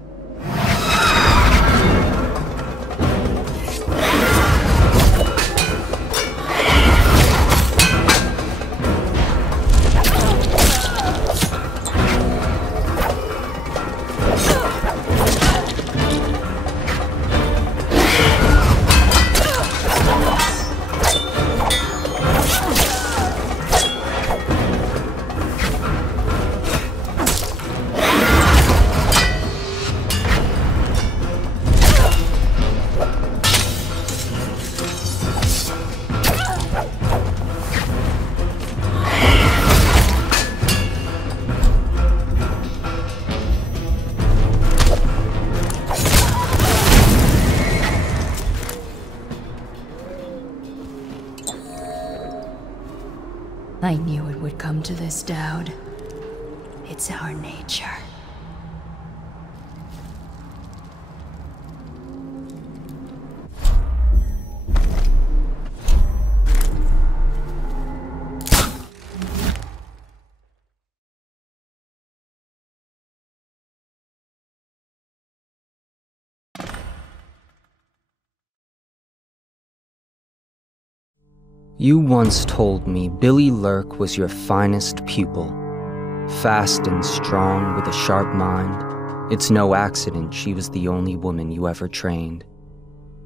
I knew it would come to this, Dowd. It's our nature. You once told me Billy Lurk was your finest pupil. Fast and strong with a sharp mind, it's no accident she was the only woman you ever trained.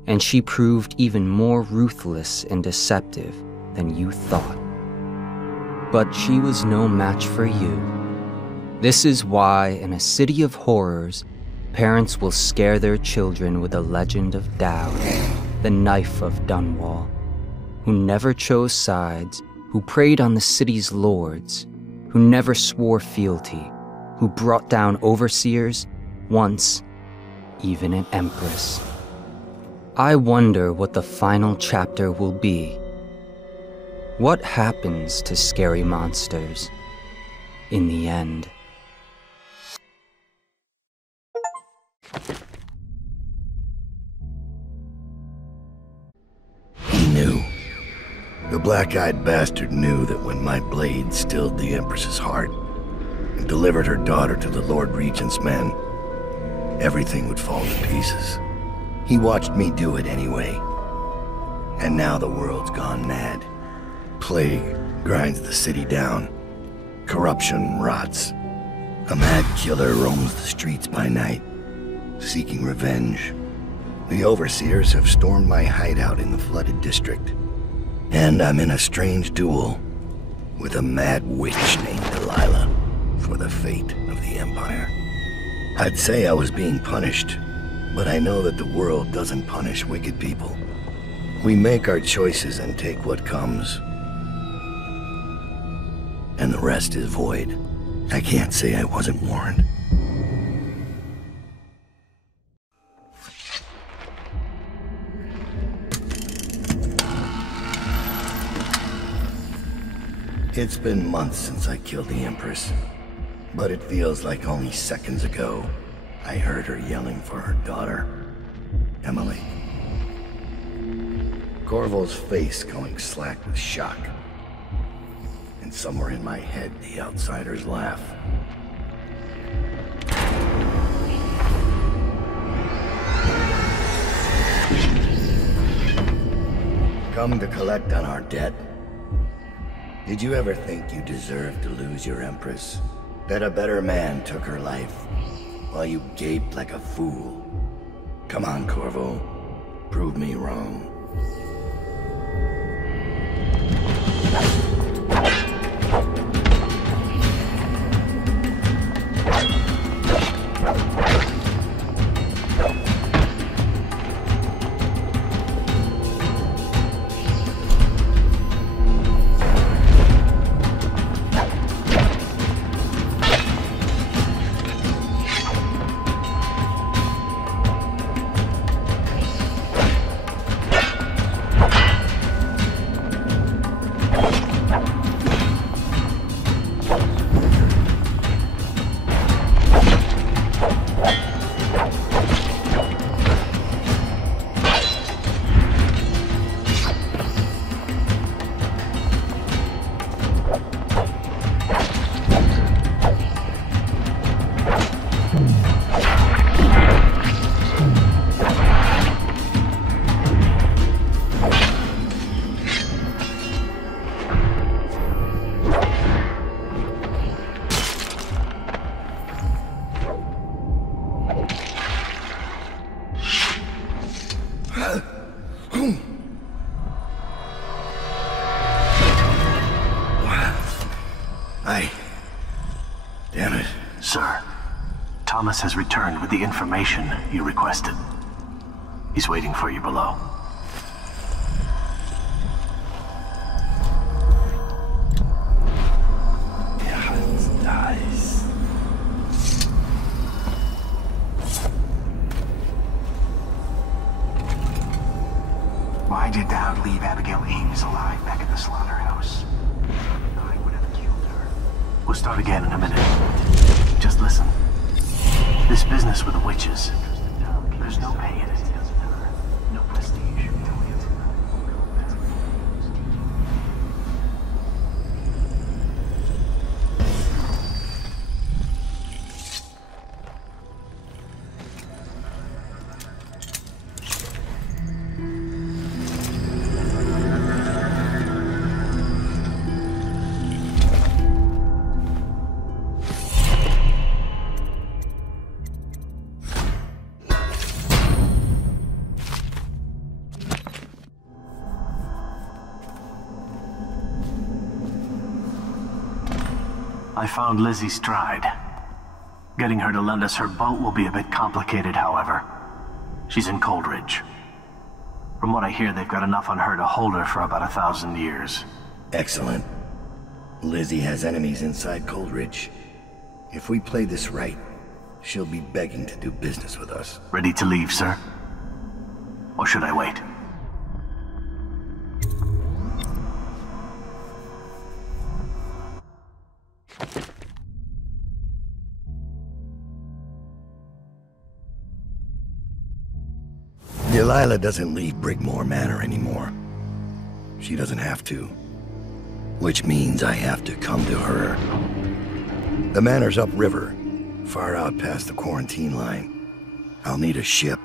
And she proved even more ruthless and deceptive than you thought. But she was no match for you. This is why, in a city of horrors, parents will scare their children with a legend of Dowd, the Knife of Dunwall, who never chose sides, who preyed on the city's lords, who never swore fealty, who brought down overseers, once even an Empress. I wonder what the final chapter will be. What happens to scary monsters in the end? He knew. The black-eyed bastard knew that when my blade stilled the Empress's heart and delivered her daughter to the Lord Regent's men, everything would fall to pieces. He watched me do it anyway. And now the world's gone mad. Plague grinds the city down. Corruption rots. A mad killer roams the streets by night, seeking revenge. The Overseers have stormed my hideout in the flooded district. And I'm in a strange duel with a mad witch named Delilah for the fate of the Empire. I'd say I was being punished, but I know that the world doesn't punish wicked people. We make our choices and take what comes. And the rest is void. I can't say I wasn't warned. It's been months since I killed the Empress, but it feels like only seconds ago I heard her yelling for her daughter, Emily. Corvo's face going slack with shock, and somewhere in my head the outsiders laugh. Come to collect on our debt. Did you ever think you deserved to lose your Empress that a better man took her life, while you gaped like a fool. Come on, Corvo. Prove me wrong. Damn it. Sir, Thomas has returned with the information you requested. He's waiting for you below. Yeah, it's nice. Why did Dowd leave Abigail Ames alive back at the slaughterhouse? I would have killed her. We'll start again in a minute. Just listen. This business with the witches, there's no pay in it. No prestige. I found Lizzie Stride. Getting her to lend us her boat will be a bit complicated, however. She's in Coldridge. From what I hear, they've got enough on her to hold her for about 1,000 years. Excellent. Lizzie has enemies inside Coldridge. If we play this right, she'll be begging to do business with us. Ready to leave, sir? Or should I wait? Delilah doesn't leave Brigmore Manor anymore. She doesn't have to. Which means I have to come to her. The manor's upriver, far out past the quarantine line. I'll need a ship.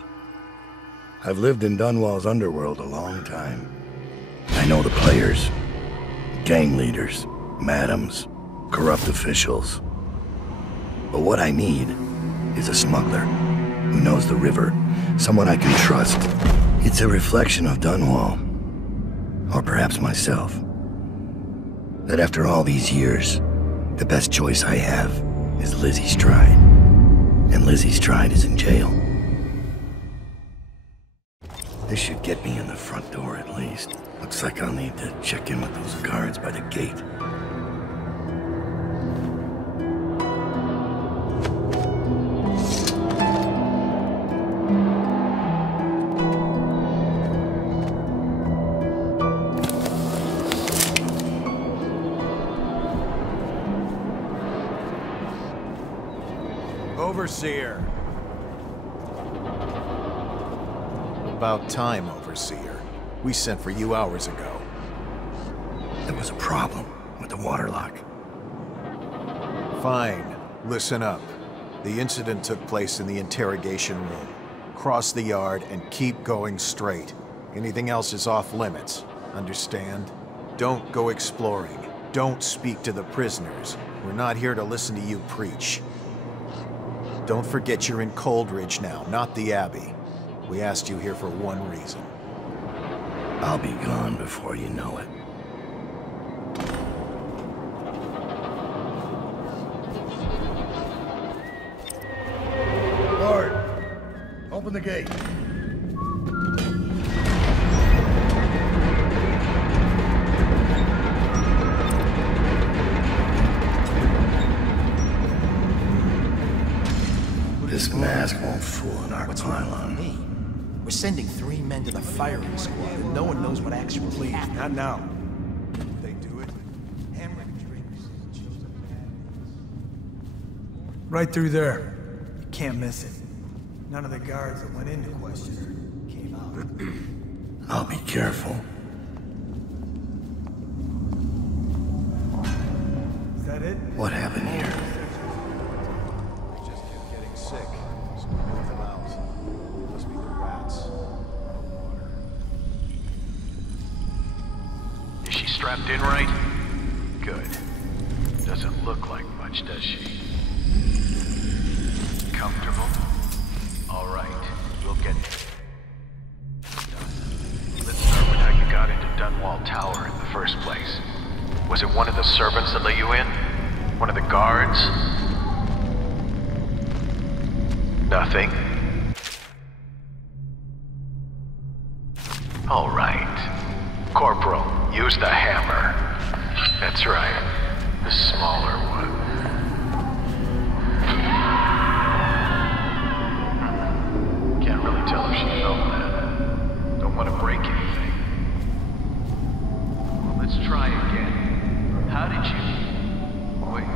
I've lived in Dunwall's underworld a long time. I know the players. Gang leaders, madams, corrupt officials. But what I need is a smuggler who knows the river, someone I can trust. It's a reflection of Dunwall, or perhaps myself, that after all these years, the best choice I have is Lizzie Stride. And Lizzie Stride is in jail. This should get me in the front door at least. Looks like I'll need to check in with those guards by the gate. Overseer. About time, Overseer. We sent for you hours ago. There was a problem with the waterlock. Fine. Listen up. The incident took place in the interrogation room. Cross the yard and keep going straight. Anything else is off limits. Understand? Don't go exploring. Don't speak to the prisoners. We're not here to listen to you preach. Don't forget you're in Coldridge now, not the Abbey. We asked you here for one reason. I'll be gone before you know it. Guard, open the gate. This mask won't fool an arc pylon. We're sending 3 men to the firing squad, and no one knows what actually happened. Not now. They do it. Right through there. You can't miss it. None of the guards that went into question her came out. I'll be careful. Is that it? What happened here? They just kept getting sick, so we moved them out. Must be the rats. Is she strapped in right? Good. Doesn't look like much, does she? Comfortable? All right, we'll get there. Let's start with how you got into Dunwall Tower in the first place. Was it one of the servants that let you in? One of the guards? Nothing? All right. Corporal, use the hammer. That's right. The smaller one. Can't really tell if she felt that. Don't want to break anything. Let's try again. How did you... Wait.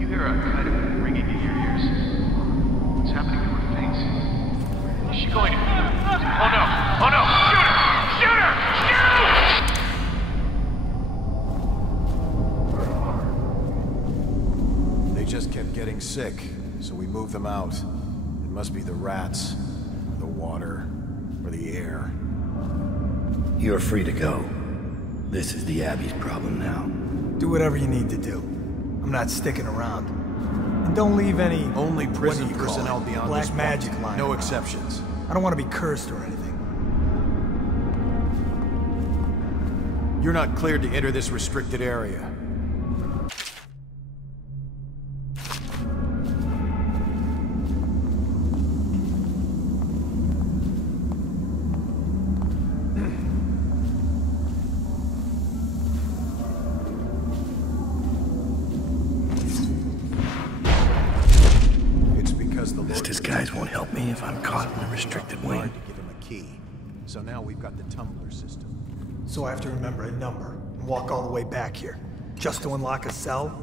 You hear a kind of ringing in your ears? What's happening to her face? Is she going to... Oh no! Oh no! Shoot her! Shoot her! Shoot! They just kept getting sick, so we moved them out. It must be the rats, the water, or the air. You're free to go. This is the Abbey's problem now. Do whatever you need to do. I'm not sticking around. And don't leave any... Only prison personnel beyond black this magic point. line. No around. exceptions. I don't want to be cursed or anything. You're not cleared to enter this restricted area. This disguise won't help me if I'm caught in a restricted wing. To give him a key. So now we've got the tumbler system. So I have to remember a number and walk all the way back here. Just to unlock a cell?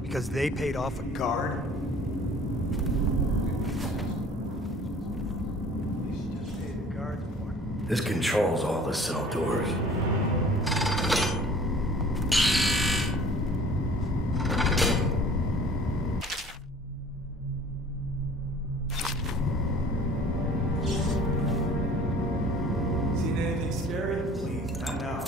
Because they paid off a guard? This controls all the cell doors. Seen anything scary? Please, not now.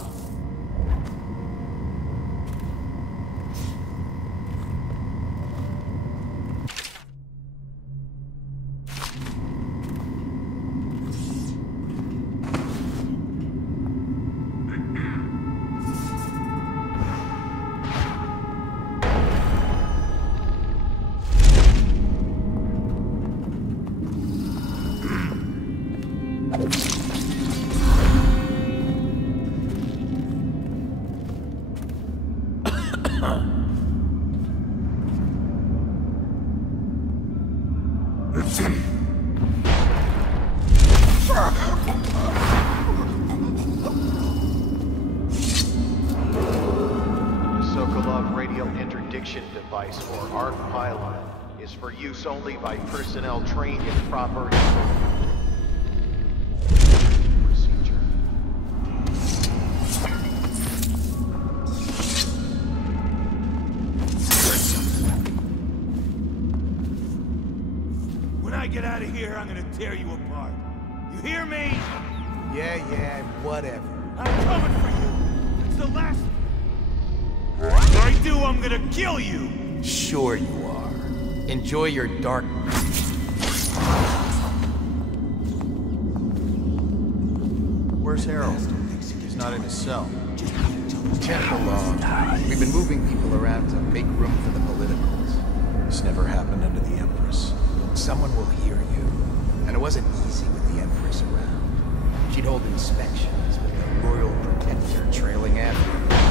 Device or arc pylon is for use only by personnel trained in proper procedure. When I get out of here, I'm gonna tear you apart. You hear me? Yeah, whatever. I'm coming for you. It's the last... gonna kill you! Sure you are. Enjoy your dark... Where's Harold? He's not in his cell. Temp along. We've been moving people around to make room for the politicals. This never happened under the Empress. Someone will hear you. And it wasn't easy with the Empress around. She'd hold inspections with the Royal Protector trailing after her.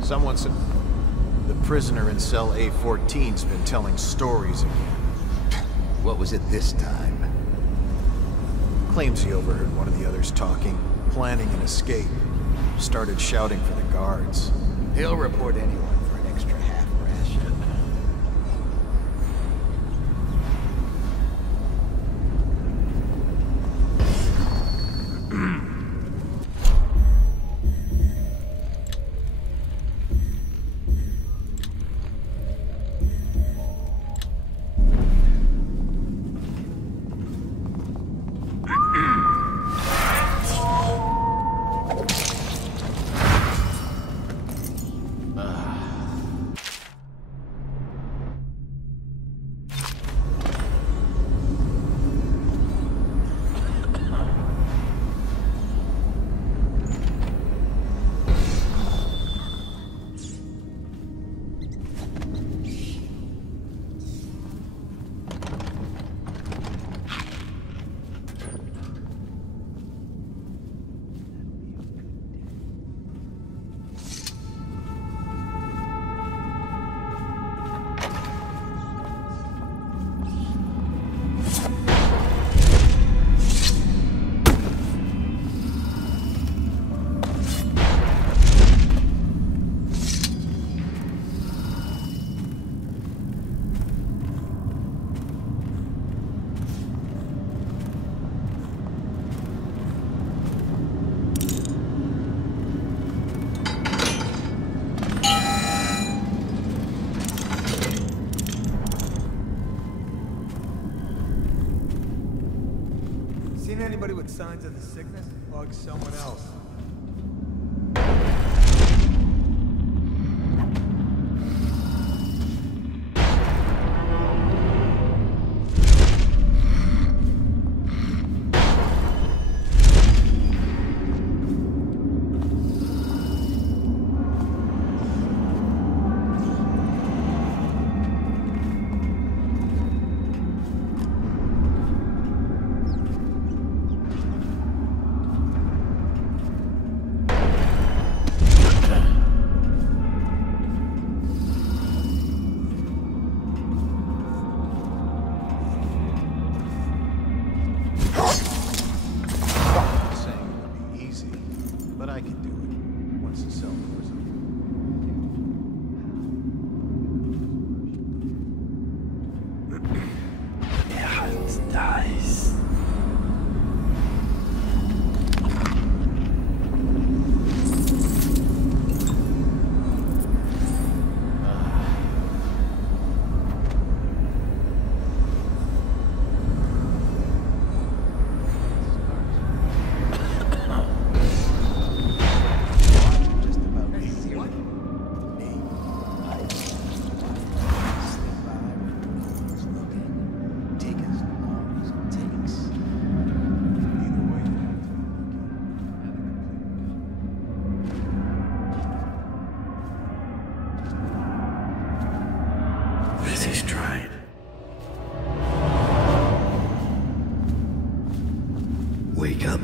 Someone said the prisoner in cell A14's been telling stories again. What was it this time? Claims he overheard one of the others talking, planning an escape. Started shouting for the guards. He'll report anyone for an extra half ration. Anybody with signs of the sickness? Bug someone else.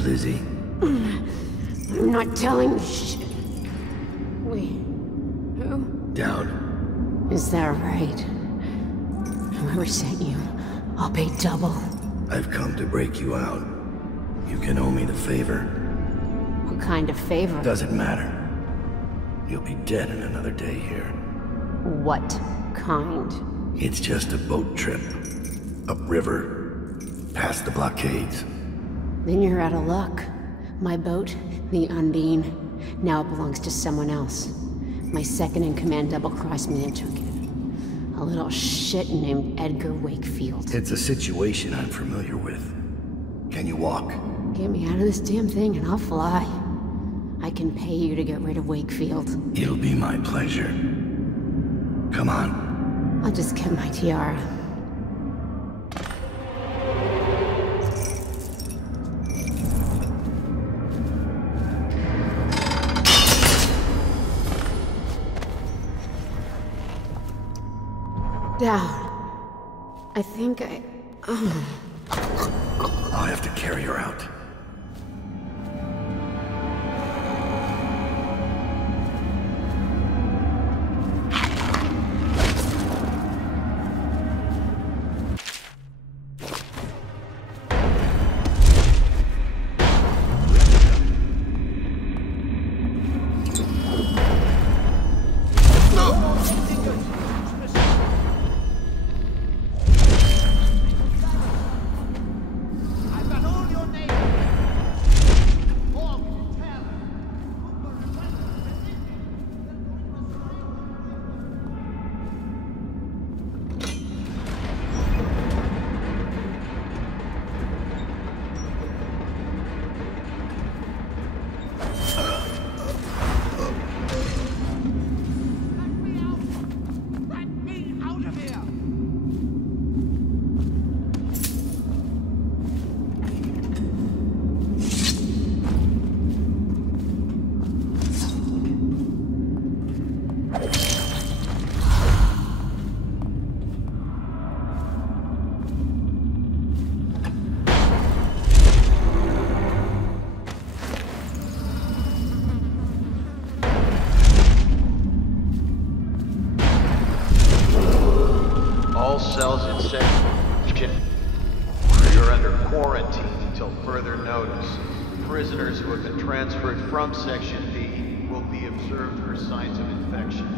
Lizzie. I'm not telling shit. Wait. Who? Down. Is that right? Whoever sent you, I'll pay double. I've come to break you out. You can owe me the favor. What kind of favor? Doesn't matter. You'll be dead in another day here. What kind? It's just a boat trip. Upriver. Past the blockades. Then you're out of luck. My boat, the Undine, now it belongs to someone else. My second-in-command double-crossed me and took it. A little shit named Edgar Wakefield. It's a situation I'm familiar with. Can you walk? Get me out of this damn thing and I'll fly. I can pay you to get rid of Wakefield. It'll be my pleasure. Come on. I'll just get my tiara. Down. I think I'll have to carry her out. Cells in section. You're under quarantine until further notice. Prisoners who have been transferred from Section B will be observed for signs of infection.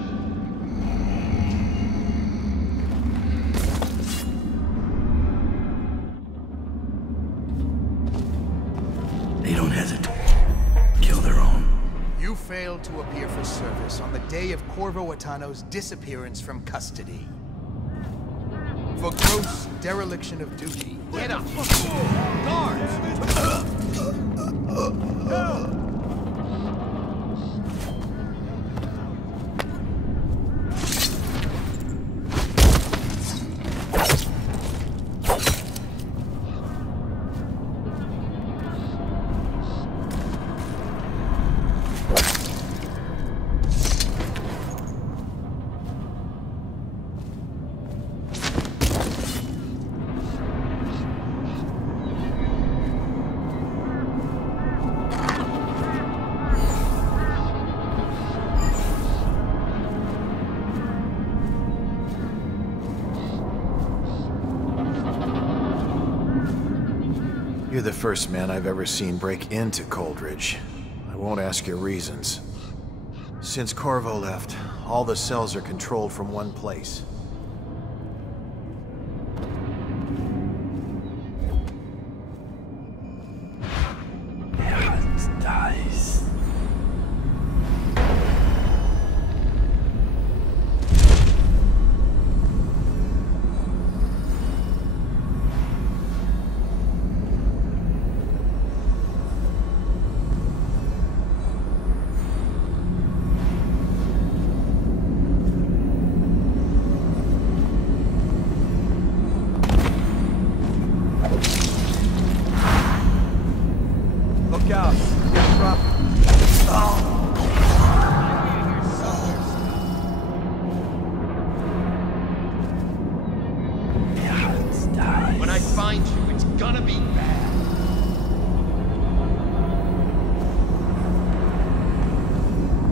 They don't hesitate. Kill their own. You failed to appear for service on the day of Corvo Attano's disappearance from custody. For gross dereliction of duty. Get up! Guards! You're the first man I've ever seen break into Coldridge. I won't ask your reasons. Since Corvo left, all the cells are controlled from one place. Dies. Look out. Get rough. When I find you, it's gonna be bad.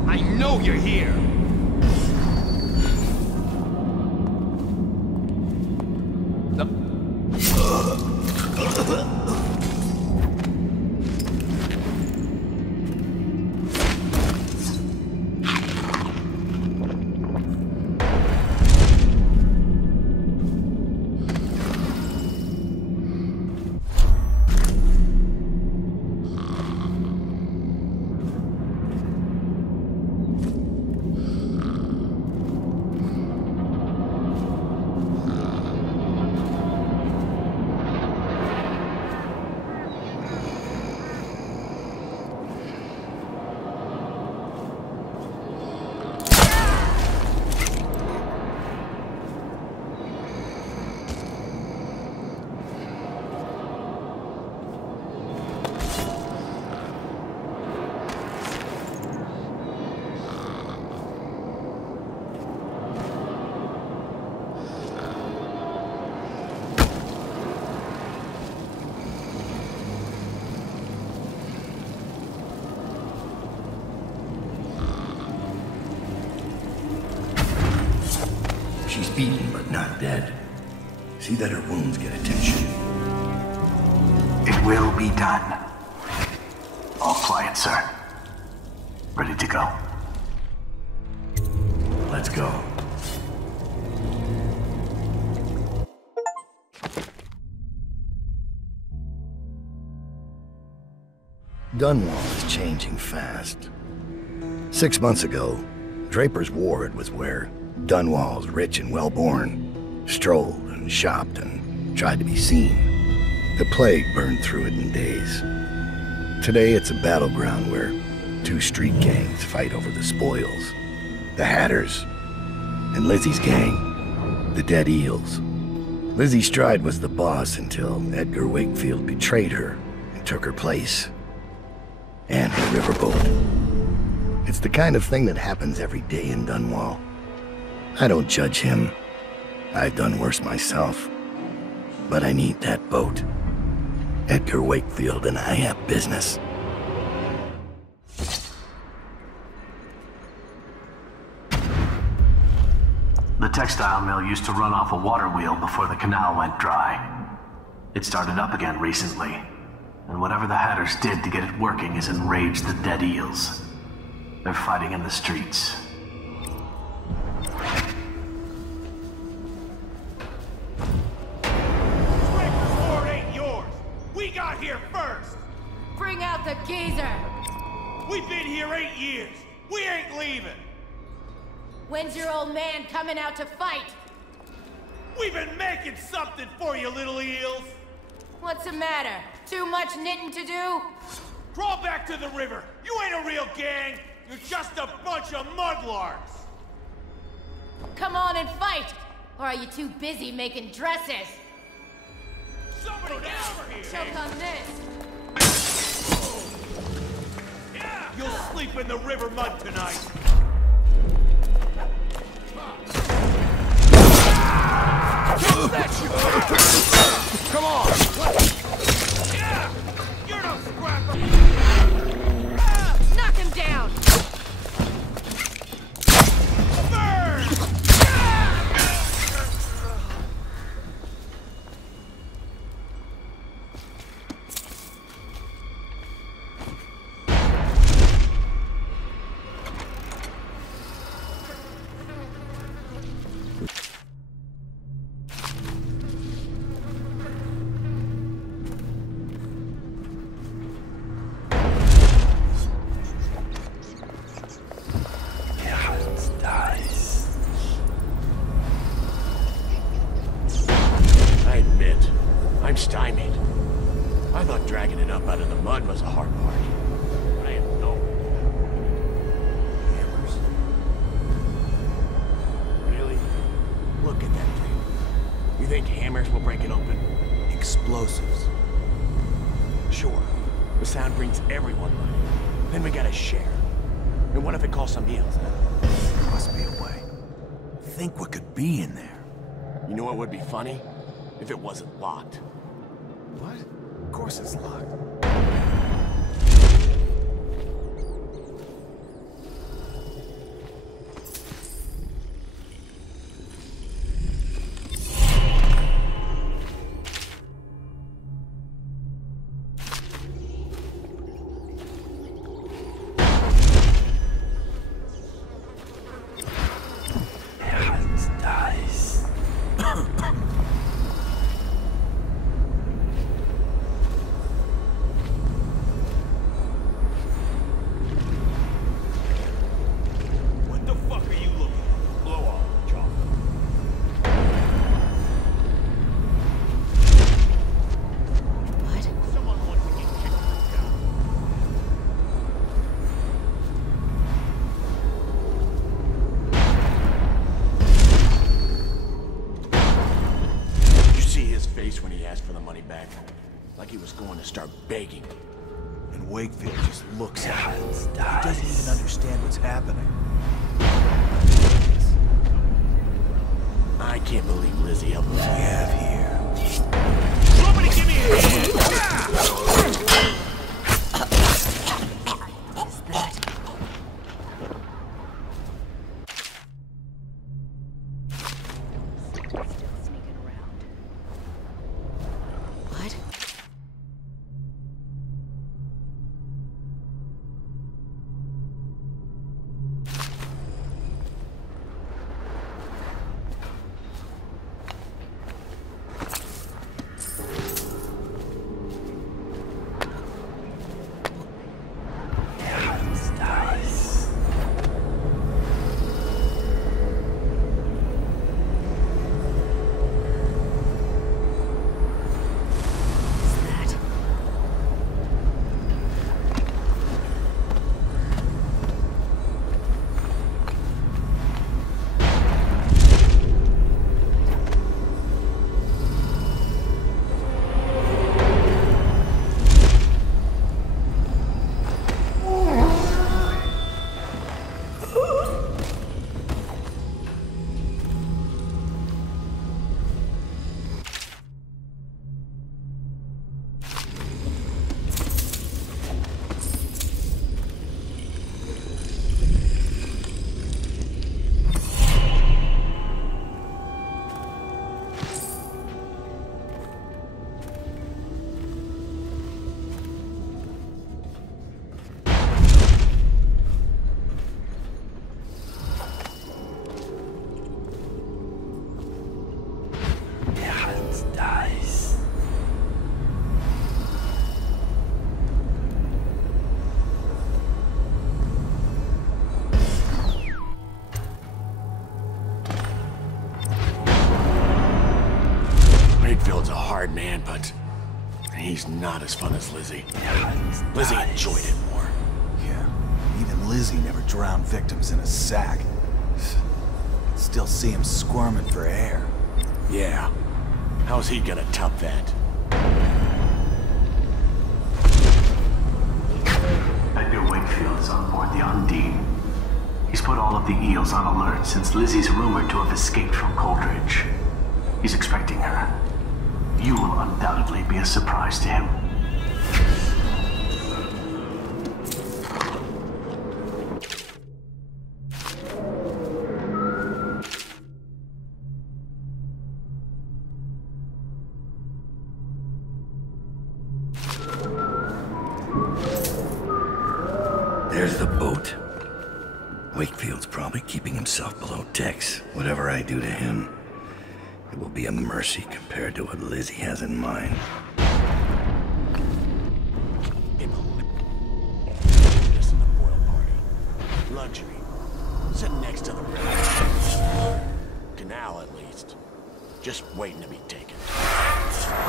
I know you're here. She's beaten but not dead. See that her wounds get attention. It will be done. All quiet, sir. Ready to go. Let's go. Dunwall is changing fast. 6 months ago, Draper's Ward was where Dunwall's rich and well-born strolled and shopped and tried to be seen. The plague burned through it in days. Today it's a battleground where 2 street gangs fight over the spoils. The Hatters and Lizzie's gang, the Dead Eels. Lizzie Stride was the boss until Edgar Wakefield betrayed her and took her place. And her riverboat. It's the kind of thing that happens every day in Dunwall. I don't judge him. I've done worse myself. But I need that boat. Edgar Wakefield and I have business. The textile mill used to run off a water wheel before the canal went dry. It started up again recently, and whatever the Hatters did to get it working has enraged the Dead Eels. They're fighting in the streets. Draper's Ward ain't yours! We got here first! Bring out the geezer! We've been here 8 years! We ain't leaving! When's your old man coming out to fight? We've been making something for you, little eels! What's the matter? Too much knitting to do? Crawl back to the river! You ain't a real gang! You're just a bunch of mudlarks! Come on and fight! Or are you too busy making dresses? Somebody get over here! Choke on this! Yeah! You'll sleep in the river mud tonight! Come on! Yeah! You're no scrapper! Knock him down! Burn! I'm stymied. I thought dragging it up out of the mud was a hard part. But I have no... Hammers? Really? Look at that thing. You think hammers will break it open? Explosives. Sure. The sound brings everyone money. Then we gotta share. And what if it calls some deals, huh? There must be a way. Think what could be in there. You know what would be funny? If it wasn't locked. What? Of course it's locked. When he asked for the money back, like he was going to start begging. And Wakefield just looks at him. He doesn't even understand what's happening. I can't believe Lizzie helped us. We have here. Somebody give me a hand! What is that? Still sneaking around. What? Man, but he's not as fun as Lizzie. Lizzie enjoyed it more. Yeah, even Lizzie never drowned victims in a sack. Still see him squirming for air. Yeah. How's he gonna top that? Edgar Wakefield is on board the Undine. He's put all of the eels on alert since Lizzie's rumored to have escaped from Coldridge. He's expecting her. You will undoubtedly be a surprise to him. There's the boat. Wakefield's probably keeping himself below decks. Whatever I do to him, it will be a mercy compared to what Lizzie has in mind. This in the Boyle party. Luxury. Sitting next to the river. Canal, at least. Just waiting to be taken.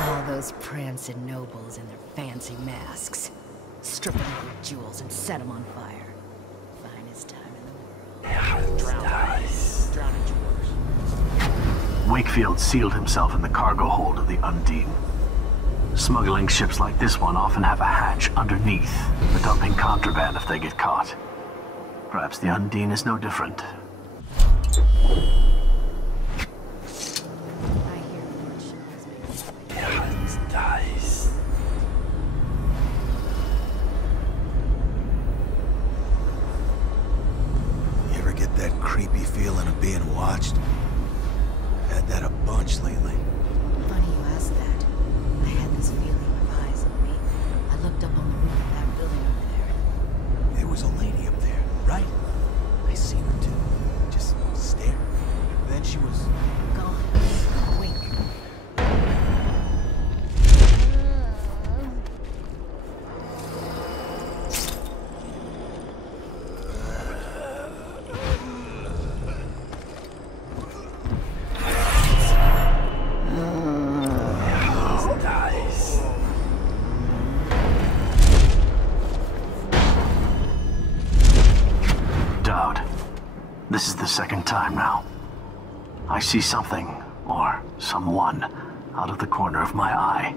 All those prancing nobles in their fancy masks. Strip them of their jewels and set them on fire. Finest time in the world. Drown in jewels. Wakefield sealed himself in the cargo hold of the Undine. Smuggling ships like this one often have a hatch underneath for dumping contraband if they get caught. Perhaps the Undine is no different. You ever get that creepy feeling of being watched? Had that a bunch lately. Funny you ask that. I had this feeling of eyes on me. I looked up on the roof of that building over there. There was a lady up there, right? I seen her too. Just staring. Then she was gone. Wink. This is the second time now. I see something, or someone, out of the corner of my eye.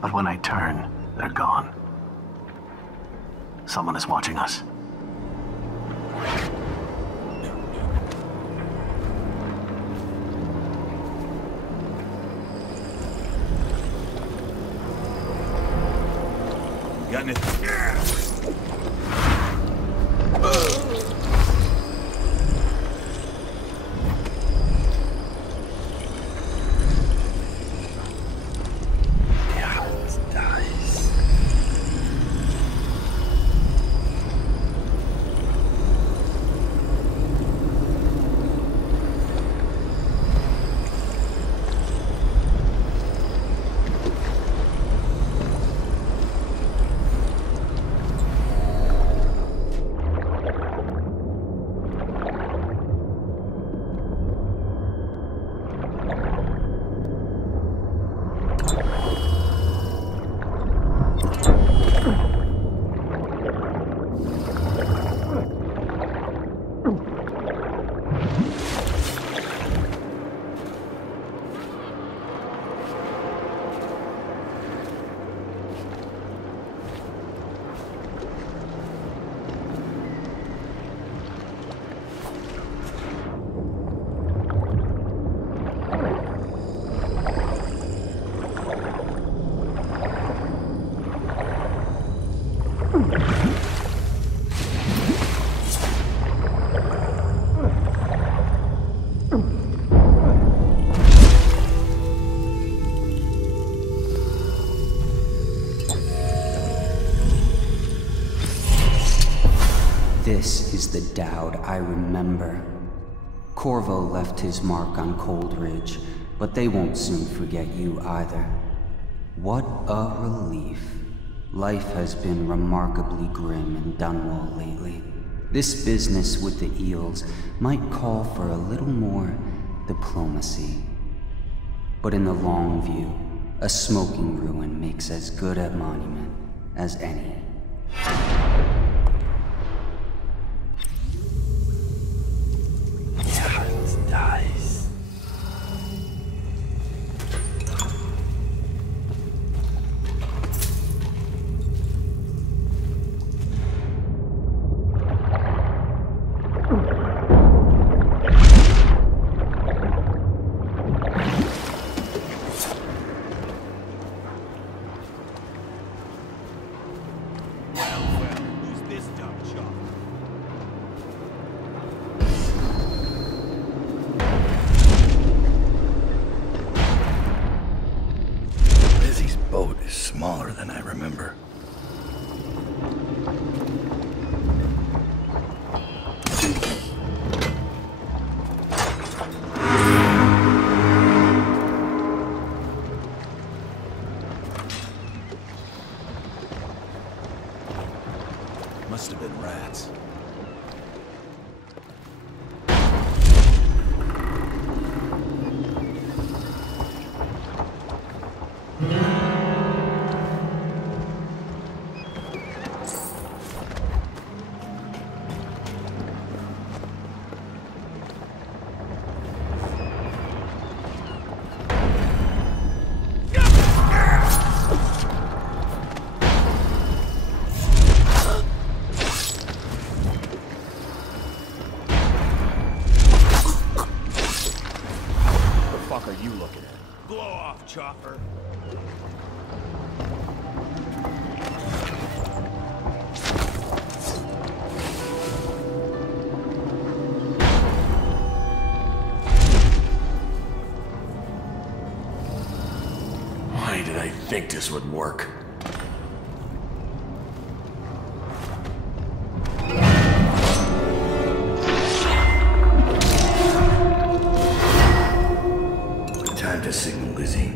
But when I turn, they're gone. Someone is watching us. got anything? This is the Dowd I remember. Corvo left his mark on Cold Ridge, but they won't soon forget you either. What a relief. Life has been remarkably grim in Dunwall lately. This business with the eels might call for a little more diplomacy. But in the long view, a smoking ruin makes as good a monument as any. Nice. Smaller than I remember. Must have been rats. Chopper. Why did I think this would work? Time to signal Lizzie.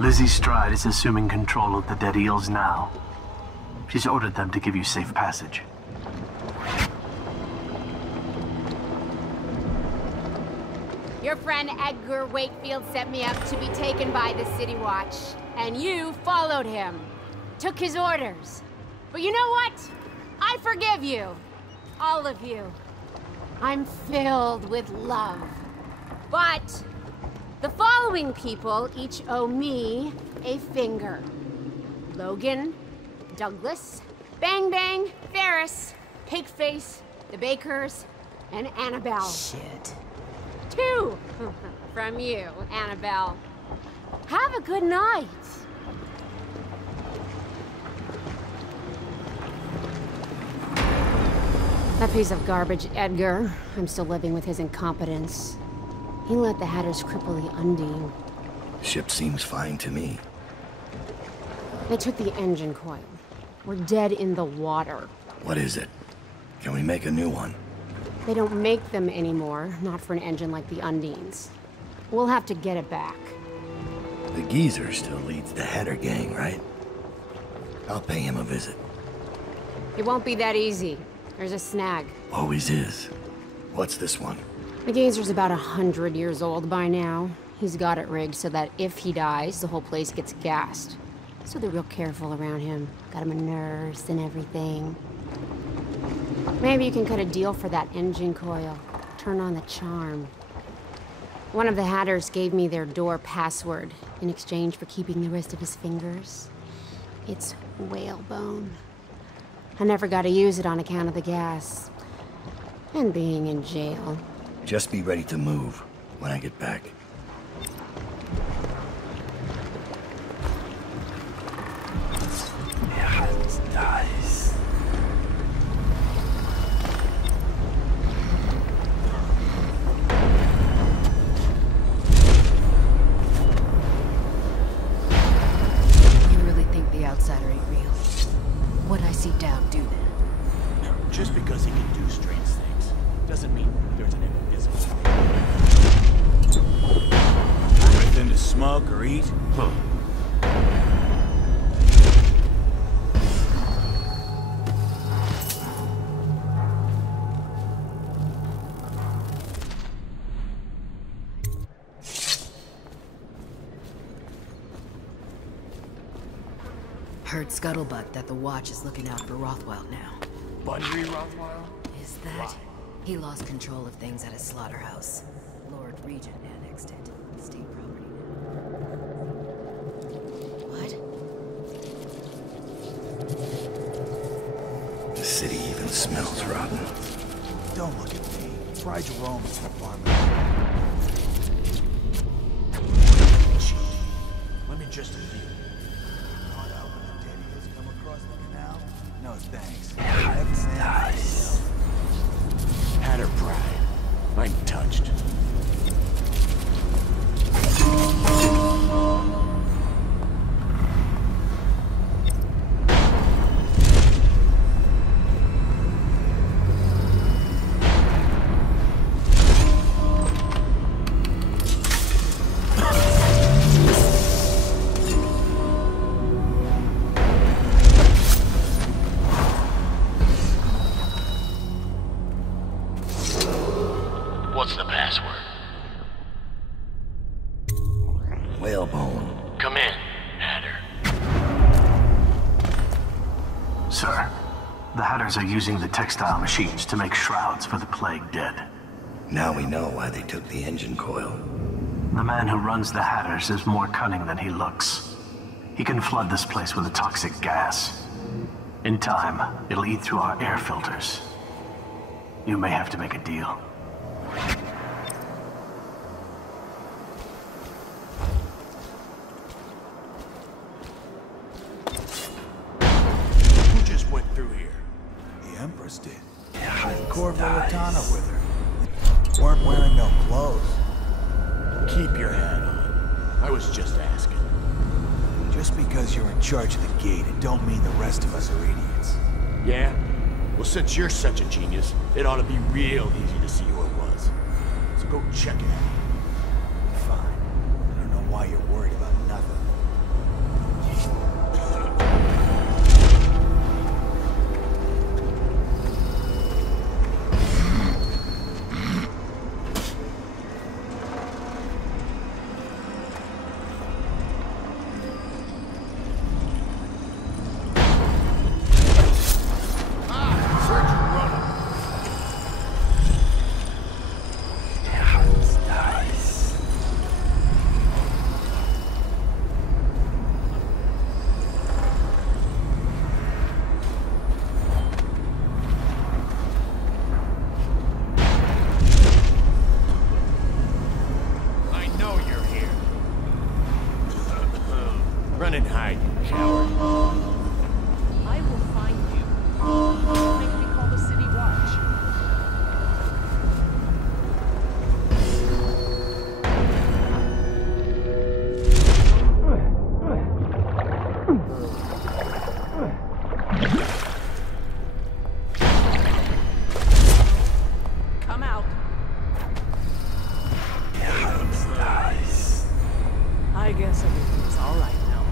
Lizzie Stride is assuming control of the dead eels now. She's ordered them to give you safe passage. Your friend Edgar Wakefield sent me up to be taken by the City Watch, and you followed him. Took his orders. But you know what? I forgive you. All of you. I'm filled with love. But the following people each owe me a finger. Logan, Douglas, Bang Bang, Ferris, Cakeface, the Bakers, and Annabelle. Shit. 2 from you, Annabelle. Have a good night. That piece of garbage, Edgar. I'm still living with his incompetence. He let the Hatters cripple the Undine. Ship seems fine to me. They took the engine coil. We're dead in the water. What is it? Can we make a new one? They don't make them anymore, not for an engine like the Undine's. We'll have to get it back. The geezer still leads the Hatter gang, right? I'll pay him a visit. It won't be that easy. There's a snag. Always is. What's this one? The geezer's about 100 years old by now. He's got it rigged so that if he dies, the whole place gets gassed. So they're real careful around him. Got him a nurse and everything. Maybe you can cut a deal for that engine coil. Turn on the charm. One of the Hatters gave me their door password in exchange for keeping the rest of his fingers. It's whalebone. I never got to use it on account of the gas. And being in jail. Just be ready to move when I get back. Yeah, it's nice. You really think the outsider ain't real? What I see Dow do then? Just because he can do strange things doesn't mean there's an invisible thing. Anything to smoke or eat? Huh. Heard scuttlebutt that the Watch is looking out for Rothwild now. Bunbury Rothwild? Is that? He lost control of things at his slaughterhouse. Lord Regent annexed it. State property now. What? The city even smells rotten. Don't look at me. Try Jerome as an apartment. Let me just review. Caught out when the daddy has come across the canal? No thanks. Nice. Had her pride. I'm touched. What's the password? Whalebone. Come in, Hatter. Sir, the Hatters are using the textile machines to make shrouds for the plague dead. Now we know why they took the engine coil. The man who runs the Hatters is more cunning than he looks. He can flood this place with a toxic gas. In time, it'll eat through our air filters. You may have to make a deal. Who just went through here? The Empress did. Yeah, Corvo nice. Attano with her. Weren't wearing no clothes. Keep your hat on. I was just asking. Just because you're in charge of the gate, it don't mean the rest of us are idiots. Yeah? Well, since you're such a genius, it ought to be real easy to see who it was. So go check it out. Fine. I don't know why you're worried about nothing. Run and hide, you coward. I will find you. Don't make me call the city watch. Come out. I guess everything's all right now.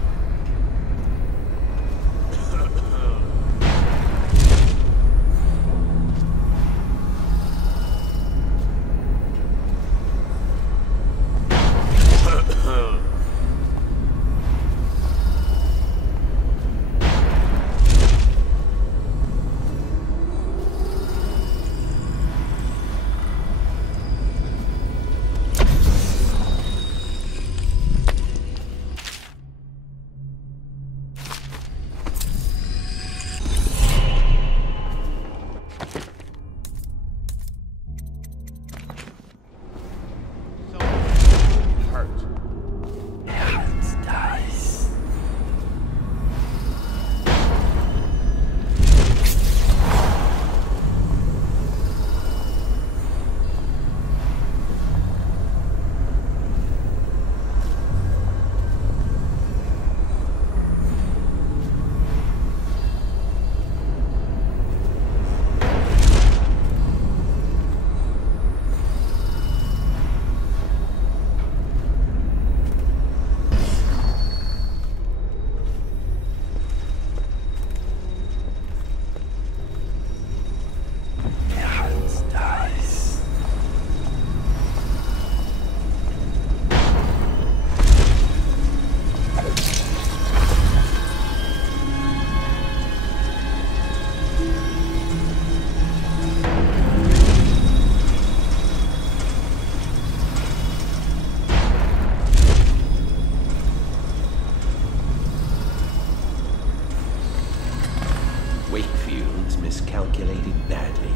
miscalculated badly.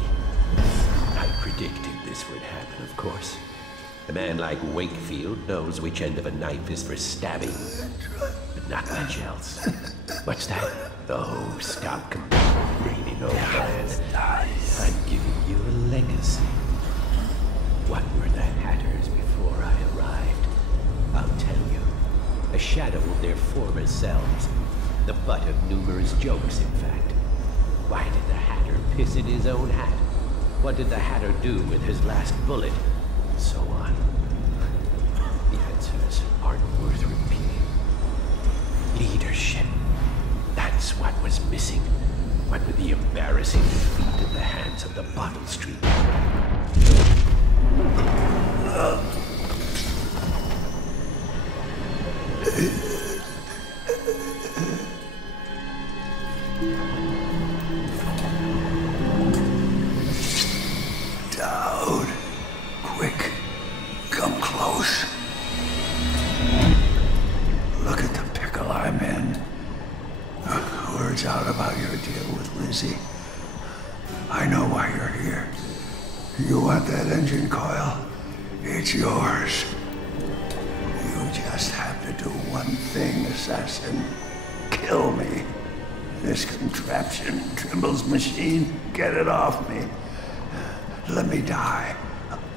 I predicted this would happen, of course. A man like Wakefield knows which end of a knife is for stabbing, but not much else. What's that? Oh, stop complaining, old man. I'm giving you a legacy. What were the Hatters before I arrived? I'll tell you. A shadow of their former selves. The butt of numerous jokes, in fact. Why did the Hatter piss in his own hat? What did the Hatter do with his last bullet? And so on. The answers aren't worth repeating. Leadership. That's what was missing. What with the embarrassing defeat at the hands of the Bottle Street. Dowd, quick, come close. Look at the pickle I'm in. Word's out about your deal with Lizzie. I know why you're here. You want that engine coil? It's yours. You just have to do one thing, assassin. Kill me. This contraption, Trimble's machine, get it off me. Let me die.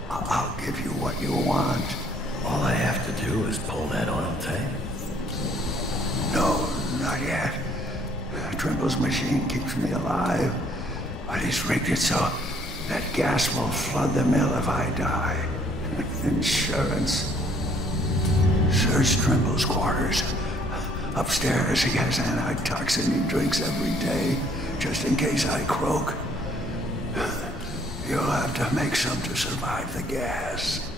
I'll give you what you want. All I have to do is pull that oil tank? No, not yet. Trimble's machine keeps me alive, but he's rigged it so that gas will flood the mill if I die. Insurance. Search Trimble's quarters. Upstairs, he has antitoxin he drinks every day, just in case I croak. You'll have to make some to survive the gas.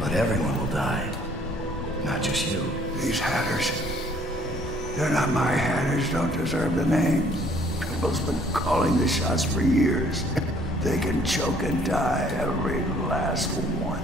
But everyone will die. Not just you. These Hatters. They're not my Hatters, don't deserve the name. Trimble's been calling the shots for years. They can choke and die, every last one.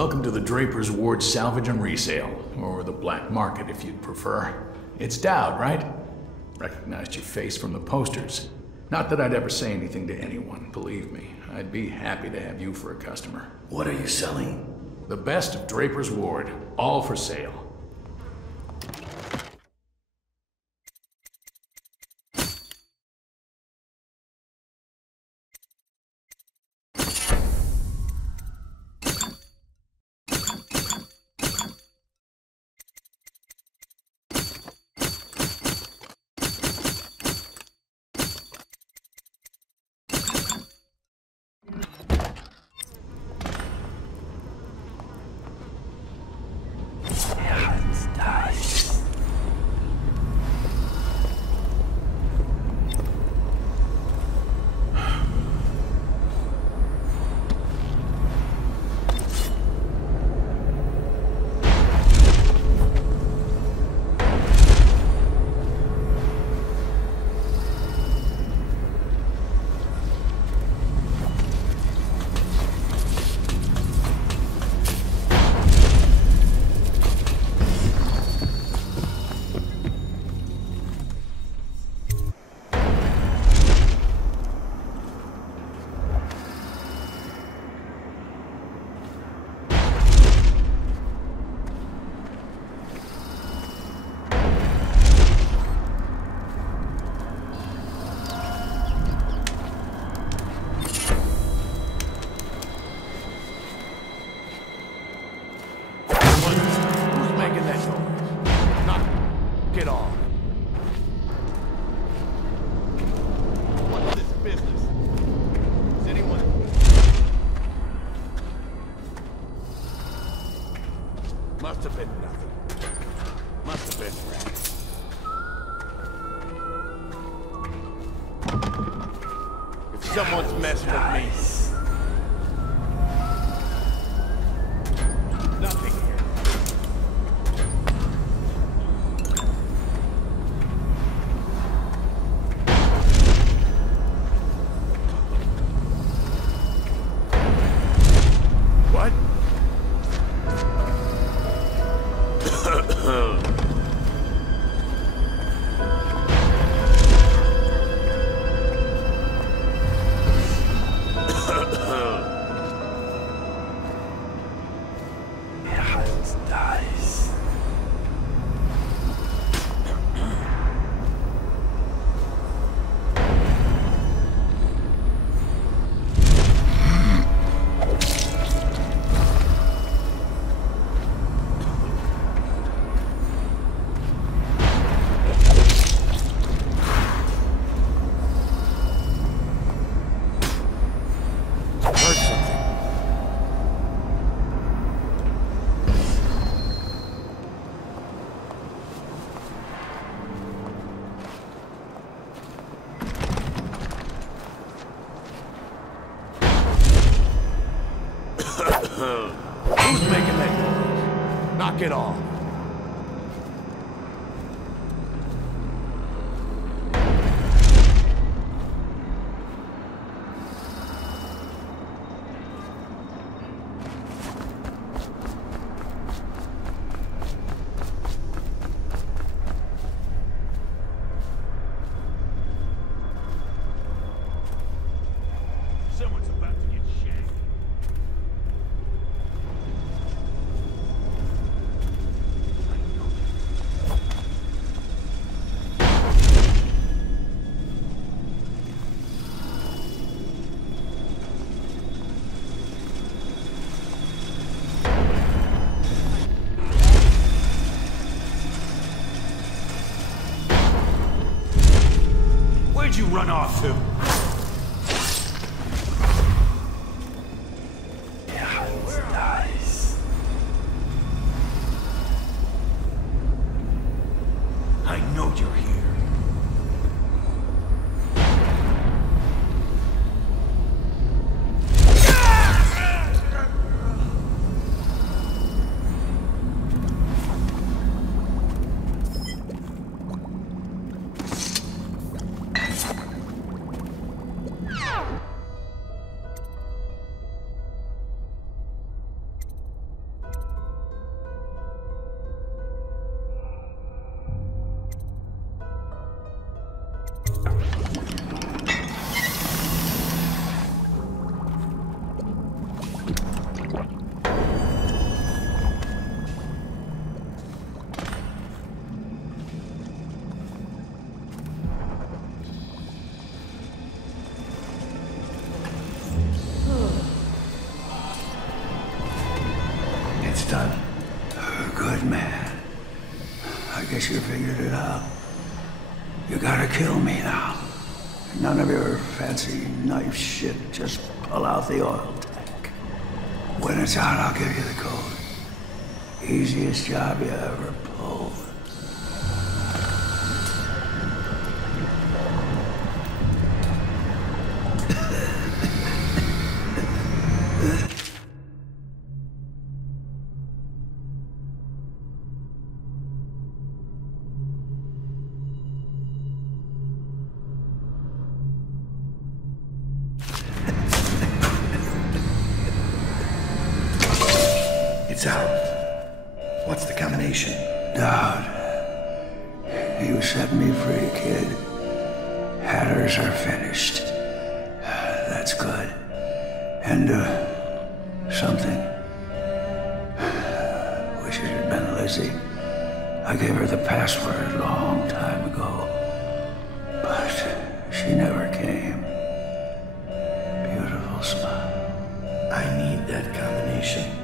Welcome to the Draper's Ward Salvage and Resale, or the Black Market if you'd prefer. It's Dowd, right? Recognized your face from the posters. Not that I'd ever say anything to anyone, believe me. I'd be happy to have you for a customer. What are you selling? The best of Draper's Ward, all for sale. Must have been nothing. Must have been rats. If someone's messing with me, nothing here. What? Who's making that noise? Knock it off. Someone's about to get shanked. Where'd you run off to? I know you're here. It's done. Good man. I guess you figured it out. You gotta kill me now. None of your fancy knife shit. Just pull out the oil tank. When it's out, I'll give you the code. Easiest job you ever pulled. It's out. What's the combination? Dowd. You set me free, kid. Hatters are finished. That's good. And, something. Wish it had been Lizzie. I gave her the password a long time ago. But she never came. Beautiful smile. I need that combination.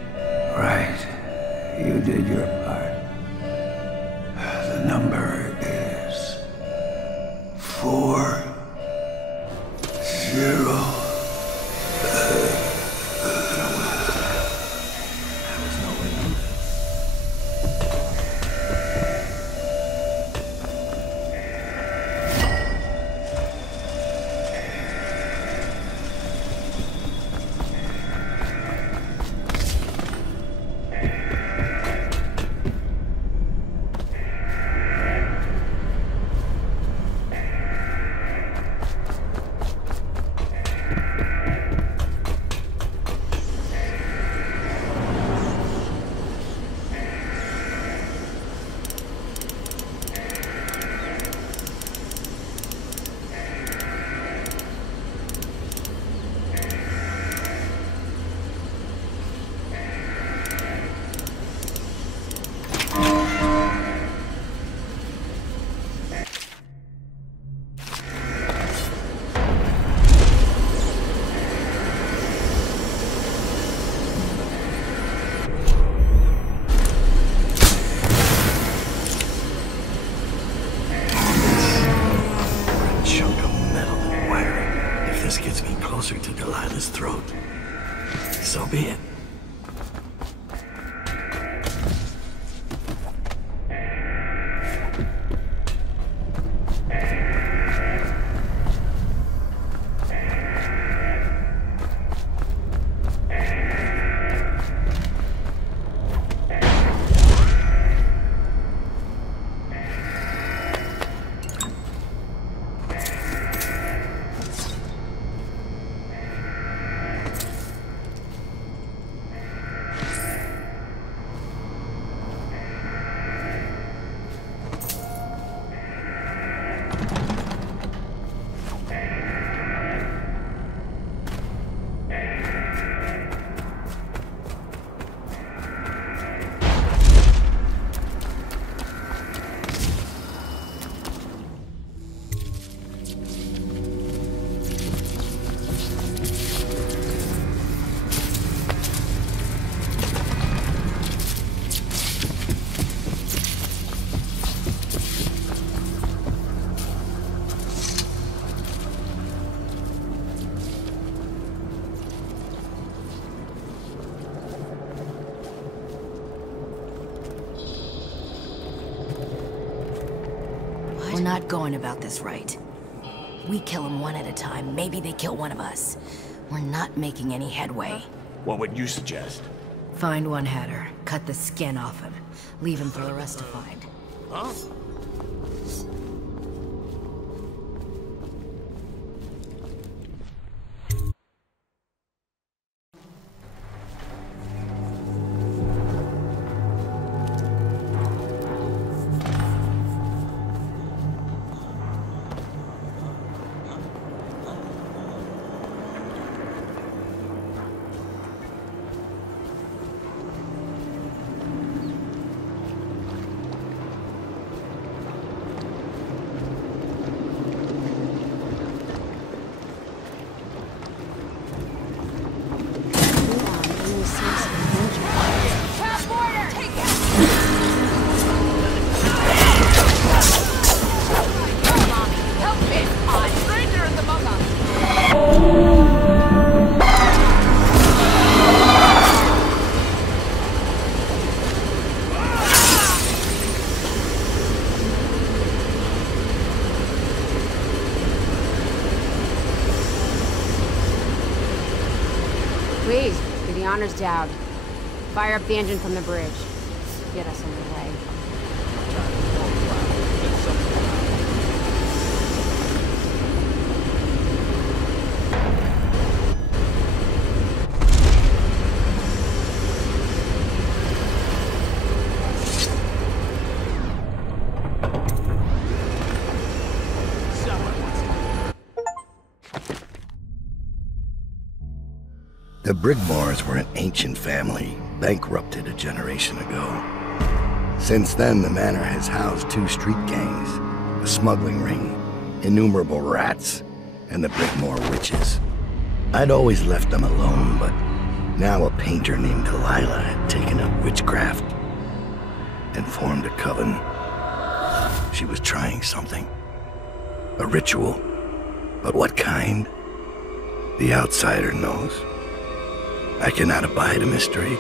Right. You did your part. The number is 40. So be it. We're not going about this right. We kill them one at a time, maybe they kill one of us. We're not making any headway. What would you suggest? Find one Hatter, cut the skin off him, leave him for the rest to find. Huh? honor's down. Fire up the engine from the bridge. Get us underway. The Brigmores were an ancient family, bankrupted a generation ago. Since then, the manor has housed 2 street gangs, a smuggling ring, innumerable rats, and the Brigmore Witches. I'd always left them alone, but now a painter named Delilah had taken up witchcraft and formed a coven. She was trying something. A ritual. But what kind? The outsider knows. I cannot abide a mystery.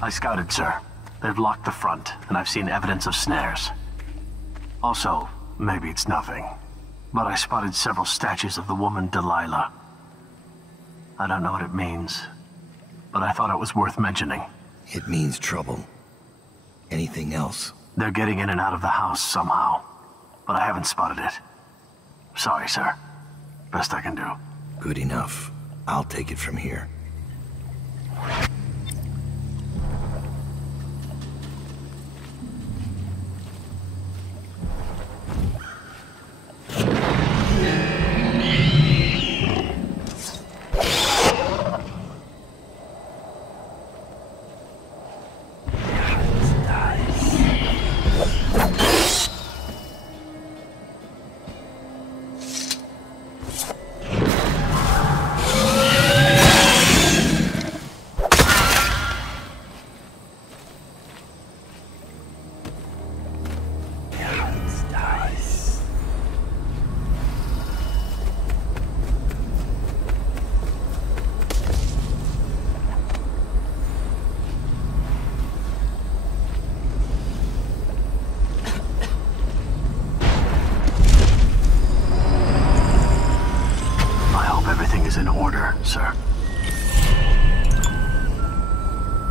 I scouted, sir. They've locked the front, and I've seen evidence of snares. Also, maybe it's nothing, but I spotted several statues of the woman Delilah. I don't know what it means, but I thought it was worth mentioning. It means trouble. Anything else? They're getting in and out of the house somehow, but I haven't spotted it. Sorry, sir. Best I can do. Good enough. I'll take it from here.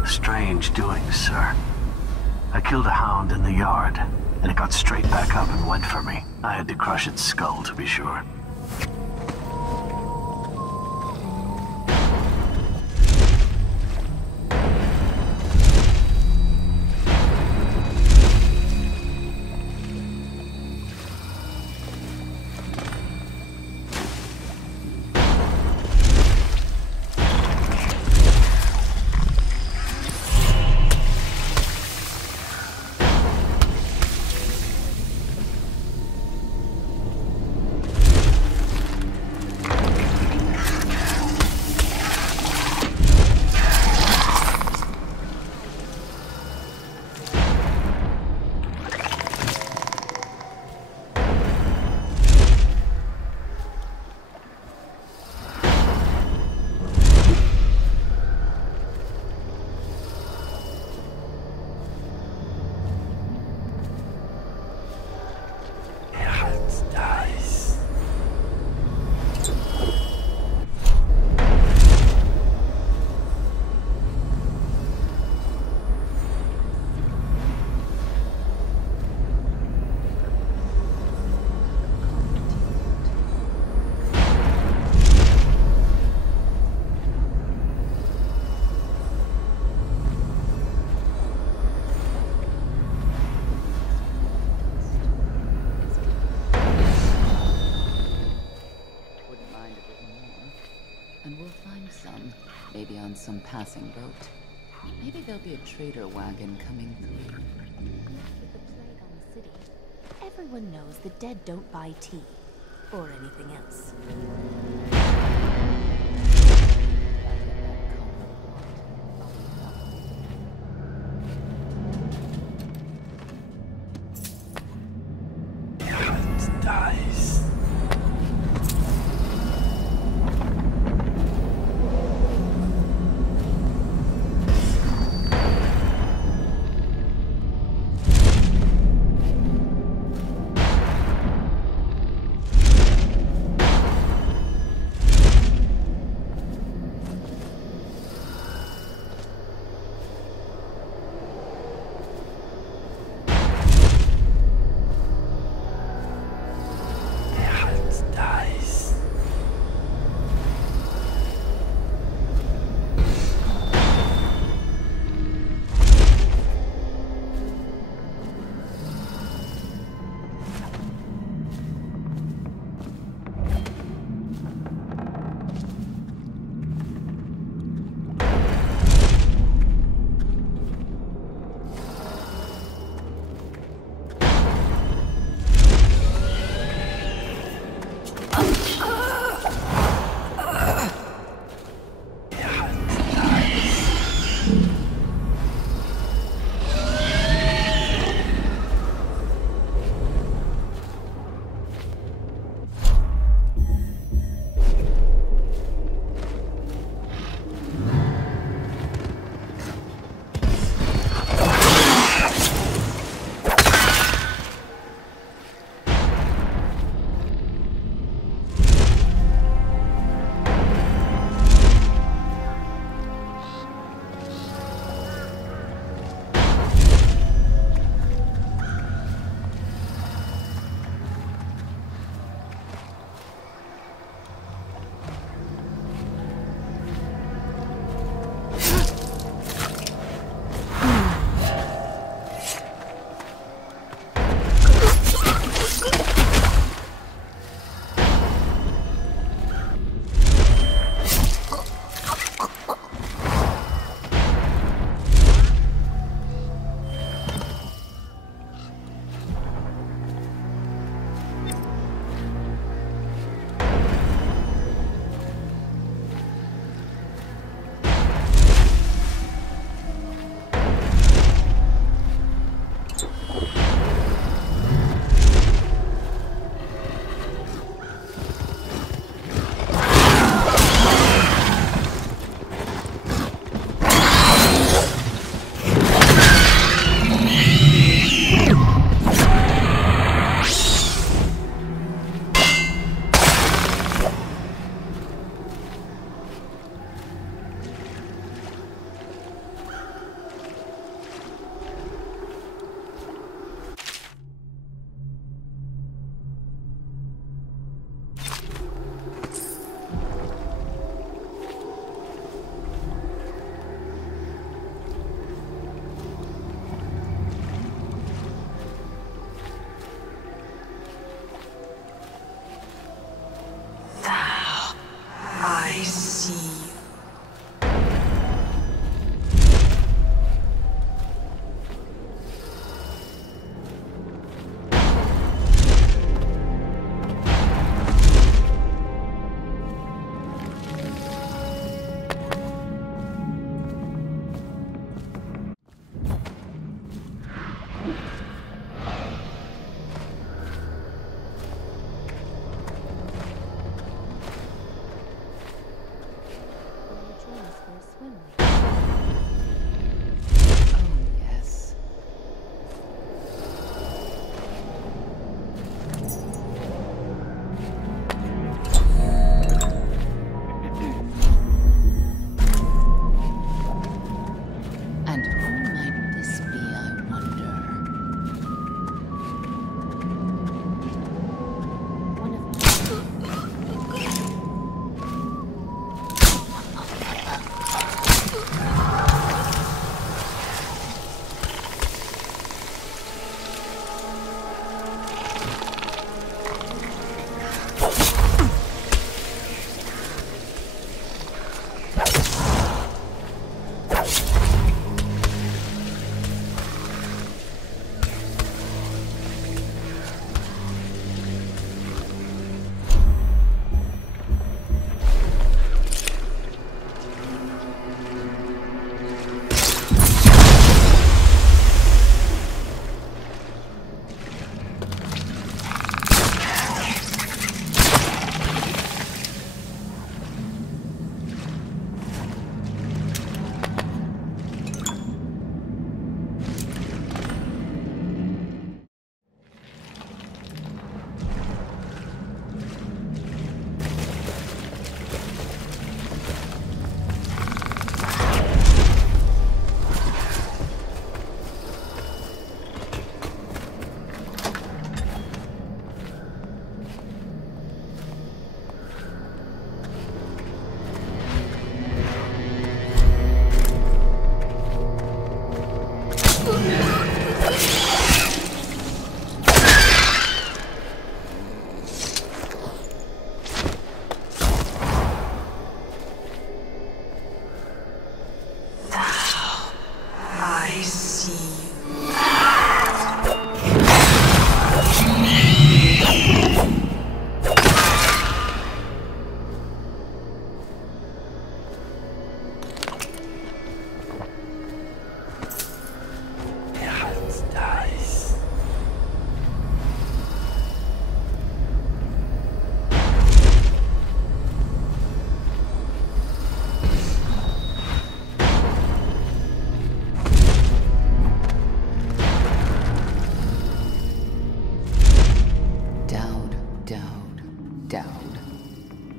Strange doings, sir. I killed a hound in the yard, and it got straight back up and went for me. I had to crush its skull, to be sure. Maybe on some passing boat. Maybe there'll be a trader wagon coming through. With the plague on the city, everyone knows the dead don't buy tea. Or anything else.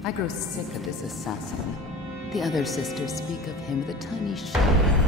I grow sick of this assassin. The other sisters speak of him with a tiny shudder.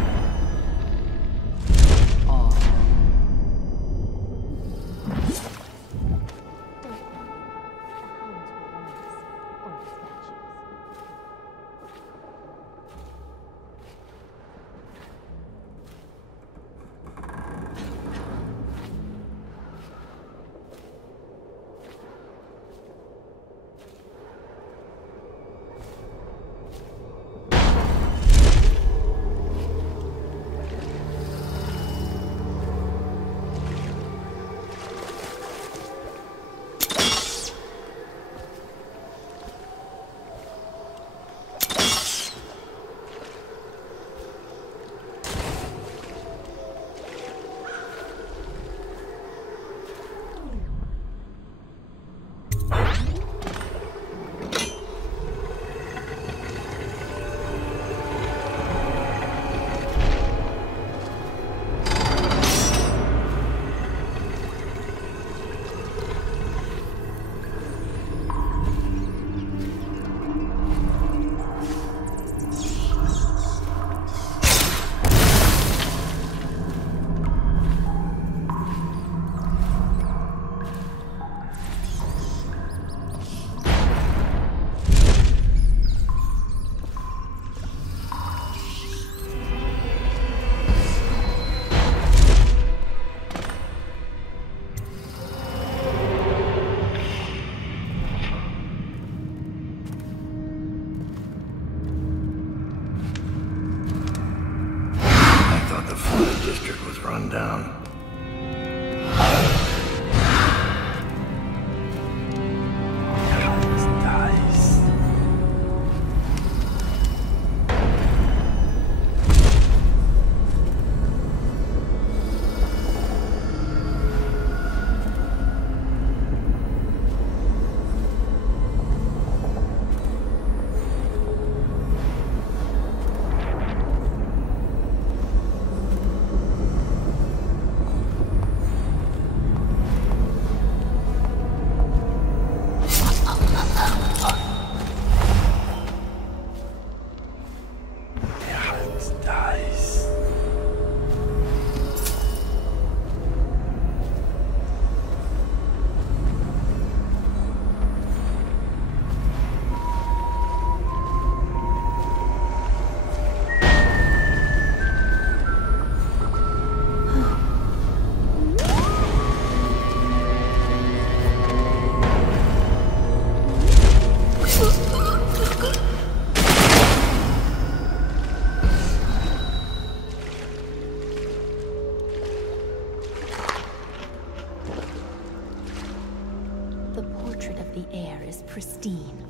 Pristine.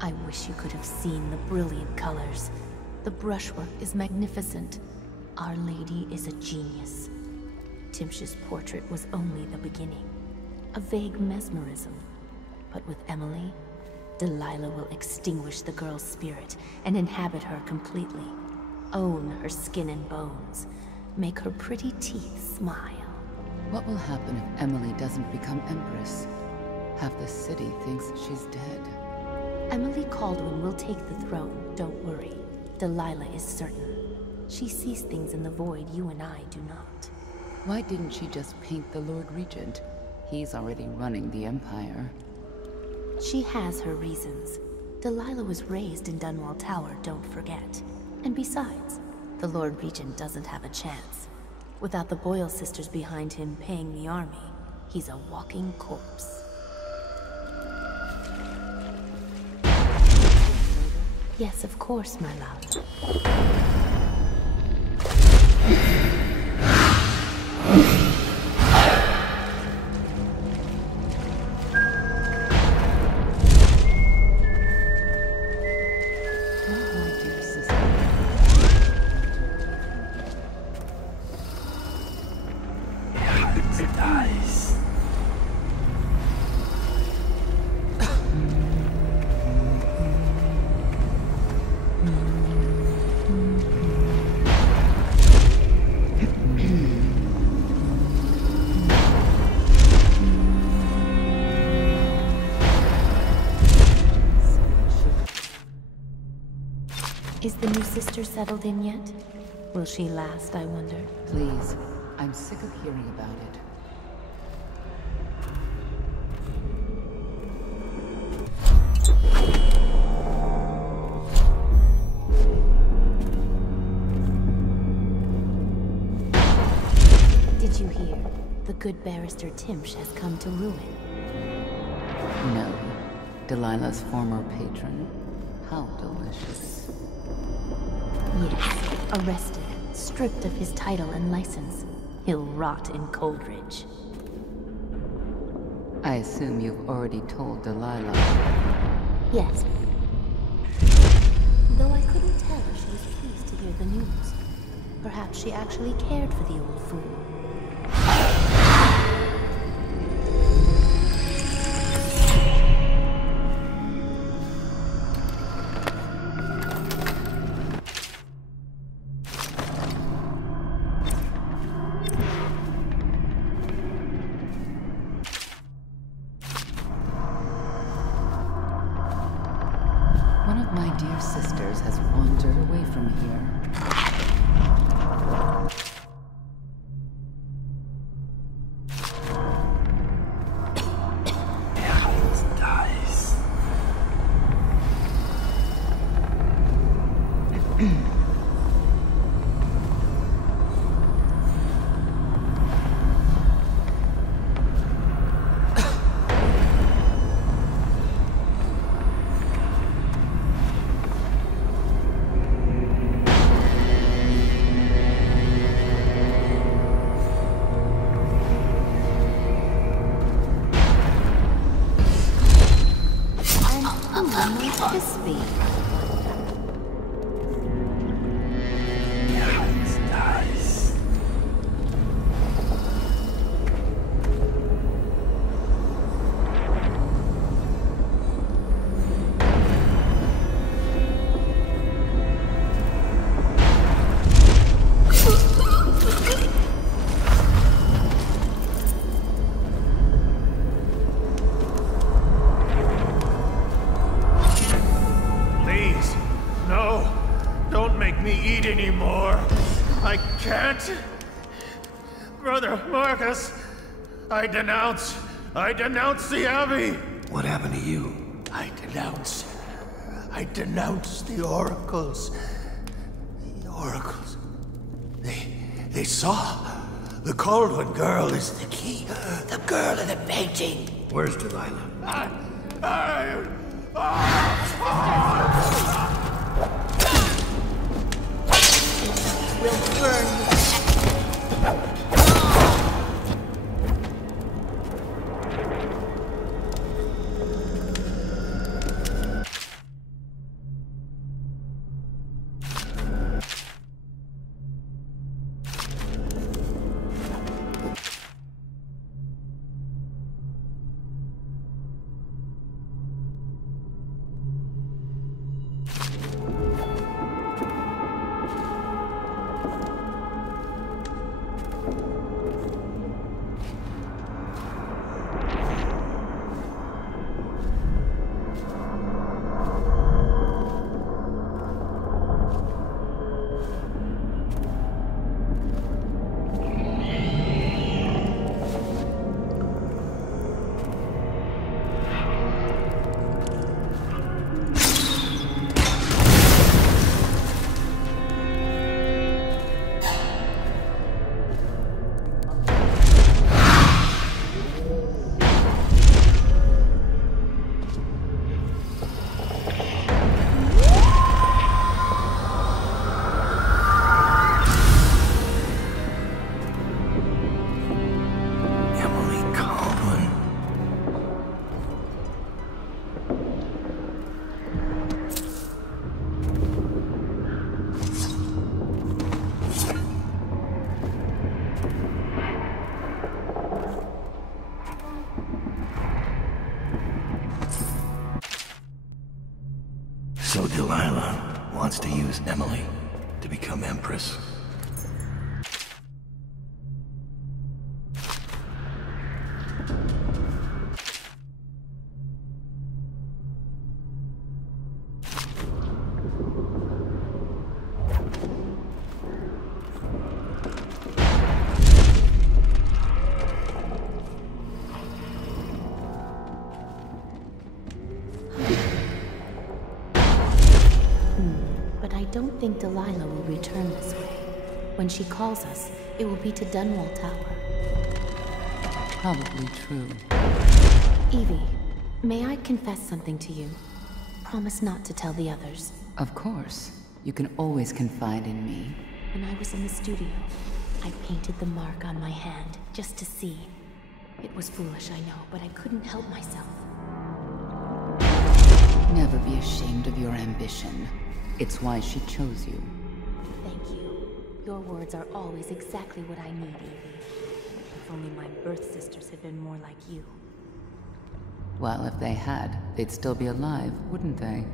I wish you could have seen the brilliant colors. The brushwork is magnificent. Our Lady is a genius. Timsh's portrait was only the beginning. A vague mesmerism. But with Emily, Delilah will extinguish the girl's spirit and inhabit her completely. Own her skin and bones. Make her pretty teeth smile. What will happen if Emily doesn't become Empress? Half the city thinks she's dead. Emily Kaldwin will take the throne, don't worry. Delilah is certain. She sees things in the void you and I do not. Why didn't she just paint the Lord Regent? He's already running the Empire. She has her reasons. Delilah was raised in Dunwall Tower, don't forget. And besides, the Lord Regent doesn't have a chance. Without the Boyle sisters behind him paying the army, he's a walking corpse. Yes, of course, my love. Is the new sister settled in yet? Will she last, I wonder? Please, I'm sick of hearing about it. Did you hear? The good barrister Timsh has come to ruin. No. Delilah's former patron. How delicious. Yes, arrested, stripped of his title and license. He'll rot in Coldridge. I assume you've already told Delilah. Yes. Though I couldn't tell if she was pleased to hear the news. Perhaps she actually cared for the old fool. One of my dear sisters has wandered away from here. I denounce the Abbey! What happened to you? I denounce the oracles. The oracles. They saw. The Caldwell girl is the key. The girl in the painting. Where's Delilah? We'll burn you. So Delilah wants to use Emily to become Empress. don't think Delilah will return this way. When she calls us, it will be to Dunwall Tower. Probably true. Evie, may I confess something to you? Promise not to tell the others. Of course. You can always confide in me. When I was in the studio, I painted the mark on my hand, just to see. It was foolish, I know, but I couldn't help myself. Never be ashamed of your ambition. It's why she chose you. Thank you. Your words are always exactly what I need, Evie. If only my birth sisters had been more like you. Well, if they had, they'd still be alive, wouldn't they?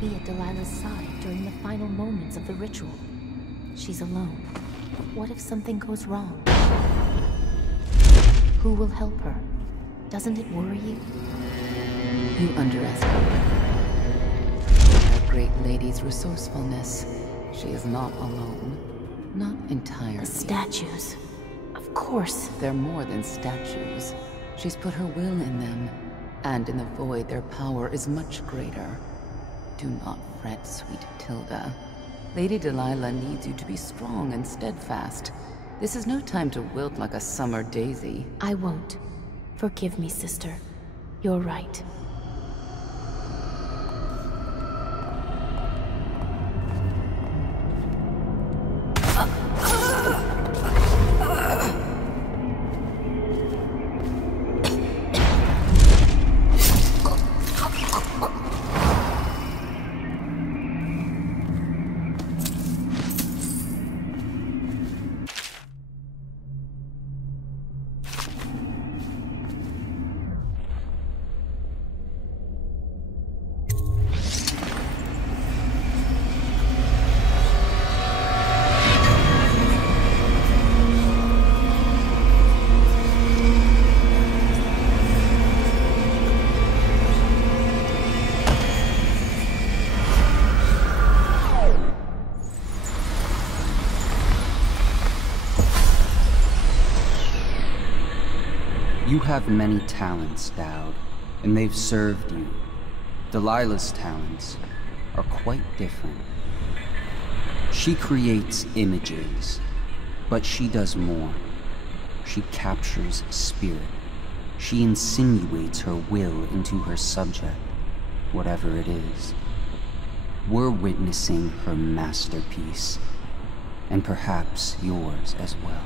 Be at Delilah's side during the final moments of the ritual. She's alone. What if something goes wrong? Who will help her? Doesn't it worry you? You underestimate that great lady's resourcefulness. She is not alone. Not entirely. The statues. Of course. They're more than statues. She's put her will in them. And in the void, their power is much greater. Do not fret, sweet Tilda. Lady Delilah needs you to be strong and steadfast. This is no time to wilt like a summer daisy. I won't. Forgive me, sister. You're right. You have many talents, Dowd, and they've served you. Delilah's talents are quite different. She creates images, but she does more. She captures spirit. She insinuates her will into her subject, whatever it is. We're witnessing her masterpiece, and perhaps yours as well.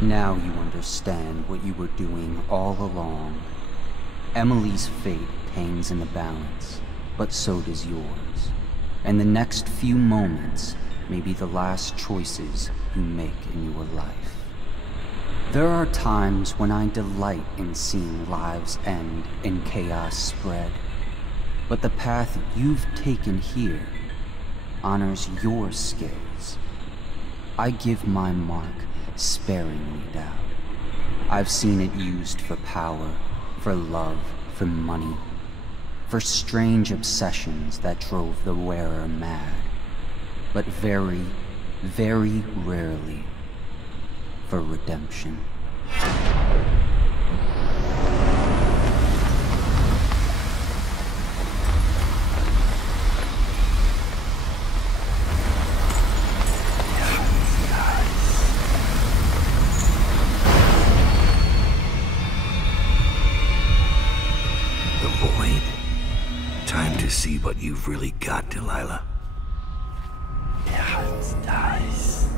Now you understand what you were doing all along. Emily's fate hangs in the balance, but so does yours. And the next few moments may be the last choices you make in your life. There are times when I delight in seeing lives end and chaos spread. But the path you've taken here honors your skills. I give my mark sparingly, Dad. I've seen it used for power, for love, for money, for strange obsessions that drove the wearer mad. But very, very rarely for redemption. See what you've really got, Delilah. Yeah, it's nice.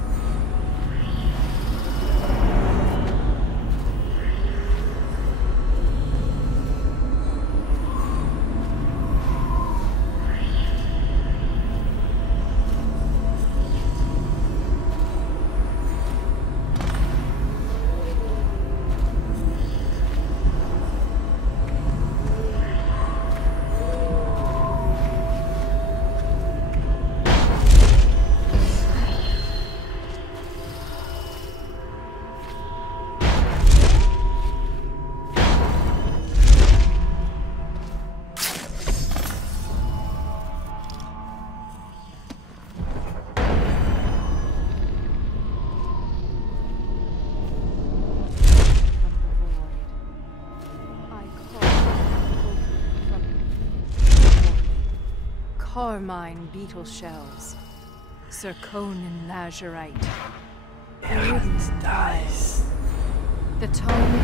Carmine beetle shells, zirconin lazurite, ridden tiles. The tone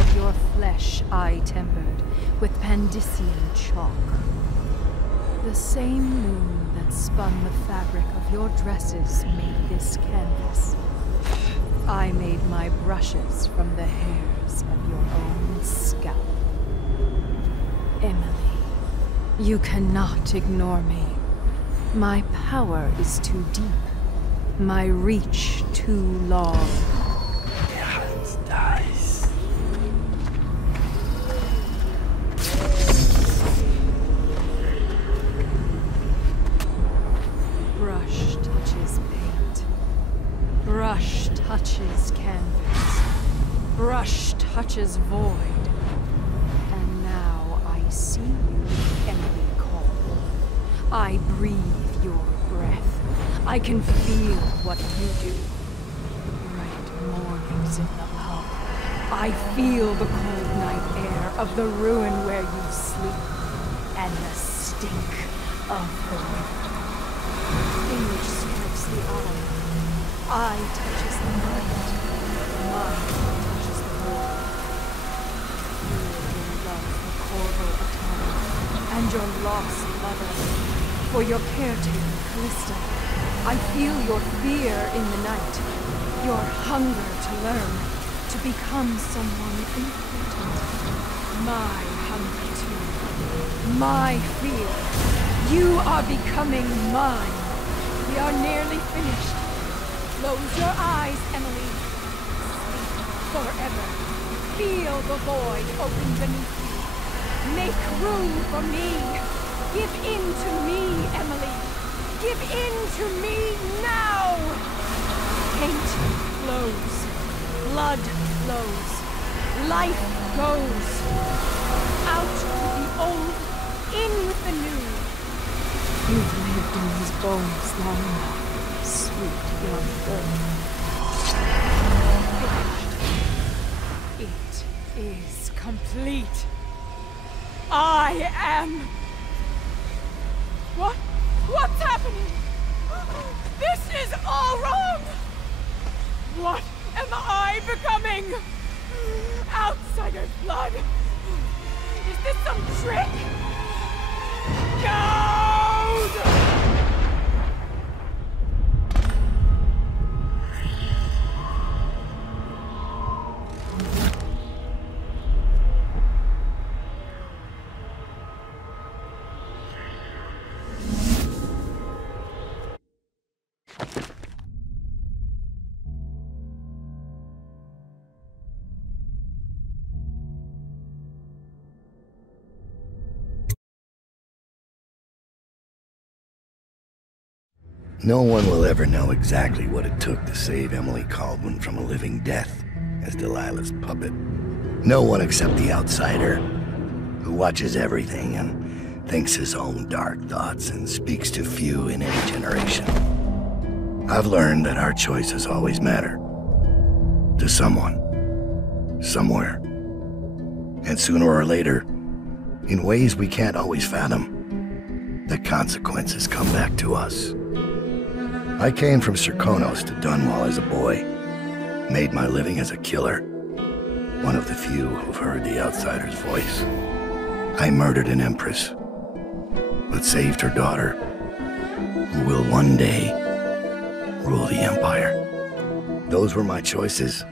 of your flesh I tempered with Pandician chalk. The same moon that spun the fabric of your dresses made this canvas. I made my brushes from the hairs of your own scalp. Emily. You cannot ignore me. My power is too deep. My reach too long. Yeah, it's nice. Brush touches paint. Brush touches canvas. Brush touches void. And now I see you, Emily Cole. I breathe your breath. I can feel what you do. Bright mornings in the pub. I feel the cold night air of the ruin where you sleep. And the stink of the river. Image strikes the eye touches the mind. Mind touches the world. Your love for Corvo Attano and your lost lover. For your caretaker, Callista. I feel your fear in the night. Your hunger to learn. To become someone important. My hunger too. My fear. You are becoming mine. We are nearly finished. Close your eyes, Emily. Sleep forever. Feel the void open beneath you. Make room for me. Give in to me, Emily. Give in to me now. Paint flows. Blood flows. Life goes. Out with the old. In with the new. You've lived in these bones long enough. Sweet young girl. Finished. It is complete. I am... What's happening? This is all wrong! What am I becoming? Outsider blood? Is this some trick? Gold! No one will ever know exactly what it took to save Emily Caldwell from a living death as Delilah's puppet. No one except the outsider, who watches everything and thinks his own dark thoughts and speaks to few in any generation. I've learned that our choices always matter. To someone. Somewhere. And sooner or later, in ways we can't always fathom, the consequences come back to us. I came from Serkonos to Dunwall as a boy, made my living as a killer, one of the few who've heard the outsider's voice. I murdered an Empress, but saved her daughter, who will one day rule the Empire. Those were my choices.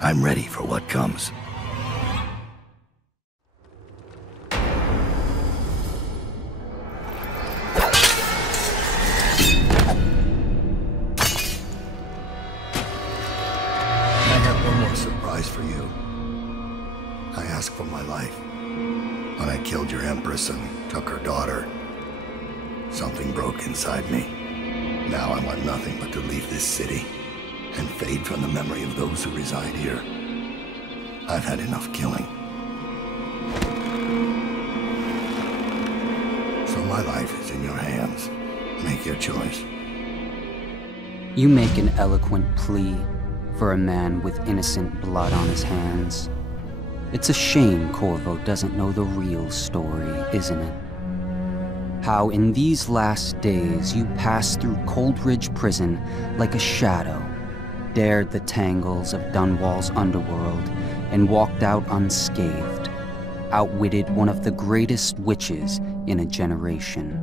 I'm ready for what comes. For you. I asked for my life. When I killed your Empress and took her daughter, something broke inside me. Now I want nothing but to leave this city and fade from the memory of those who reside here. I've had enough killing. So my life is in your hands. Make your choice. You make an eloquent plea for a man with innocent blood on his hands. It's a shame Corvo doesn't know the real story, isn't it? How in these last days you passed through Coldridge Prison like a shadow, dared the tangles of Dunwall's underworld, and walked out unscathed, outwitted one of the greatest witches in a generation,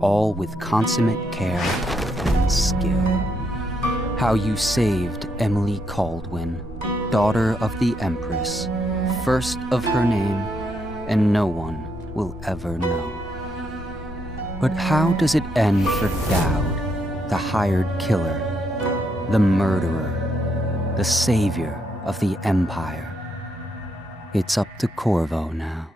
all with consummate care and skill. How you saved Emily Caldwell, daughter of the Empress, first of her name, and no one will ever know. But how does it end for Dowd, the hired killer, the murderer, the savior of the Empire? It's up to Corvo now.